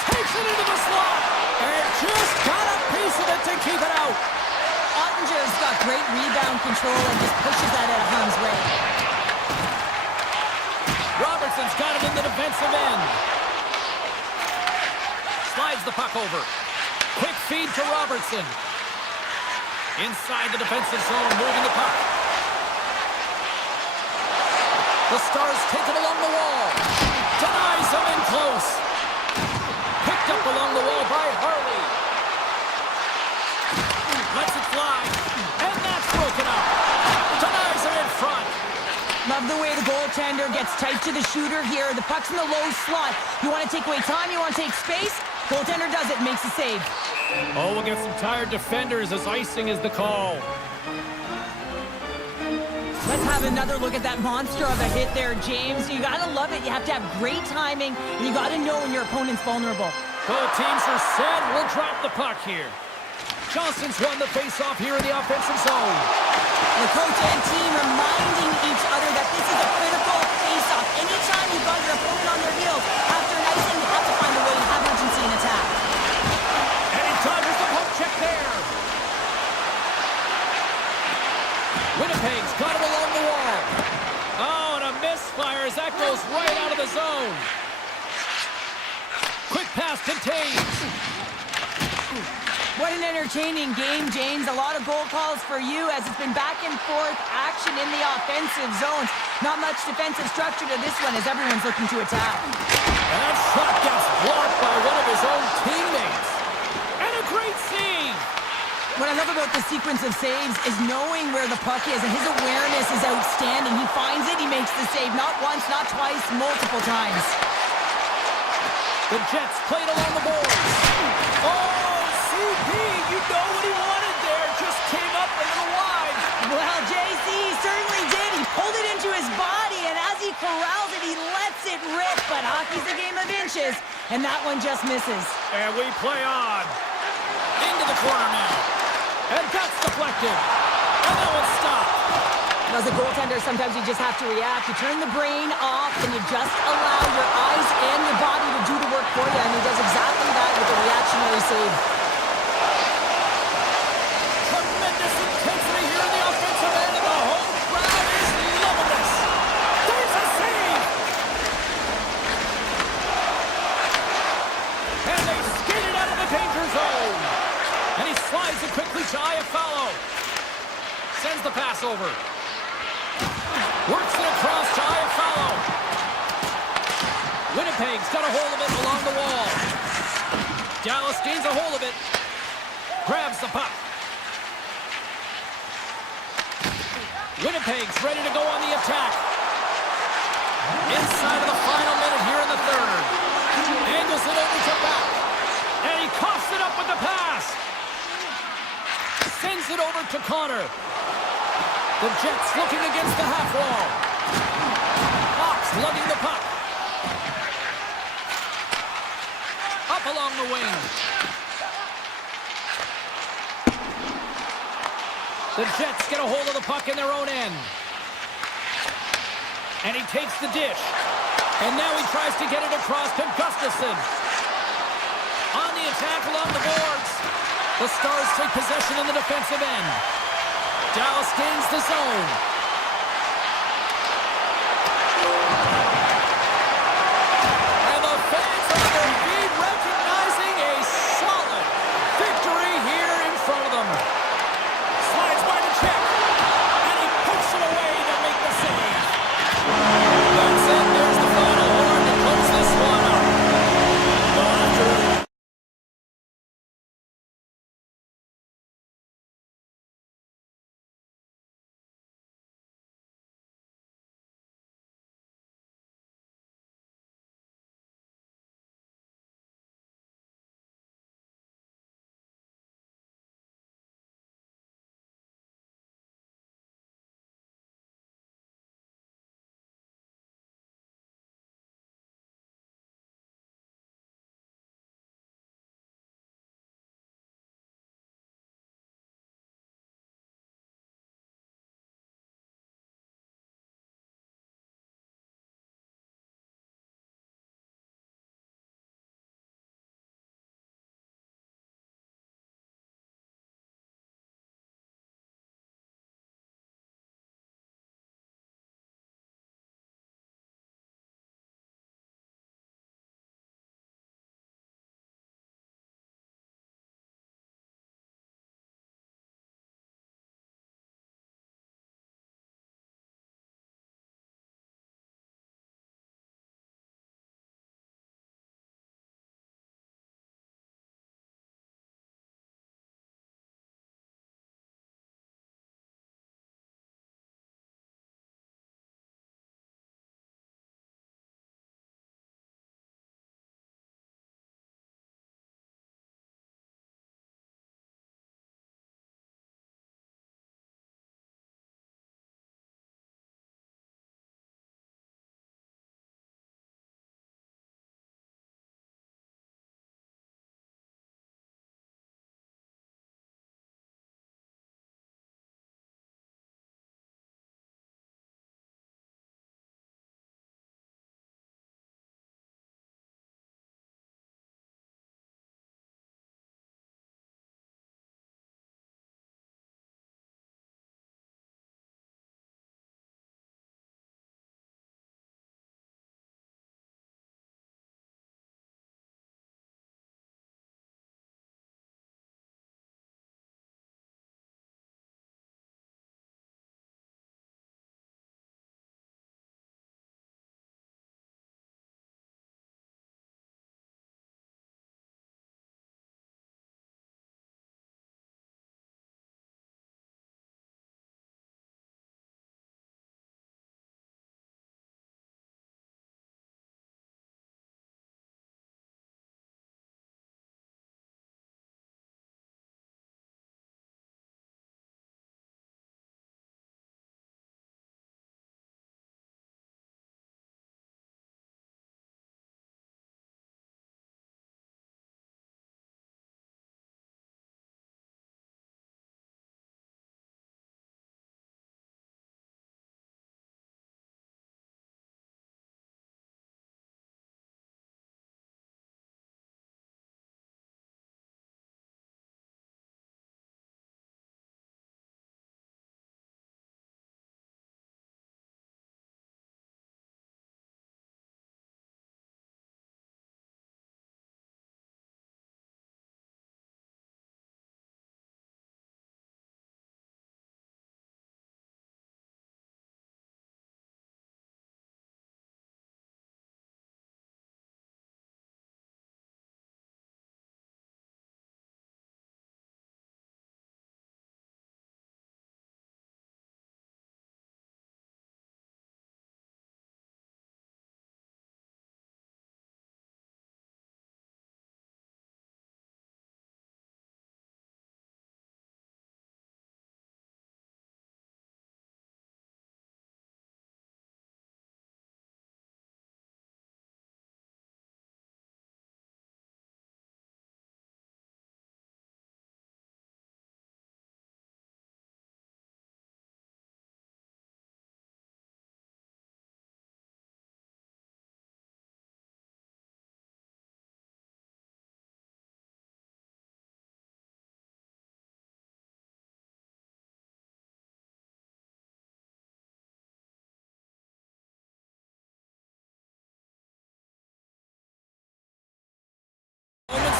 Takes it into the slot. And just got a piece of it to keep it out. Ottinger's got great rebound control and just pushes that out of harm's way. Robertson's got it in the defensive end. Slides the puck over. Quick feed to Robertson. Inside the defensive zone, moving the puck. The Stars take it along the wall. Denies him in close. Picked up along the wall by Harley. Lets it fly. And that's broken up. Denies him in front. Love the way the goaltender gets tight to the shooter here. The puck's in the low slot. You want to take away time, you want to take space. Goaltender does it, makes a save. Oh, we'll get some tired defenders as icing is the call. Let's have another look at that monster of a hit there, James. You got to love it. You have to have great timing, and you got to know when your opponent's vulnerable. Both teams are set. We'll drop the puck here. Johnson's won the face-off here in the offensive zone. The coach and team reminding each other that this is a critical face-off. Anytime you've got your opponent on their heels, after an icing, you have to find a way to have urgency in attack. Anytime there's the poke check there. Winnipeg's got it along the wall. Oh, and a misfire as that goes right out of the zone. Quick pass to Taves. What an entertaining game, James. A lot of goal calls for you as it's been back and forth action in the offensive zones. Not much defensive structure to this one as everyone's looking to attack. And that shot gets blocked by one of his own teammates. And a great save. What I love about the sequence of saves is knowing where the puck is, and his awareness is outstanding. He finds it, he makes the save, not once, not twice, multiple times. The Jets played along the boards. Oh, CP, you know what he wanted there. Just came up a little wide. Well, JC certainly did. He pulled it into his body, and as he corrals it, he lets it rip. But hockey's a game of inches, and that one just misses. And we play on. Into the corner now. And that's deflected. And that one's stopped. As a goaltender, sometimes you just have to react. You turn the brain off, and you just allow your eyes and your body to do the work for you. And he does exactly that with a reactionary save. Tremendous intensity here in the offensive end, and the home crowd is loving this. There's a save. And they skated out of the danger zone. And he slides it quickly to Iafallo. Sends the pass over. Works it across to Iafallo. Winnipeg's got a hold of it along the wall. Dallas gains a hold of it. Grabs the puck. Winnipeg's ready to go on the attack. Inside of the final minute here in the third. Angles it over to back. And he coughs it up with the pass. Sends it over to Connor. The Jets looking against the half wall. Fox lugging the puck. Up along the wing. The Jets get a hold of the puck in their own end. And he takes the dish. And now he tries to get it across to Gustafsson. On the attack along the boards. The Stars take possession in the defensive end. Dallas gains the zone.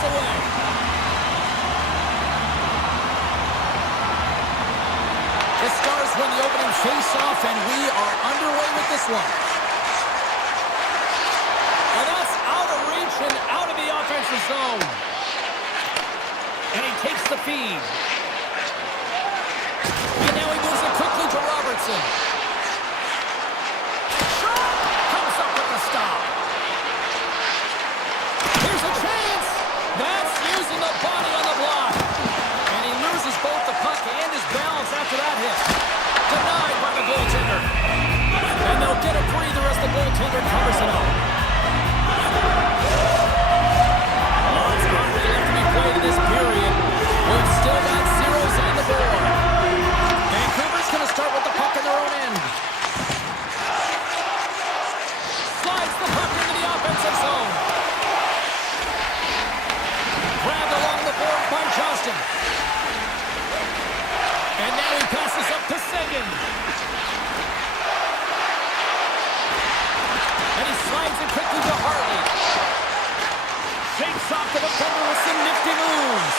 this away. The Stars win the opening face-off, and we are underway with this one. And that's out of reach and out of the offensive zone. And he takes the feed. And now he moves it quickly to Robertson. Shot! Comes up with the stop. Here's a chance. That's using the body on the block. And he loses both the puck and his balance after that hit. Denied by the goaltender. And they'll get a breather as the goaltender covers it up. Lots of hockey left to be played in this period. We've still got zeros on the board. Vancouver's going to start with the puck in their own end. Slides the puck into the offensive zone. Grabbed along the board by Johnston. And now he passes up to Seguin. And he slides it quickly to Hartley. Shakes off the defender with some nifty moves.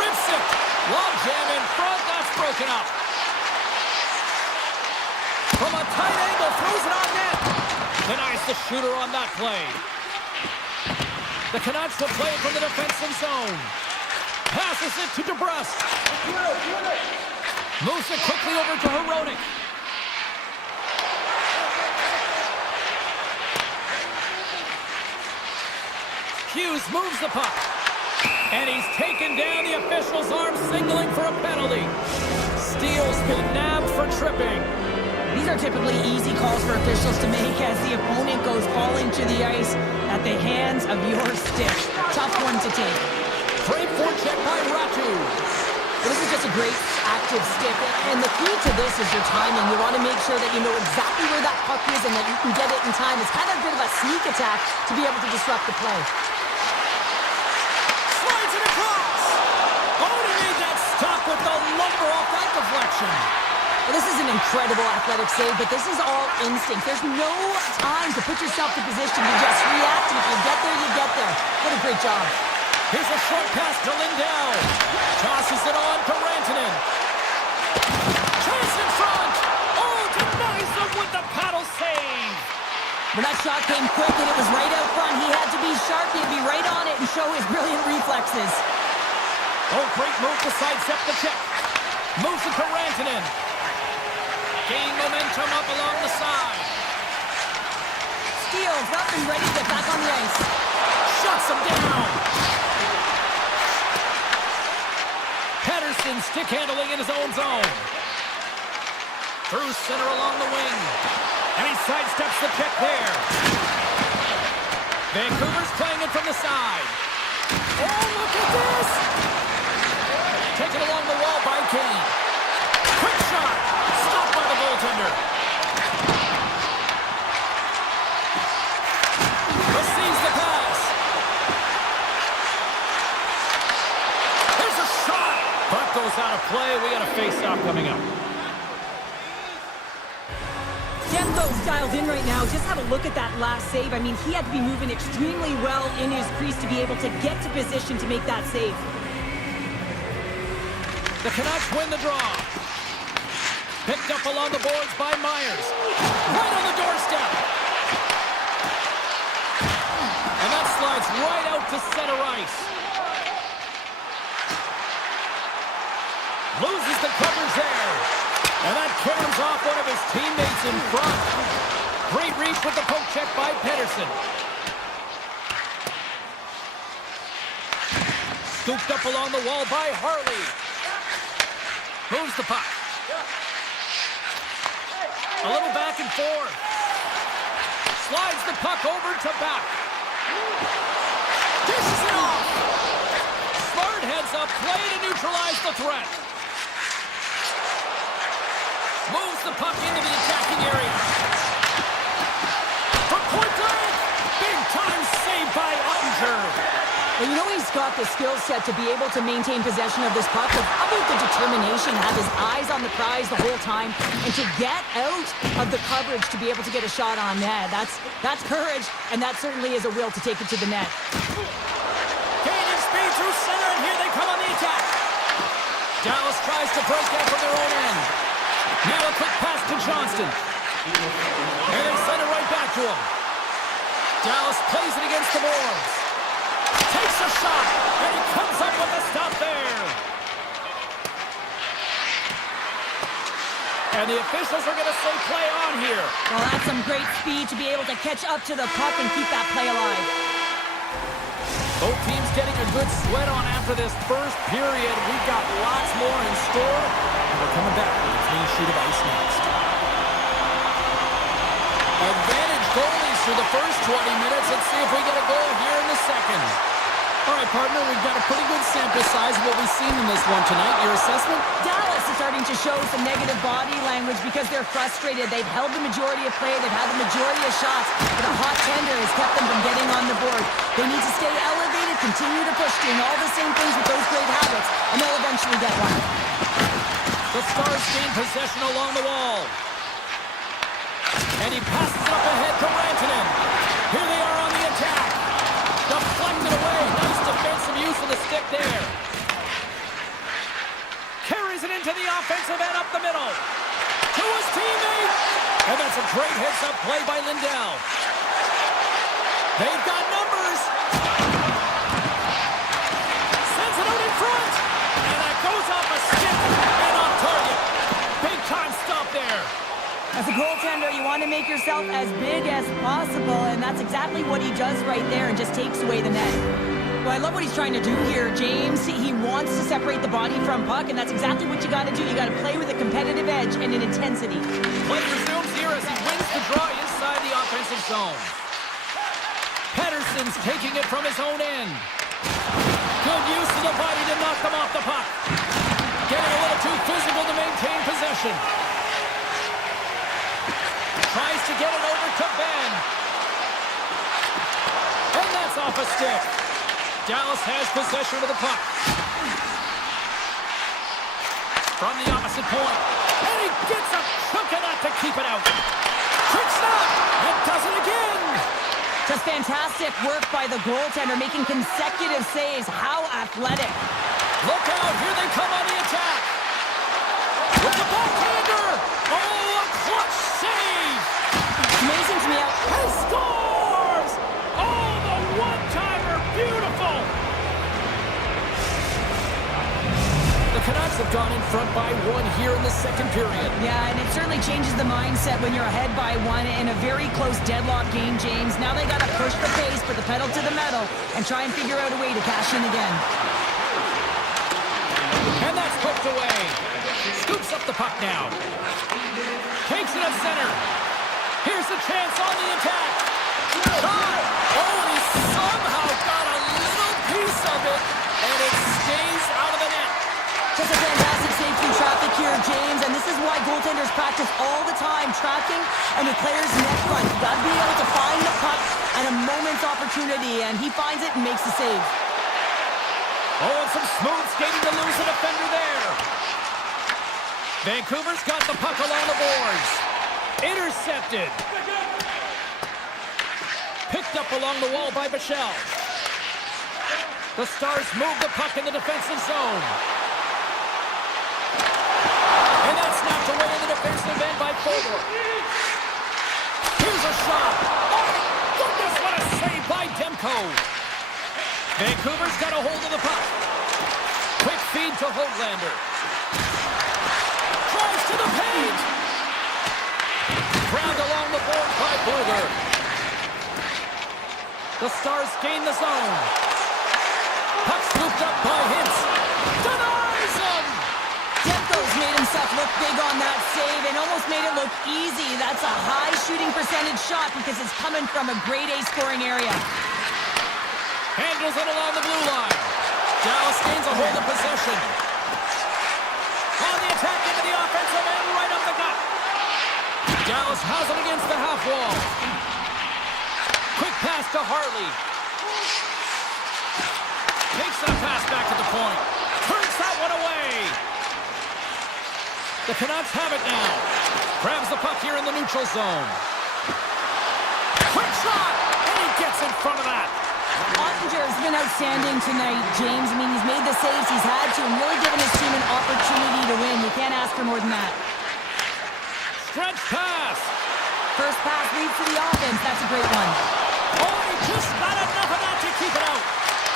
Rips it. Log jam in front. That's broken up. From a tight angle, throws it on net. Denies the shooter on that play. The Canucks will play it from the defensive zone. Passes it to DeBrusque. Moves it quickly over to Hronek. Hughes moves the puck. And he's taken down. The official's arm signaling for a penalty. Steele's been nabbed for tripping. These are typically easy calls for officials to make as the opponent goes falling to the ice at the hands of your stick. Tough one to take. Great forecheck by Ratu. This is just a great active stick, and the key to this is your timing. You want to make sure that you know exactly where that puck is and that you can get it in time. It's kind of a bit of a sneak attack to be able to disrupt the play. Slides it across. Oh, he made that stop with the lumber off that deflection. Well, this is an incredible athletic save, but this is all instinct. There's no time to put yourself in position. You just react, and if you get there, you get there. What a great job. Here's a short pass to Lindell. Tosses it on to Rantanen. Chase in front. Oh, denies him with the paddle save. When that shot came quick and it was right out front, he had to be sharp. He'd be right on it and show his brilliant reflexes. Oh, great move to sidestep the check. Moves it to Rantanen. Gain momentum up along the side. Steele's up and ready to get back on the ice. Shuts him down. Pettersson stick handling in his own zone. Through center along the wing. And he sidesteps the check there. Vancouver's playing it from the side. Oh, look at this! Taken along the wall by Kane. Quick shot! Stopped by the goaltender. Receives the pass. There's a shot! Puck goes out of play. We got a face-off coming up. Demko's dialed in right now. Just have a look at that last save. I mean, he had to be moving extremely well in his crease to be able to get to position to make that save. The Canucks win the draw. Picked up along the boards by Myers. Right on the doorstep. And that slides right out to center ice. Loses the coverage there. And that cams off one of his teammates in front. Great reach with the poke check by Pettersson. Scooped up along the wall by Harley. Moves the puck. A little back and forth. Slides the puck over to back. Dishes it off. Smart heads up play to neutralize the threat. Moves the puck into the attacking area. From point blank. Big time save by Ottinger. Well, you know he's got the skill set to be able to maintain possession of this puck, but how about the determination, have his eyes on the prize the whole time, and to get out of the coverage to be able to get a shot on net. That's courage, and that certainly is a will to take it to the net. Gaining speed through center, and here they come on the attack. Dallas tries to break out from their own end. Now a quick pass to Johnston. And they send it right back to him. Dallas plays it against the boards. Takes a shot, and he comes up with a stop there. And the officials are going to say play on here. Well, that's some great speed to be able to catch up to the puck and keep that play alive. Both teams getting a good sweat on after this first period. We've got lots more in store. And we're coming back with a clean sheet of ice next. Advantage goalies through the first 20 minutes. Let's see if we get a goal here in the second. All right, partner, we've got a pretty good sample size of what we've seen in this one tonight. Your assessment? Dallas is starting to show some negative body language because they're frustrated. They've held the majority of play. They've had the majority of shots. But a hot tender has kept them from getting on the board. They need to stay elevated, continue to push, doing all the same things with those great habits, and they'll eventually get one. The Stars gain possession along the wall. And he passes it up ahead to Rantanen. Here they are on the attack. Deflected away. Nice defensive use of the stick there. Carries it into the offensive end up the middle. To his teammate. And that's a great heads-up play by Lindell. They've got numbers. Sends it out in front. And that goes off a stick and on target. Big time stop there. As a goaltender, you want to make yourself as big as possible, and that's exactly what he does right there and just takes away the net. Well, I love what he's trying to do here, James. He wants to separate the body from puck, and that's exactly what you got to do. You got to play with a competitive edge and an intensity. Play resumes here as he wins the draw inside the offensive zone. Pettersson's taking it from his own end. Good use of the body to knock them off the puck. Getting a little too physical to maintain possession. Tries to get it over to Ben. And that's off a stick. Dallas has possession of the puck. From the opposite point. And he gets a chunk of that to keep it out. Quick stop. And does it again. Just fantastic work by the goaltender, making consecutive saves. How athletic. Look out. Here they come on the attack. With the backhander. Oh, a clutch save. Amazing to me how... He scores! Oh, the one-timer, beautiful! The Canucks have gone in front by one here in the second period. Yeah, and it certainly changes the mindset when you're ahead by one in a very close deadlock game, James. Now they got to push the pace, put the pedal to the metal, and try and figure out a way to cash in again. And that's poked away. Scoops up the puck now. Takes it up center. Here's the chance on the attack. Shot! Oh, he somehow got a little piece of it, and it stays out of the net. Just a fantastic save through traffic here, James, and this is why goaltenders practice all the time, tracking and the player's net front. You got to be able to find the puck at a moment's opportunity, and he finds it and makes the save. Oh, and some smooth skating to lose a defender there. Vancouver's got the puck along the boards. Intercepted. Picked up along the wall by Bichelle. The Stars move the puck in the defensive zone. And that's snapped away in the defensive end by Fogel. Here's a shot. Oh, goodness, what a save by Demko. Vancouver's got a hold of the puck. Quick feed to Höglander. Tries to the paint. Ground along the board by Bluger. The Stars gain the zone. Puck scooped up by Hintz. Denies him! Demko's made himself look big on that save and almost made it look easy. That's a high shooting percentage shot because it's coming from a grade A scoring area. Handles it along the blue line. Dallas gains a hold of possession. On the attack into the offensive end, right up the gut. Dallas has it against the half wall. Quick pass to Hartley. Takes that pass back to the point. Turns that one away. The Canucks have it now. Grabs the puck here in the neutral zone. Quick shot! And he gets in front of that. Ottinger has been outstanding tonight, James. I mean, he's made the saves he's had to and really given his team an opportunity to win. You can't ask for more than that. Stretch pass. First pass leads to the offense. That's a great one. Oh, he just got enough of that to keep it out.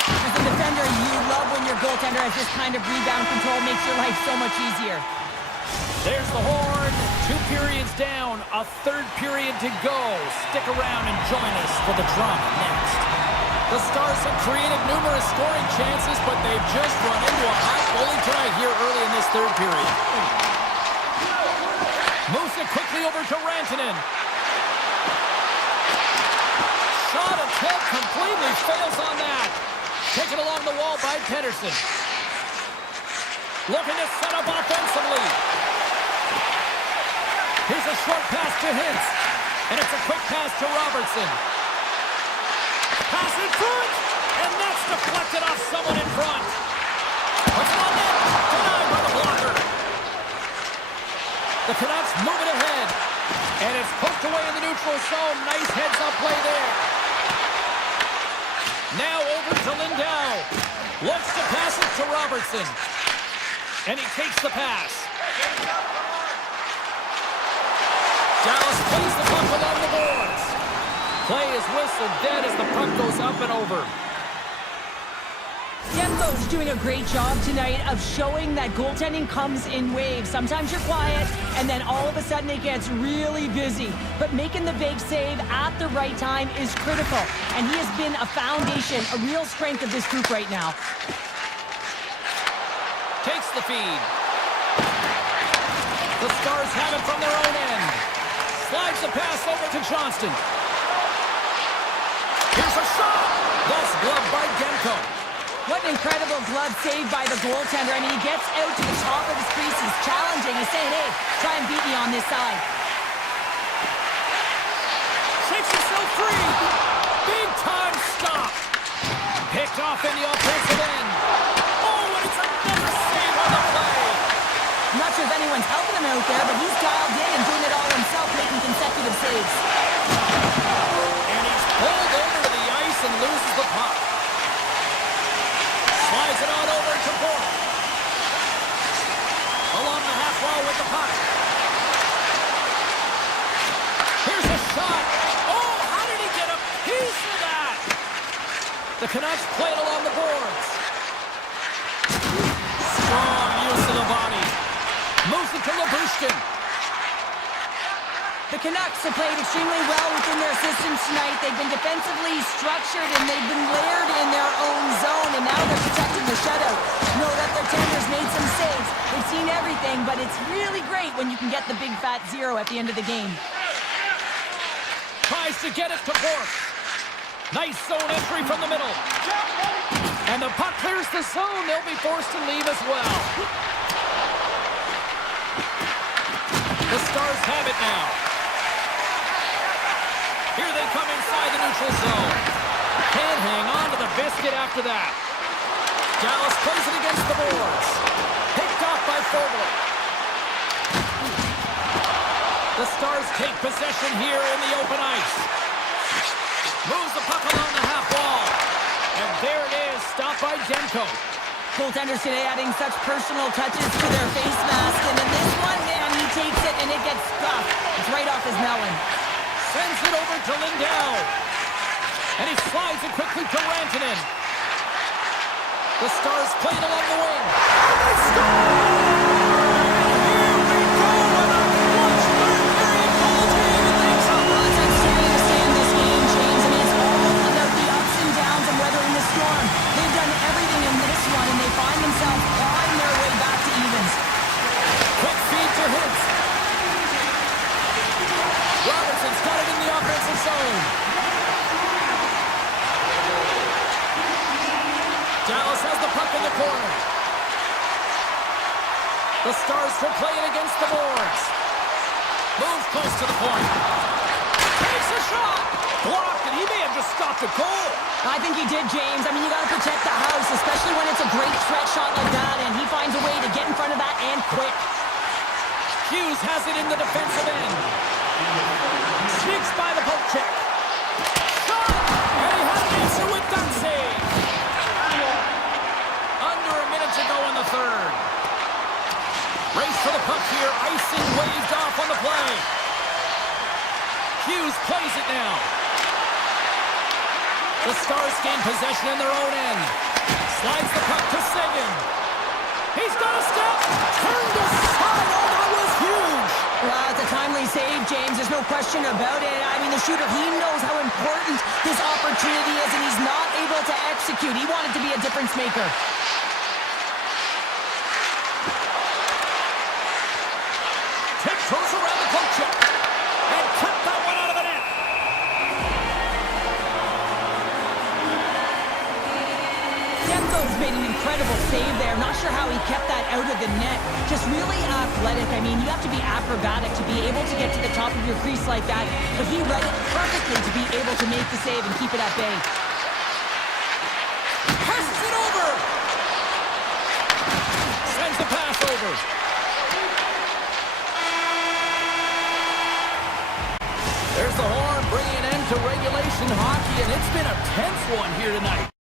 As a defender, you love when your goaltender has this kind of rebound control. Makes your life so much easier. There's the horn. 2 periods down. A third period to go. Stick around and join us for the drama next. The Stars have created numerous scoring chances, but they've just run into a hot goalie tonight here early in this third period. Moves it quickly over to Rantanen. Shot attempt completely fails on that. Taken along the wall by Pedersen. Looking to set up offensively. Here's a short pass to Hintz. And it's a quick pass to Robertson. Pass in front. And that's deflected off someone in front. What's on net? Denied by the blocker. The Canucks move it ahead. And it's poked away in the neutral zone. Nice heads-up play there. Now over to Lindell. Looks to pass it to Robertson. And he takes the pass. Dallas plays the puck along the boards. Play is whistled dead as the puck goes up and over. Demko's doing a great job tonight of showing that goaltending comes in waves. Sometimes you're quiet, and then all of a sudden it gets really busy. But making the big save at the right time is critical. And he has been a foundation, a real strength of this group right now. Takes the feed. The Stars have it from their own end. Slides the pass over to Johnston. Here's a shot. That's gloved by Demko. What an incredible glove save by the goaltender. I mean, he gets out to the top of his crease. He's challenging. He's saying, hey, try and beat me on this side. Shakes himself free. Big time stop. Picked off in the offensive end. Oh, and it's another save on the play. I'm not sure if anyone's helping him out there, but he's dialed in and doing it all himself, making consecutive saves. And he's pulled over to the ice and loses the puck. Slides it on over to Bourne. Along the half wall with the puck. Here's a shot. Oh, how did he get a piece of that? The Canucks play it along the boards. Strong use of the body. Moves it to Labushkin. The Canucks have played extremely well within their systems tonight. They've been defensively structured and they've been layered in their own zone, and now they're protecting the shutout. Know that their tenders made some saves. They've seen everything, but it's really great when you can get the big fat zero at the end of the game. Tries to get it to Bourne. Nice zone entry from the middle. And the puck clears the zone. They'll be forced to leave as well. The Stars have it now. Here they come inside the neutral zone. Can't hang on to the biscuit after that. Dallas plays it against the boards. Picked off by Fogle. The Stars take possession here in the open ice. Moves the puck along the half wall. And there it is, stopped by Demko. Goaltenders today adding such personal touches to their face mask, and in this one, man, he takes it and it gets stuffed. It's right off his melon. Sends it over to Lindell. And he slides it quickly to Rantanen. The Stars play it along the wing. They score! Here we go with a clutch third period goal to even things up. Well, it's outstanding to stay in this game, James. I mean, it's all about the ups and downs and weathering the storm. They've done everything in this one, and they find themselves clawing their way back to evens. Quick feed to Hintz. Robertson's got it in the offensive zone. Dallas has the puck in the corner. The Stars will play it against the boards. Moves close to the point. Takes a shot. Blocked, and he may have just stopped a goal. I think he did, James. I mean, you got to protect the house, especially when it's a great stretch shot like that, and he finds a way to get in front of that and quick. Hughes has it in the defensive end. Sneaks by the poke check. Shot! And he had an answer with that save. Under a minute to go in the third. Race for the puck here. Icing waved off on the play. Hughes plays it now. The Stars gain possession in their own end. Slides the puck to Sagan. He's got a step. Turned aside. Oh, that was huge. Well, it's a timely save, James. There's no question about it. I mean, the shooter, he knows how important this opportunity is, and he's not able to execute. He wanted to be a difference maker. Tiptoes around the poke check. And kept that one out of the net. Demko's made an incredible save there. Not sure how he kept that out of the net. Just really athletic. I mean, you have to be acrobatic to be able to get to the top of your crease like that. But he read it perfectly to be able to make the save and keep it at bay. Passes it over. Sends the pass over. There's the horn, bringing an end to regulation hockey, and it's been a tense one here tonight.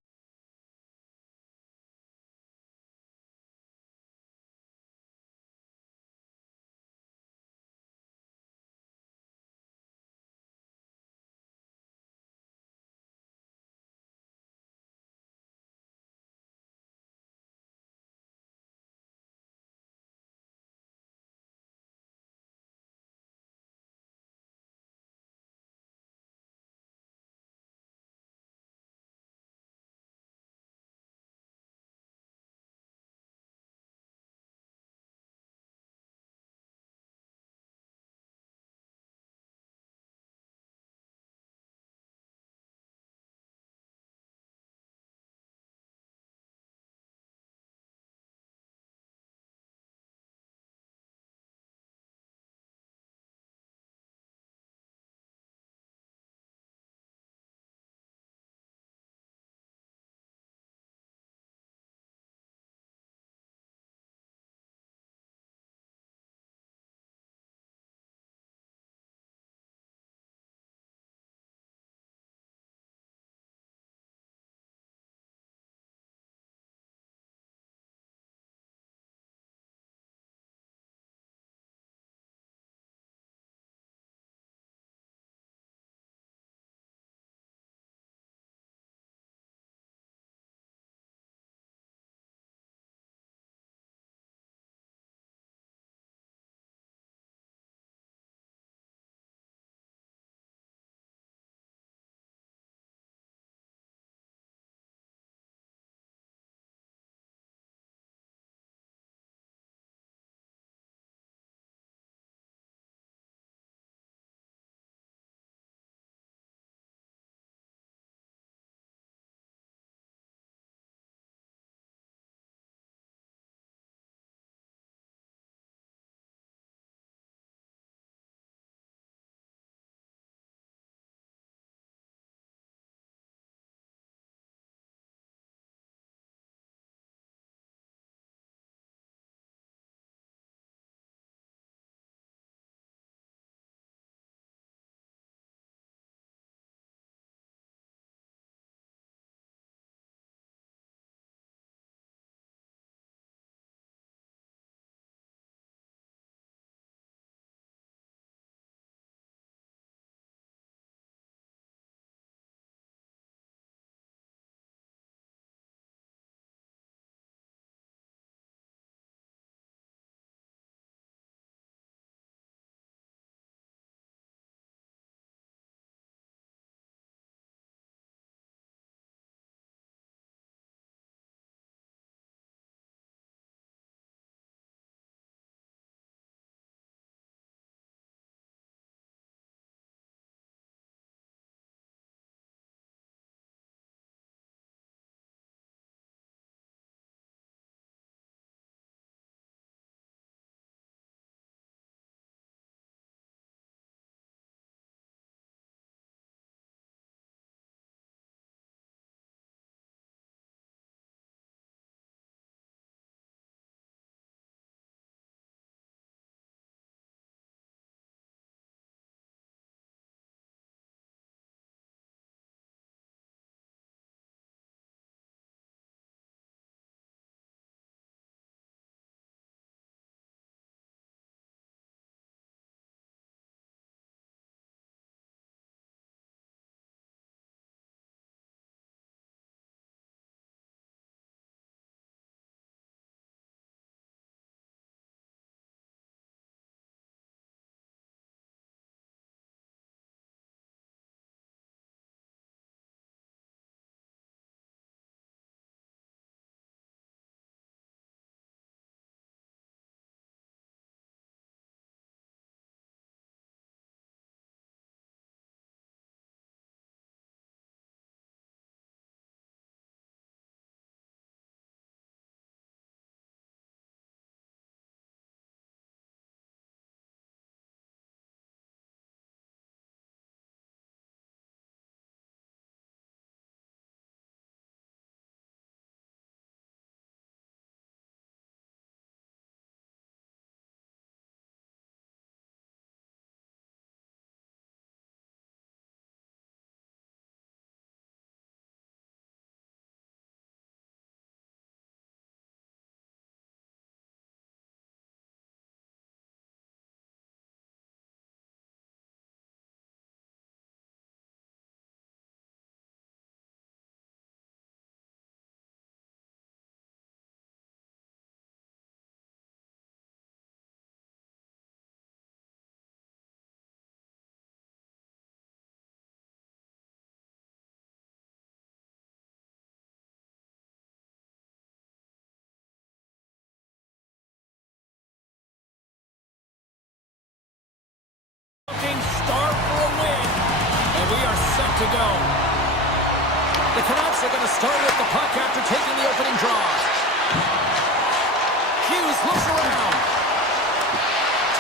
looking starved for a win. And we are set to go. The Canucks are going to start with the puck after taking the opening draw. Hughes looks around.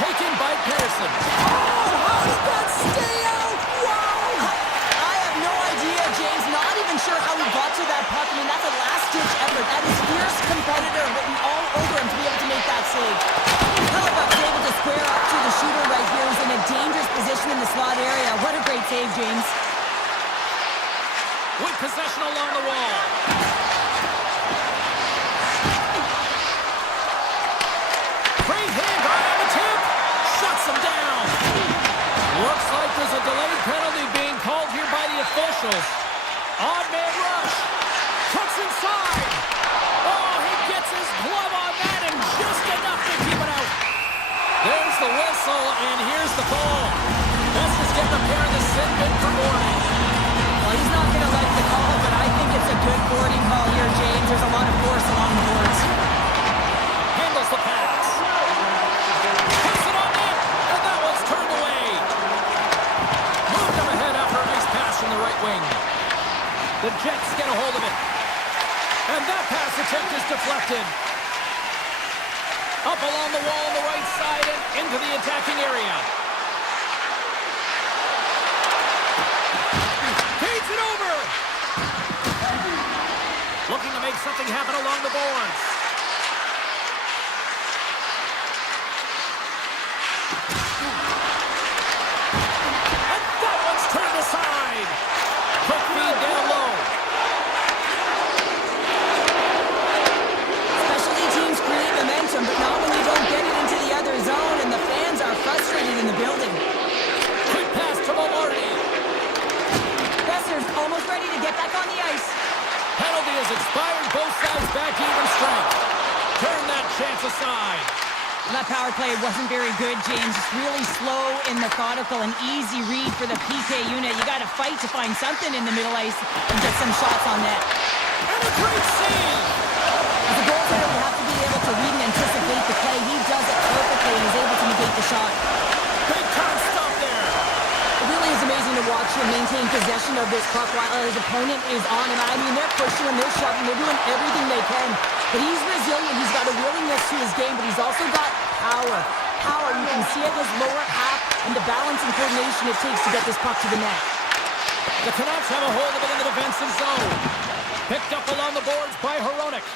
Taken by Pearson. Oh, how did that stay out? Wow! I have no idea, James. Not even sure how he got to that puck. I mean, that's a last-ditch effort. That is fierce competitor written all over him to be able to make that save. Hellebuyck's able to square up to the shooter right here, who's in a dangerous position in the slot area. What a great save, James. With possession along the wall. Great hand by the tip. Shuts him down. Looks like there's a delayed penalty being called here by the officials. Odd man rush. Cuts inside. Oh, he gets his glove on that and just enough to keep it out. There's the whistle, and here's the ball. Boeser's getting a pair of the sin bin for boarding. Well, he's not going to like the call, but I think it's a good boarding call here, James. There's a lot of force along the boards. Handles the pass. Puts it on net, and that one's turned away. Moved him ahead after a nice pass from the right wing. The Jets get a hold of it. And that pass attempt is deflected. Up along the wall on the right side and into the attacking area. Feeds it over. Looking to make something happen along the boards. And that one's turned aside. Quick feed down low. Specialty teams create momentum, but not when you don't get it into the other zone, and the fans are frustrated in the building. Quick pass to Mallardy. Boeser's almost ready to get back on the ice. Penalty has expired. Both sides back even strength. Turn that chance aside. That power play wasn't very good, James. It's really slow and methodical, an easy read for the PK unit. You got to fight to find something in the middle ice and get some shots on net. And a great save. As a goaltender, you have to be able to read and anticipate the play. He does it perfectly and is able to negate the shot. Big time stop there. It really is amazing to watch him maintain possession of this puck while his opponent is on him. I mean, they're pushing him, they're shoving, they're doing everything they can. But he's resilient, he's got a willingness to his game, but he's also got power. Power, you can see it in his lower half and the balance and coordination it takes to get this puck to the net. The Canucks have a hold of it in the defensive zone. Picked up along the boards by Hronek.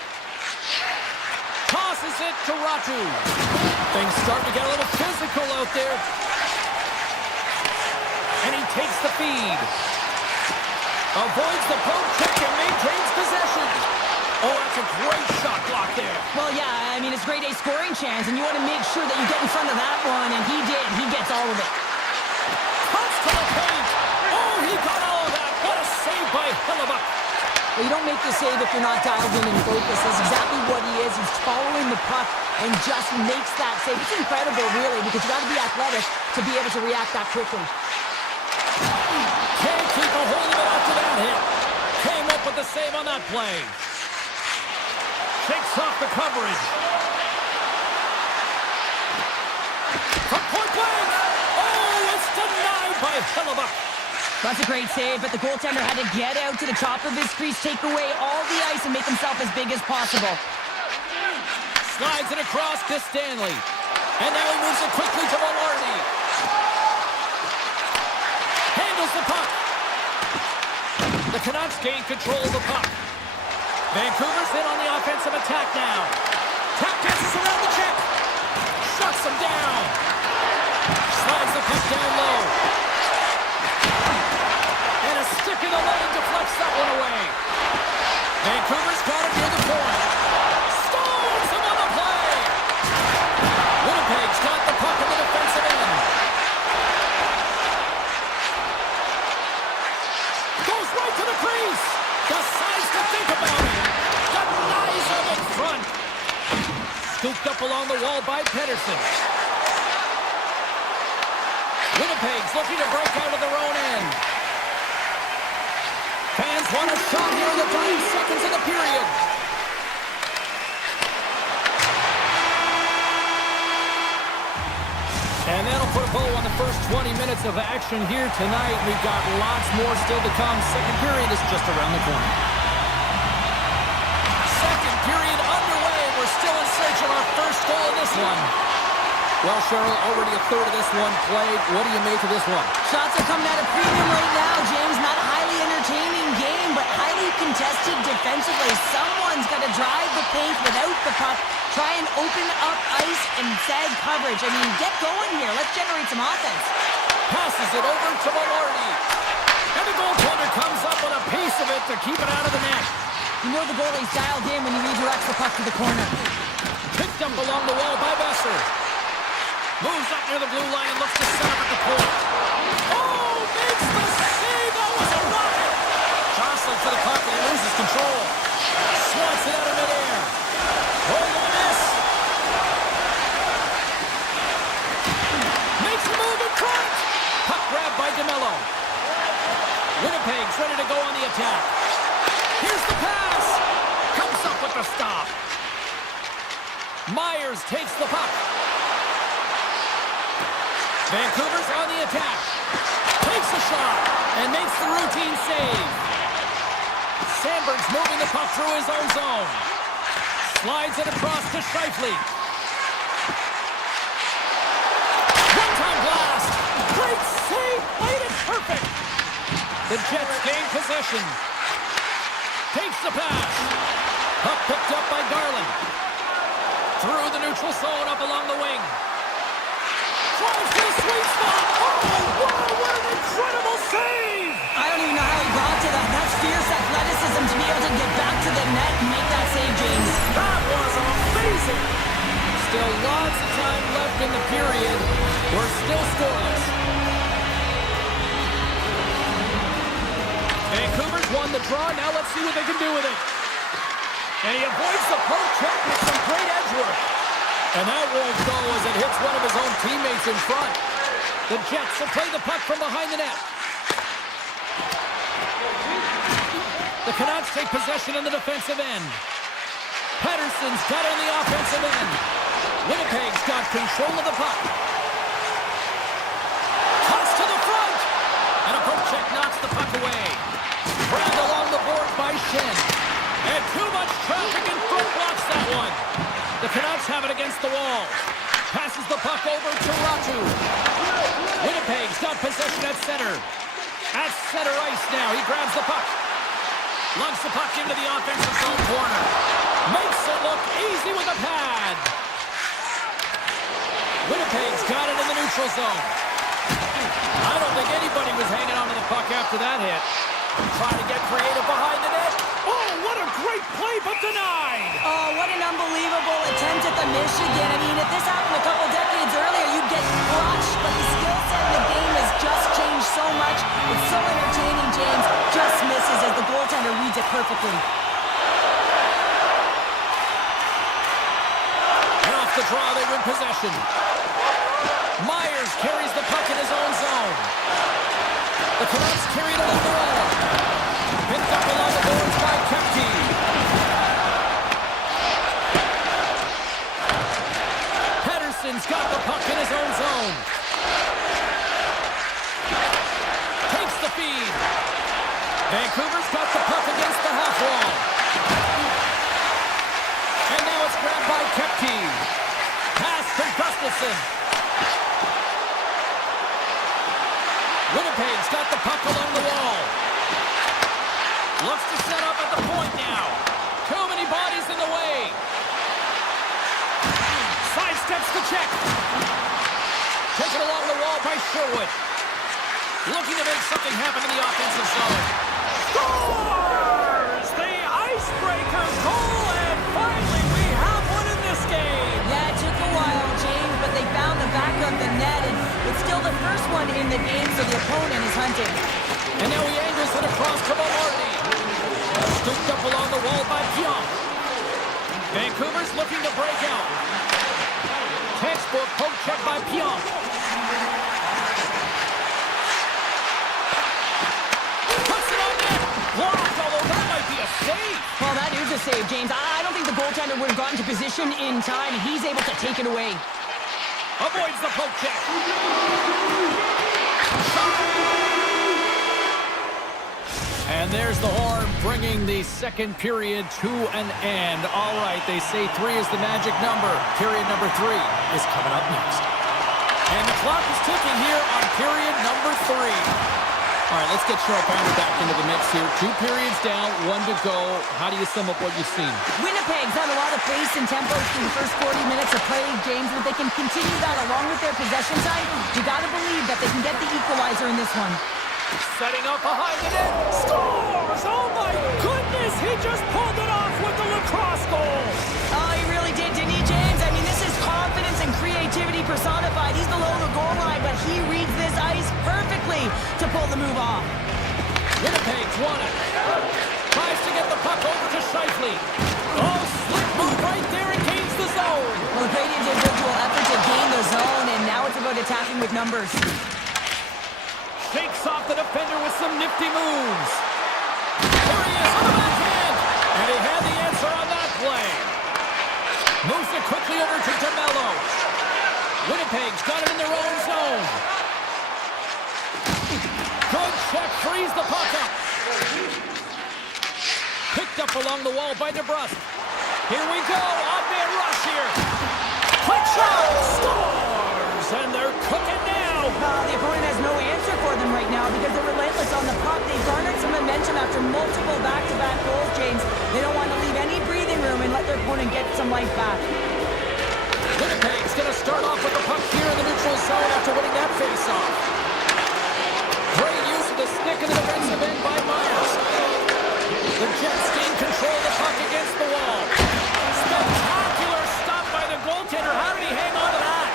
Tosses it to Ratu. Things starting to get a little physical out there. And he takes the feed. Avoids the poke check and maintains possession. Oh, that's a great shot block there. Well, yeah, I mean, it's grade A scoring chance, and you want to make sure that you get in front of that one, and he did. He gets all of it. Cuts to the paint. Oh, he got all of that. What a save by Hellebuyck. Well, you don't make the save if you're not dialed in and focused. That's exactly what he is. He's following the puck and just makes that save. It's incredible, really, because you got to be athletic to be able to react that quickly. Can't keep a hold of it after that hit. Came up with the save on that play. Shakes off the coverage. From point blank. Oh, it's denied by Hellebuyck. That's a great save, but the goaltender had to get out to the top of his crease, take away all the ice, and make himself as big as possible. Slides it across to Stanley. And now he moves it quickly to Mallardy. Handles the puck. The Canucks gain control of the puck. Vancouver's in on the offensive attack now. Tap dances around the check. Shuts him down. Slides the puck down low. And a stick in the lane deflects that one away. Vancouver's got it near the point. Stalls him on the play. Winnipeg's got the puck in the defensive end. Goes right to the crease. Decides to think about it. Denies him in front. Scooped up along the wall by Pedersen. Winnipeg's looking to break out of their own end. Fans want a shot here in the dying seconds of the period. And that'll put a bow on the first 20 minutes of action here tonight. We've got lots more still to come. Second period is just around the corner. Second period underway. We're still in search of our first goal in this one. Well, Cheryl, already a third of this one played. What do you make of this one? Shots are coming at a premium right now, James. Not a highly entertaining game, but highly contested defensively. Someone's got to drive the paint without the puck. Try and open up ice and sag coverage. I mean, get going here. Let's generate some offense. Passes it over to Velarde. And the goaltender comes up with a piece of it to keep it out of the net. You know the goalie's dialed in when he redirects the puck to the corner. Picked up along the wall by Besser. Moves up near the blue line and looks to set up at the point. Oh, makes the save! That was a rocket! Jostling for the puck and he loses control. Swats it out of midair. Oh, look at this! Makes a move in front! Puck grabbed by DeMello. Winnipeg's ready to go on the attack. Here's the pass! Comes up with the stop. Myers takes the puck. Vancouver's on the attack. Takes a shot and makes the routine save. Sandberg's moving the puck through his own zone. Slides it across to Scheifele. One-time blast. Great save. Played it perfect. The Jets gain possession. Takes the pass. Puck picked up by Garland. Through the neutral zone up along the wing. Drives to the sweet spot. Oh, wow, what an incredible save! I don't even know how he got to that. That's fierce athleticism to be able to get back to the net and make that save, James. That was amazing! Still lots of time left in the period. We're still scoreless. Vancouver's won the draw. Now let's see what they can do with it. And he avoids the poke check with some great edge work. And that won't go as it hits one of his own teammates in front. The Jets will play the puck from behind the net. The Canucks take possession in the defensive end. Pettersson's got on the offensive end. Winnipeg's got control of the puck. Toss to the front. And a poke check knocks the puck away. Grabbed along the board by Shen. And too much traffic in front blocks that one. The Canucks have it against the wall. Passes the puck over to Ratu. Winnipeg's got possession at center. At center ice now. He grabs the puck. Lugs the puck into the offensive zone corner. Makes it look easy with a pad. Winnipeg's got it in the neutral zone. I don't think anybody was hanging on to the puck after that hit. Trying to get creative behind the net. Oh, what a great play, but denied! Oh, what an unbelievable attempt at the Michigan. I mean, if this happened a couple decades earlier, you'd get crushed, but the skill set in the game has just changed so much. It's so entertaining, James. Just misses as the goaltender reads it perfectly. And off the draw, they win possession. Myers carries the puck in his own zone. The Canucks carry it along the wall. Picked up along the boards by Kempty. Pettersson's got the puck in his own zone. Takes the feed. Vancouver's got the puck against the half wall. And now it's grabbed by Kempty. Pass to Gustafsson. Winnipeg's got the puck along the wall. Looks to set up at the point now. Too many bodies in the way. Sidesteps the check. Taken along the wall by Sherwood. Looking to make something happen in the offensive zone. Scores! The icebreaker goal, and finally we have one in this game. Yeah, it took a while, James, but they found the back of the net, and it's still the first one in the game, so the opponent is hunting. And now he angles it across to Velarde. Scooped up along the wall by Pionk. Vancouver's looking to break out. Textbook poke check by Pionk. Puts it on net. Blocked, although that might be a save. Well, that is a save, James. I don't think the goaltender would have gotten to position in time. He's able to take it away. Avoids the poke check. And there's the horn, bringing the second period to an end. All right, they say 3 is the magic number. Period number 3 is coming up next. And the clock is ticking here on period number 3. All right, let's get Sharp Pounder back into the mix here. 2 periods down, 1 to go. How do you sum up what you've seen? Winnipeg's had a lot of pace and tempo through the first 40 minutes of play, James, but they can continue that along with their possession time. You got to believe that they can get the equalizer in this one. Setting up behind the net. Scores! Oh, my goodness! He just pulled it off with the lacrosse goal. Oh, he really did, didn't he, James? I mean, this is confidence and creativity personified. He's below the goal line, but he reads this ice perfectly to pull the move off. Winnipeg's won it. Tries to get the puck over to Scheifele. Oh, slick move right there and gains the zone. Well, great individual effort to gain the zone, and now it's about attacking with numbers. Shakes off the defender with some nifty moves. There he is on the backhand. And he had the answer on that play. Moves it quickly over to DeMello. Winnipeg's got it in their own zone. Good check, frees the puck up. Picked up along the wall by DeBrusque. Here we go, odd-man rush here. Quick shot, scores, and they're cooking now. The opponent has no answer for them right now because they're relentless on the puck. They've garnered some momentum after multiple back-to-back goals, James. They don't want to leave any breathing room and let their opponent get some life back. Winnipeg's going to start off with the puck here in the neutral zone after winning that face-off. Great use of the stick in the defensive end by Myers. The Jets gain control of the puck against the wall. Spectacular stop by the goaltender. How did he hang on to that?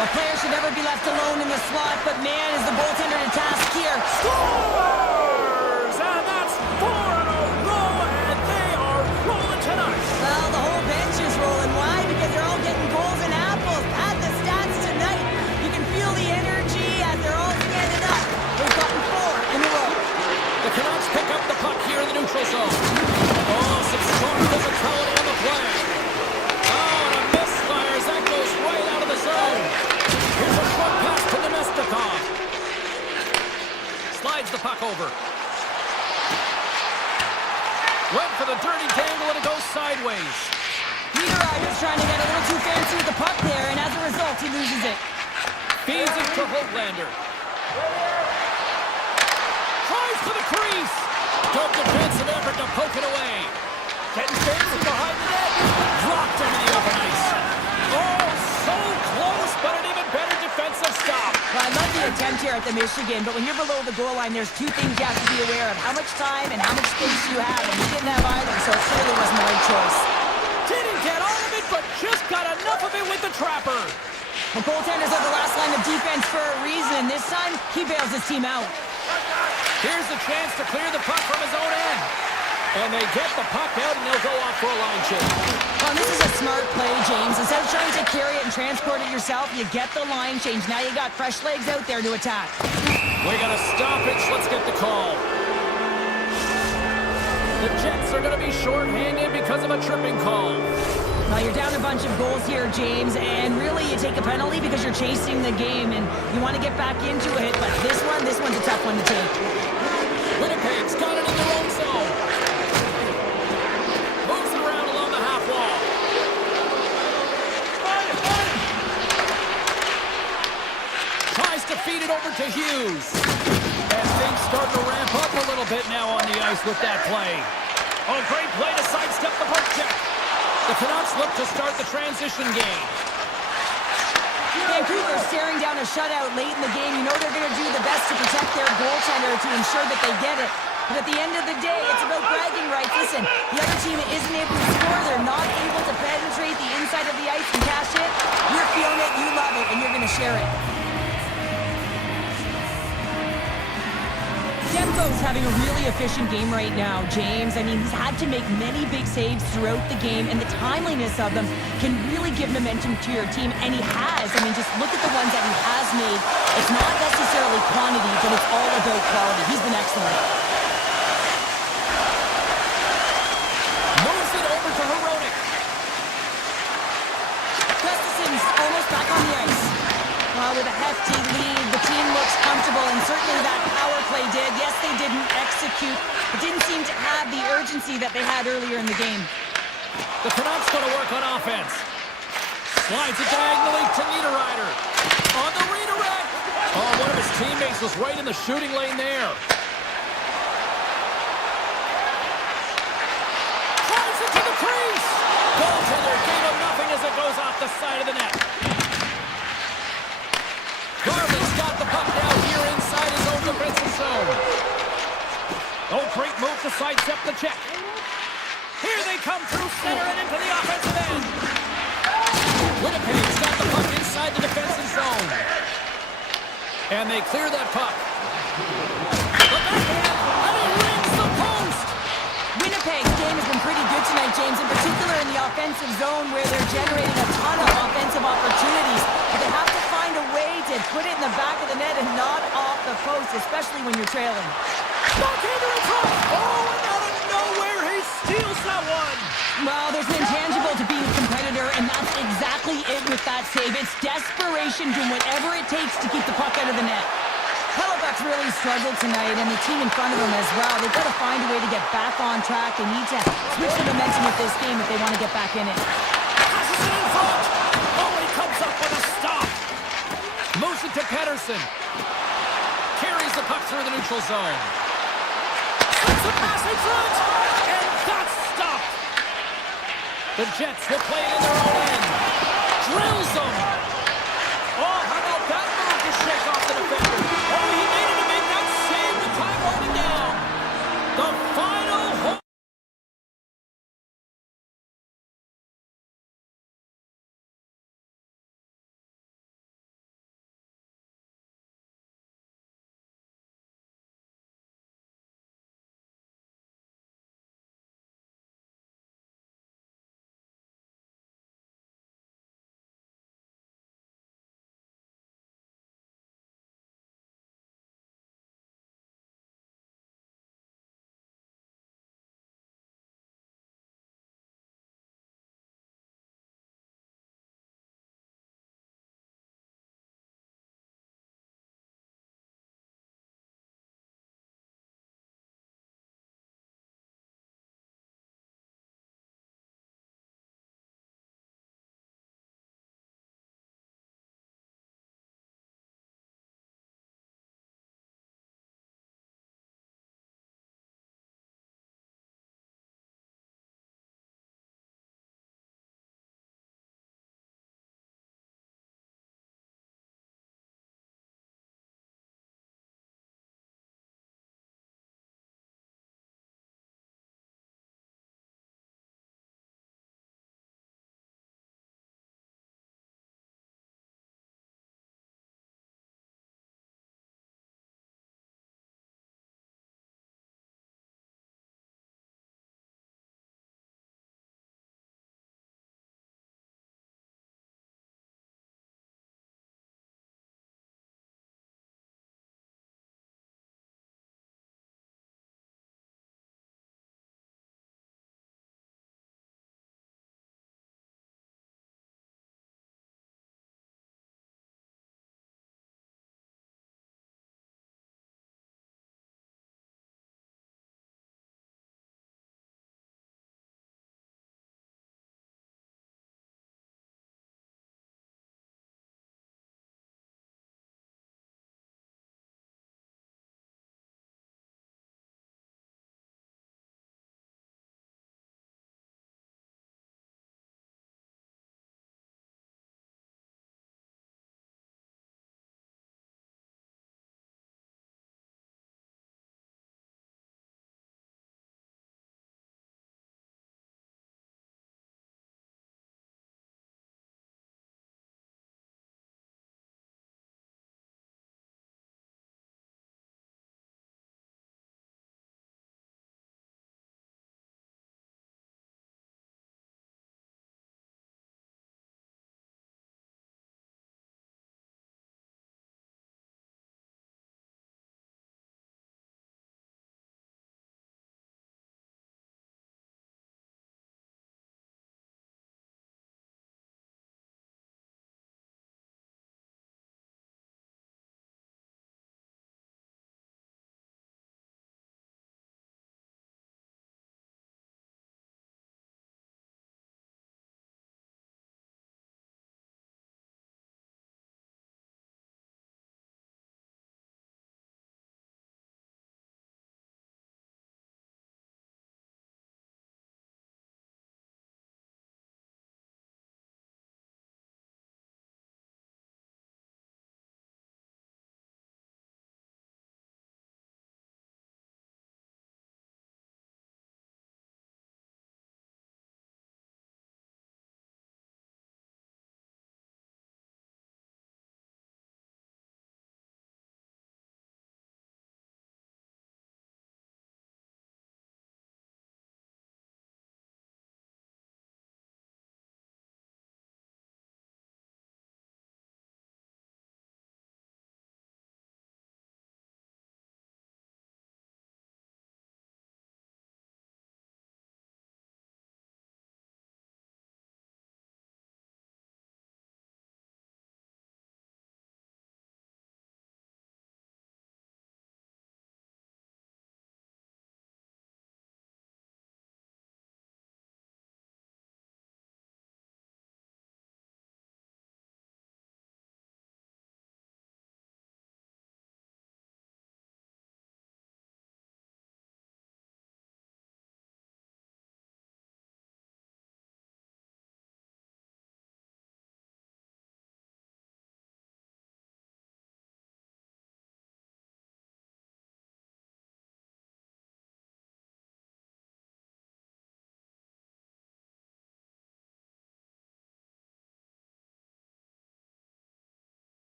A player should never be left alone in the slot, but man, is the goaltender to task here. Scores! And that's 4 in a row, and they are rolling tonight. Well, the whole bench is rolling. Why? Because they're all getting goals and apples. Add the stats tonight. You can feel the energy as they're all standing up. They've gotten 4 in a row. The Canucks pick up the puck here in the neutral zone. Oh, some strong physicality on the play. Oh, and a misfire as that goes right out of the zone. Here's a short pass to Nemestikov. Slides the puck over. Went for the dirty dangle and it goes sideways. Niederreiter's trying to get a little too fancy with the puck there, and as a result, he loses it. Feeds it to Holtlander. Tries to the crease. Good defensive effort to poke it away. Getting fancy behind the net. Dropped into the open ice. Oh, so close, but an even better defensive stop. Well, I love the attempt here at the Michigan, but when you're below the goal line, there's 2 things you have to be aware of. How much time and how much space you have, and he didn't have either, so it clearly wasn't the right choice. Didn't get all of it, but just got enough of it with the trapper. The goaltenders are the last line of defense for a reason. This time, he bails his team out. Here's a chance to clear the puck from his own end. And they get the puck out, and they'll go off for a line change. Well, this is a smart play, James. Instead of trying to carry it and transport it yourself, you get the line change. Now you got fresh legs out there to attack. We got a stoppage. Let's get the call. The Jets are going to be shorthanded because of a tripping call. Now you're down a bunch of goals here, James, and really you take a penalty because you're chasing the game and you want to get back into it, but this one's a tough one to take. Winnipeg's got it in their own zone. Moves it around along the half wall. Tries to feed it over to Hughes. And things starting to ramp up a little bit now on the ice with that play. Oh, great play to sidestep the poke check. The Canucks look to start the transition game. Vancouver staring down a shutout late in the game. You know they're going to do the best to protect their goaltender to ensure that they get it. But at the end of the day, it's about bragging rights. Listen, the other team isn't able to score. They're not able to penetrate the inside of the ice and cash it. You're feeling it, you love it, and you're going to share it. Demko's having a really efficient game right now, James. I mean, he's had to make many big saves throughout the game, and the timeliness of them can really give momentum to your team, and he has. I mean, just look at the ones that he has made. It's not necessarily quantity, but it's all about quality. He's been excellent. Moves it over to Hronek. Gustafson's almost back on the ice. with a hefty lead. The team looks comfortable, and certainly that power play did. Yes, they didn't execute. It didn't seem to have the urgency that they had earlier in the game. The Canucks going to work on offense. Slides it diagonally to Niederreiter. On the redirect. Oh, one of his teammates was right in the shooting lane there. Drives it to the crease. Goaltender gave him nothing as it goes off the side of the net. Garland's got the puck now here inside his own defensive zone. Oh, great move to sidestep the check. Here they come through center and into the offensive end. Winnipeg's got the puck inside the defensive zone. And they clear that puck. The backhand, and it rings the post. Winnipeg's game has been pretty good tonight, James, in particular in the offensive zone where they're generating a ton of offensive opportunities. But they have to find a way to put it in the back of the net and not off the post, especially when you're trailing. Backhander in front. Oh, and out of nowhere, he steals that one. Well, there's an intangible to being a competitor, and that's exactly it with that save. It's desperation, doing whatever it takes to keep the puck out of the net. Halifax really struggled tonight, and the team in front of them as well. They've got to find a way to get back on track. They need to switch the momentum of this game if they want to get back in it. Passes it in front. Oh, he comes up with a stop. Moves it to Pedersen. Carries the puck through the neutral zone. Slips a pass in front, and that's stopped. The Jets will play it in their own end. Drills them. Oh, how about that move to shake off the defender? Oh, he made it to make that save with time winding down. The final home.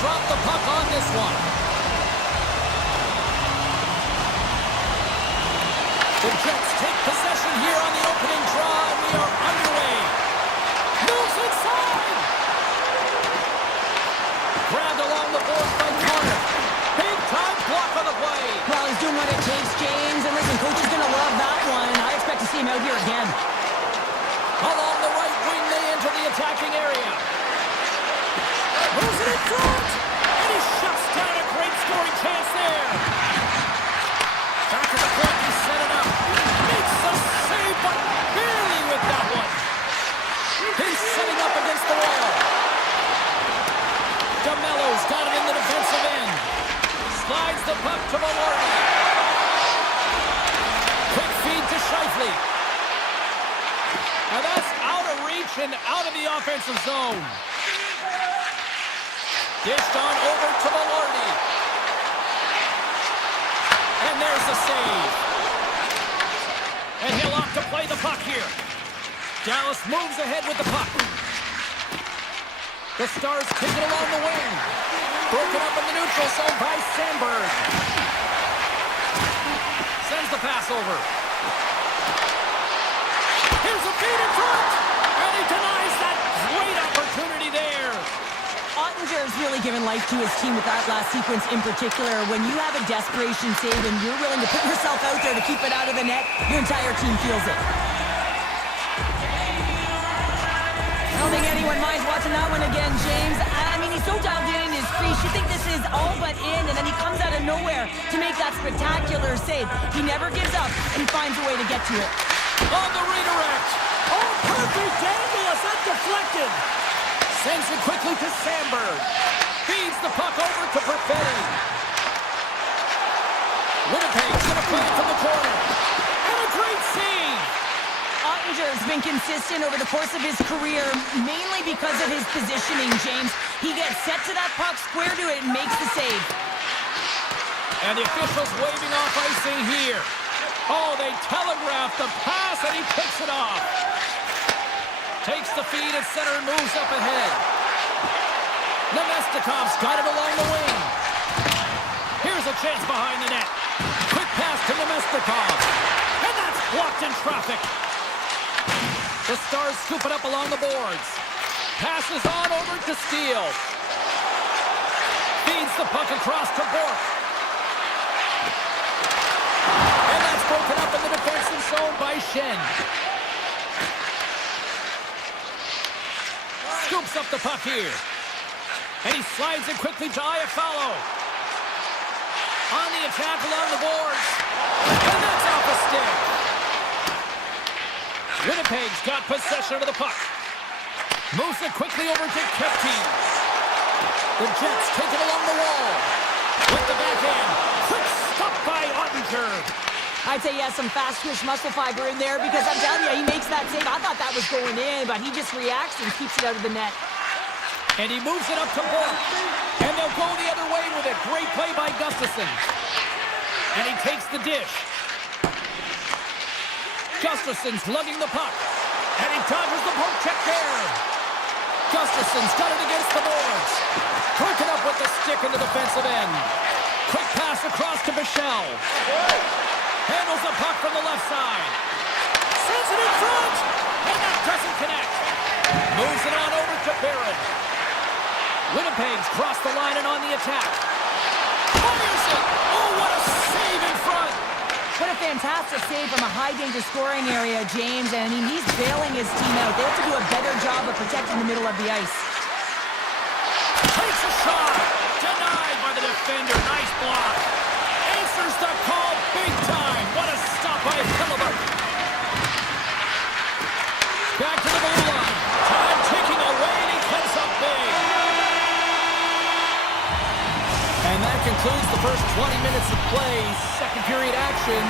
drop the puck on this one. The Jets take possession here on the opening draw, and we are underway. Moves inside! Grabbed along the boards by Connor. Big time block on the play. Well, he's doing what it takes, James. And listen, coach is going to love that one. I expect to see him out here again. Along the right wing, they enter the attacking area. Moves it in front! And he shuts down a great scoring chance there. Back to the point, he set it up. Makes the save, but barely with that one. He's setting up against the wall. DeMello's got it in the defensive end. Slides the puck to Maloney. Quick feed to Scheifele. Now that's out of reach and out of the offensive zone. Dished on over to Maloney. And there's the save. And he'll opt to play the puck here. Dallas moves ahead with the puck. The Stars kick it along the wing. Broken up in the neutral zone by Sandberg. Sends the pass over. Here's a feed in front. And he denies that great opportunity there. Ottinger has really given life to his team with that last sequence in particular. When you have a desperation save and you're willing to put yourself out there to keep it out of the net, your entire team feels it. I don't think anyone minds watching that one again, James. I mean, he's so dialed in his crease. You think this is all but in, and then he comes out of nowhere to make that spectacular save. He never gives up, and he finds a way to get to it. On the redirect. Oh, perfect angle as that deflected. Sends it quickly to Sandberg. Feeds the puck over to Perfetti. Winnipeg's going to play it from the corner. And a great save. Ottinger has been consistent over the course of his career, mainly because of his positioning, James. He gets set to that puck, square to it, and makes the save. And the officials waving off icing here. Oh, they telegraph the pass, and he picks it off. Takes the feed at center and moves up ahead. Nemestikov's got it along the wing. Here's a chance behind the net. Quick pass to Nemestikov. And that's blocked in traffic. The Stars scoop it up along the boards. Passes on over to Steele. Feeds the puck across to Bork. And that's broken up in the defensive zone by Shen. Scoops up the puck here. And he slides it quickly to Iafallo. On the attack along the boards. And that's off a stick. Winnipeg's got possession of the puck. Moves it quickly over to Kepke. The Jets take it along the wall. With the backhand. Quick stop by Ottinger. I'd say he has some fast twitch muscle fiber in there because I'm telling you, he makes that save. I thought that was going in, but he just reacts and keeps it out of the net. And he moves it up to Bork. And they'll go the other way with it. Great play by Gustafsson. And he takes the dish. Gustafsson's lugging the puck. And he dodges the poke check there. Gustafsson's got it against the boards. Broken up with the stick in the defensive end. Quick pass across to Bichelle. Handles the puck from the left side. Sends it in front. And that doesn't connect. Moves it on over to Barron. Winnipeg's crossed the line and on the attack. Fires it. Oh, what a save in front. What a fantastic save from a high-danger scoring area, James. And I mean, he's bailing his team out. They have to do a better job of protecting the middle of the ice. Takes a shot. Denied by the defender. Nice block. Answers the call big time. What a stop by Hilleberg. Back to the blue line. Time ticking away, and he comes up big. And that concludes the first 20 minutes of play. Second period action.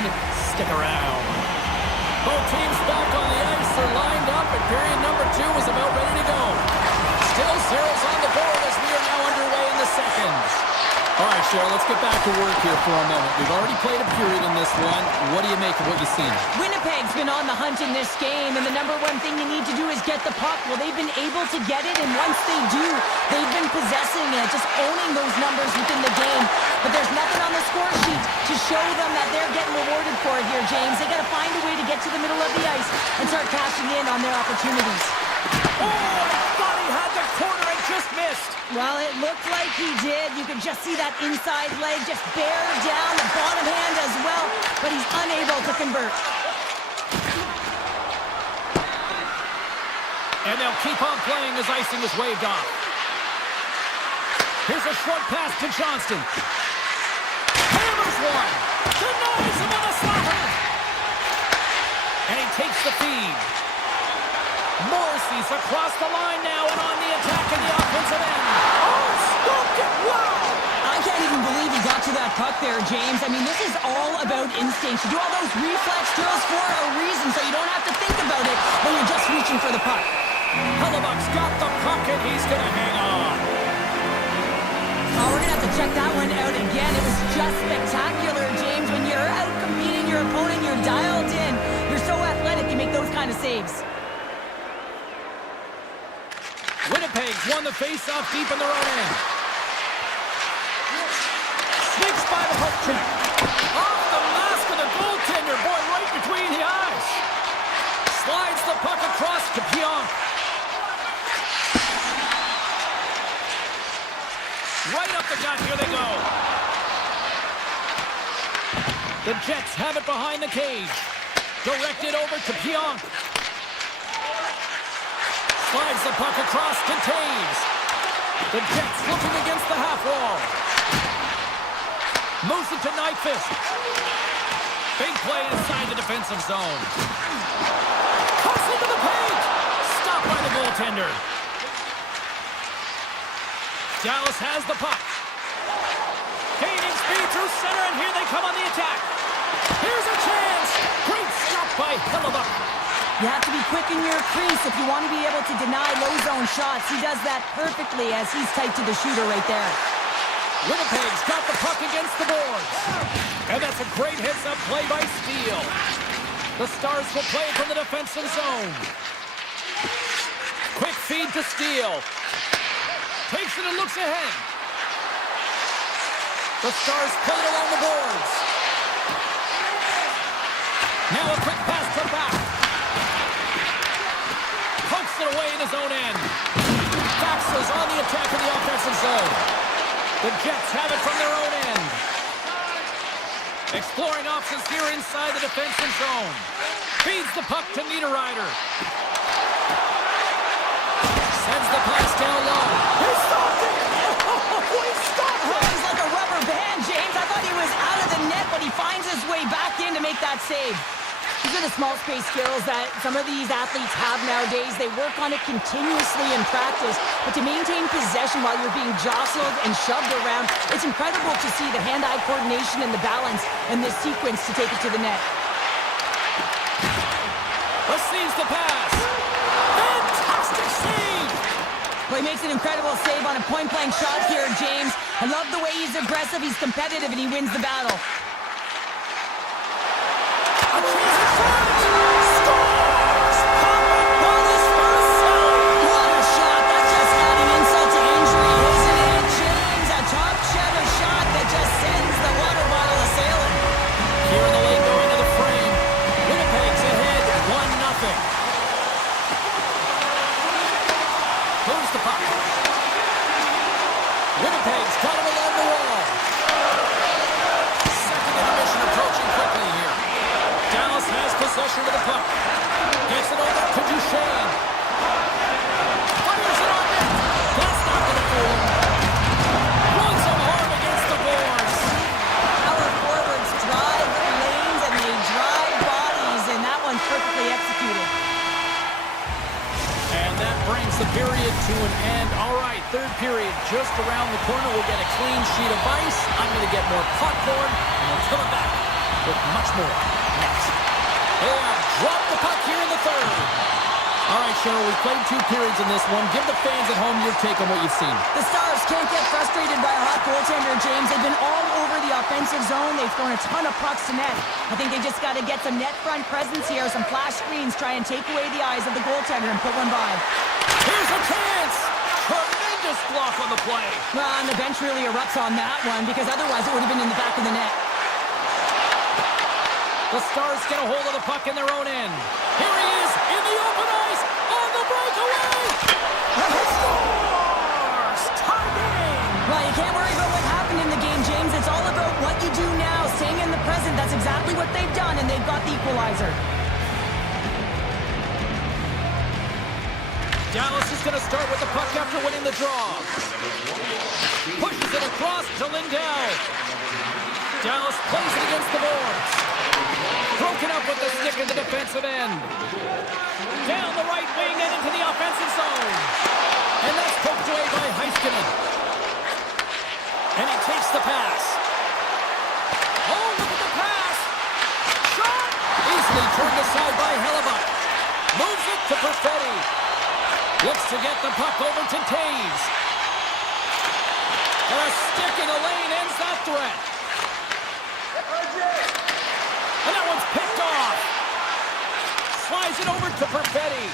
Stick around. Both teams back on the ice. They're lined up, and period number 2 is about ready to go. Still zeros on the board as we are now underway in the second. All right, Cheryl, let's get back to work here for a moment. We've already played a period in this one. What do you make of what you've seen? Winnipeg's been on the hunt in this game, and the number one thing you need to do is get the puck. Well, they've been able to get it, and once they do, they've been possessing it, just owning those numbers within the game. But there's nothing on the score sheet to show them that they're getting rewarded for it here, James. They got to find a way to get to the middle of the ice and start cashing in on their opportunities. Oh, I thought he had the corner and just missed. Well, it looked like he did. You could just see that inside leg just bear down the bottom hand as well, but he's unable to convert. And they'll keep on playing as icing is waved off. Here's a short pass to Johnston. Hammers one. Denies him on the slapper. And he takes the feed. Morrissey's across the line now and on the attack in the offensive end. Oh, stopped it. Wow. I can't even believe he got to that puck there, James. I mean, this is all about instinct. You do all those reflex drills for a reason, so you don't have to think about it when you're just reaching for the puck. Hellebuck's got the puck and he's going to hang on. Oh, we're going to have to check that one out again. It was just spectacular, James. When you're out competing your opponent, you're dialed in. You're so athletic, you make those kind of saves. Winnipeg's won the face-off deep in their own end. Sneaks by the hook check. Off the mask of the goaltender. Boy, right between the eyes. Slides the puck across to Pionk. Right up the gut. Here they go. The Jets have it behind the cage. Directed over to Pionk. Slides the puck across to Taves. The Jets looking against the half wall. Moves it to Nyquist. Big play inside the defensive zone. Cuts into the paint. Stopped by the goaltender. Dallas has the puck. Gaining speed through center, and here they come on the attack. Here's a chance. Great stop by Hellebuck. You have to be quick in your crease if you want to be able to deny low zone shots. He does that perfectly as he's tight to the shooter right there. Winnipeg's got the puck against the boards. And that's a great heads-up play by Steele. The Stars will play from the defensive zone. Quick feed to Steele. Takes it and looks ahead. The Stars play it along the boards. Now a quick pass to back. Pokes it away in his own end. Faxes on the attack in the offensive zone. The Jets have it from their own end. Exploring options here inside the defensive zone. Feeds the puck to Niederreiter. Sends the pass down low. He stopped it! Oh, he stopped it! He's like a rubber band, James. I thought he was out of the net, but he finds his way back in to make that save. These are the small space skills that some of these athletes have nowadays. They work on it continuously in practice, but to maintain possession while you're being jostled and shoved around, it's incredible to see the hand-eye coordination and the balance in this sequence to take it to the net. Receives the pass. Fantastic save! Well, he makes an incredible save on a point-blank shot here, James. I love the way he's aggressive, he's competitive, and he wins the battle. A chance in front! Scores! Popping bonus for Sully! What a shot! That's just adding insult to injury, isn't it, James? A top cheddar shot that just sends the water bottle a-sailing. Here in the lane going to the frame. Winnipeg's ahead 1-0. Moves the puck. Winnipeg's got him along the wall. Second intermission approaching quickly here. Dallas has possession of the puck. Gets it over to Duchesne. Fires it on net. That's not going to fool him. Runs him hard against the boards. Our forwards drive lanes and they drive bodies, and that one's perfectly executed. And that brings the period to an end. All right, third period just around the corner. We'll get a clean sheet of ice. I'm going to get more popcorn, and we'll come back with much more next. They have dropped the puck here in the third. All right, Cheryl, we've played 2 periods in this one. Give the fans at home your take on what you've seen. The Stars can't get frustrated by a hot goaltender, James. They've been all over the offensive zone. They've thrown a ton of pucks to net. I think they just got to get some net front presence here, some flash screens, try and take away the eyes of the goaltender and put one by. Here's a chance! Tremendous block on the play. Well, and the bench really erupts on that one because otherwise it would have been in the back of the net. The Stars get a hold of the puck in their own end. Here he is in the open ice on the breakaway. And he scores! Tie game! Well, you can't worry about what happened in the game, James. It's all about what you do now, staying in the present. That's exactly what they've done, and they've got the equalizer. Dallas is going to start with the puck after winning the draw. Pushes it across to Lindell. Dallas plays it against the boards. Broken up with the stick in the defensive end. Down the right wing and into the offensive zone. And that's poked away by Heiskanen. And he takes the pass. Oh, look at the pass! Shot! Easily turned aside by Hellebuck. Moves it to Perfetti. Looks to get the puck over to Taves. And a stick in the lane ends that threat. And that one's picked off. Slides it over to Perfetti.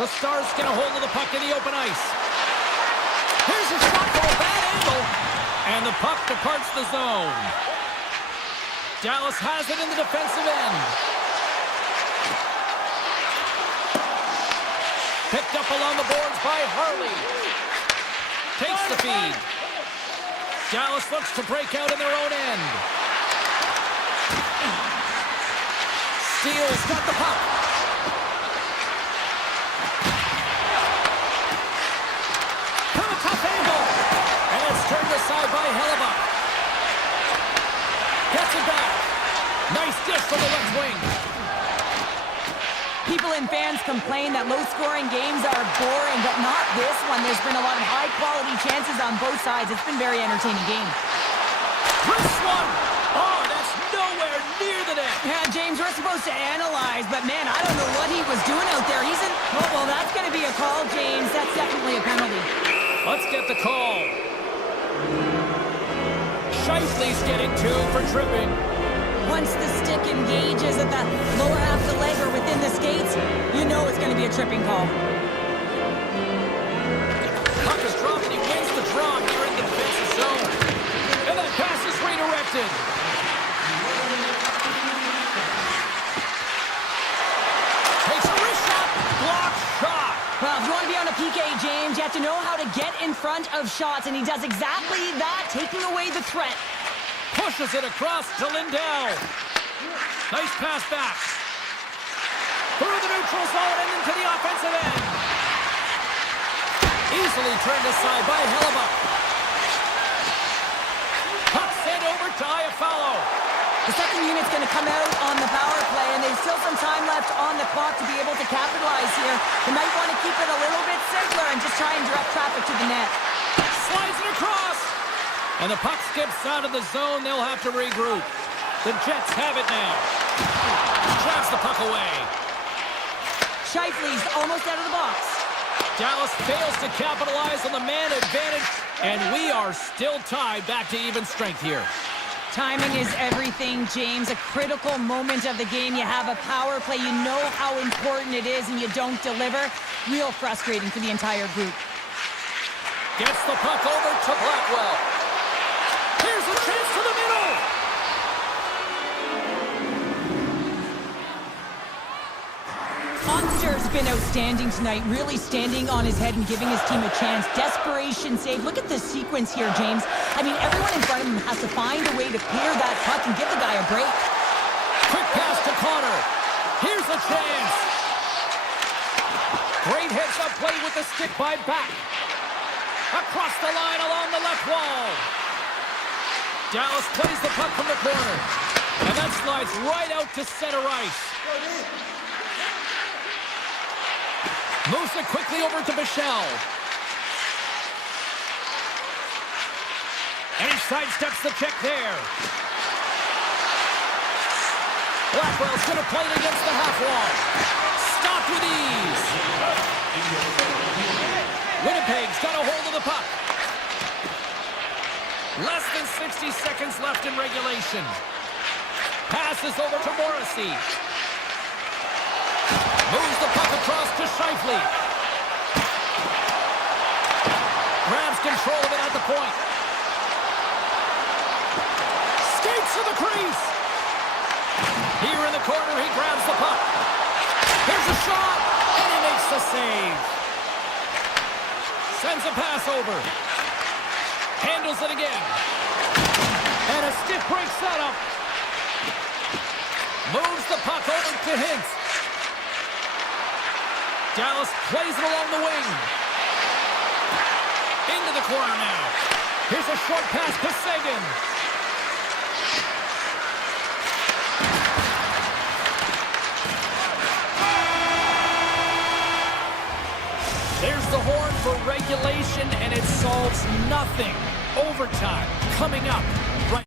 The Stars get a hold of the puck in the open ice. Here's a shot from a bad angle. And the puck departs the zone. Dallas has it in the defensive end. Picked up along the boards by Harley. Takes the feed. Dallas looks to break out in their own end. Steele's got the puck. From a tough angle. And it's turned aside by Hellebuck. Gets it back. Nice dish from the left wing. People and fans complain that low-scoring games are boring, but not this one. There's been a lot of high-quality chances on both sides. It's been a very entertaining game. This one! Oh, that's nowhere near the net! Yeah, James, we're supposed to analyze, but man, I don't know what he was doing out there. He's in... Oh, well, that's going to be a call, James. That's definitely a penalty. Let's get the call. Scheifele's getting 2 for tripping. Once the stick engages at the lower half of the leg or within the skates, you know it's going to be a tripping call. Puck is dropped and he wins the draw here in the defensive zone. And that pass is redirected. Takes a wrist shot. Blocked shot. Well, if you want to be on a PK, James, you have to know how to get in front of shots, and he does exactly that, taking away the threat. Pushes it across to Lindell. Nice pass back. Through the neutral zone and into the offensive end. Easily turned aside by Hellebuck. Puck sent over to Iafallo. The second unit's going to come out on the power play, and there's still some time left on the clock to be able to capitalize here. They might want to keep it a little bit simpler and just try and direct traffic to the net. Slides it across. And the puck skips out of the zone. They'll have to regroup. The Jets have it now. Drives the puck away. Scheifele's almost out of the box. Dallas fails to capitalize on the man advantage, and we are still tied back to even strength here. Timing is everything, James. A critical moment of the game. You have a power play. You know how important it is, and you don't deliver. Real frustrating for the entire group. Gets the puck over to Blackwell. Here's a chance to the middle. Monster's been outstanding tonight, really standing on his head and giving his team a chance. Desperation save. Look at this sequence here, James. I mean, everyone in front of him has to find a way to clear that puck and give the guy a break. Quick pass to Connor. Here's a chance. Great heads-up play with the stick by Back. Across the line along the left wall. Dallas plays the puck from the corner. And that slides right out to center ice. Moves it quickly over to Michelle. And he sidesteps the check there. Blackwell's going to play it against the half wall. stopped with ease. Winnipeg's got a hold of the puck. Less than 60 seconds left in regulation. Passes over to Morrissey. Moves the puck across to Scheifele. Grabs control of it at the point. Skates to the crease. Here in the corner, he grabs the puck. Here's a shot, and he makes the save. Sends a pass over. Handles it again. And a stick break setup. Moves the puck over to Hintz. Dallas plays it along the wing. Into the corner now. Here's a short pass to Sagan. There's the horn for regulation, and it solves nothing. Overtime coming up right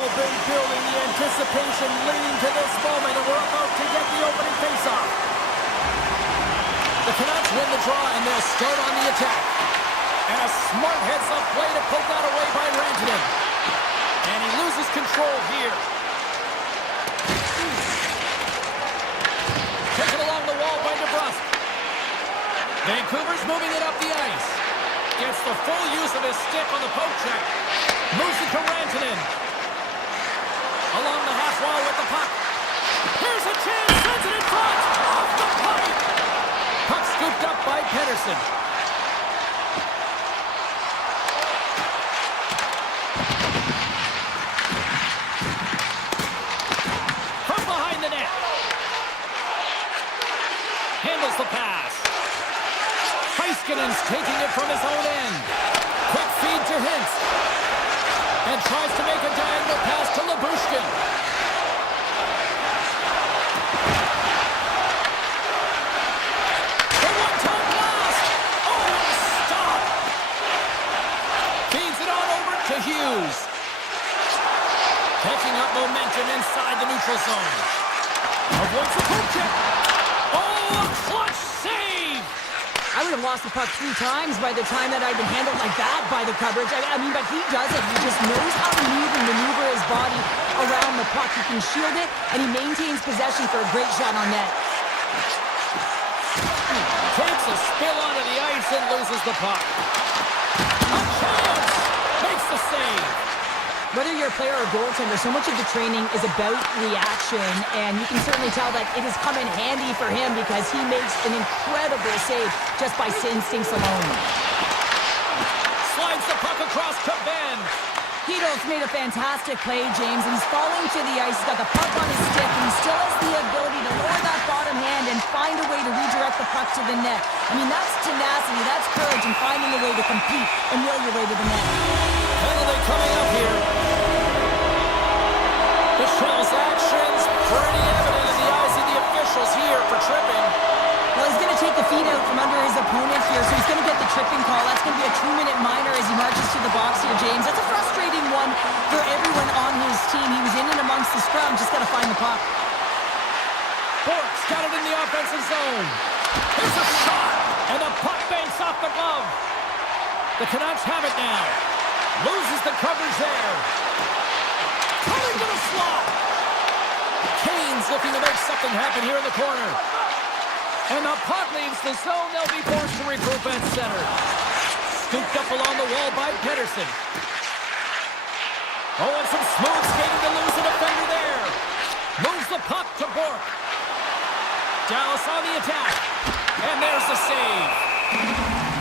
Been building the anticipation leading to this moment, and we're about to get the opening faceoff. The Canucks win the draw, and they'll start on the attack. And a smart heads-up play to poke that away by Rantanen. And he loses control here. Taken along the wall by DeBrusque. Vancouver's moving it up the ice. Gets the full use of his stick on the poke check. Moves it to Rantanen. Along the half wall with the puck. Here's a chance. Sends it in front. Off the pipe. Puck scooped up by Pettersson. From behind the net. Handles the pass. Heiskanen's taking it from his own end. Quick feed to Hintz. And tries to make a diagonal pass to Labushkin. The one-time blast! Oh, stop! Feeds it on over to Hughes. Picking up momentum inside the neutral zone. Avoids the poke check. Oh, a clutch save! I would have lost the puck 3 times by the time that I'd been handled like that by the coverage. I mean, but he does it. He just knows how to move and maneuver his body around the puck. He can shield it, and he maintains possession for a great shot on net. Takes a spill onto the ice and loses the puck. A chance! Makes the save. Whether you're a player or goaltender, so much of the training is about reaction, and you can certainly tell that it has come in handy for him because he makes an incredible save just by instincts alone. Slides the puck across to Ben. Hedo's made a fantastic play, James, and he's falling to the ice. He's got the puck on his stick, and he still has the ability to lower that bottom hand and find a way to redirect the puck to the net. I mean, that's tenacity, that's courage, and finding a way to compete and will your way to the net. Penalty coming up here. Michel's actions pretty evident in the eyes of the officials here for tripping. Well, he's going to take the feet out from under his opponent here, so he's going to get the tripping call. That's going to be a 2-minute minor as he marches to the box here, James. That's a frustrating one for everyone on his team. He was in and amongst the scrum, just got to find the puck. Bork's got it in the offensive zone. Here's a shot, and the puck banks off the glove. The Canucks have it now. Loses the coverage there. Coming to the slot. Kane's looking to make something happen here in the corner. And the puck leaves the zone. They'll be forced to regroup at center. Scooped up along the wall by Pettersson. Oh, and some smooth skating to lose a defender there. Moves the puck to Bork. Dallas on the attack. And there's the save.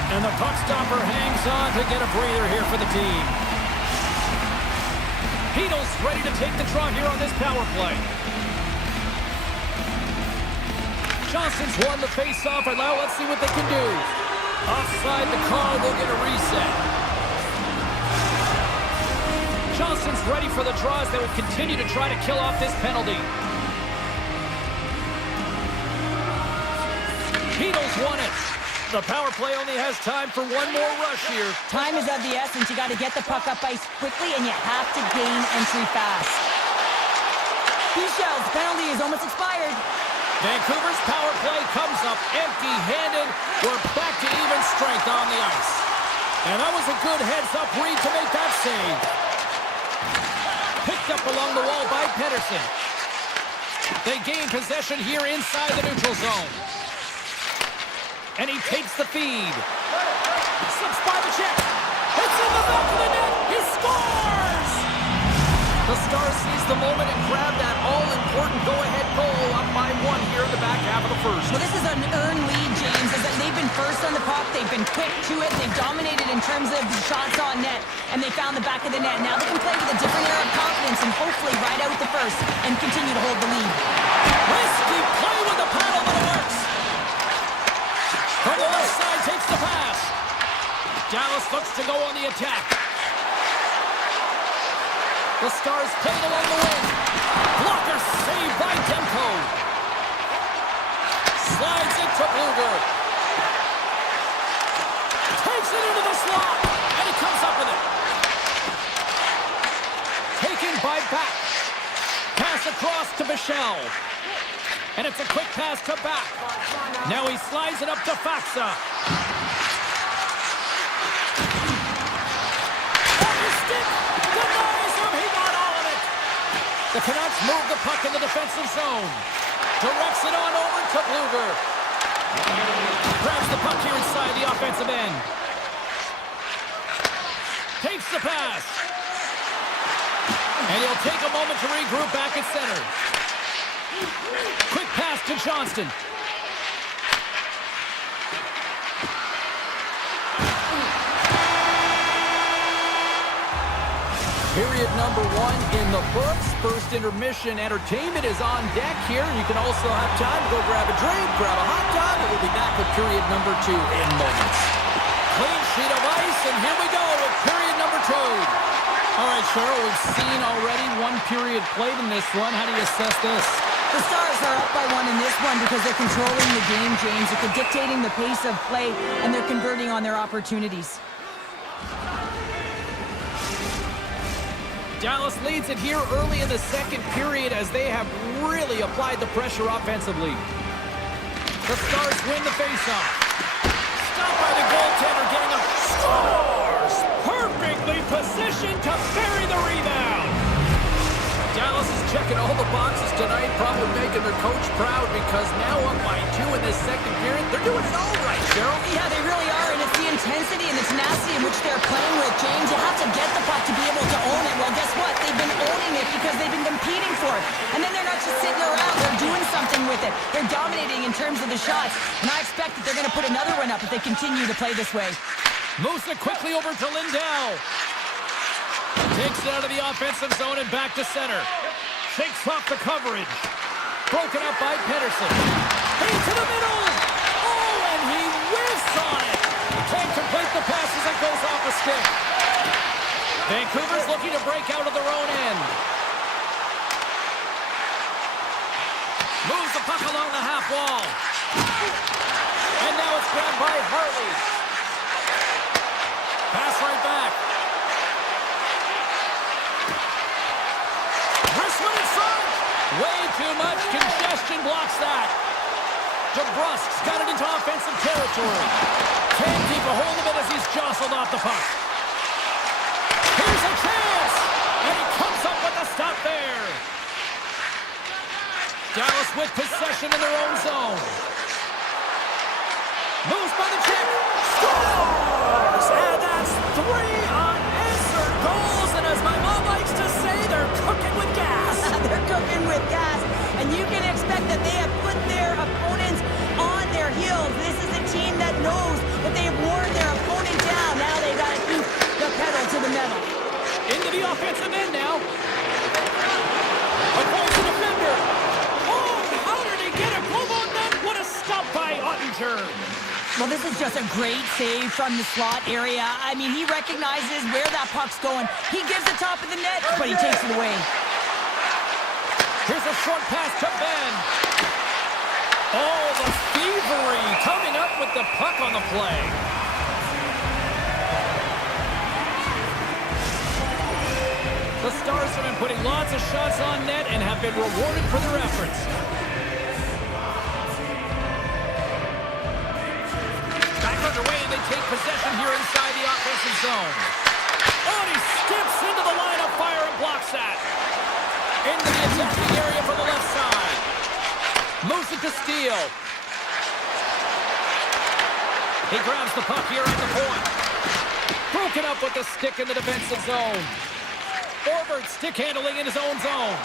And the puck stopper hangs on to get a breather here for the team. Hedo's ready to take the draw here on this power play. Johnson's won the face-off, and now let's see what they can do. Offside the call, they'll get a reset. Johnson's ready for the draw as they will continue to try to kill off this penalty. Hedo's won it. The power play only has time for one more rush here. Time is of the essence. You got to get the puck up ice quickly, and you have to gain entry fast. Bichel's penalty is almost expired. Vancouver's power play comes up empty-handed. We're back to even strength on the ice. And that was a good heads-up read to make that save. Picked up along the wall by Pettersson. They gain possession here inside the neutral zone. And he takes the feed. Slips by the check. It's in the back of the net. He scores! The Stars seize the moment and grab that all-important go-ahead goal up by 1 here in the back half of the first. Well, this is an earned lead, James, as they've been first on the puck. They've been quick to it. They've dominated in terms of shots on net, and they found the back of the net. Now they can play with a different air of confidence and hopefully ride out the first and continue to hold the lead. Risky play with the paddle, but it works. From the left side, takes the pass. Dallas looks to go on the attack. The Stars played along the wing. Blocker saved by Demko. Slides it to Bluger. Takes it into the slot, and he comes up with it. Taken by 5 back. Pass across to Bichelle. And it's a quick pass to back. Now he slides it up to Faxa. On the stick. Denies him. He got all of it. The Canucks move the puck in the defensive zone. Directs it on over to Bluger. Grabs the puck here inside the offensive end. Takes the pass. And he'll take a moment to regroup back at center. Quick pass to Johnston. Period number 1 in the books. First intermission entertainment is on deck here. You can also have time to go grab a drink, grab a hot dog, and we'll be back with period number 2 in moments. Clean sheet of ice, and here we go with period number 2. All right, Cheryl, we've seen already 1 period played in this one. How do you assess this? The Stars are up by 1 in this one because they're controlling the game, James. They're dictating the pace of play, and they're converting on their opportunities. Dallas leads it here early in the second period as they have really applied the pressure offensively. The Stars win the faceoff. Stopped by the goaltender, getting a Stars! Perfectly positioned to bury the rebound. Dallas is checking all the boxes tonight, probably making their coach proud because now up by 2 in this second period. They're doing it all right, Cheryl. Yeah, they really are, and it's the intensity and the tenacity in which they're playing with, James. You have to get the puck to be able to own it. Well, guess what? They've been owning it because they've been competing for it. And then they're not just sitting around. They're doing something with it. They're dominating in terms of the shots. And I expect that they're going to put another one up if they continue to play this way. Moves it quickly over to Lindell. Takes it out of the offensive zone and back to center. Shakes off the coverage. Broken up by Pedersen. Into the middle. Oh, and he whiffs on it. Can't complete the pass as it goes off a stick. Vancouver's looking to break out of their own end. Moves the puck along the half wall. And now it's grabbed by Harley. Pass right back. Wristman in front. Way too much congestion blocks that. DeBrusk's got it into offensive territory. Can't keep a hold of it as he's jostled off the puck. Here's a chance. And he comes up with a stop there. Dallas with possession in their own zone. Moves by the check. Scores! And that's 3 unanswered goals. And as my mom likes to say, they're cooking with gas. They're cooking with gas. And you can expect that they have put their opponents on their heels. This is a team that knows that they have worn their opponent down. Now they got to keep the pedal to the metal. Into the offensive end now. Avoids the defender. Oh, how did he get a glove on that? What a stop by Ottinger. Well, this is just a great save from the slot area. I mean, he recognizes where that puck's going. He gives the top of the net, but he takes it away. Here's a short pass to Ben. Oh, the thievery coming up with the puck on the play. The Stars have been putting lots of shots on net and have been rewarded for their efforts. Back underway, and they take possession here inside the offensive zone. Oh, and he steps into the line of fire and blocks that. Into the attacking area from the left side. Moves it to Steele. He grabs the puck here at the point. Broken up with the stick in the defensive zone. Forward stick handling in his own zone.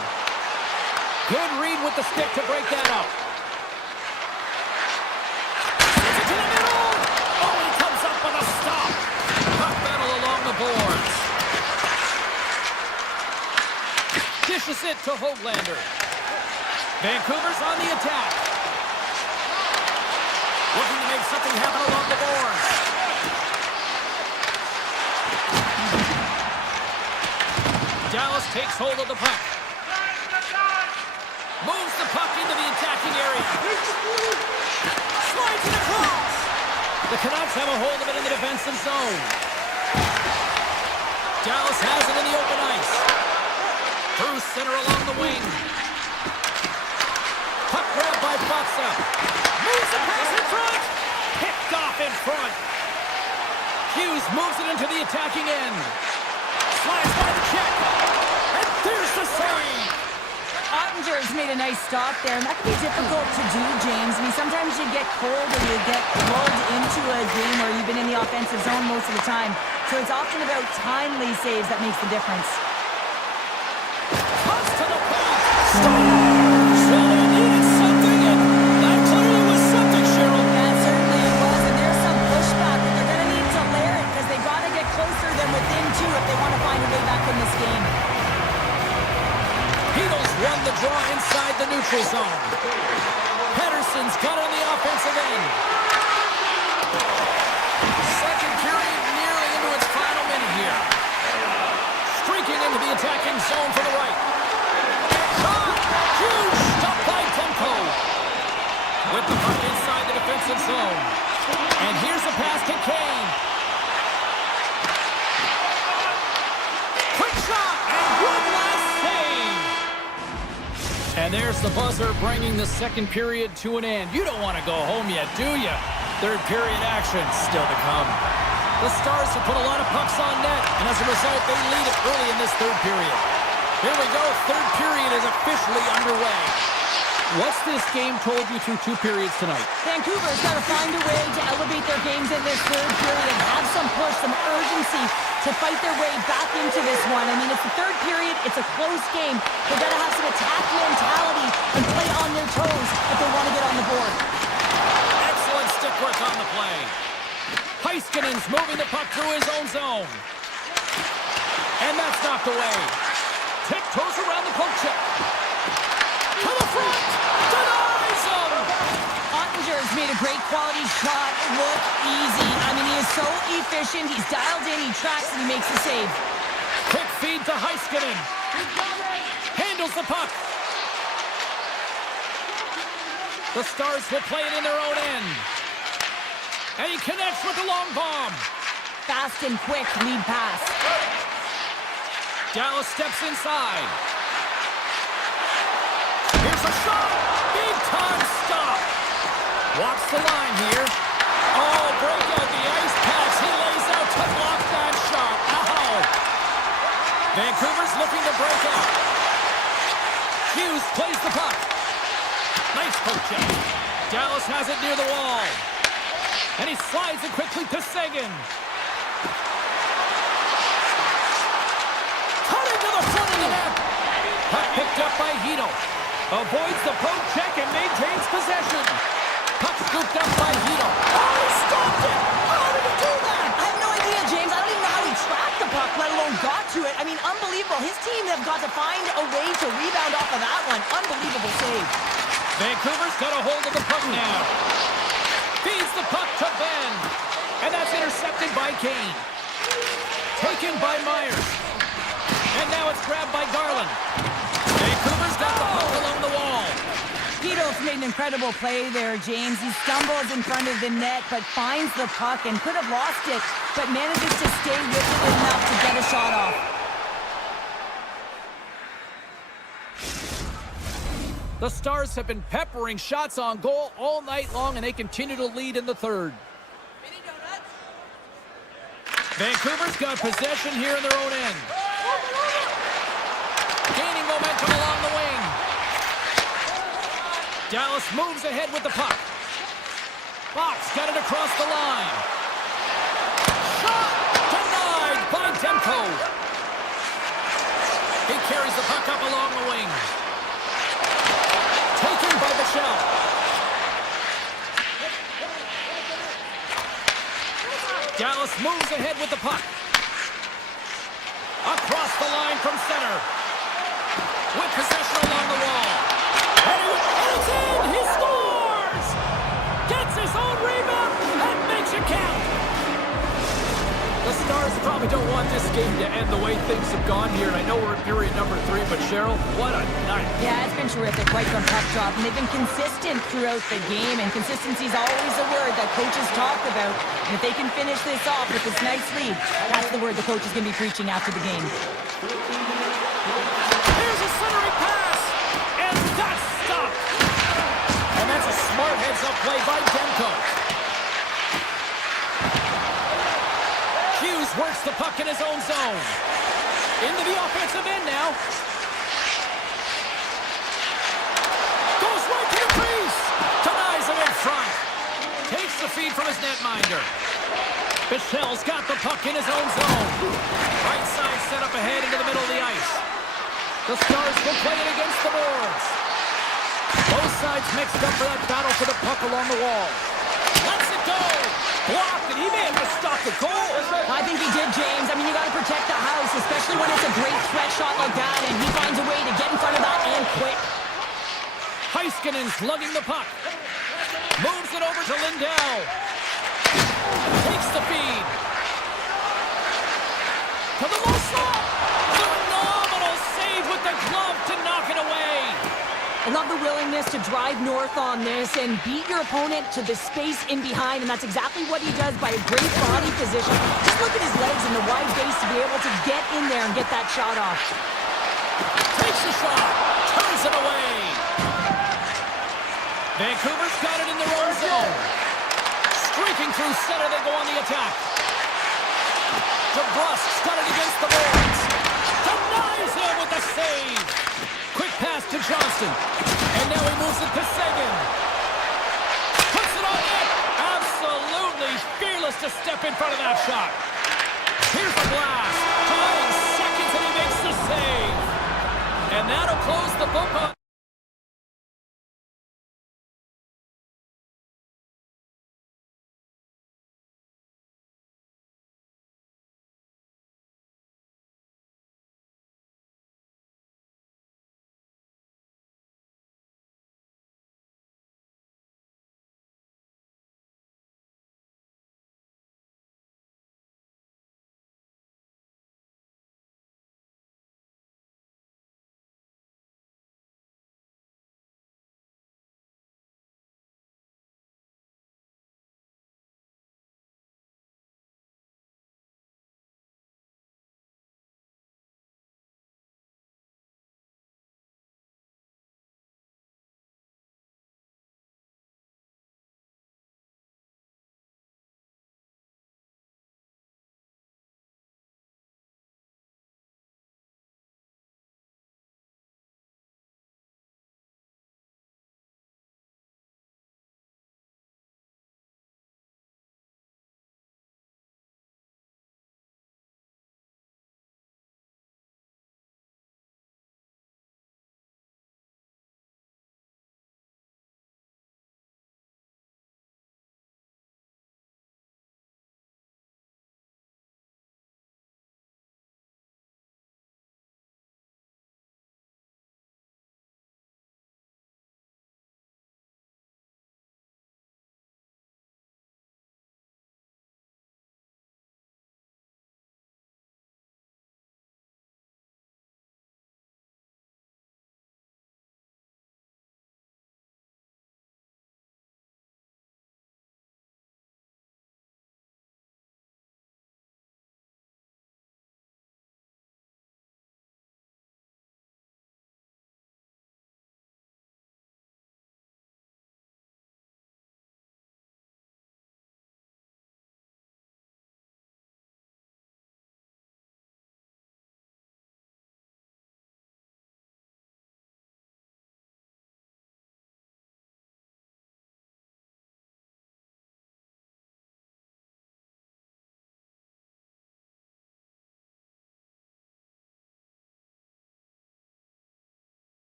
Good read with the stick to break that up. Sends it to the middle. Oh, he comes up with a stop. Puck battle along the boards. Dishes it to Höglander. Vancouver's on the attack. Looking to make something happen along the boards. Dallas takes hold of the puck. Moves the puck into the attacking area. Slides it across. The Canucks have a hold of it in the defensive zone. Dallas has it in the open ice. center along the wing. Puck grabbed by Foxa. Moves the pass in front. Picked off in front. Hughes moves it into the attacking end. Slides by the check. And there's the save. Ottinger's made a nice stop there, and that can be difficult to do, James. I mean, sometimes you get cold or you get lulled into a game where you've been in the offensive zone most of the time. So it's often about timely saves that makes the difference. Comes to the point. Stars! So they needed something, and that clearly was something, Cheryl. That certainly it was, and there's some pushback, but they're going to need to layer it because they've got to get closer than within two if they want to find a way back in this game. Beatles won the draw inside the neutral zone. Pedersen's got it on the offensive end. Second period nearly into its final minute here. Streaking into the attacking zone for the right. Shot! Huge stop by Temko. With the puck inside the defensive zone. And here's a pass to Kane. Quick shot! And one last save! And there's the buzzer bringing the second period to an end. You don't want to go home yet, do you? Third period action still to come. The Stars have put a lot of pucks on net, and as a result, they lead it early in this third period. Here we go. Third period is officially underway. What's this game told you through two periods tonight? Vancouver's got to find a way to elevate their games in this third period and have some push, some urgency to fight their way back into this one. I mean, it's the third period. It's a close game. They've got to have some attack mentality and play on their toes if they want to get on the board. Excellent stick work on the play. Heiskanen's moving the puck through his own zone. And that's knocked away. Tiptoes around the poke check. To the front! Denies him! Ottinger's made a great quality shot look easy. I mean, he is so efficient. He's dialed in, he tracks, and he makes the save. Quick feed to Heiskanen. Handles the puck. The Stars will play it in their own end. And he connects with the long bomb. Fast and quick lead pass. Dallas steps inside. Here's a shot. Big time stop. Walks the line here. Oh, break out the ice packs. He lays out to block that shot. Ow. Vancouver's looking to break out. Hughes plays the puck. Nice poke check. Dallas has it near the wall. And he slides it quickly to Seguin. Cutting to the front of the net. Puck picked up by Hito. Avoids the poke check and maintains possession. Puck scooped up by Hito. Oh, he stopped it! How did he do that? I have no idea, James. I don't even know how he tracked the puck, let alone got to it. I mean, unbelievable. His team have got to find a way to rebound off of that one. Unbelievable save. Vancouver's got a hold of the puck now. Feeds the puck to Ben. And that's intercepted by Kane. Taken by Myers. And now it's grabbed by Garland. Vancouver's got the puck along the wall. Hito's made an incredible play there, James. He stumbles in front of the net, but finds the puck and could have lost it, but manages to stay with it enough to get a shot off. The Stars have been peppering shots on goal all night long, and they continue to lead in the third. Vancouver's got possession here in their own end. Gaining momentum along the wing. Dallas moves ahead with the puck. Fox got it across the line. Shot! Denied by Demko. He carries the puck up along the wing. Taken by Michelle. Dallas moves ahead with the puck. Across the line from center. With possession along the wall. And it's in! He scores! Gets his own rebound and makes it count! The Stars probably don't want this game to end the way things have gone here. And I know we're in period number 3, but Cheryl, what a night. Yeah, it's been terrific, right from puck drop. And they've been consistent throughout the game. And consistency is always a word that coaches talk about. And if they can finish this off with this nice lead, that's the word the coach is going to be preaching after the game. Here's a his own zone. Into the offensive end now. Goes right to the crease. Denies him in front. Takes the feed from his netminder. Michelle's got the puck in his own zone. Right side set up ahead into the middle of the ice. The Stars will play it against the boards. Both sides mixed up for that battle for the puck along the wall. Lets it go. Blocked, and he may have just stopped the goal. I think he did, James. I mean, you got to protect the house, especially when it's a great threat shot like that, and he finds a way to get in front of that and quick. Heiskanen's lugging the puck. Moves it over to Lindell. Takes the feed. To the low slot. Phenomenal save with the glove to knock it away. I love the willingness to drive north on this and beat your opponent to the space in behind, and that's exactly what he does by a great body position. Just look at his legs and the wide base to be able to get in there and get that shot off. Takes the shot. Turns it away. Vancouver's got it in their own zone. Streaking through center, they go on the attack. DeBrusk's got it against the boards. Denies him with the save. Quick pass to Johnston. And now he moves it to Sagan. Puts it on net. Absolutely fearless to step in front of that shot. Here's the blast. 5 seconds and he makes the save. And that'll close the book on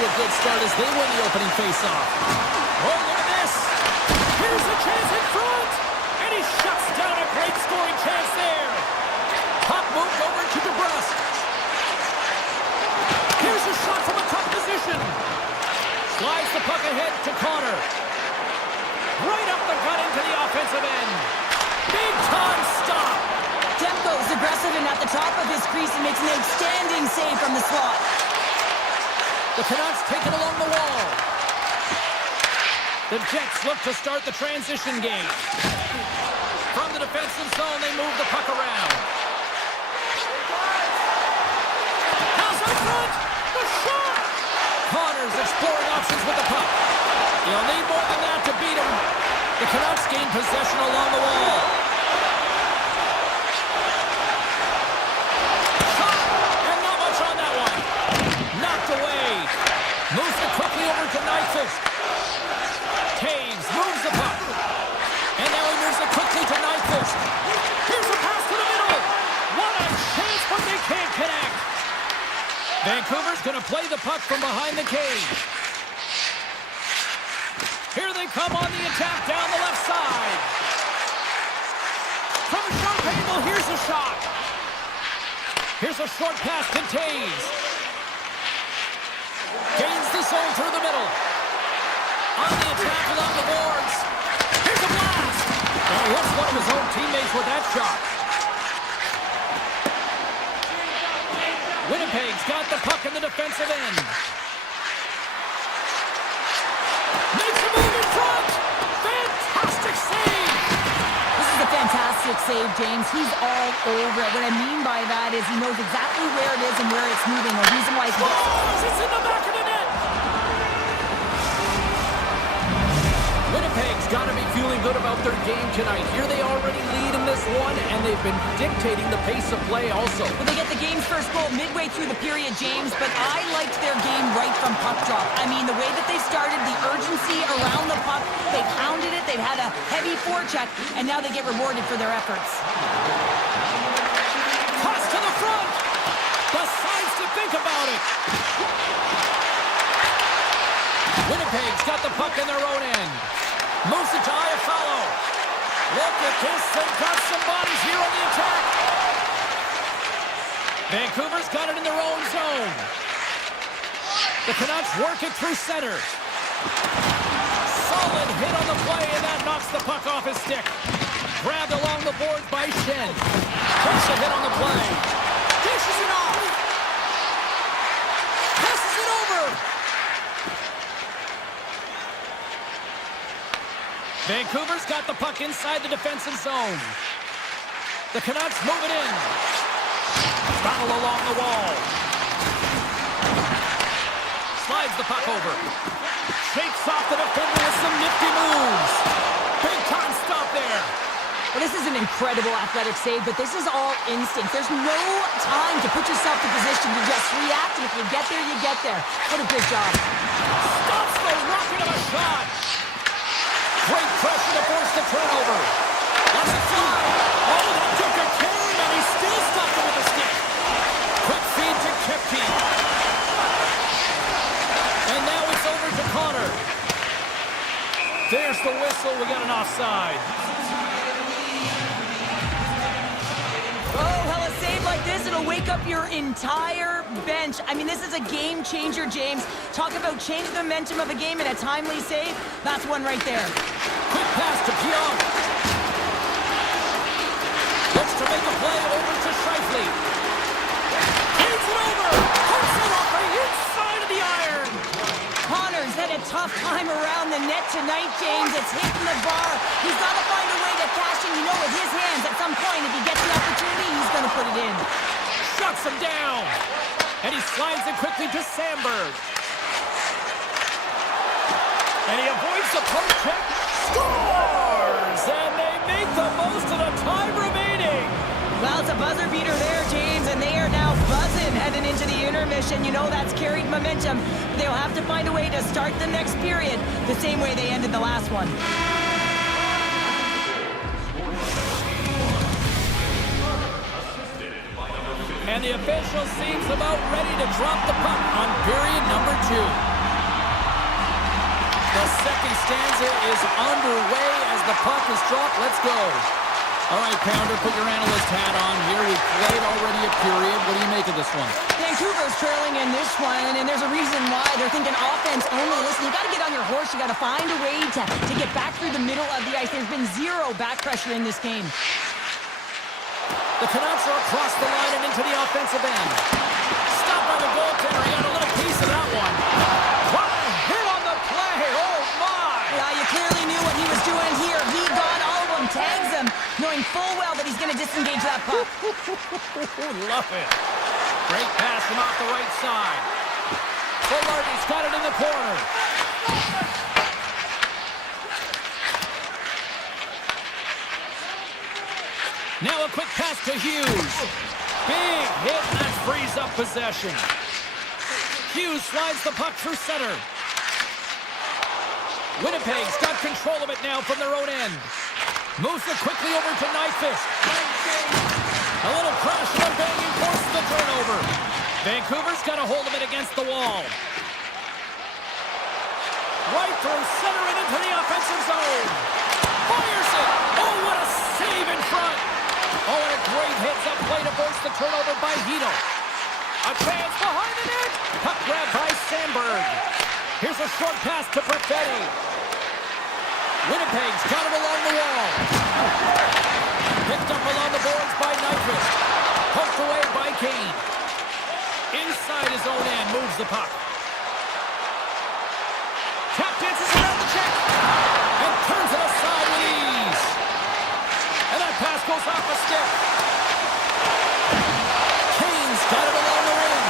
to a good start as they win the opening faceoff. Oh, look at this. Here's a chance in front. And he shuts down a great scoring chance there. Puck moved over to DeBrusque. Here's a shot from a tough position. Slides the puck ahead to Connor. Right up the gut into the offensive end. Big time stop. Demko's aggressive and at the top of his crease and makes an outstanding save from the slot. The Canucks take it along the wall. The Jets look to start the transition game. From the defensive zone, they move the puck around. House up front. The shot. Connor's exploring options with the puck. He'll need more than that to beat him. The Canucks gain possession along the wall. Shot. And not much on that one. Knocked away. Moves it quickly over to Nyquist. Taves moves the puck. And now he moves it quickly to Nyquist. Here's a pass to the middle. What a chance, but they can't connect. Vancouver's going to play the puck from behind the cage. Here they come on the attack down the left side. From a sharp angle, here's a shot. Here's a short pass to Taves. Gains the zone through the middle. On the attack along the boards. Here's a blast. And he hits one of his own teammates with that shot. Winnipeg's got the puck in the defensive end. Makes a move in front. Fantastic save. This is a fantastic save, James. He's all over it. What I mean by that is he knows exactly where it is and where it's moving. The reason why he's... It's in the back of the net. Winnipeg's got to be feeling good about their game tonight. Here they already lead in this one, and they've been dictating the pace of play also. Well, they get the game's first goal midway through the period, James, but I liked their game right from puck drop. I mean, the way that they started, the urgency around the puck, they pounded it, they've had a heavy forecheck, and now they get rewarded for their efforts. Toss to the front. Decides to think about it. Winnipeg's got the puck in their own end. Moves it to Iafallo. Look at this. They've got some bodies here on the attack. Vancouver's got it in their own zone. The Canucks work it through center. Solid hit on the play, and that knocks the puck off his stick. Grabbed along the board by Shen. Takes a hit on the play. Dishes it off. Passes it over. Vancouver's got the puck inside the defensive zone. The Canucks move it in. Battle along the wall. Slides the puck over. Shakes off the defender with some nifty moves. Big time stop there. Well, this is an incredible athletic save, but this is all instinct. There's no time to put yourself in position to just react, and if you get there, you get there. What a good job. Stops the rocket of a shot. Great pressure to force the turnover. Lets it fly. Oh, that took a carry, and he still stopped it with a stick. Quick feed to Kipke. And now it's over to Connor. There's the whistle. We got an offside. Oh, well, a save like this, it'll wake up your entire bench. I mean, this is a game changer, James. Talk about changing the momentum of a game in a timely save. That's one right there. Quick pass to Pionk. Looks to make a play over to Scheifele. Hands it over. Puts it off the inside of the iron. Connor's had a tough time around the net tonight, James. It's hitting the bar. He's got to find a way to cash in, with his hands at some point. If he gets the opportunity, he's going to put it in. Shuts him down. And he slides it quickly to Sandberg. And he avoids the poke check. Scores! And they make the most of the time remaining. Well, it's a buzzer beater there, James, and they are now buzzing heading into the intermission. That's carried momentum. They'll have to find a way to start the next period the same way they ended the last one. And the official seems about ready to drop the puck on period number 2. The second stanza is underway as the puck is dropped. Let's go. All right, Pounder, put your analyst hat on here. We've played already a period. What do you make of this one? Vancouver's trailing in this one, and there's a reason why. They're thinking offense only. Listen, you got to get on your horse. You got to find a way to get back through the middle of the ice. There's been zero back pressure in this game. The Canucks are across the line and into the offensive end. Stopped by the goaltender. He got a little piece of that one. What a hit on the play. Oh, my. Yeah, you clearly knew what he was doing here. He got all of them, tags them, knowing full well that he's going to disengage that puck. Love it. Great pass from off the right side. Fuller's got it in the corner. Now a quick pass to Hughes. Big hit, and that frees up possession. Hughes slides the puck through center. Winnipeg's got control of it now from their own end. Moves it quickly over to Nyquist. A little crash and banging forces the turnover. Vancouver's got a hold of it against the wall. Right through center and into the offensive zone. Fires it. Oh, what a save in front. Oh, and a great hits up play to force the turnover by Hito. A chance behind the net. Puck grab by Sandberg. Here's a short pass to Perfetti. Winnipeg's got it along the wall. Picked up along the boards by Nyquist. Poked away by Kane. Inside his own end, moves the puck. Tap dances around the check. And turns it aside with ease. And that pass goes off a stick. Kane's got it along the ring.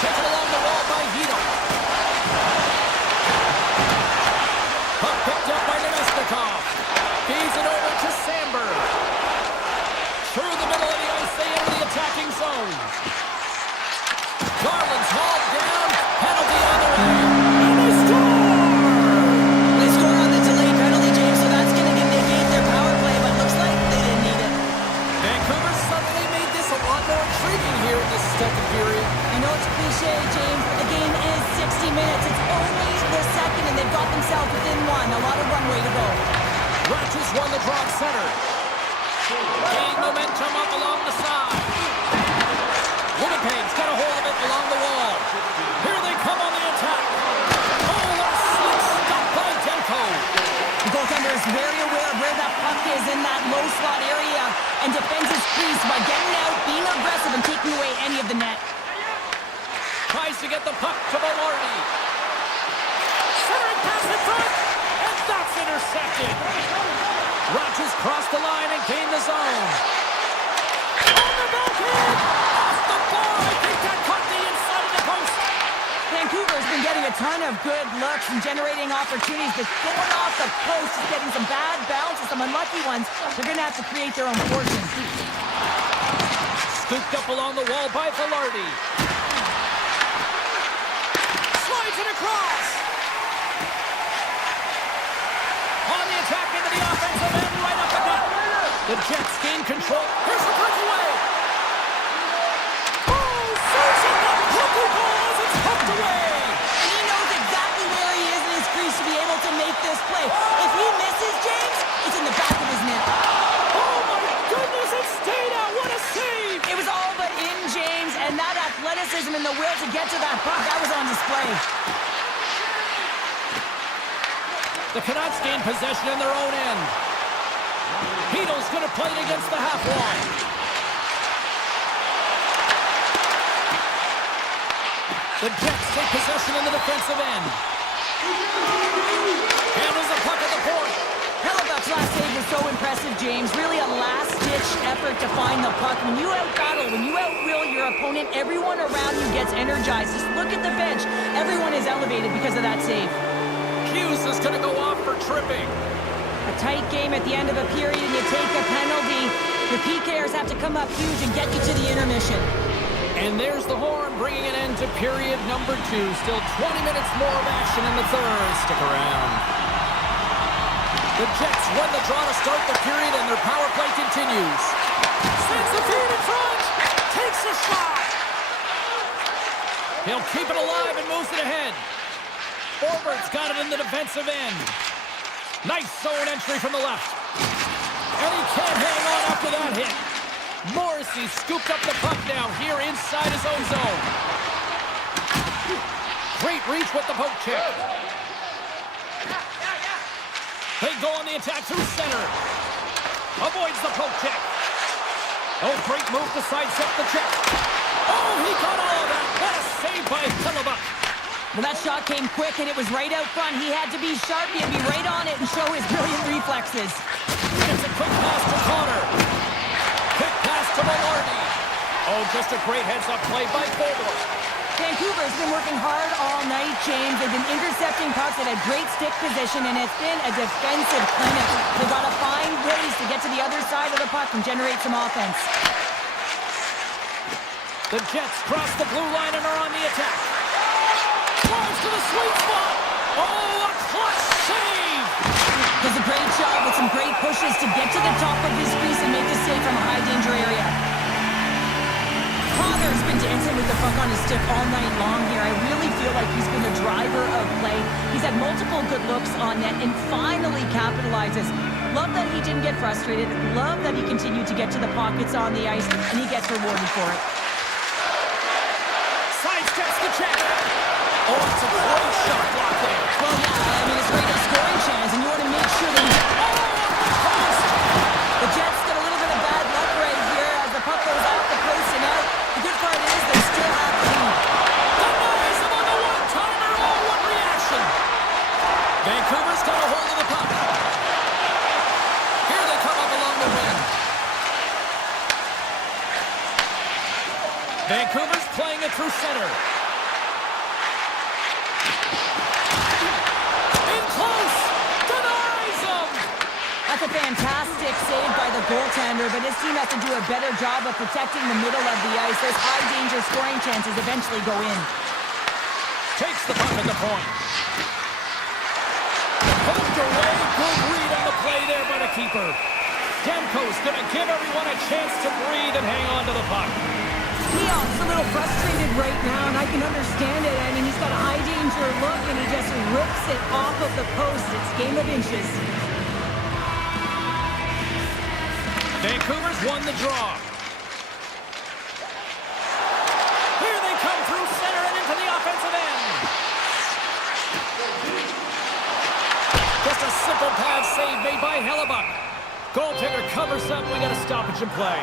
Taken along the wall by Hito. Puck picked up by Nemesnikov. Feeds it over to Sandberg. Through the middle of the ice, they enter the attacking zone. Garland's hauled down. Penalty on the way. And they score! They score on the delayed penalty, James, so that's going to negate their power play, but looks like they didn't need it. Vancouver suddenly made this a lot more intriguing here in this second period. I know it's cliche, James, but the game is 60 minutes. It's only the second, and they've got themselves within one. A lot of runway to go. Rogers won the draw center. Gain momentum up along the side. Winnipeg's got a hold of it along the wall. Here they come on the attack. Oh, what a slick stop by Demko. The goaltender is very aware of where that puck is in that low slot area and defends his crease by getting out, being aggressive, and taking away any of the net. Tries to get the puck to Velarde. Centering pass in front, and that's intercepted. Rogers crossed the line and gained the zone. On the backhand, off the bar. I think that caught the inside of the post. Vancouver's been getting a ton of good looks and generating opportunities, but going off the post is getting some bad bounces, some unlucky ones. They're going to have to create their own portion. Scooped up along the wall by Velarde. Slides it across. On the attack into the offensive end, right up the net. The Jets gain control. Here's the breakaway. Oh, saves it. The hookey ball as it's hooked away. And he knows exactly where he is in his crease to be able to make this play. If he misses, James, it's in the back of his net. Oh, my goodness, it stayed out. What a save. It was all but in, James, and that athleticism and the will to get to that puck, that was on display. The Canucks gain possession in their own end. Hito's going to play it against the half wall. The Jets take possession in the defensive end. Handles the puck at the point. Hellebuck's last save was so impressive, James. Really a last-ditch effort to find the puck. When you out-battle, when you out-will your opponent, everyone around you gets energized. Just look at the bench. Everyone is elevated because of that save. Hughes is going to go off for tripping. A tight game at the end of a period and you take a penalty. The PKers have to come up huge and get you to the intermission. And there's the horn, bringing an end to period number 2. Still 20 minutes more of action in the third. Stick around. The Jets won the draw to start the period, and their power play continues. Sends the feed in front. Takes a shot. He'll keep it alive and moves it ahead. Forward's got it in the defensive end. Nice zone entry from the left. And he can't hang on after that hit. Morrissey scooped up the puck now here inside his own zone. Great reach with the poke check. They go on the attack through center. Avoids the poke check. Oh, great move to sidestep the check. Oh, he caught all of that. What a save by Hellebuyck. Well, that shot came quick, and it was right out front. He had to be sharp. He had to be right on it and show his brilliant reflexes. It's a quick pass to Connor. Quick pass to Mallardy. Oh, just a great heads-up play by Forward. Vancouver's been working hard all night, James. They've been intercepting pucks at a great stick position, and it's been a defensive clinic. They've got to find ways to get to the other side of the puck and generate some offense. The Jets cross the blue line and are on the attack. Drives to the sweet spot. Oh, a clutch save! Does a great job with some great pushes to get to the top of his crease and make the save from a high-danger area. Connor's been dancing with the puck on his stick all night long here. I really feel like he's been the driver of play. He's had multiple good looks on net and finally capitalizes. Love that he didn't get frustrated. Love that he continued to get to the pockets on the ice, and he gets rewarded for it. Sidesteps the check. Oh, it's a great shot block there. Well, yeah, I mean, it's right a scoring chance, and you want to make sure that you... The Jets get a little bit of bad luck right here as the puck goes off the post and out. The good part is they still have the lead. Denies him on the one-timer. Oh, what reaction. Vancouver's got a hold of the puck. Here they come up along the wing. Vancouver's playing it through center. In close. Denies him. That's a fantastic save by the goaltender, but his team has to do a better job of protecting the middle of the ice. Those high-danger scoring chances eventually go in. Takes the puck at the point. Poked away. Good read on the play there by the keeper. Demko's going to give everyone a chance to breathe and hang on to the puck. Leon's a little frustrated right now, and I can understand it. I mean, he's got a high-danger look, and he just rips it off of the post. It's game of inches. Vancouver's won the draw. Here they come through center and into the offensive end. Just a simple pass save made by Hellebuyck. Goaltender covers up. We got a stoppage in play.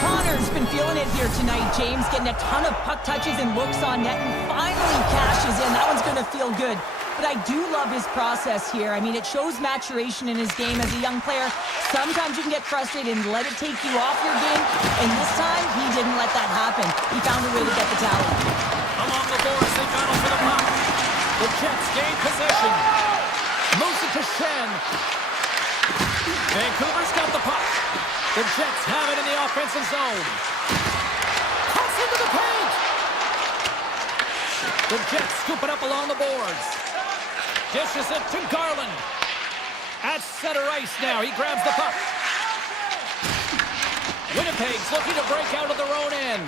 Connor's been feeling it here tonight, James, getting a ton of puck touches and looks on net, and finally cashes in. That one's going to feel good. But I do love his process here. I mean, it shows maturation in his game as a young player. Sometimes you can get frustrated and let it take you off your game, and this time, he didn't let that happen. He found a way to get the tally. Along the boards, they battle for the puck. The Jets gain possession. Moves it to Shen. Vancouver's got the puck. The Jets have it in the offensive zone. Cuts into the paint. The Jets scoop it up along the boards. Dishes it to Garland. At center ice now. He grabs the puck. Winnipeg's looking to break out of their own end.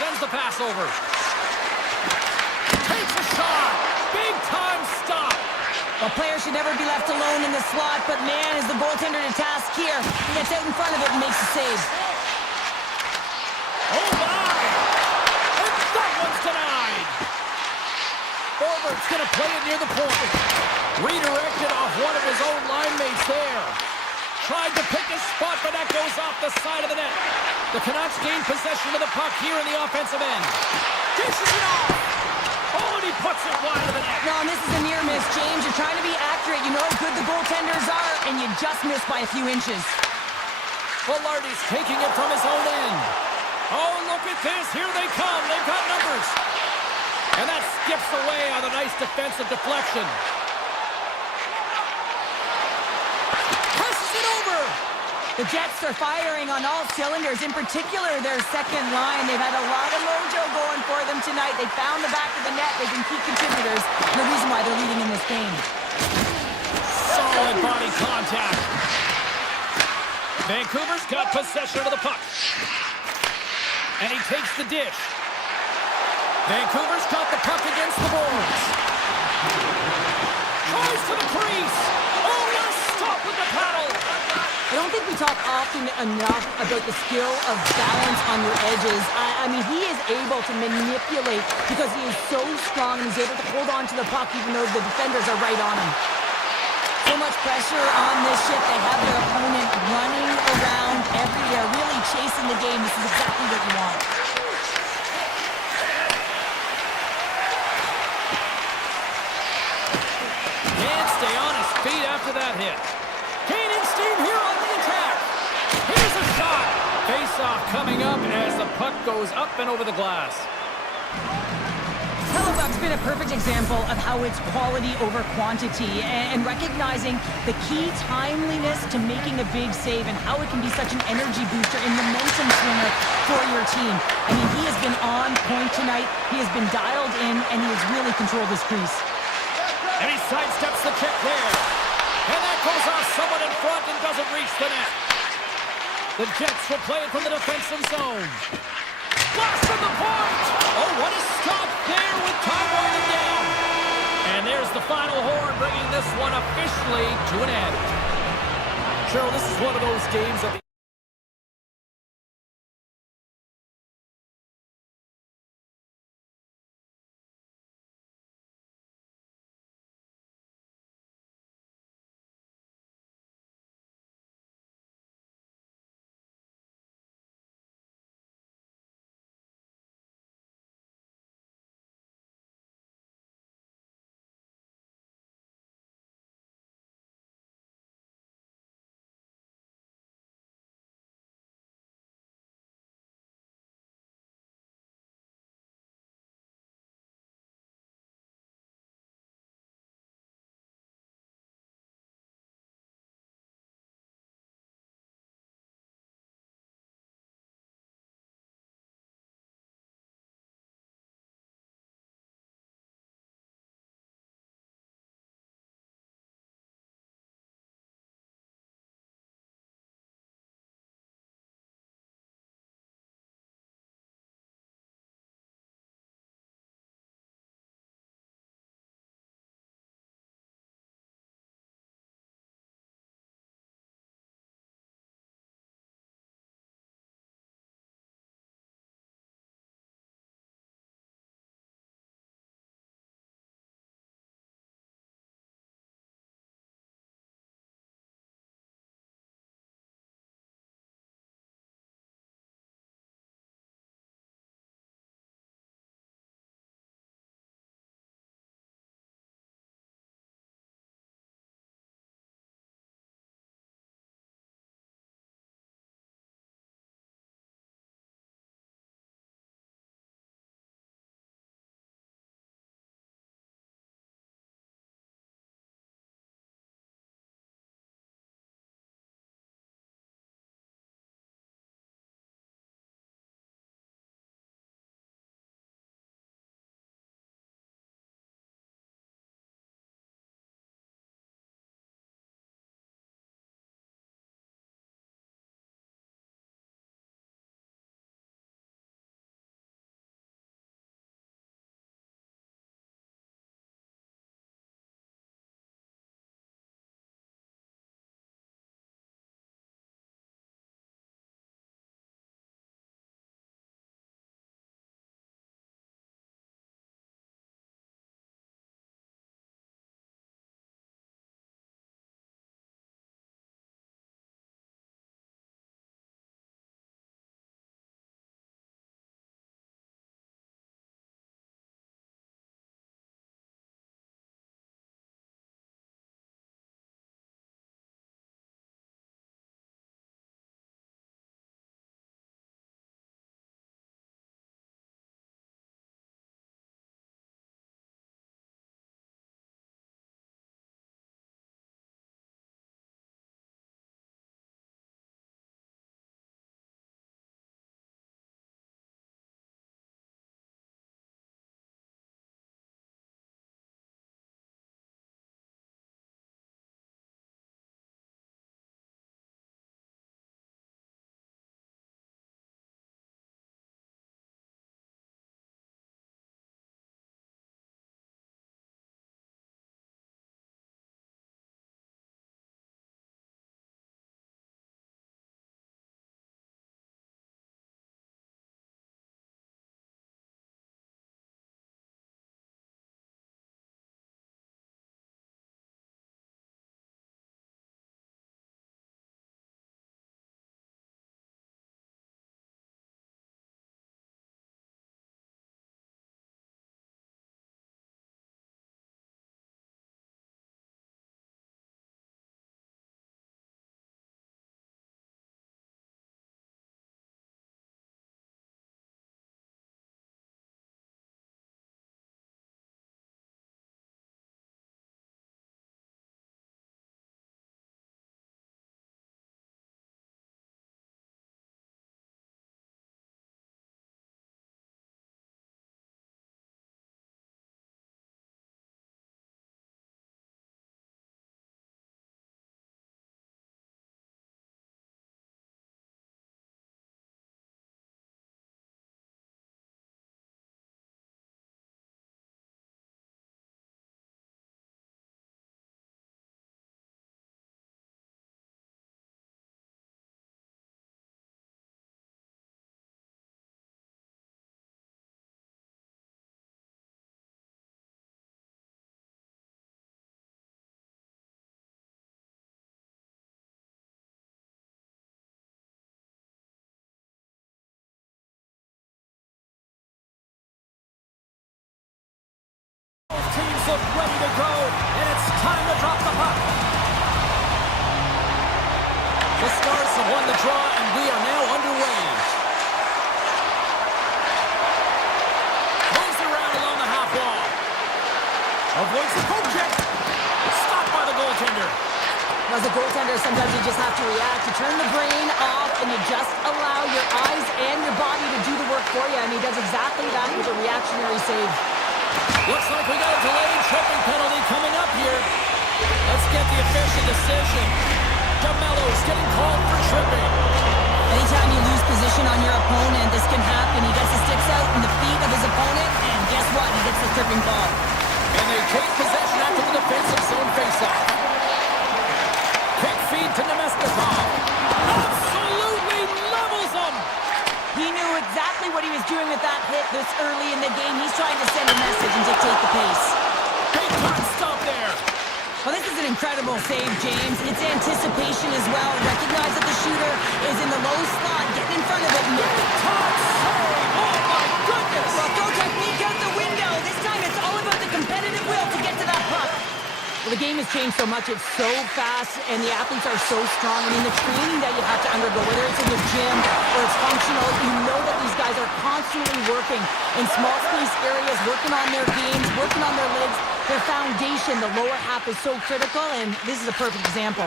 Sends the pass over. Takes a shot. Big time stop. Well, players should never be left alone in the slot, but man, is the goaltender to task here. He gets out in front of it and makes the save. Oh, my! And that one's denied! Forward's going to play it near the point. Redirected off one of his own line mates there. Tried to pick his spot, but that goes off the side of the net. The Canucks gain possession of the puck here in the offensive end. Dishes it off! Oh, and he puts it wide of the net. No, and this is a near miss, James. You're trying to be accurate. You know how good the goaltenders are, and you just missed by a few inches. Mallardy's taking it from his own end. Oh, look at this. Here they come. They've got numbers. And that skips away on a nice defensive deflection. Passes it over. The Jets are firing on all cylinders, in particular their second line. They've had a lot of mojo going for them tonight. They found the back of the net. They've been key contributors, and the reason why they're leading in this game. Solid body contact. Vancouver's got possession of the puck. And he takes the dish. Vancouver's got the puck against the boards. Tries to the crease. Oh, what a stop with the paddle. I don't think we talk often enough about the skill of balance on your edges. I mean, he is able to manipulate because he is so strong and he's able to hold on to the puck even though the defenders are right on him. So much pressure on this shift. They have their opponent running around everywhere, really chasing the game. This is exactly what you want. Can't stay on his feet after that hit. Gaining steam here on the attack. Here's a shot. Face-off coming up as the puck goes up and over the glass. Hellebuck's been a perfect example of how it's quality over quantity and recognizing the key timeliness to making a big save and how it can be such an energy booster and momentum swinger for your team. I mean, he has been on point tonight. He has been dialed in and he has really controlled his crease. And he sidesteps the check there. And that goes off someone in front and doesn't reach the net. The Jets will play it from the defensive zone. Blast from the point! Oh, what a stop there with time running down. And there's the final horn, bringing this one officially to an end. Cheryl, this is one of those games that look ready to go, and it's time to drop the puck. The Stars have won the draw, and we are now underway. Moves around along the half wall. Avoids the poke check. Stopped by the goaltender. As a goaltender, sometimes you just have to react. You turn the brain off, and you just allow your eyes and your body to do the work for you, and he does exactly that with a reactionary save. Looks like we got a delayed tripping penalty coming up here. Let's get the official decision. DeMello's getting called for tripping. Anytime you lose position on your opponent, this can happen. He gets the sticks out in the feet of his opponent, and guess what? He gets the tripping call. And they take possession after the defensive zone faceoff. Quick feed to Nemestikov. Absolutely levels him. He knew exactly what he was doing with that hit this early in the game. He's trying to send a message and dictate the pace. Big time stop there. Well, this is an incredible save, James. It's anticipation as well. Recognize that the shooter is in the low slot. Get in front of it. Top save. Oh, my goodness. Well, throw technique out the window. This time it's all about the competitive will to get to that puck. Well, the game has changed so much. It's so fast, and the athletes are so strong. I mean, the training that you have to undergo, whether it's in the gym or it's functional, you know that these guys are constantly working in small space areas, working on their games, working on their legs. Their foundation, the lower half, is so critical, and this is a perfect example.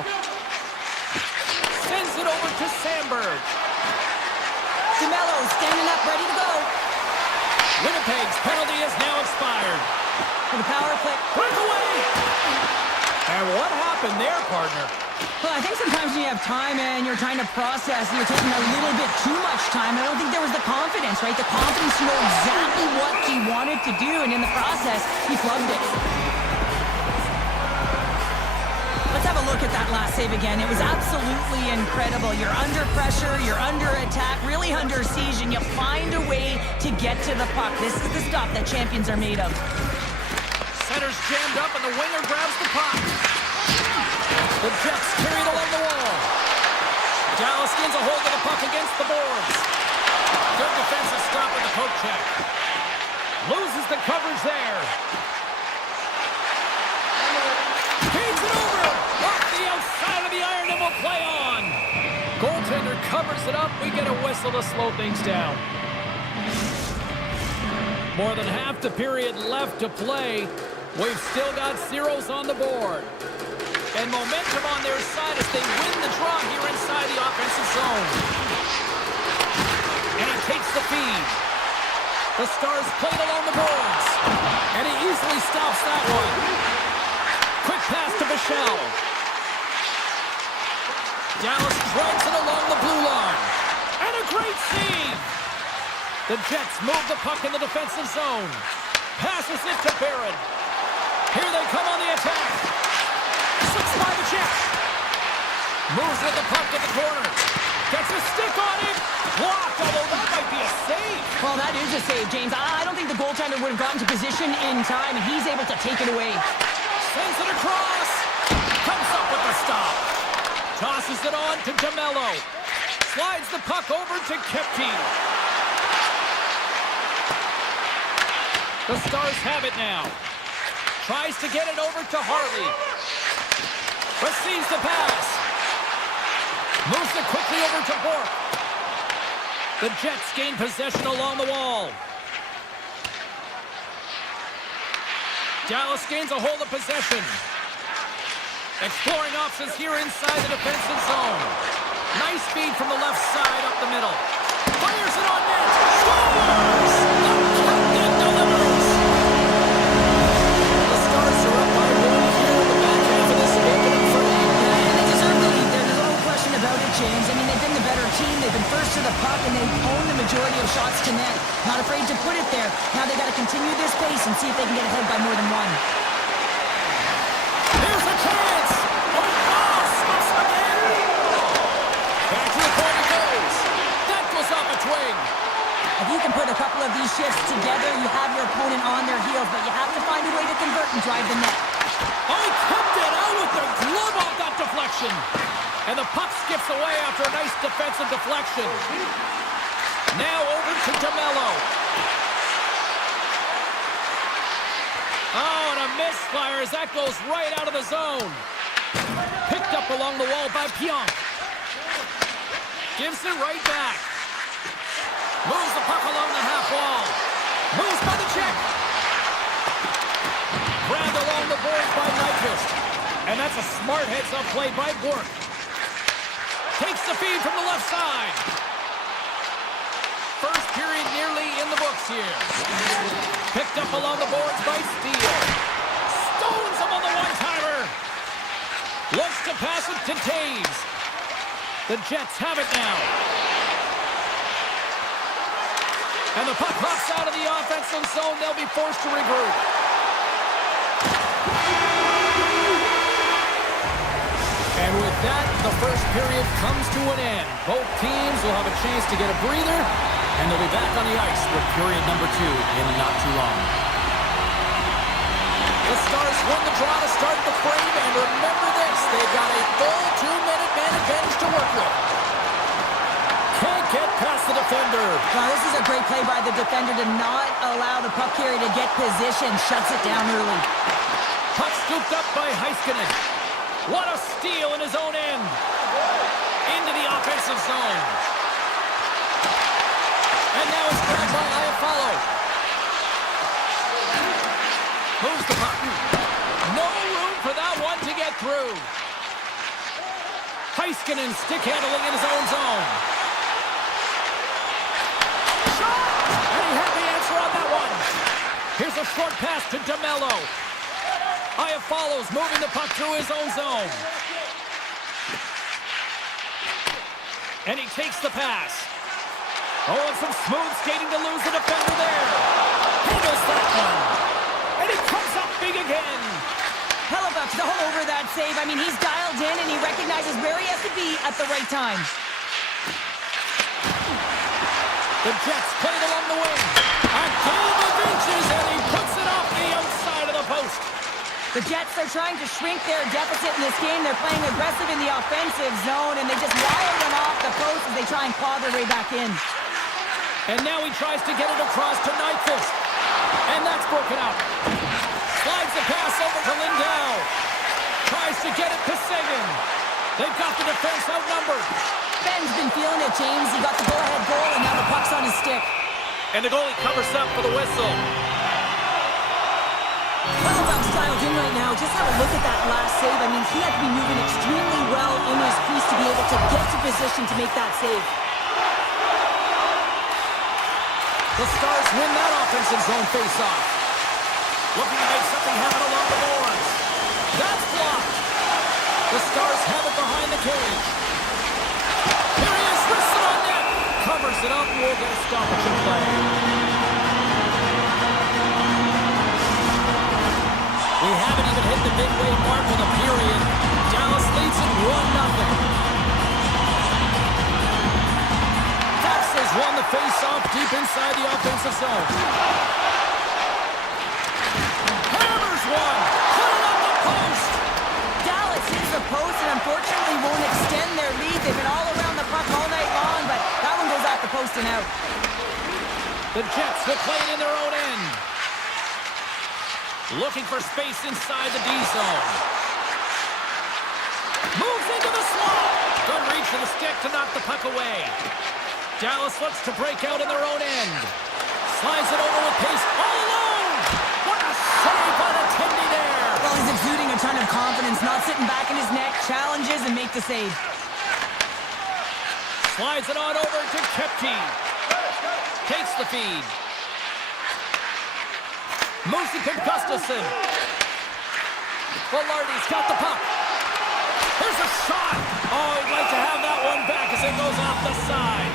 Sends it over to Sandberg. DeMello standing up, ready to go. Winnipeg's penalty has now expired. For the power play. Breakaway! And what happened there, partner? Well, I think sometimes when you have time and you're trying to process, you're taking a little bit too much time. I don't think there was the confidence, right? The confidence to know exactly what he wanted to do, and in the process, he plugged it. Let's have a look at that last save again. It was absolutely incredible. You're under pressure, you're under attack, really under siege, and you find a way to get to the puck. This is the stuff that champions are made of. Center's jammed up, and the winger grabs the puck. The Jets carried along the wall. Dallas gets a hold of the puck against the boards. Good defensive stop with the poke check. Loses the coverage there. Feeds it over. Off the outside of the iron, and will play on. Goaltender covers it up. We get a whistle to slow things down. More than half the period left to play. We've still got zeros on the board. And momentum on their side as they win the draw here inside the offensive zone. And he takes the feed. The Stars played along the boards. And he easily stops that one. Quick pass to Michel. Dallas drives it along the blue line. And a great save. The Jets move the puck in the defensive zone. Passes it to Barron. Here they come on the attack. Slips by the Jets. Moves with the puck to the corner. Gets a stick on it. Blocked, although that might be a save. Well, that is a save, James. I don't think the goaltender would have gotten to position in time, and he's able to take it away. Sends it across. Comes up with the stop. Tosses it on to DeMello. Slides the puck over to Kepke. The Stars have it now. Tries to get it over to Harley. Receives the pass. Moves it quickly over to Bork. The Jets gain possession along the wall. Dallas gains a hold of possession. Exploring options here inside the defensive zone. Nice feed from the left side up the middle. Fires it on net. Scores! The captain delivers. The Stars are up by one here in the back half of this opening frame. And they deserve the lead. There's no question about it, James. I mean, they've been the better team. They've been first to the puck, and they've owned the majority of shots to net. Not afraid to put it there. Now they got to continue this pace and see if they can get ahead by more than one. Here's a chance. Oh, stops again. Back to the point it goes. That goes off a twig. If you can put a couple of these shifts together, you have your opponent on their heels, but you have to find a way to convert and drive the net. Oh, he kept it out with the glove off that deflection. And the puck skips away after a nice defensive deflection. Now over to DeMello. Oh, and a Misfires. That goes right out of the zone. Picked up along the wall by Pionk. Gives it right back. Moves the puck along the half wall. Moves by the check. Grabbed along the boards by Nyquist. And that's a smart heads-up play by Bork. Takes the feed from the left side. First period nearly in the books here. Picked up along the boards by Steele. Stones him on the one-timer. Looks to pass it to Taves. The Jets have it now. And the puck hops out of the offensive zone. They'll be forced to regroup. And with that, the first period comes to an end. Both teams will have a chance to get a breather, and they'll be back on the ice with period number 2 in not too long. The Stars win the draw to start the frame, and remember this, they've got a full 2-minute man advantage to work with. Can't get past the defender. Wow, this is a great play by the defender to not allow the puck carrier to get position. Shuts it down early. Puck scooped up by Heiskanen. What a steal in his own end. Into the offensive zone. And now it's grabbed by Iafallo. Moves the puck. No room for that one to get through. Heiskanen stick handling in his own zone. Shot! And he had the answer on that one. Here's a short pass to DeMello. Iafallo's moving the puck through his own zone. And he takes the pass. Oh, and some smooth skating to lose the defender there. Handles that one. And he comes up big again. Hellebuck's all over that save. I mean, he's dialed in and he recognizes where he has to be at the right time. The Jets play it along the wing. Again the benches, and he puts it off the outside of the post. The Jets are trying to shrink their deficit in this game. They're playing aggressive in the offensive zone, and they just wire them off the post as they try and claw their way back in. And now he tries to get it across to Nyquist. And that's broken up. Slides the pass over to Lindell. Tries to get it to Sagan. They've got the defense outnumbered. Ben's been feeling it, James. He got the go-ahead goal, and now the puck's on his stick. And the goalie covers up for the whistle. Hellebuck's dialed in right now. Just have a look at that last save. I mean, he had to be moving extremely well in his crease to be able to get to position to make that save. The Stars win that offensive zone face-off. Looking to make something happen along the boards. That's blocked. The Stars have it behind the cage. Here he is, wristed on net. Covers it up, and we'll get a stoppage in play. We haven't even hit the midway mark of the period. Dallas leads it 1-0. Fox has won the face-off deep inside the offensive zone. Hammers one. Put it on the post. Dallas hits the post and unfortunately won't extend their lead. They've been all around the puck all night long, but that one goes off the post and out. The Jets will play it in their own end. Looking for space inside the D zone. Moves into the slot. Good reach to the stick to knock the puck away. Dallas looks to break out in their own end. Slides it over with pace all alone. What a save by the Tendy there. Well, he's exuding a ton of confidence, not sitting back in his net, challenges and make the save. Slides it on over to Kepke. Takes the feed. Moves it to Gustafsson. Velarde's got the puck. There's a shot. Oh, he'd like to have that one back as it goes off the side.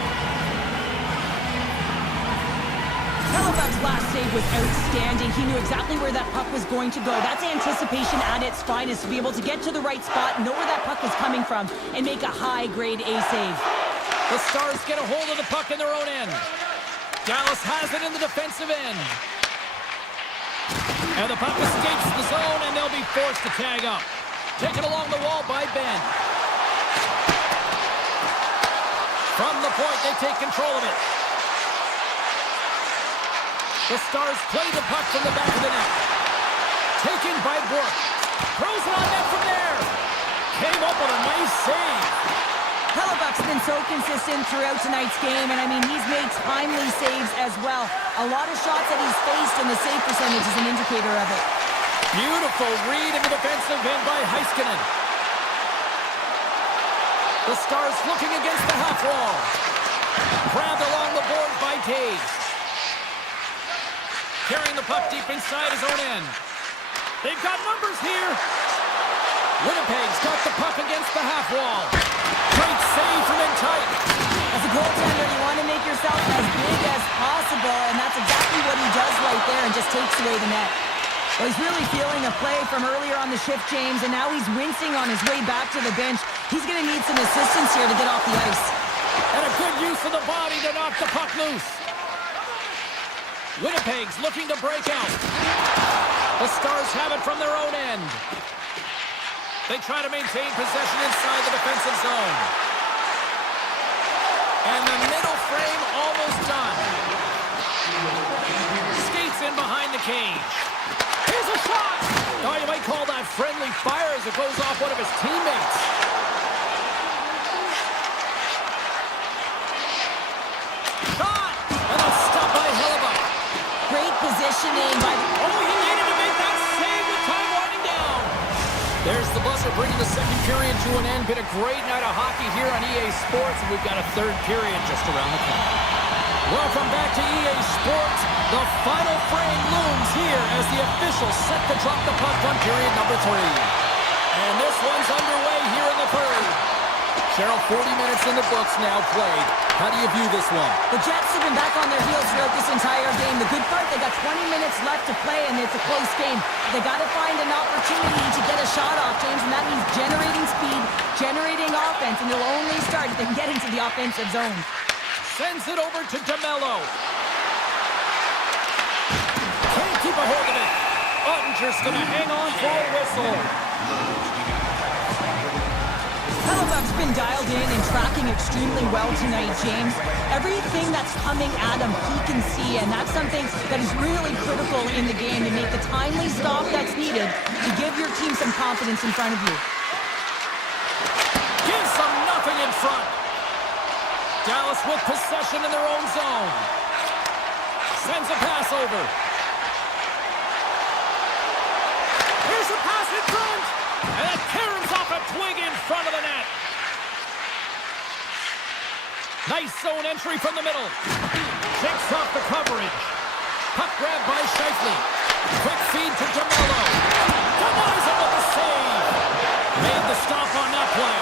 Hellebuck's last save was outstanding. He knew exactly where that puck was going to go. That's anticipation at its finest, to be able to get to the right spot, know where that puck was coming from, and make a high-grade A save. The Stars get a hold of the puck in their own end. Dallas has it in the defensive end. And the puck escapes the zone, and they'll be forced to tag up. Taken along the wall by Ben. From the point, they take control of it. The Stars play the puck from the back of the net. Taken by Sandberg's been so consistent throughout tonight's game, and I mean, he's made timely saves as well. A lot of shots that he's faced, and the save percentage is an indicator of it. Beautiful read in the defensive end by Heiskanen. The Stars looking against the half wall. Grabbed along the board by Taves. Carrying the puck deep inside his own end. They've got numbers here. Winnipeg's got the puck against the half wall. Great save from in tight. As a goaltender, you want to make yourself as big as possible, and that's exactly what he does right there and just takes away the net. Well, he's really feeling a play from earlier on the shift, James, and now he's wincing on his way back to the bench. He's going to need some assistance here to get off the ice. And a good use of the body to knock the puck loose. Winnipeg's looking to break out. The Stars have it from their own end. They try to maintain possession inside the defensive zone. And the middle frame almost done. Skates in behind the cage. Here's a shot! Oh, you might call that friendly fire as it goes off one of his teammates. Shot! And a stop by Hellebuck. Great positioning by the... Oh, he needed to make that save with time winding down. There's the buzzer bringing the second period to an end. Been a great night of hockey here on EA Sports, and we've got a third period just around the corner. Welcome back to EA Sports. The final frame looms here as the officials set to drop the puck on period number 3. And this one's underway here in the third. Cheryl, 40 minutes in the books now played. How do you view this one? The Jets have been back on their heels throughout this entire game. The good part, they got 20 minutes left to play, and it's a close game. They got to find an opportunity to get a shot off, James, and that means generating speed, generating offense, and it'll only start if they can get into the offensive zone. Sends it over to DeMello. Can't keep a hold of it. Ottinger's going to hang on for a whistle. Hellebuck's been dialed in and tracking extremely well tonight, James. Everything that's coming at him, he can see, and that's something that is really critical in the game to make the timely stop that's needed to give your team some confidence in front of you. Gives them nothing in front. Dallas with possession in their own zone. Sends a pass over. Here's a pass in front. And it caroms off a twig in front of the net. Nice zone entry from the middle. Shakes off the coverage. Puck grab by Scheifele. Quick feed to DeMello. Denies it with the save. Made the stop on that play.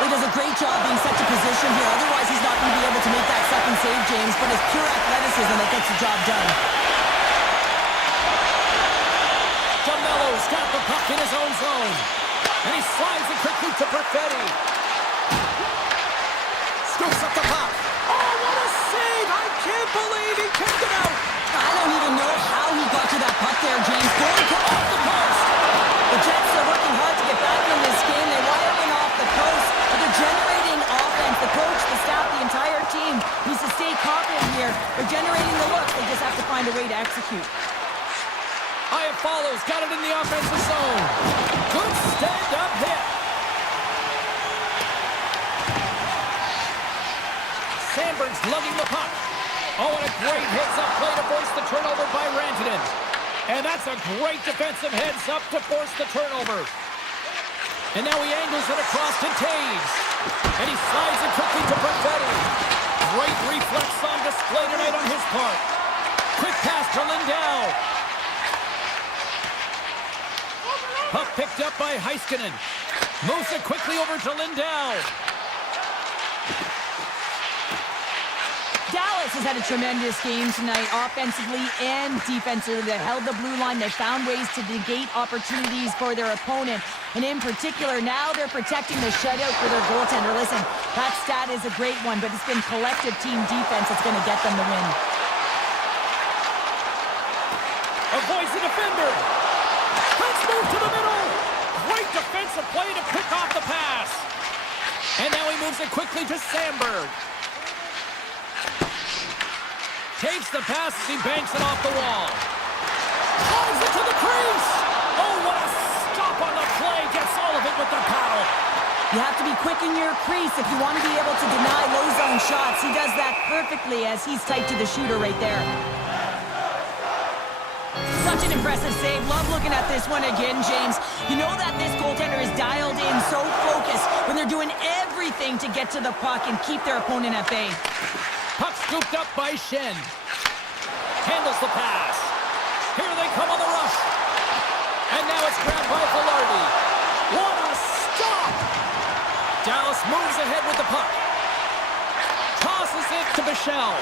He does a great job being set to position here. Otherwise, he's not going to be able to make that second save, James. But it's pure athleticism that gets the job done. DeMello's got the puck in his own zone. And he slides it quickly to Perfetti. Scoops up the puck. Oh, what a save! I can't believe he kicked it out. I don't even know how he got to that puck there, James. Going off the post. The Jets are working hard to get back in this game. They want to win off the post, but they're generating offense. The coach, the staff, the entire team needs to stay confident here. They're generating the looks. They just have to find a way to execute. Aya follows, got it in the offensive zone. Good stand-up hit. Sandberg's lugging the puck. Oh, and a great heads-up play to force the turnover by Rantanen. And that's a great defensive heads-up to force the turnover. And now he angles it across to Taves. And he slides it quickly to Perfetti. Great reflex on display tonight on his part. Quick pass to Lindell. Puck picked up by Heiskanen. Moves it quickly over to Lindell. Dallas has had a tremendous game tonight, offensively and defensively. They held the blue line. They found ways to negate opportunities for their opponent. And in particular, now they're protecting the shutout for their goaltender. Listen, that stat is a great one, but it's been collective team defense that's going to get them the win. Avoids the defender. Let's move to the middle. Great defensive play to pick off the pass. And now he moves it quickly to Sandberg. Takes the pass as he banks it off the wall. Drives it to the crease. Oh, what a stop on the play. Gets all of it with the paddle. You have to be quick in your crease if you want to be able to deny low zone shots. He does that perfectly as he's tight to the shooter right there. Such an impressive save. Love looking at this one again, James. You know that this goaltender is dialed in, so focused when they're doing everything to get to the puck and keep their opponent at bay. Puck scooped up by Shen. Handles the pass. Here they come on the rush. And now it's grabbed by Velarde. What a stop! Dallas moves ahead with the puck. Tosses it to Bichelle.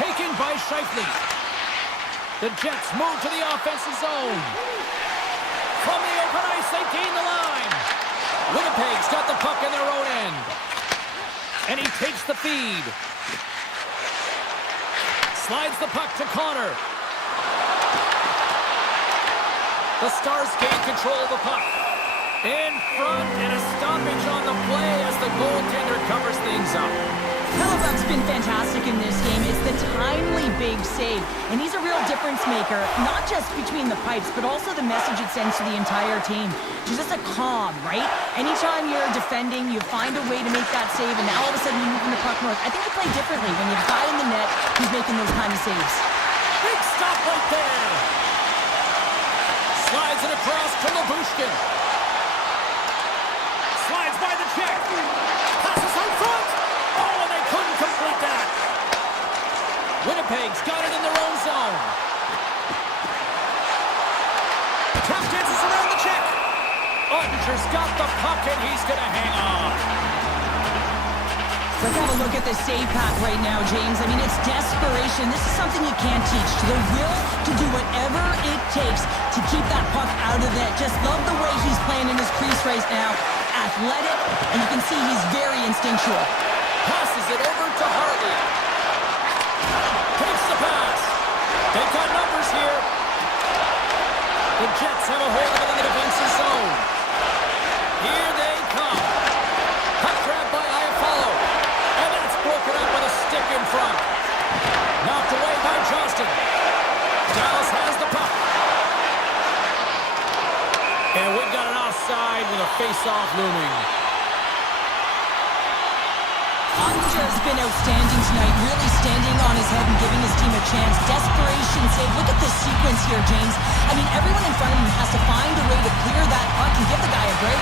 Taken by Scheifele. The Jets move to the offensive zone. From the open ice, they gain the line. Winnipeg's got the puck in their own end. And he takes the feed. Slides the puck to Connor. The Stars gain control of the puck. In front, and a stoppage on the play as the goaltender covers things up. Hellebuck's been fantastic in this game. It's the timely big save, and he's a real difference maker, not just between the pipes, but also the message it sends to the entire team. Just a calm, right? Anytime you're defending, you find a way to make that save, and now all of a sudden you're moving the puck north. I think you play differently when you have a guy in the net who's making those kind of saves. Big stop right there. Slides it across to Labushkin. Slides by the check. Passes out front. Oh, and they couldn't complete that. Winnipeg's got it in their own zone. Tap dances around the check. Ottinger's got the puck, and he's going to hang on. Let's have a look at the save pack right now, James. I mean, it's desperation. This is something you can't teach. The will to do whatever it takes to keep that puck out of net. Just love the way he's playing in his crease right now. Athletic, and you can see he's very instinctual. Passes it over to Hartley. Takes the pass. They've got numbers here. The Jets have a hold of it in the defensive zone. Here they come. Puck grab by Iafallo. And that's broken up with a stick in front. Knocked away by Johnston. Dallas has the puck. And we've got an offside with a face-off looming. Ottinger's been outstanding tonight, really standing on his head and giving his team a chance. Desperation save. Look at this sequence here, James. I mean, everyone in front of him has to find a way to clear that puck and give the guy a break.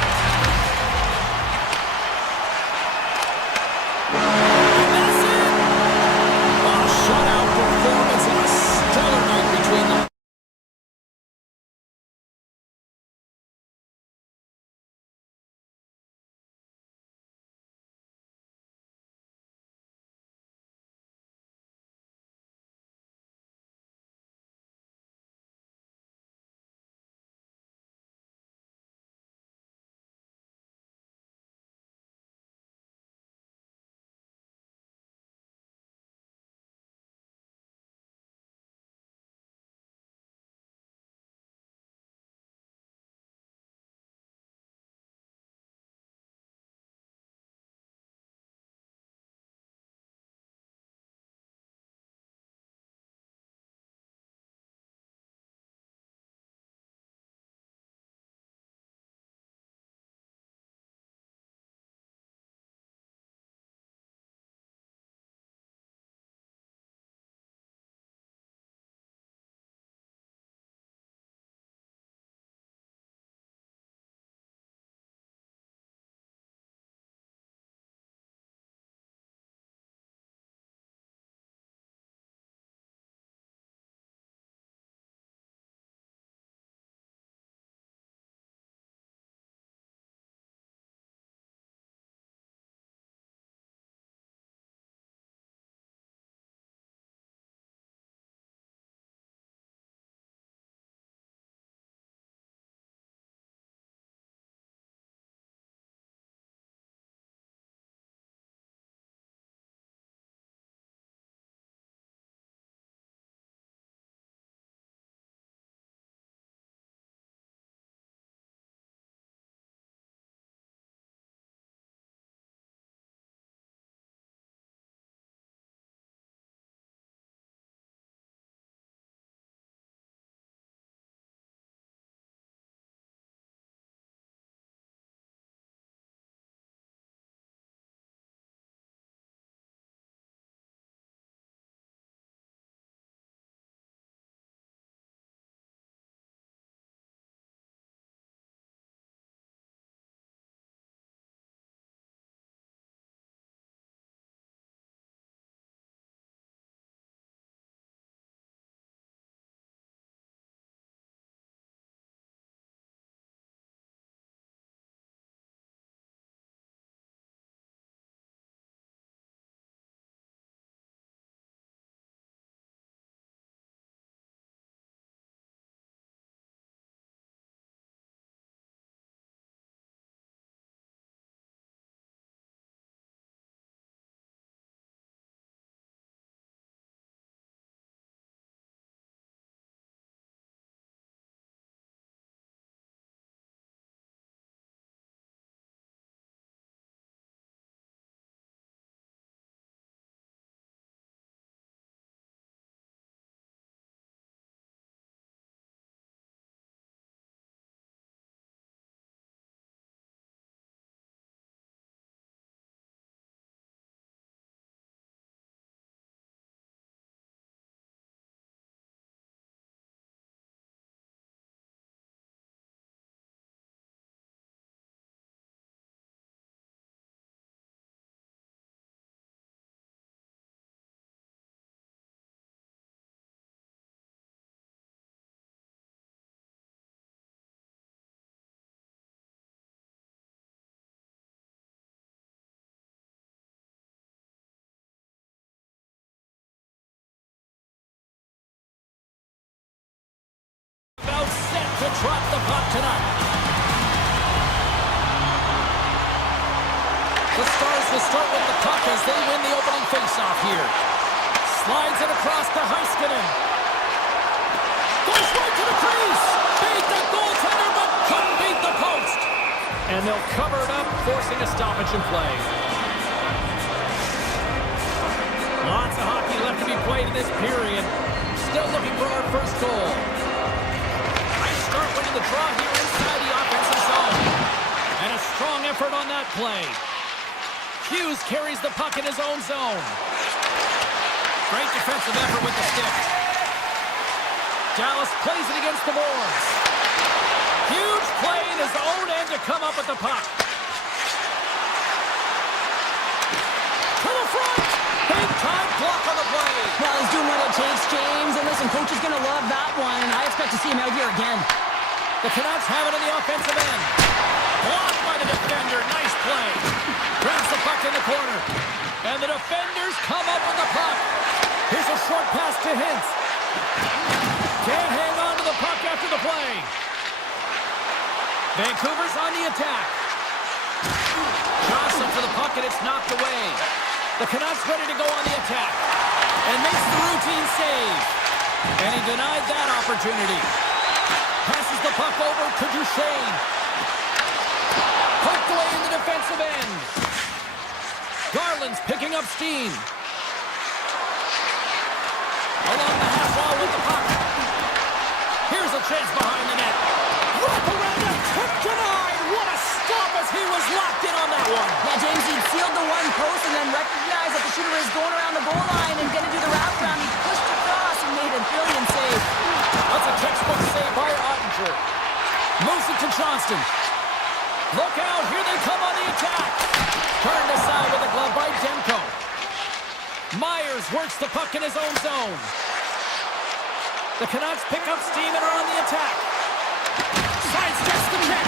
trot the puck tonight. The Stars will start with the puck as they win the opening faceoff here. Slides it across to Heiskanen. Goes right to the crease. Beat the goaltender, but couldn't beat the post. And they'll cover it up, forcing a stoppage in play. Lots of hockey left to be played in this period. Still looking for our first goal. Nice start winning the draw here inside the offensive zone. And a strong effort on that play. Hughes carries the puck in his own zone. Great defensive effort with the stick. Dallas plays it against the boards. Huge play in his own end to come up with the puck. To the front. Big time block on the play. Well, he's doing what it takes, James. And listen, coach is going to love that one. And I expect to see him out here again. The Canucks have it in the offensive end. Blocked by the defender. Nice play. Grabs the puck in the corner. And the defenders come up with the puck. Here's a short pass to Hintz. Can't hang on to the puck after the play. Vancouver's on the attack. Johnson for the puck and it's knocked away. The Canucks ready to go on the attack. And makes the routine save. And he denied that opportunity. Passes the puck over to Duchesne. Poked away in the defensive end. Garland's picking up steam. Along the half wall with the puck. Here's a chance behind the net. Wrap around and tip denied. What a stop as he was locked in on that one. Yeah, James, he sealed the one post and then recognized that the shooter is going around the goal line and going to do the wraparound. He pushed across and made a brilliant save. That's a textbook save by Ottinger. Moves it to Johnston. Look out, here they come on the attack. Turned aside with a glove by Demko. Myers works the puck in his own zone. The Canucks pick up steam and are on the attack. Sidesteps the check.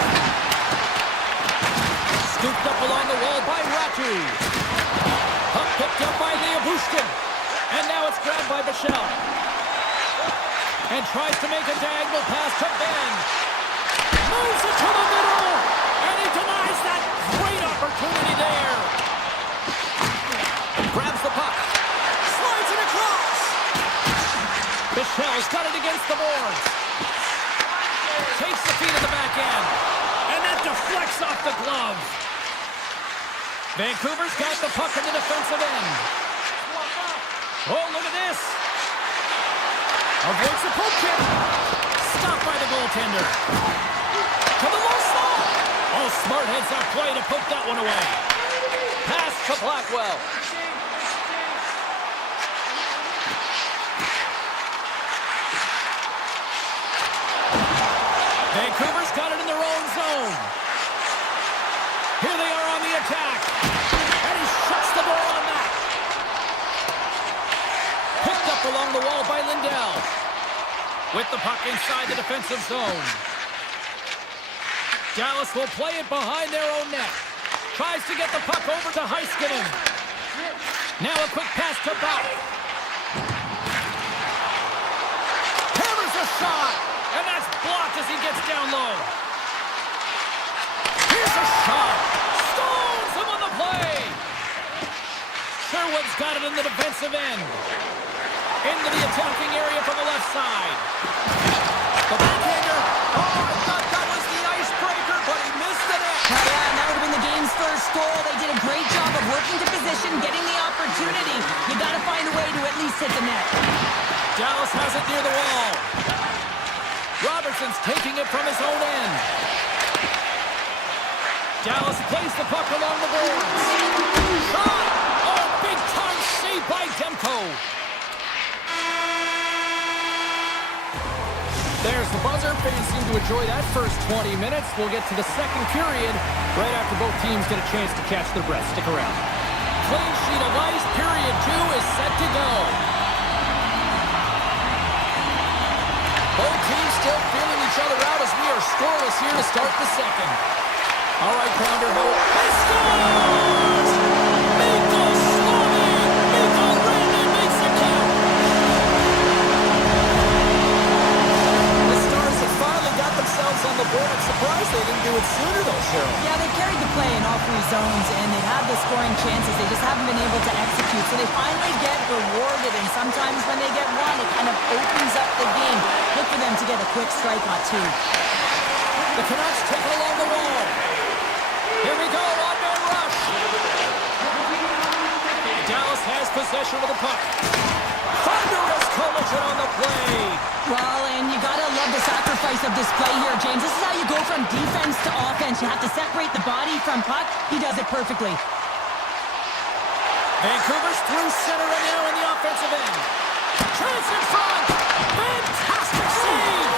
Scooped up along the wall by Ratu. Puck picked up by Leobushkin. And now it's grabbed by Bichelle. And tries to make a diagonal pass to Ben. Moves it to the middle. And he denies that great opportunity there. Grabs the puck. Slides it across. Bichelle's got it against the boards. Takes the feet of the back end. And that deflects off the glove. Vancouver's got the puck in the defensive end. Oh, look at this. Avoids the poke check. Stopped by the goaltender. To the low slot. Oh, smart heads-up play to poke that one away. Pass to Blackwell. Vancouver's got it in their own zone. Here they are on the attack. And he shuts the door on that. Picked up along the wall by Lindell. With the puck inside the defensive zone. Dallas will play it behind their own net. Tries to get the puck over to Heiskanen. Now a quick pass to Bach. Hammers a shot. And that's blocked as he gets down low. Here's a shot. Stones him on the play. Sherwood's got it in the defensive end. Into the attacking area from the left side. The backhander. Oh, I thought that was the icebreaker, but he missed the net. Oh, yeah, and that would have been the game's first goal. They did a great job of working to position, getting the opportunity. You got to find a way to at least hit the net. Dallas has it near the wall. Robertson's taking it from his own end. Dallas plays the puck along the boards. Shot! Oh, big time save by Demko. There's the buzzer. Fans seem to enjoy that first 20 minutes. We'll get to the second period right after both teams get a chance to catch their breath. Stick around. Clean sheet of ice. Period 2 is set to go. Both teams still feeling each other out as we are scoreless here to start the second. All right, Pounder, he scores! Mikko Slovi! Mikko Randy makes it count! The Stars have finally got themselves opens up the game. Look for them to get a quick strike on two. The Canucks take it along the wall. Here we go, one-man rush. Dallas has possession of the puck. Thunderous collision on the play. Well, and you gotta love the sacrifice of this play here, James. This is how you go from defense to offense. You have to separate the body from puck. He does it perfectly. Vancouver's through center right now in the offensive end. Chance in front. Fantastic save.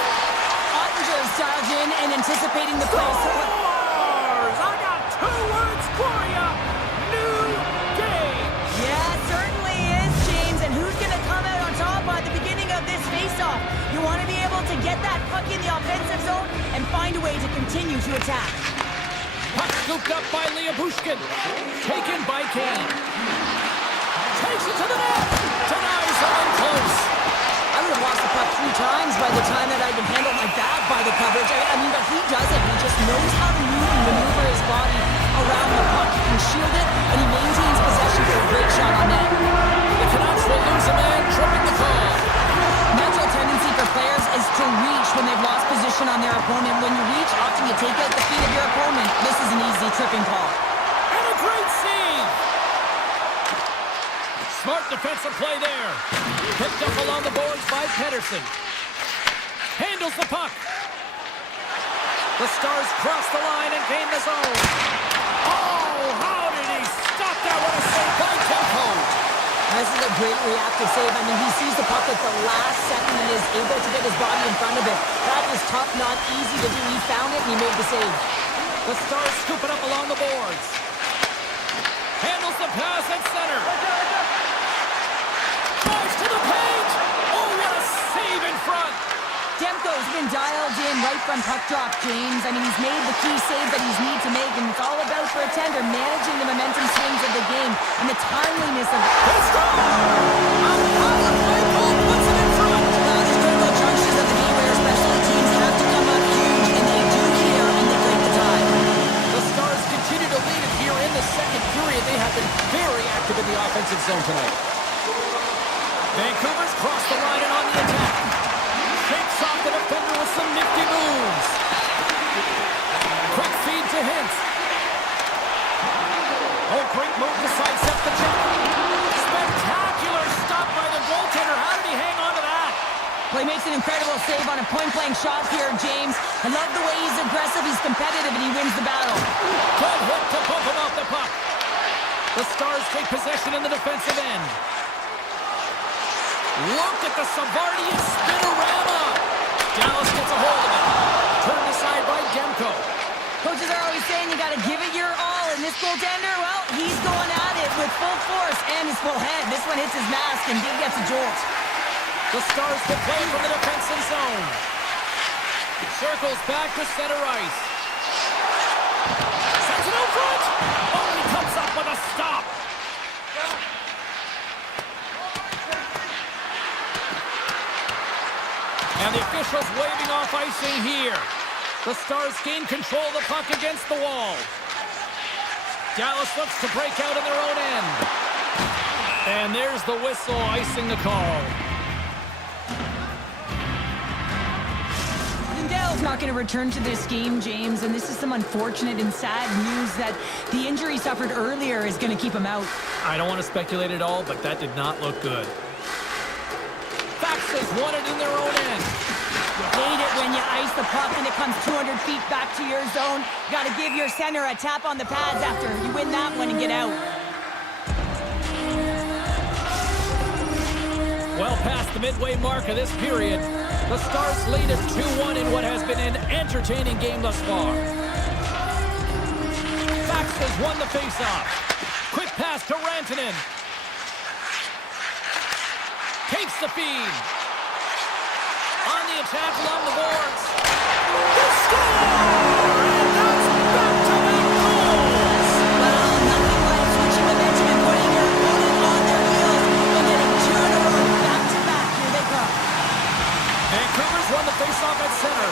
Ottinger's dialed in and anticipating the play. Scores! I got two words for you. New game. Yeah, it certainly is, James. And who's going to come out on top at the beginning of this faceoff? You want to be able to get that puck in the offensive zone and find a way to continue to attack. Puck scooped up by Leah Bushkin. Taken by Kane. Takes it to the net. Denies her in close. I would have lost the puck 3 times by the time that I'd been handled like that by the coverage. I mean, but he doesn't. He just knows how to move and maneuver his body around the puck. He can shield it, and he maintains possession for a great shot on net. The Canucks will lose a man, tripping the call. Natural tendency for players is to reach when they've lost position on their opponent. When you reach, often you take out the feet of your opponent. This is an easy tripping call. And a great save. Smart defensive play there. Picked up along the boards by Pedersen. Handles the puck. The Stars cross the line and gain the zone. Oh, how did he stop that? What a save by Tempo. This is a great reactive save. I mean, he sees the puck at the last second and is able to get his body in front of it. That is tough, not easy to do. He found it and he made the save. The Stars scoop it up along the boards. Handles the pass at center. Drives to the paint. Oh, what a save in front. Demko's been dialed in right from puck drop, James. I mean, he's made the key save that he's need to make, and it's all about, for a tender, managing the momentum swings of the game and the timeliness of... He scores! A power play goal puts it in front. There's critical junctures of the game where special teams have to come up huge, and they do here, and they break the tie. The Stars continue to lead it here in the second period. They have been very active in the offensive zone tonight. Vancouver's crossed the line and on the attack. Shakes off the defender with some nifty moves. Quick feed to Hintz. Oh, great move to sidestep the check. Spectacular stop by the goaltender. How did he hang on to that? Well, he makes an incredible save on a point-blank shot here, James. I love the way he's aggressive, he's competitive, and he wins the battle. Good hook to bump him off the puck. The Stars take possession in the defensive end. Look at the Savardian spinorama. Dallas gets a hold of it. Turned aside by Demko. Coaches are always saying you got to give it your all, and this goaltender, well, he's going at it with full force and his full head. This one hits his mask, and he gets a jolt. The Stars will play from the defensive zone. Circles back to center ice. Sends it out front. Oh, he comes up with a stop. And the officials waving off icing here. The Stars gain control of the puck against the wall. Dallas looks to break out in their own end. And there's the whistle icing the call. Dell's not going to return to this game, James, and this is some unfortunate and sad news that the injury suffered earlier is going to keep him out. I don't want to speculate at all, but that did not look good. Faxes won it in their own end. You hate it when you ice the puck and it comes 200 feet back to your zone. You got to give your center a tap on the pads after you win that one and get out. Well past the midway mark of this period, the Stars lead at 2-1 in what has been an entertaining game thus far. Faxes won the faceoff. Quick pass to Rantanen. Takes the feed. On the attack along the boards. The score! And that's back-to-back goals! Well, nothing like switching momentum and putting your opponent on their heels and getting 2 in a row back-to-back. Here they come. Vancouver's won the faceoff at center.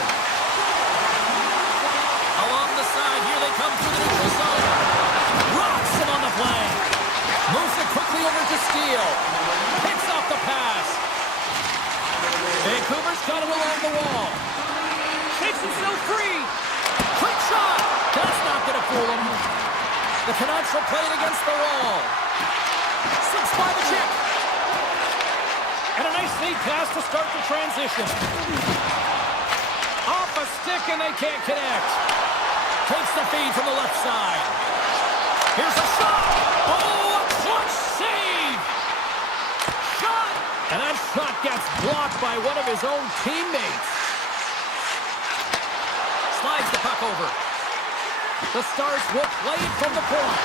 Along the side, here they come through the neutral zone. Rocks him on the play. Moves it quickly over to Steele. Picks off the pass. Vancouver's got it along the wall. Shakes himself free. Quick shot. That's not going to fool him. The Canucks will play it against the wall. Slips by the chip. And a nice lead pass to start the transition. Off a stick and they can't connect. Takes the feed from the left side. Here's a shot. Oh, a clutch save. Shot. And that shot gets blocked by one of his own teammates. Slides the puck over. The Stars will play it from the point.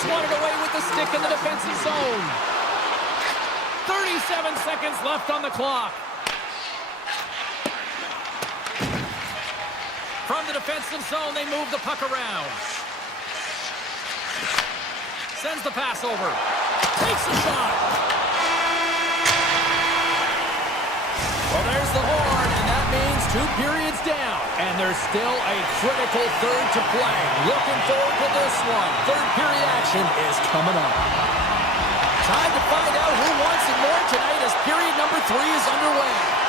Swatted away with the stick in the defensive zone. 37 seconds left on the clock. From the defensive zone, they move the puck around. Sends the pass over. Takes the shot. Well, there's the horn, and that means 2 periods down. And there's still a critical third to play. Looking forward to this one. Third period action is coming up. Time to find out who wants it more tonight as period number 3 is underway.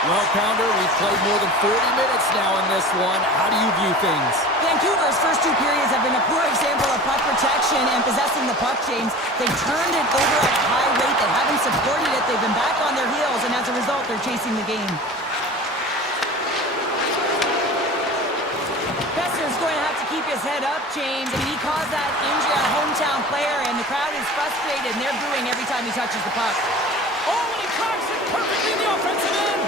Well, Pounder, we've played more than 40 minutes now in this one. How do you view things? Vancouver's first 2 periods have been a poor example of puck protection and possessing the puck, James. They've turned it over at a high rate. They haven't supported it. They've been back on their heels, and as a result, they're chasing the game. Besser's going to have to keep his head up, James. I mean, he caused that injury, a hometown player, and the crowd is frustrated, and they're booing every time he touches the puck. Oh, and he cracks it perfectly in the offensive end.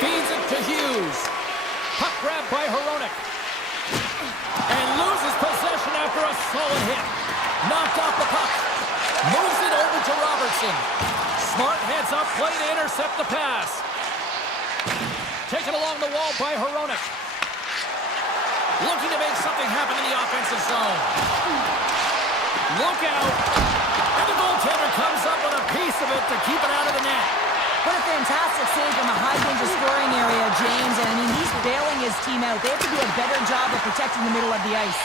Feeds it to Hughes. Puck grabbed by Hronek. And loses possession after a solid hit. Knocked off the puck. Moves it over to Robertson. Smart heads up play to intercept the pass. Taken along the wall by Hronek. Looking to make something happen in the offensive zone. Look out. And the goaltender comes up with a piece of it to keep it out of the net. What a fantastic save from a high-danger scoring area, James. And, I mean, he's bailing his team out. They have to do a better job of protecting the middle of the ice.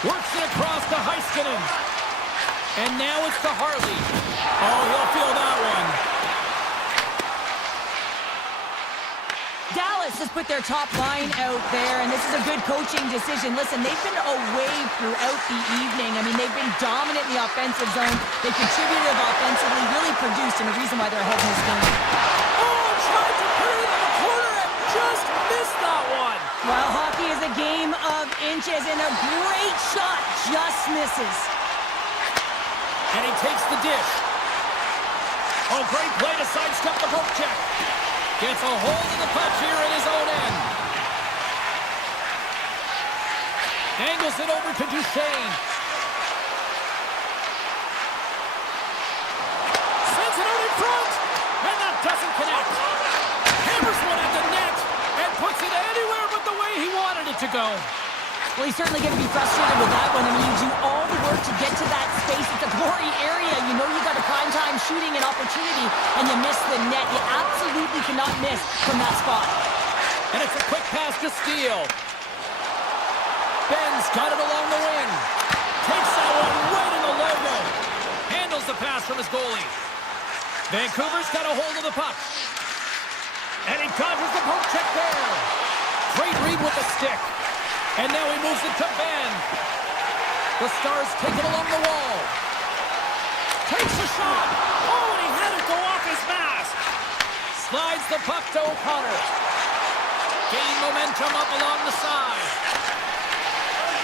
Works it across to Heiskanen. And now it's to Harley. Oh, he'll feel that one. Dallas has put their top line out there, and this is a good coaching decision. Listen, they've been away throughout the evening. I mean, they've been dominant in the offensive zone. They contributed offensively, really produced, and the reason why they're ahead in this game. Oh, tried to put it in the corner and just missed that one. Well, hockey is a game of inches, and a great shot just misses. And he takes the dish. Oh, great play to sidestep the poke check. Gets a hold of the puck here in his own end. Angles it over to Duchesne. Sends it out in front. And that doesn't connect. Hammers one at the net. And puts it anywhere but the way he wanted it to go. Well, he's certainly going to be frustrated with that one. I mean, you do all the work to get to that space. It's a glory area. You know you got a prime-time shooting and opportunity, and you miss the net. You absolutely cannot miss from that spot. And it's a quick pass to Steele. Ben's got it along the wing. Takes that one right in the logo. Handles the pass from his goalie. Vancouver's got a hold of the puck. And he conjures the poke check there. Great read with the stick. And now he moves it to Ben. The Stars take it along the wall. Takes a shot. Oh, and he had it go off his mask. Slides the puck to O'Connor. Gain momentum up along the side.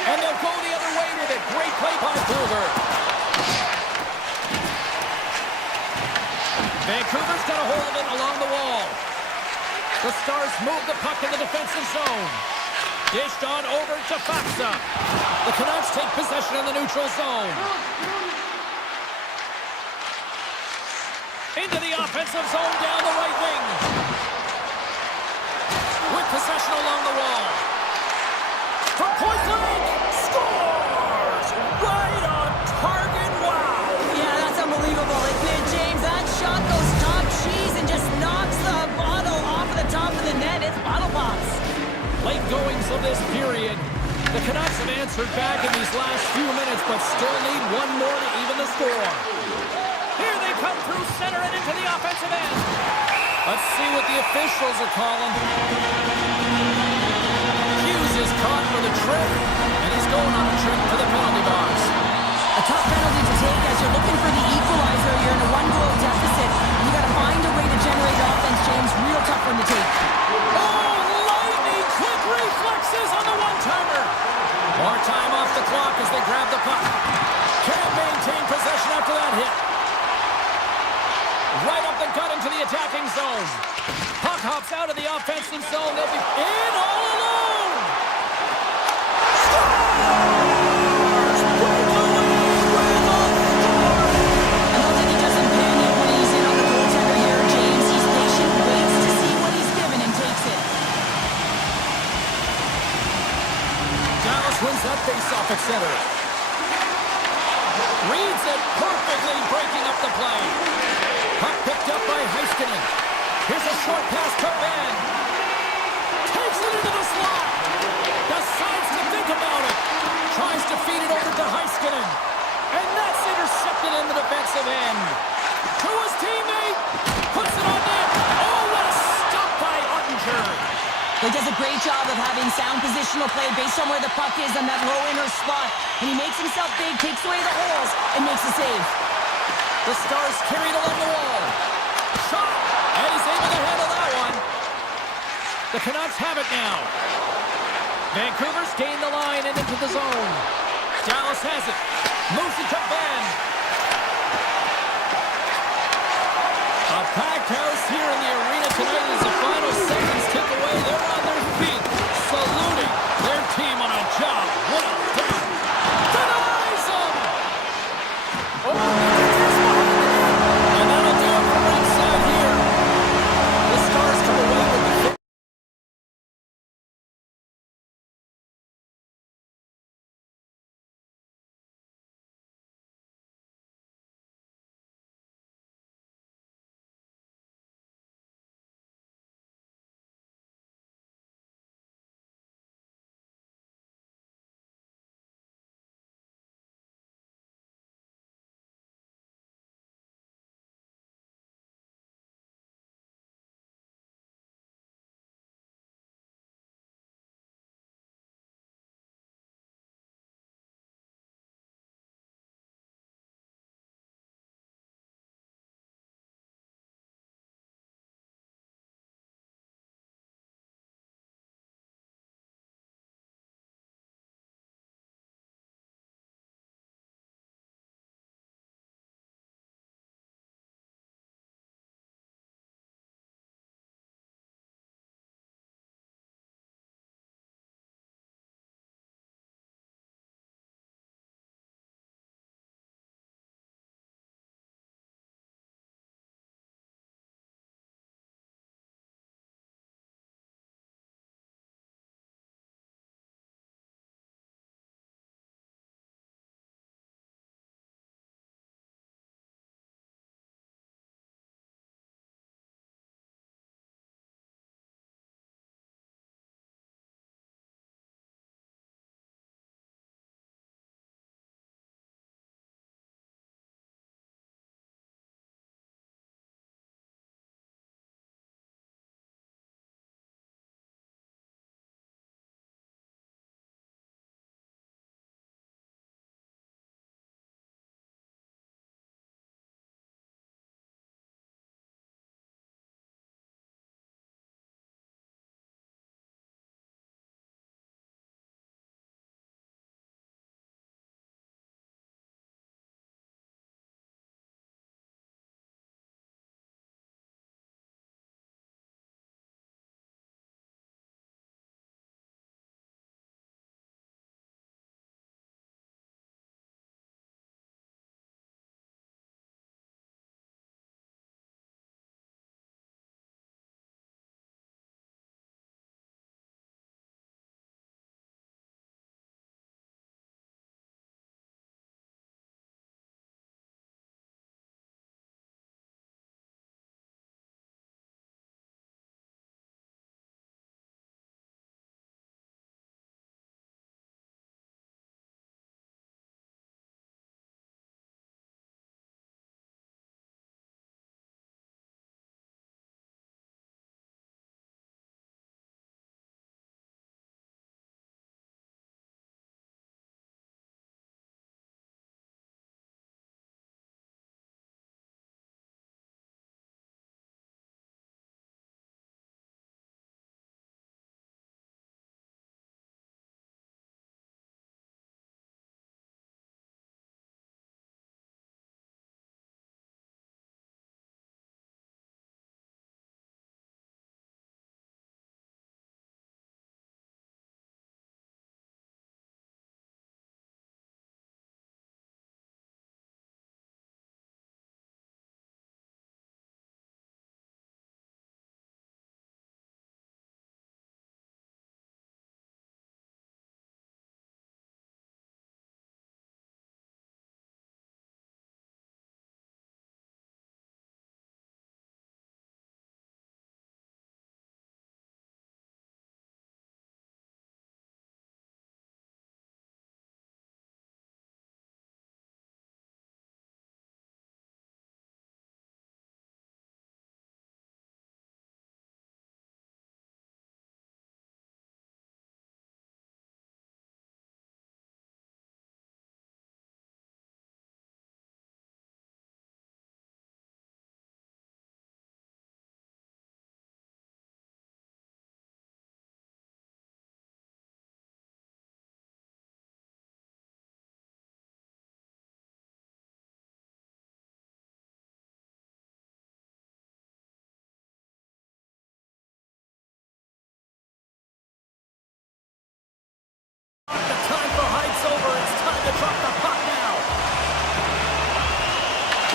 And they'll go the other way with it. Great play by Kruger. Vancouver's got a hold of it along the wall. The Stars move the puck in the defensive zone. Dished on over to Faksa. The Canucks take possession in the neutral zone. Into the offensive zone down the right wing. With possession along the wall. From point blank, scores! Right on target, wow! Yeah, that's unbelievable, isn't it, James? That shot goes top cheese and just knocks the bottle off of the top of the net. It's bottle pops. Late goings of this period. The Canucks have answered back in these last few minutes, but still need one more to even the score. Here they come through center and into the offensive end. A Let's see what the officials are calling. Hughes is caught for the trip, and he's going on a trip to the penalty box. A tough penalty to take as you're looking for the equalizer. You're in a one-goal deficit. You got to find a way to generate offense, James. Real tough one to take. Oh, lightning quick reflexes on the one-timer. More time off the clock as they grab the puck. Can't maintain possession after that hit. Right up the gut into the attacking zone. Puck hops out of the offensive zone. They'll be in all alone. Stars break away with a score. I don't think he doesn't panic when he's in on the goaltender here, James. He's patient, waits to see what he's given, and takes it. Dallas wins that face-off at center. Reads it perfectly, breaking up the play. Puck picked up by Heiskanen. Here's a short pass to Ben. Takes it into the slot. Decides to think about it. Tries to feed it over to Heiskanen. And that's intercepted in the defensive end. To his teammate. Puts it on net. Oh, what a stop by Ottinger. He does a great job of having sound positional play based on where the puck is on that low inner spot. And he makes himself big, takes away the holes, and makes a save. The Stars carried along the wall. Shot! And he's able to handle that one. The Canucks have it now. Vancouver's gained the line and into the zone. Dallas has it. Moves it to Ben. A packed house here in the arena tonight as the final seconds tick away. They're on their feet, saluting their team on a job well done. Denies them! Oh,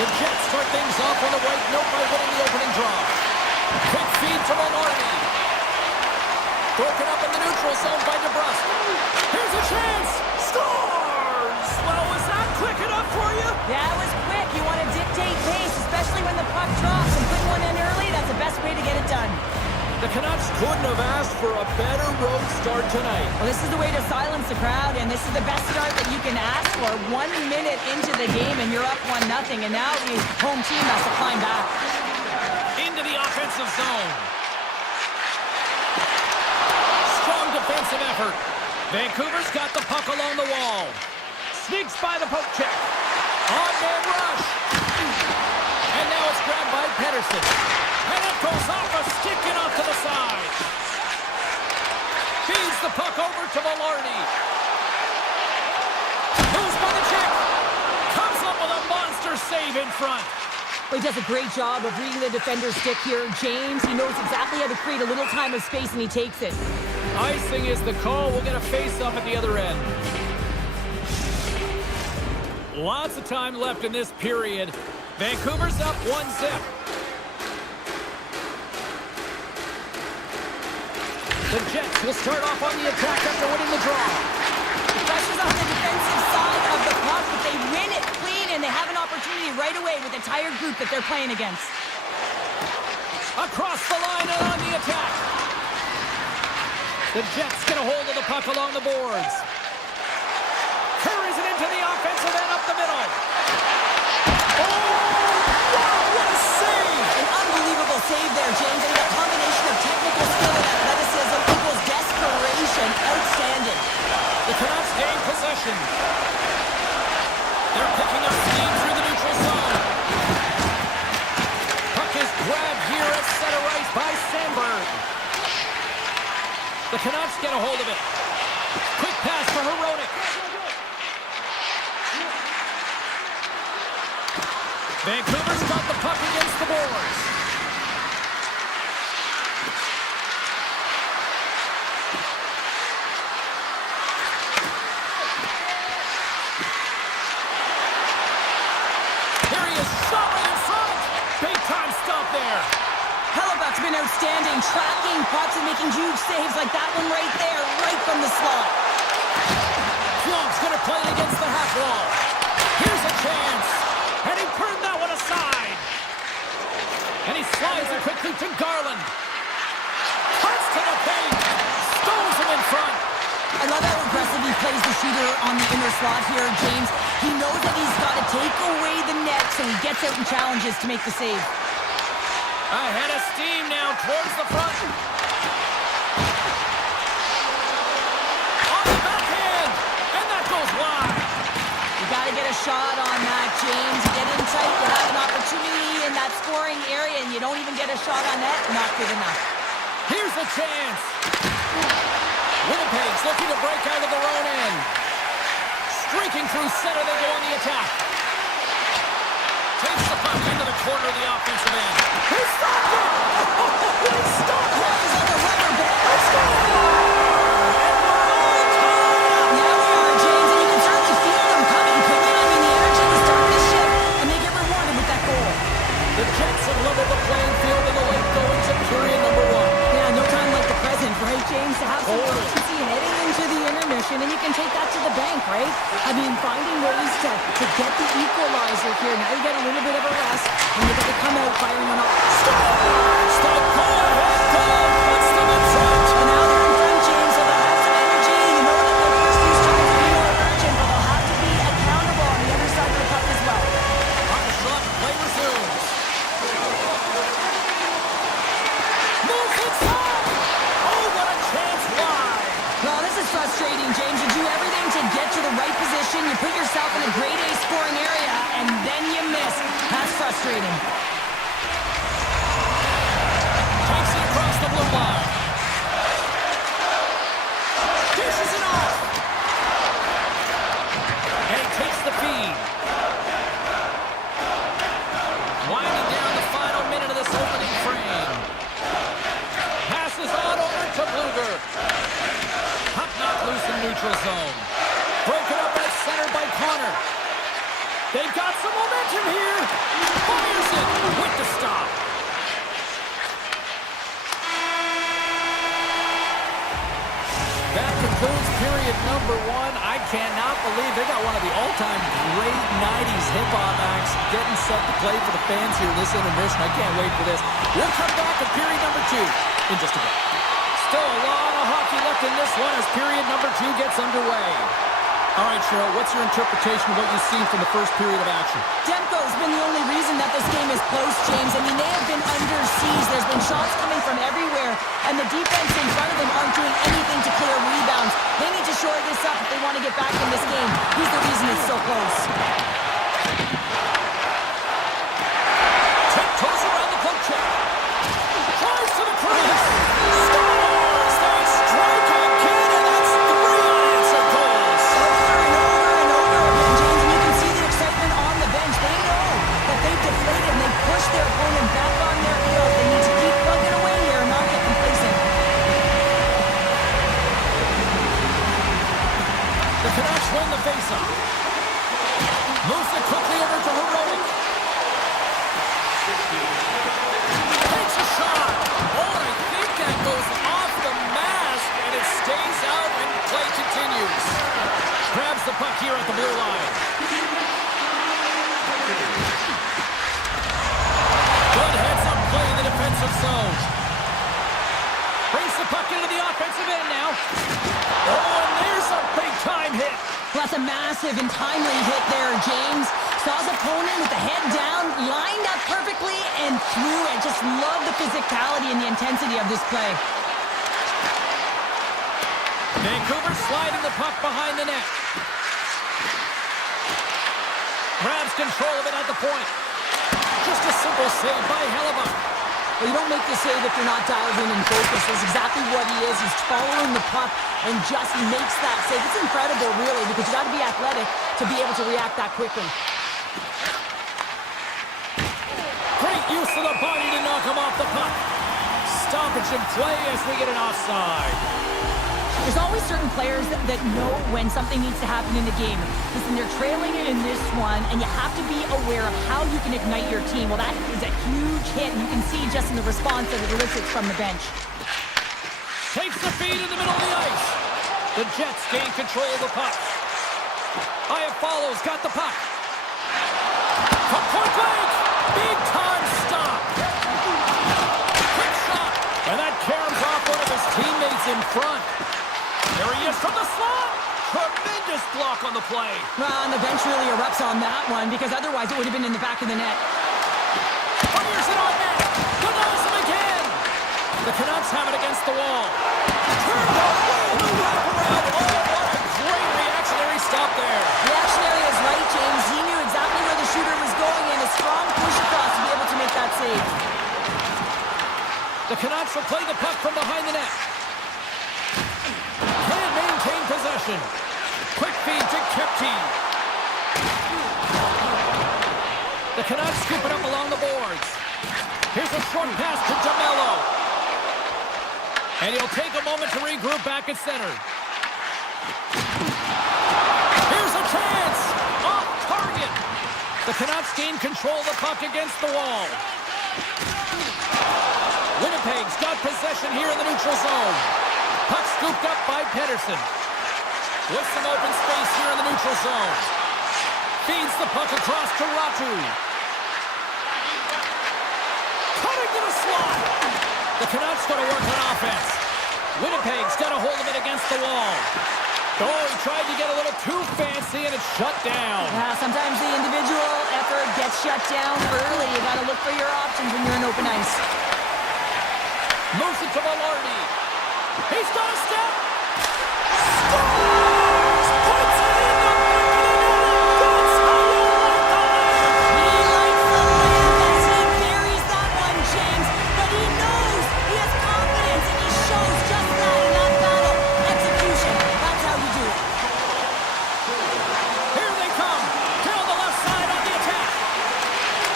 The Jets start things off on the right note by winning the opening draw. Quick feed to Maloney. Broken up in the neutral zone by DeBrusque. Here's a chance. Scores! Well, was that quick enough for you? That was quick. You want to dictate pace, especially when the puck drops, and putting one in early, that's the best way to get it done. The Canucks couldn't have asked for a better road start tonight. Well, this is the way to silence the crowd, and this is the best start that you can ask for. 1 minute into the game, and you're up 1-0, and now the home team has to climb back. Into the offensive zone. Strong defensive effort. Vancouver's got the puck along the wall. Sneaks by the poke check. On-man rush. And now it's grabbed by Pedersen. And it goes off a stick and off to the side. Feeds the puck over to Maloney. Moves by the check. Comes up with a monster save in front. Well, he does a great job of reading the defender's stick here. James, he knows exactly how to create a little time of space, and he takes it. Icing is the call. We'll get a face-off at the other end. Lots of time left in this period. Vancouver's up 1-0. The Jets will start off on the attack after winning the draw. The pressure's on the defensive side of the puck, but they win it clean, and they have an opportunity right away with the tired group that they're playing against. Across the line and on the attack. The Jets get a hold of the puck along the boards. Carries it into the offensive end up the middle. Oh, wow, what a save! An unbelievable save there, James. And the combination of technical skill and athleticism equals desperation. Outstanding. The Canucks gain possession. They're picking up steam through the neutral zone. Puck is grabbed here at center ice by Sandberg. The Canucks get a hold of it. Quick pass for Hronek. Vancouver's got the puck against the boards. Here he is, shot right in front. Big time stop there. Hellebuck's been outstanding, tracking pucks and making huge saves like that one right there, right from the slot. Flunk's gonna play it against the half wall. Here's a chance. And he turned that one aside. And he slides it quickly to Garland. Cuts to the paint. Stones him in front. I love how aggressive he plays the shooter on the inner slot here, James. He knows that he's got to take away the net, so he gets out and challenges to make the save. Ahead of steam now towards the front. On the backhand. And that goes wide. You got to get a shot on that, James. You get in tight, you have an opportunity in that scoring area, and you don't even get a shot on net. Not good enough. Here's a chance. Winnipeg's looking to break out of their own end. Streaking through center, they go on the attack. Takes the puck into the corner of the offensive end. He stopped it! He stopped it! He's like a rubber band. Let's go! And we're all tied up! Yeah, we are, James, and you can certainly feel them coming. I mean, the energy is starting to shift, and they get rewarded with that goal. The Jets have leveled the playing field in the late going to period number 1. Yeah, no time like the present, right, James? To have some urgency heading into the intermission, and you can take that to the bank, right? I mean, finding ways to get the equalizer here. Now you get a little bit of a rest, and you got to come out firing one off. Scores! The go-ahead goal puts them in front! And now they're in front, James, so they'll have some energy. You know that the first few strikes will be more urgent, but they'll have to be accountable on the other side of the puck as well. On the shot, play resumes. Moves inside! Oh, what a chance wide! Well, this is frustrating, James. You do everything to get to the right position. You put yourself in a grade A scoring area, and then you miss. That's frustrating. Takes it across the blue line. Dishes it off. And he takes the feed. Winding down the final minute of this opening frame. Passes on over to Bluger. Puck knocked loose in neutral zone. Broken up at center by Connor. They've got some momentum here. Fires it with the stop. That concludes period number one. I cannot believe they got one of the all-time great 90s hip-hop acts getting set to play for the fans here this intermission. I can't wait for this. We'll come back to period number two in just a bit. Still a lot of hockey left in this one as period number two gets underway. All right, Cheryl, what's your interpretation of what you've seen from the first period of action? Demko's been the only reason that this game is close, James. I mean, they have been under siege. There's been shots coming from everywhere, and the defense in front of them aren't doing anything to clear rebounds. They need to shore this up if they want to get back in this game. He's the reason it's so close. Tiptoes around the poke check. Tries to the crease. Scores! They strike again, and that's 3 unanswered goals. Over and over again, James, and you can see the excitement on the bench. They know that they've deflated and they've pushed their opponent back on their heels. They need to keep plugging away here and not get complacent. The Canucks win the faceoff. Moves it quickly over to Heroic. Takes a shot. Oh, I think that goes off the mask, and it stays out, and play continues. Grabs the puck here at the blue line. Good heads-up play in the defensive zone. Brings the puck into the offensive end now. Oh, and there's a big-time hit. Well, that's a massive and timely hit there, James. Saw his opponent with the head down, lined up perfectly, and threw it. Just love the physicality and the intensity of this play. Vancouver sliding the puck behind the net. Grabs control of it at the point. Just a simple save by Hellebuck. Well, you don't make the save if you're not dialed in and focused. That's exactly what he is. He's following the puck and just makes that save. It's incredible, really, because you got to be athletic to be able to react that quickly. Great use of the body to knock him off the puck. Stoppage in play as we get an offside. There's always certain players that know when something needs to happen in the game. Listen, they're trailing it in this one, and you have to be aware of how you can ignite your team. Well, that is a huge hit, and you can see just in the response that it elicits from the bench. Takes the feed in the middle of the ice. The Jets gain control of the puck. Follows, got the puck. From point blank, big time stop. Quick shot, and that caroms off one of his teammates in front. There he is from the slot. Tremendous block on the play. Well, and the bench really erupts on that one because otherwise it would have been in the back of the net. Fires it on net. Denies him again. The Canucks have it against the wall. Turned away. The wraparound. Oh, what a great reactionary stop there. Reactionary is right, James. He knew exactly where the shooter was going and a strong push across to be able to make that save. The Canucks will play the puck from behind the net. Can't maintain possession. Quick feed to Kepke. The Canucks scoop it up along the boards. Here's a short pass to DeMello. And he'll take a moment to regroup back at center. Here's a chance. Off target. The Canucks gain control of the puck against the wall. Winnipeg's got possession here in the neutral zone. Puck scooped up by Pedersen. With some open space here in the neutral zone. Feeds the puck across to Ratu. Cutting to the slot. The Canucks got to work on offense. Winnipeg's got a hold of it against the wall. Oh, he tried to get a little too fancy and it's shut down. Sometimes the individual effort gets shut down early. You got to look for your options when you're in open ice. Moves it to Velarde. He's got a step. Scores! Puts it in the back of the net. That's how you like the layup. He likes the layup as he buries that one, James. But he knows he has confidence, and he shows just that in that battle. Execution. That's how you do it. Here they come. Down the left side on the attack.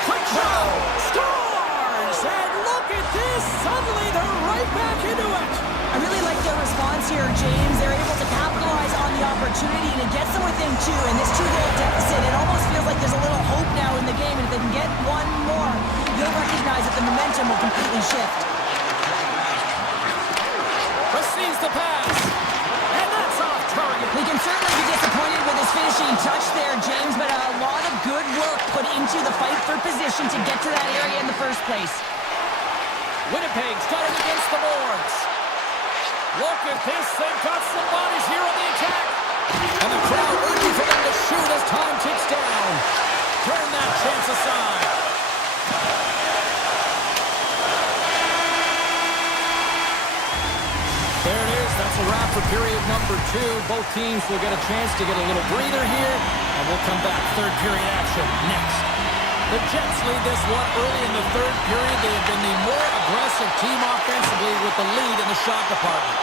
Quick shot. Scores! And look at this. Suddenly they're right back into it. I really like their response here, James. They're able to capitalize on the opportunity. opportunity to get them within two, and this two-goal deficit, it almost feels like there's a little hope now in the game, and if they can get one more, you'll recognize that the momentum will completely shift. Receives the pass, and that's off target. He can certainly be disappointed with his finishing touch there, James, but a lot of good work put into the fight for position to get to that area in the first place. Winnipeg's got it against the boards. Look at this, they've got some bodies here on the attack. And the crowd urging for them to shoot as time ticks down. Turn that chance aside. There it is, that's a wrap for period number 2. Both teams will get a chance to get a little breather here, and we'll come back. Third period action next. The Jets lead this one early in the third period. They have been the more aggressive team offensively with the lead in the shot department.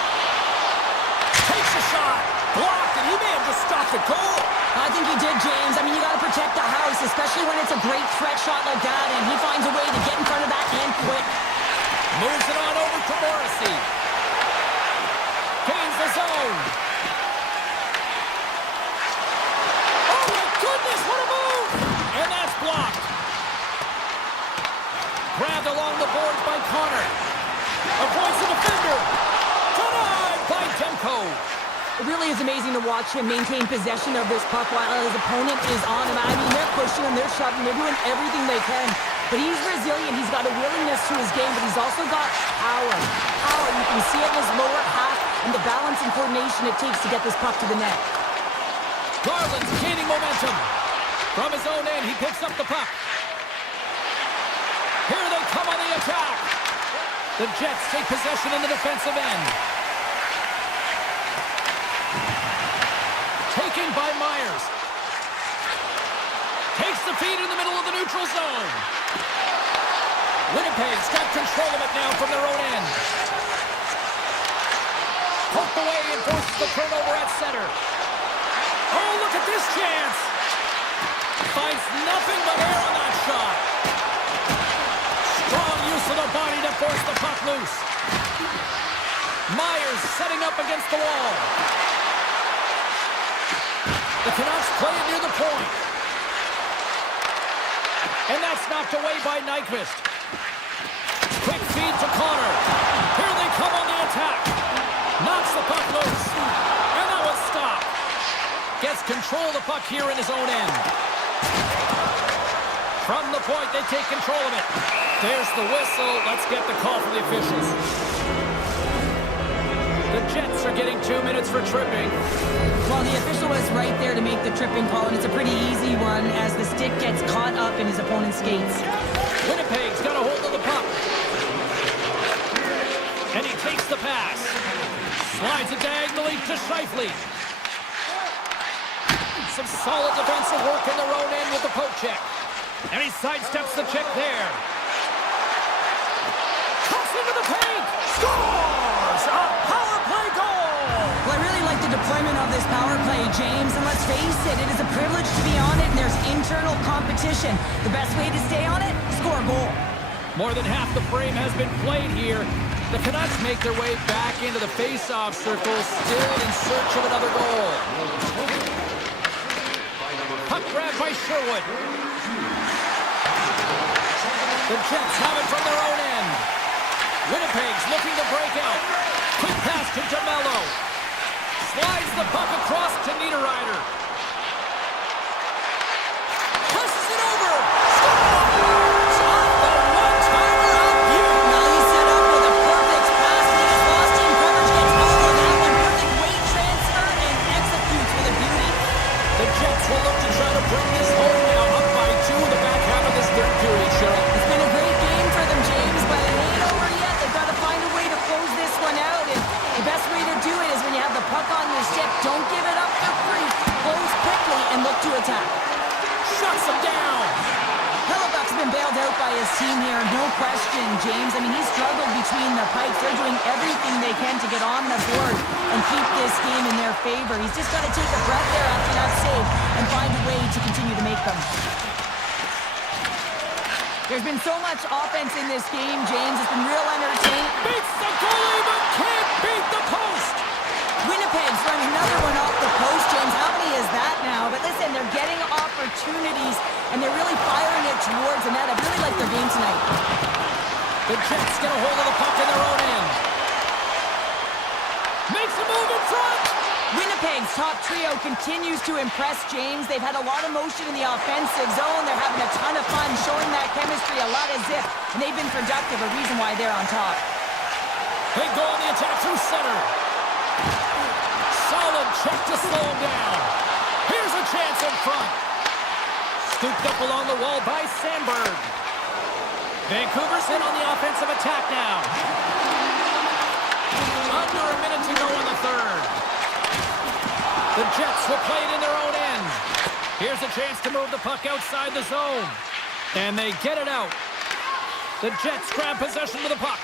Takes a shot, blocked, and he may have just stopped the goal. I think he did, James. I mean, you got to protect the house, especially when it's a great threat shot like that, and he finds a way to get in front of that and quick. Moves it on over to Morrissey. Gains the zone. Oh, my goodness, what a move! And that's blocked. Grabbed along the boards by Connor. Avoids the defender. Denied by Demko. It really is amazing to watch him maintain possession of this puck while his opponent is on him. I mean, they're pushing him, they're shoving, they're doing everything they can. But he's resilient. He's got a willingness to his game, but he's also got power. Power, you can see it in his lower half and the balance and coordination it takes to get this puck to the net. Garland's gaining momentum. From his own end, he picks up the puck. Here they come on the attack. The Jets take possession in the defensive end. Taken by Myers. Takes the feed in the middle of the neutral zone. Winnipeg's got control of it now from their own end. Poked away and forces the turnover at center. Oh, look at this chance. Finds nothing but air on that shot. Strong use of the body to force the puck loose. Myers setting up against the wall. The Canucks play it near the point. And that's knocked away by Nyquist. Quick feed to Connor. Here they come on the attack. Knocks the puck loose. And that was stopped. Gets control of the puck here in his own end. From the point, they take control of it. There's the whistle. Let's get the call from the officials. The Jets are getting 2 minutes for tripping. Well, the official was right there to make the tripping call, and it's a pretty easy one as the stick gets caught up in his opponent's skates. Winnipeg's got a hold of the puck. And he takes the pass. Slides it diagonally to Scheifele. Some solid defensive work in their own end with the poke check. And he sidesteps the check there. Cuts into the paint. Scores! A power play goal! Well, I really like the deployment of this power play, James. And let's face it, it is a privilege to be on it, and there's internal competition. The best way to stay on it, score a goal. More than half the frame has been played here. The Canucks make their way back into the face-off circle, still in search of another goal. Puck grab by Sherwood. The Jets have it from their own end. Winnipeg's looking to break out. Quick pass to DeMello. Slides the puck across to Niederreiter. Passes it over. Scores! Off the one-timer out you. Well, he's set up with a perfect pass, and his lost team coverage gets all of that one. Perfect weight transfer and executes with a beauty. The Jets will look to try to bring this home now, up by 2 in the back half of this third period, Cheryl. It's been a great game for them, James, but it ain't over yet. They've got to find a way to close this one out, and the best way to do it is when you have the puck on your stick. Don't give it up for free. Close quickly and look to attack. Shuts him down. Hellebuck's been bailed out by his team here, no question, James. I mean, he's struggled between the pipes. They're doing everything they can to get on the board and keep this game in their favor. He's just got to take a breath there after that save and find a way to continue to make them. There's been so much offense in this game, James. It's been real entertaining. Beats the goalie, but can't beat the post. Winnipeg's running another one off the post, James. top trio continues to impress, James. They've had a lot of motion in the offensive zone. They're having a ton of fun, showing that chemistry, a lot of zip, and they've been productive, a reason why they're on top. They go on the attack through center. Solid check to slow him down. Here's a chance in front. Scooped up along the wall by Sandberg. Vancouver's in on the offensive attack now. Under a minute to go in the third. The Jets will play it in their own end. Here's a chance to move the puck outside the zone. And they get it out. The Jets grab possession of the puck.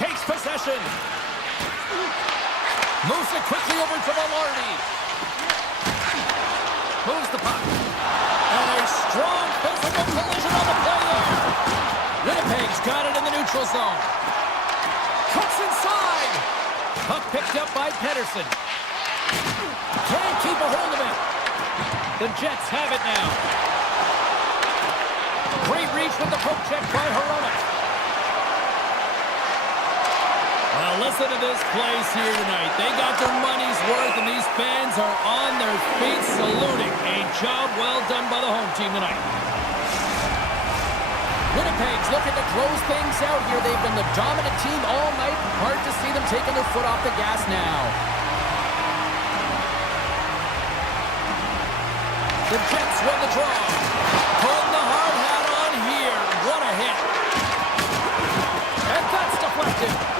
Takes possession. Moves it quickly over to Velarde. Moves the puck. And a strong physical collision on the play there. Winnipeg's got it in the neutral zone. Cuts inside. Puck picked up by Pedersen. Can't keep a hold of it. The Jets have it now. Great reach with the poke check by Hronek. Well, listen to this place here tonight. They got their money's worth, and these fans are on their feet saluting. A job well done by the home team tonight. Winnipeg's looking to close things out here. They've been the dominant team all night. Hard to see them taking their foot off the gas now. The Jets win the draw. Putting the hard hat on here. What a hit. And that's deflected.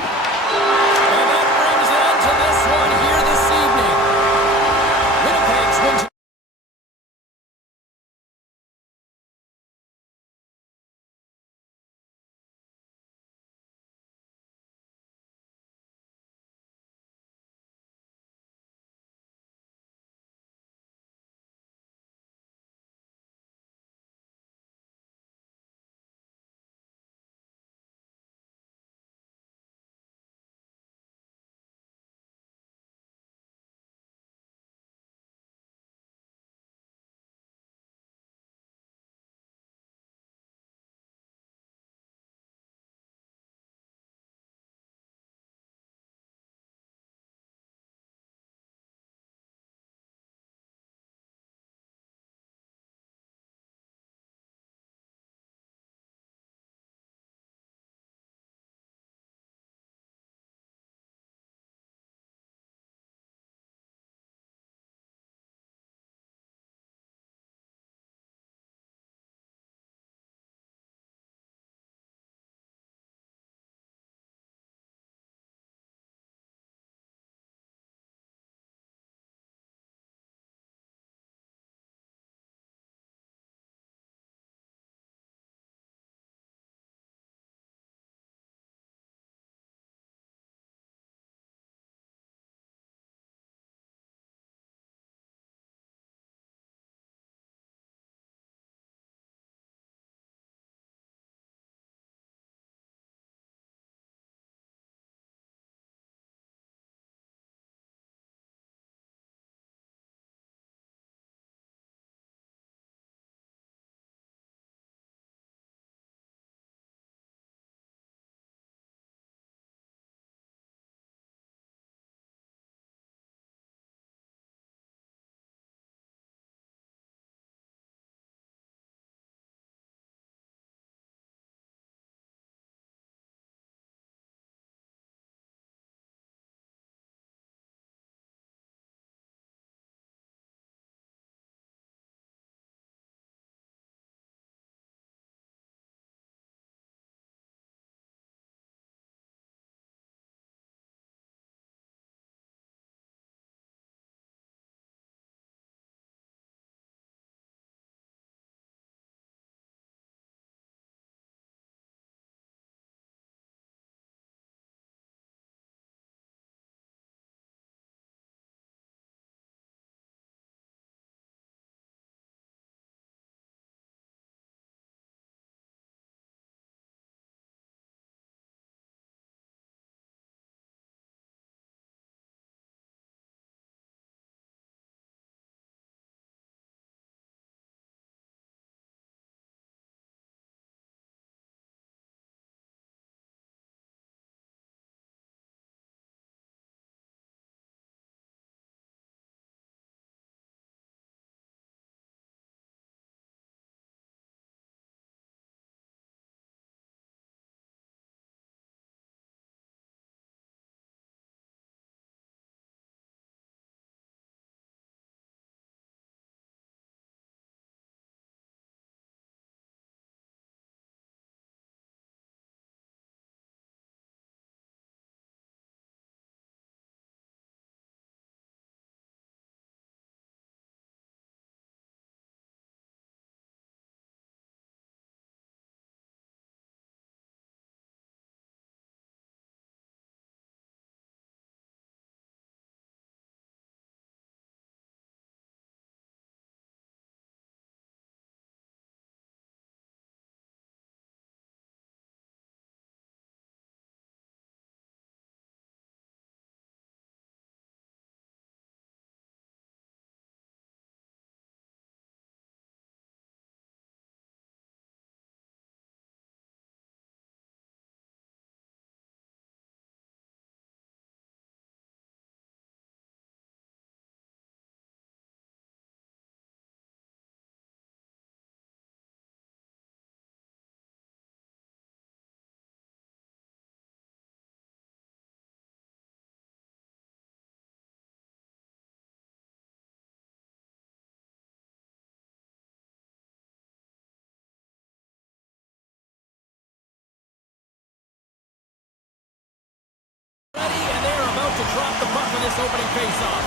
opening face-off.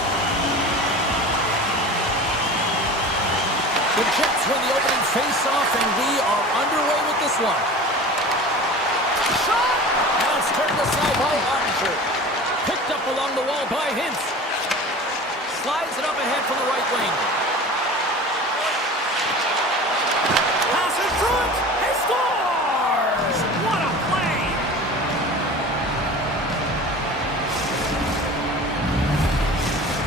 The Jets win the opening face-off, and we are underway with this one. Shot! Now it's turned aside by Ottinger. Picked up along the wall by Hintz. Slides it up ahead from the right wing. Passing through it. He scores! What a play!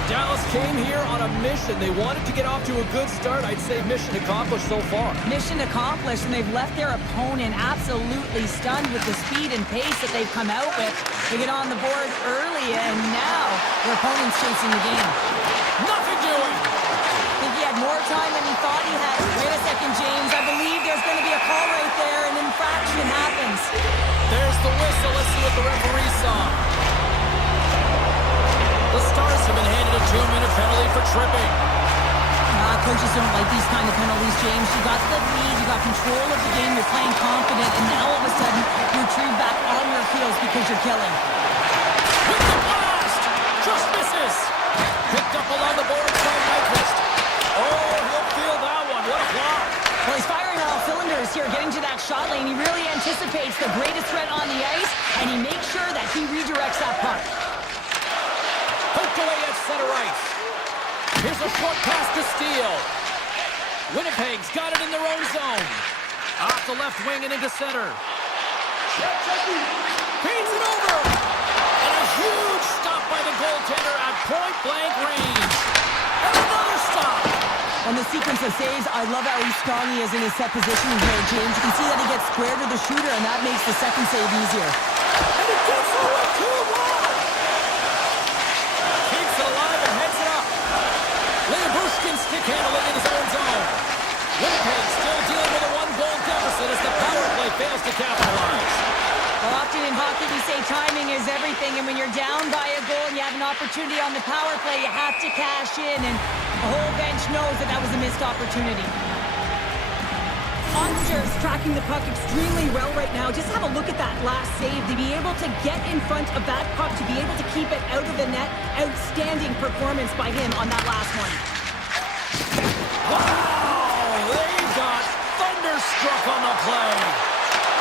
Dallas came here on a mission. They wanted to get off to a good start. I'd say mission accomplished so far. Mission accomplished, and they've left their opponent absolutely stunned with the speed and pace that they've come out with. They get on the board early, and now their opponent's chasing the game. Nothing doing. I think he had more time than he thought he had. Wait a second, James. I believe there's going to be a call right there. An infraction happens. There's the whistle. Let's see what the referee saw. The Stars have been handed a 2-minute penalty for tripping. Coaches don't like these kind of penalties, James. You got the lead, you got control of the game, you're playing confident, and now all of a sudden you retrieve back on your heels because you're killing. With the blast! Just misses! Picked up along the boards by Nyquist. Oh, he'll feel that one. What a block! Well, he's firing on all cylinders here, getting to that shot lane. He really anticipates the greatest threat on the ice, and he makes sure that he redirects that puck. Poked away at center ice. Here's a short pass to Steele. Winnipeg's got it in their own zone. Off the left wing and into center. Feeds it over. And a huge stop by the goaltender at point-blank range. And another stop. On the sequence of saves, I love how strong he is in his set position here, James. You can see that he gets square to the shooter, and that makes the second save easier. And it gets over too wide. Keeps it alive and heads it up. Leobushkin stick handling in his own zone. Winnipeg still dealing with a 1-goal deficit as the power play fails to capitalize. Well, often in hockey we say timing is everything, and when you're down by a goal and you have an opportunity on the power play, you have to cash in, and the whole bench knows that that was a missed opportunity. Monsters tracking the puck extremely well right now. Just have a look at that last save. To be able to get in front of that puck, to be able to keep it out of the net, outstanding performance by him on that last one. Wow! They got thunderstruck on the play.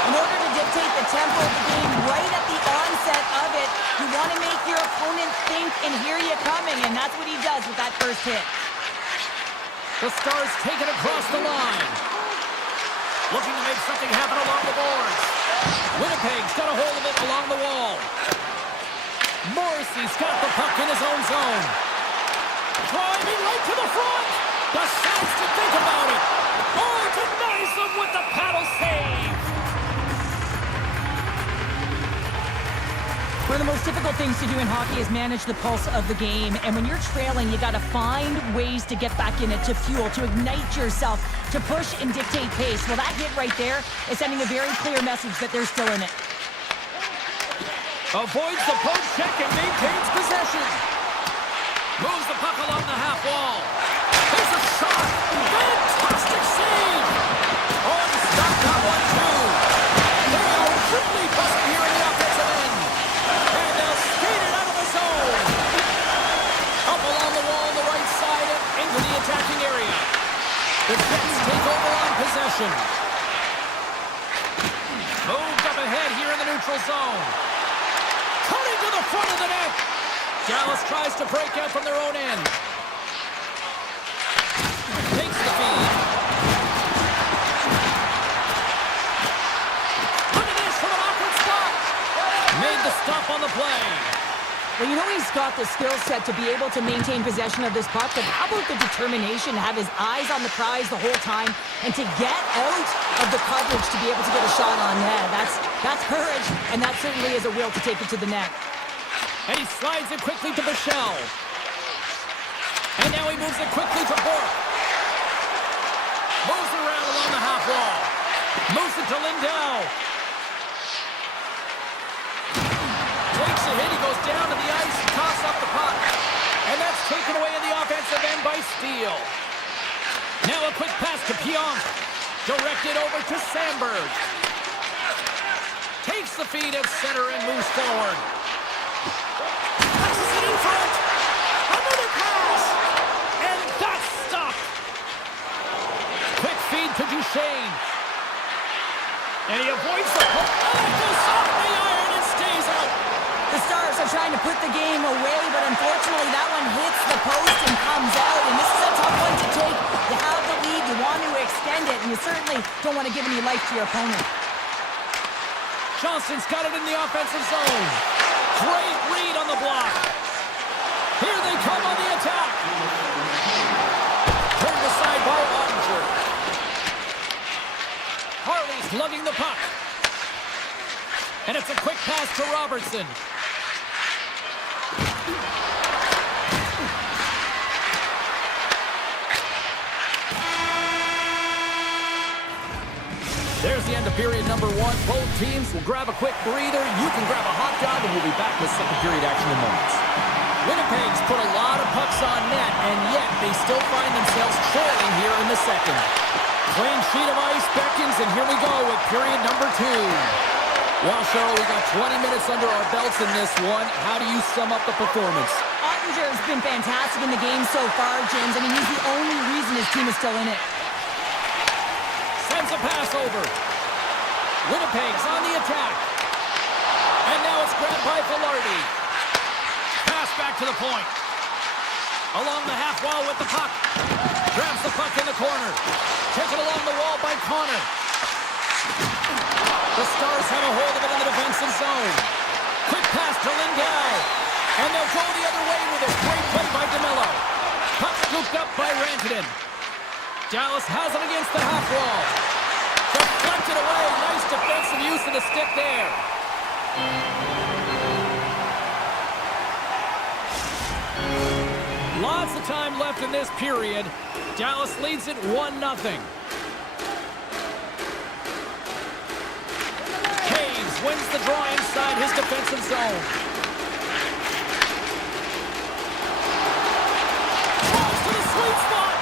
In order to dictate the tempo of the game right at the onset of it, you want to make your opponent think and hear you coming, and that's what he does with that first hit. The Stars take it across the line. Looking to make something happen along the boards. Winnipeg's got a hold of it along the wall. Morrissey's got the puck in his own zone. Driving right to the front. Decides to think about it. Oh, denies them with the paddle save. One of the most difficult things to do in hockey is manage the pulse of the game. And when you're trailing, you got to find ways to get back in it, to fuel, to ignite yourself, to push and dictate pace. Well, that hit right there is sending a very clear message that they're still in it. Avoids the poke check and maintains possession. Moves the puck along the half wall. There's a shot. Fantastic save. Oh, and stopped that one too. They are really busting here in the offensive end. And they'll skate it out of the zone. Up along the wall on the right side and into the attacking area. The Jets take over on possession. Moved up ahead here in the neutral zone. Cutting to the front of the net. Dallas tries to break out from their own end. Takes the feed. Look at this from an awkward spot. Made the stop on the play. Well, you know he's got the skill set to be able to maintain possession of this puck, but how about the determination to have his eyes on the prize the whole time and to get out of the coverage to be able to get a shot on net? That's courage, and that certainly is a will to take it to the net. And he slides it quickly to Bichelle. And now he moves it quickly to Bork. Moves it around along the half wall. Moves it to Lindell. Takes a hit, he goes down to the ice and toss up the puck. And that's taken away in the offensive end by Steele. Now a quick pass to Pionk. Directed over to Sandberg. Takes the feed at center and moves forward. Passes it in front. Shane. And he avoids the puck. Oh, it goes off the iron and stays out. The Stars are trying to put the game away, but unfortunately that one hits the post and comes out. And this is a tough one to take. You have the lead, you want to extend it, and you certainly don't want to give any life to your opponent. Johnston's got it in the offensive zone. Great read on the block. Here they come on the attack. Turned aside by Ottinger. Harley's lugging the puck. And it's a quick pass to Robertson. There's the end of period number one. Both teams will grab a quick breather. You can grab a hot dog, and we'll be back with second period action in moments. Winnipeg's put a lot of pucks on net, and yet they still find themselves trailing here in the second. Clean sheet of ice beckons, and here we go with period number two. Well, Cheryl, we got 20 minutes under our belts in this one. How do you sum up the performance? Ottinger's been fantastic in the game so far, James. I mean, he's the only reason his team is still in it. Sends a pass over. Winnipeg's on the attack. And now it's grabbed by Velarde. Pass back to the point. Along the half wall with the puck. Grabs the puck in the corner. Taken along the wall by Connor. The Stars have a hold of it in the defensive zone. Quick pass to Lindell. And they'll go the other way with a great play by DeMello. Puck scooped up by Rantanen. Dallas has it against the half wall. Deflected away. Nice defensive use of the stick there. Lots of time left in this period. Dallas leads it 1-0. Hayes wins the draw inside his defensive zone. Falls to the sweet spot.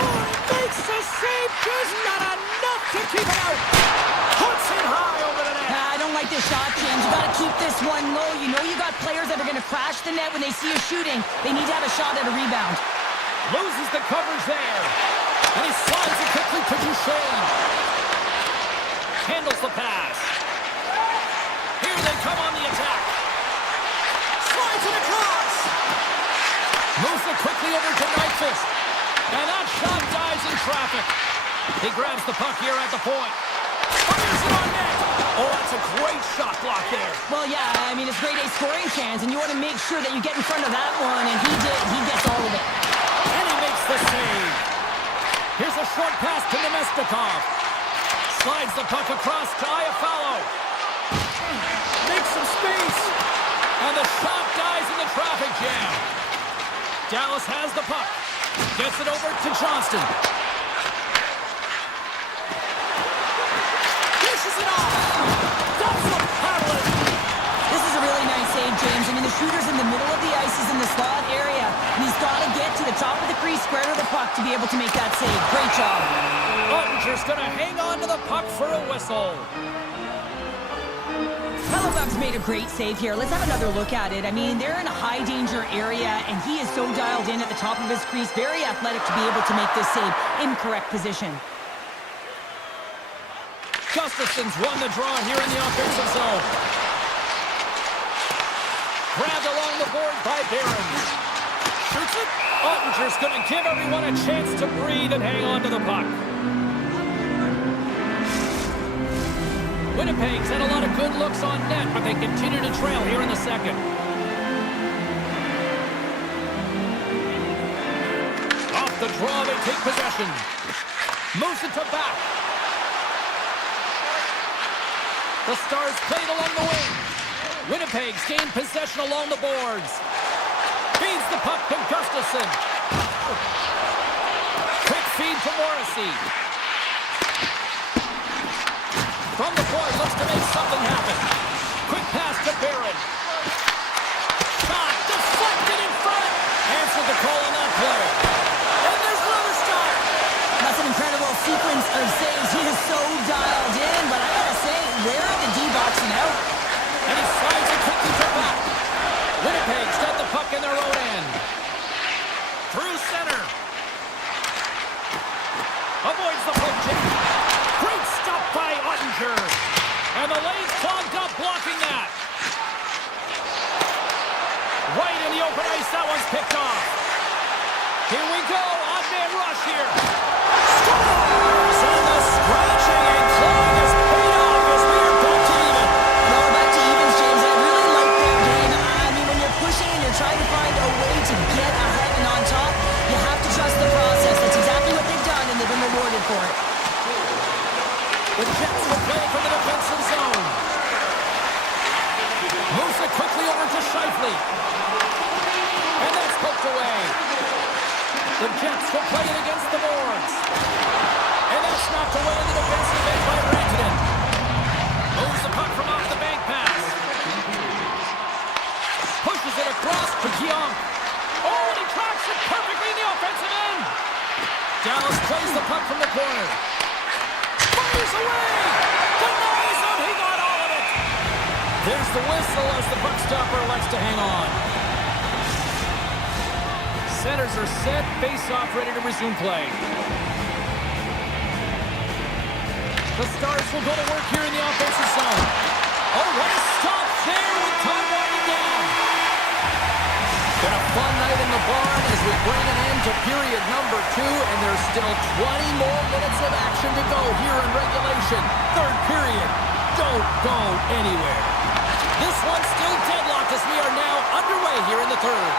Oh, makes the save. Just not enough to keep it out. Puts it high over the net. I don't like this shot, James. You got to keep this one low. You know you got players that are going to crash the net when they see you shooting. They need to have a shot at a rebound. Loses the coverage there. And he slides it quickly to Duchesne. Handles the pass. Here they come on the attack. Slides it across. Moves it quickly over to Nyquist. And that shot dies in traffic. He grabs the puck here at the point. Fires it on net. Oh, that's a great shot block there. Well, yeah, I mean, it's grade A scoring chance, and you want to make sure that you get in front of that one, and he did. He gets all of it. And he makes the save. Here's a short pass to Nemestikov. Slides the puck across to Iafallo. Makes some space. And the shot dies in the traffic jam. Dallas has the puck. Gets it over to Johnston. Dishes it off. Dumps the paddle. This is a really nice save, James. I mean, the shooter's in the middle of the ice. He's in the slot area, and he's got to get to the top of the crease, square to the puck to be able to make that save. Great job. Ottinger's going to hang on to the puck for a whistle. Hellebuck's made a great save here. Let's have another look at it. I mean, they're in a high-danger area, and he is so dialed in at the top of his crease. Very athletic to be able to make this save in correct position. Gustafson's won the draw here in the offensive zone. Grabbed along the board by Barron. Shoots it. Ottinger's going to give everyone a chance to breathe and hang on to the puck. Winnipeg's had a lot of good looks on net, but they continue to trail here in the second. Off the draw, they take possession. Moves it to back. The Stars played along the wing. Winnipeg's gained possession along the boards. Feeds the puck to Gustafson. Quick feed to Morrissey. From the point, looks to make something happen. Quick pass to Barron. Shot deflected in front. Answered the call on that play. And there's another stop. That's an incredible sequence of saves. He is so dialed in, but I gotta say, where are the D-boxing out? And he slides it quickly to back. Winnipeg's got the puck in their own end. Through center. Avoids the poke check. And the lane's clogged up, blocking that. Right in the open ice, that one's picked off. Here we go, odd-man rush here. Scores! And the scratching and clawing has paid off as we are back to even. No, back to evens, James. I really like their game. I mean, when you're pushing and you're trying to find a way to get ahead and on top, you have to trust the process. That's exactly what they've done, and they've been rewarded for it. The Jets will play from the defensive zone. Moves it quickly over to Shifley. And that's poked away. The Jets will play it against the boards. And that's knocked away in the defensive end by Rantanen. Moves the puck from off the bank pass. Pushes it across to Young. Oh, and he tracks it perfectly in the offensive end. Dallas plays the puck from the corner. Fires away! Denies him! He got all of it! There's the whistle as the puck stopper elects to hang on. Centers are set, face-off ready to resume play. The Stars will go to work here in the offensive zone. Oh, what a stop there with time winding down. Been a fun night in the barn as we bring an end to period number 2, and there's still 20 more minutes of action to go here in regulation. Third period. Don't go anywhere. This one's still deadlocked as we are now underway here in the third.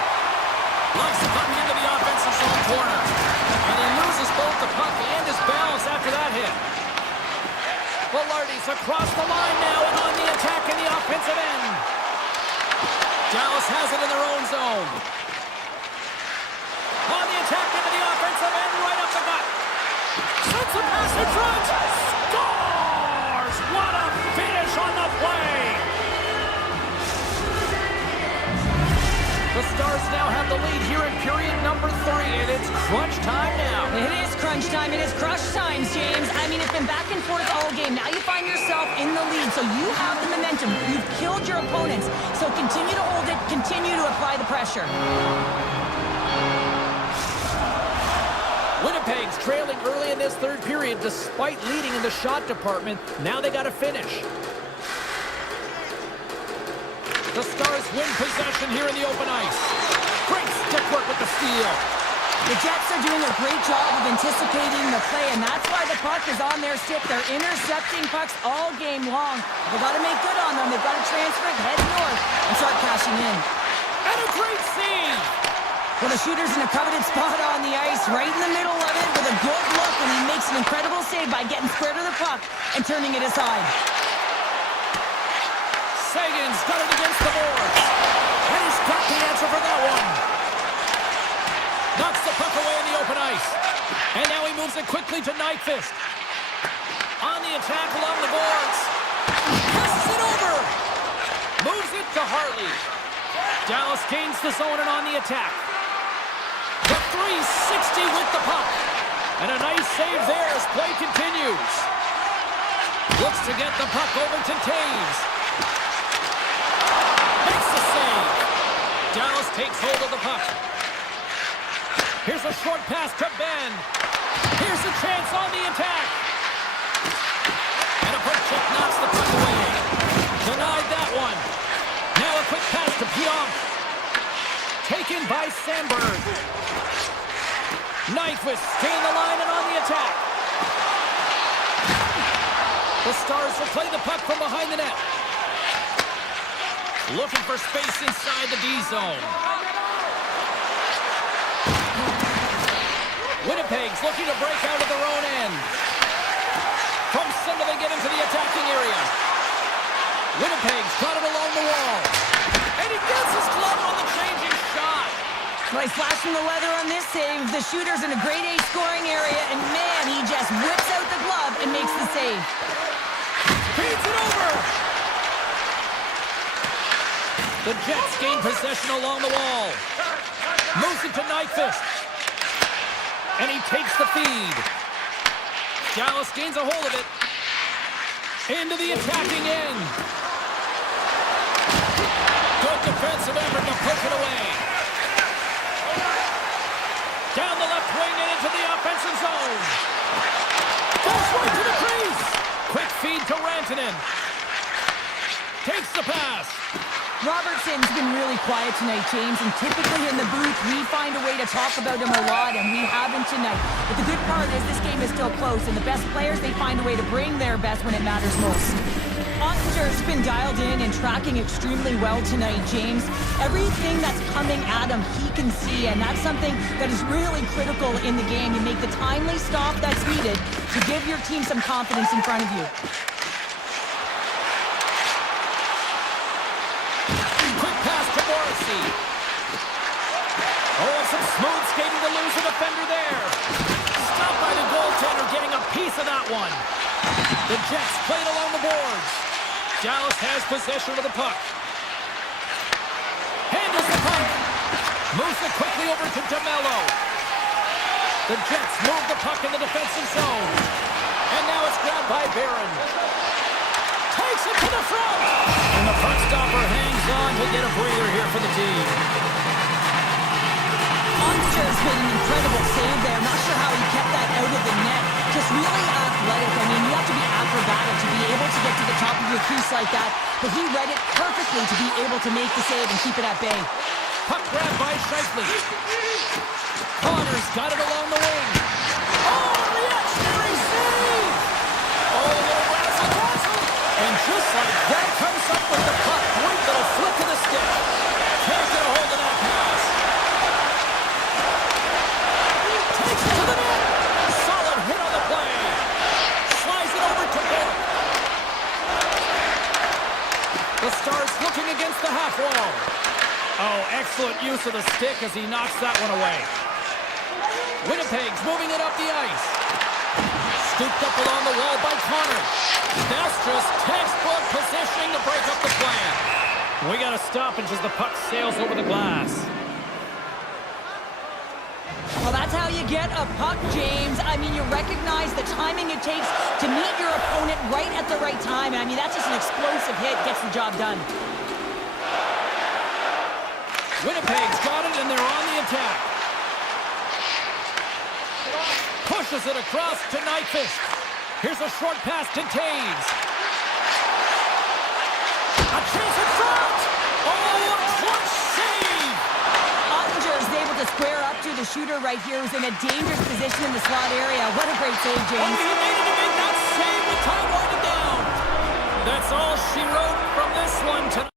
Locks the puck into the offensive zone corner. And he loses both the puck and his balance after that hit. Velarde's across the line now and on the attack in the offensive end. Dallas has it in their own zone. On the attack into the offensive end, right up the gut. Sends a pass in front. Scores! What a finish on the play! The Stars now have the lead here in period number 3, and it's crunch time now. It is crunch time. It is crush time, James. I mean, it's been back and forth all game. Now you find yourself in the lead, so you have the momentum. You've killed your opponents, so continue to hold it. Continue to apply the pressure. Winnipeg's trailing early in this third period despite leading in the shot department. Now they got to finish. The Stars win possession here in the open ice. Great stick work with the steal. The Jets are doing a great job of anticipating the play, and that's why the puck is on their stick. They're intercepting pucks all game long. They've got to make good on them. They've got to transfer it, head north, and start cashing in. And a great save! Well, the shooter's in a coveted spot on the ice, right in the middle of it, with a good look, and he makes an incredible save by getting square to the puck and turning it aside. Sagan's got it against the boards. And he's got the answer for that one. Knocks the puck away in the open ice. And now he moves it quickly to Nyquist. On the attack along the boards. Passes it over. Moves it to Hartley. Dallas gains the zone and on the attack. The 360 with the puck. And a nice save there as play continues. Looks to get the puck over to Taves. Makes the save. Dallas takes hold of the puck. Here's a short pass to Ben. Here's a chance on the attack. And a puck check knocks the puck away. Denied that one. Now a quick pass to Pionk. Taken by Sandberg. Nyquist staying the line and on the attack. The Stars will play the puck from behind the net. Looking for space inside the D zone. Winnipeg's looking to break out of their own end. From center they get into the attacking area. Winnipeg's got it along the wall. And he gets his glove on the changing shot. Well, he's flashing the leather on this save. The shooter's in a grade A scoring area, and man, he just whips out the glove and makes the save. Feeds it over. The Jets gain possession along the wall. Moves it to Nyquist. And he takes the feed. Dallas gains a hold of it. Into the attacking end. Good defensive effort to poke it away. Down the left wing and into the offensive zone. Goes right to the crease. Quick feed to Rantanen. the pass. Robertson's been really quiet tonight, James, and typically in the booth, we find a way to talk about him a lot, and we haven't tonight. But the good part is this game is still close, and the best players, they find a way to bring their best when it matters most. Ottinger's been dialed in and tracking extremely well tonight, James. Everything that's coming at him, he can see, and that's something that is really critical in the game. You make the timely stop that's needed to give your team some confidence in front of you. Morrissey. Oh, and some smooth skating to lose a defender there. Stopped by the goaltender, getting a piece of that one. The Jets played along the boards. Dallas has possession of the puck. Handles the puck. Moves it quickly over to DeMello. The Jets move the puck in the defensive zone. And now it's grabbed by Barron. Takes it to the front. And the puck stopper hangs on to get a breather here for the team. Ottinger's made an incredible save there. Not sure how he kept that out of the net. Just really athletic. I mean, you have to be acrobatic to be able to get to the top of your crease like that. But he read it perfectly to be able to make the save and keep it at bay. Puck grab by Shifley. Connor's got it along the wing. Oh, reactionary save! Oh, little razzle-dazzle. And just like that, comes up with the puck. Great little flick of the stick. Can't get a hold of that pass. Takes it to the net. Solid hit on the play. Slides it over to Burke. The Stars looking against the half wall. Oh, excellent use of the stick as he knocks that one away. Winnipeg's moving it up the ice. Scooped up along the wall by Connor. That's just textbook positioning to break up the plan. We got a stoppage as the puck sails over the glass. Well, that's how you get a puck, James. I mean, you recognize the timing it takes to meet your opponent right at the right time. And I mean, that's just an explosive hit, gets the job done. Winnipeg's got it, and they're on the attack. Pushes it across to Nyquist. Here's a short pass to Taves. A chance in front! Oh, a clutch save! Ottinger is able to square up to the shooter right here, who's in a dangerous position in the slot area. What a great save, Oh, James. he made it to make that save with time winding down. That's all she wrote from this one tonight.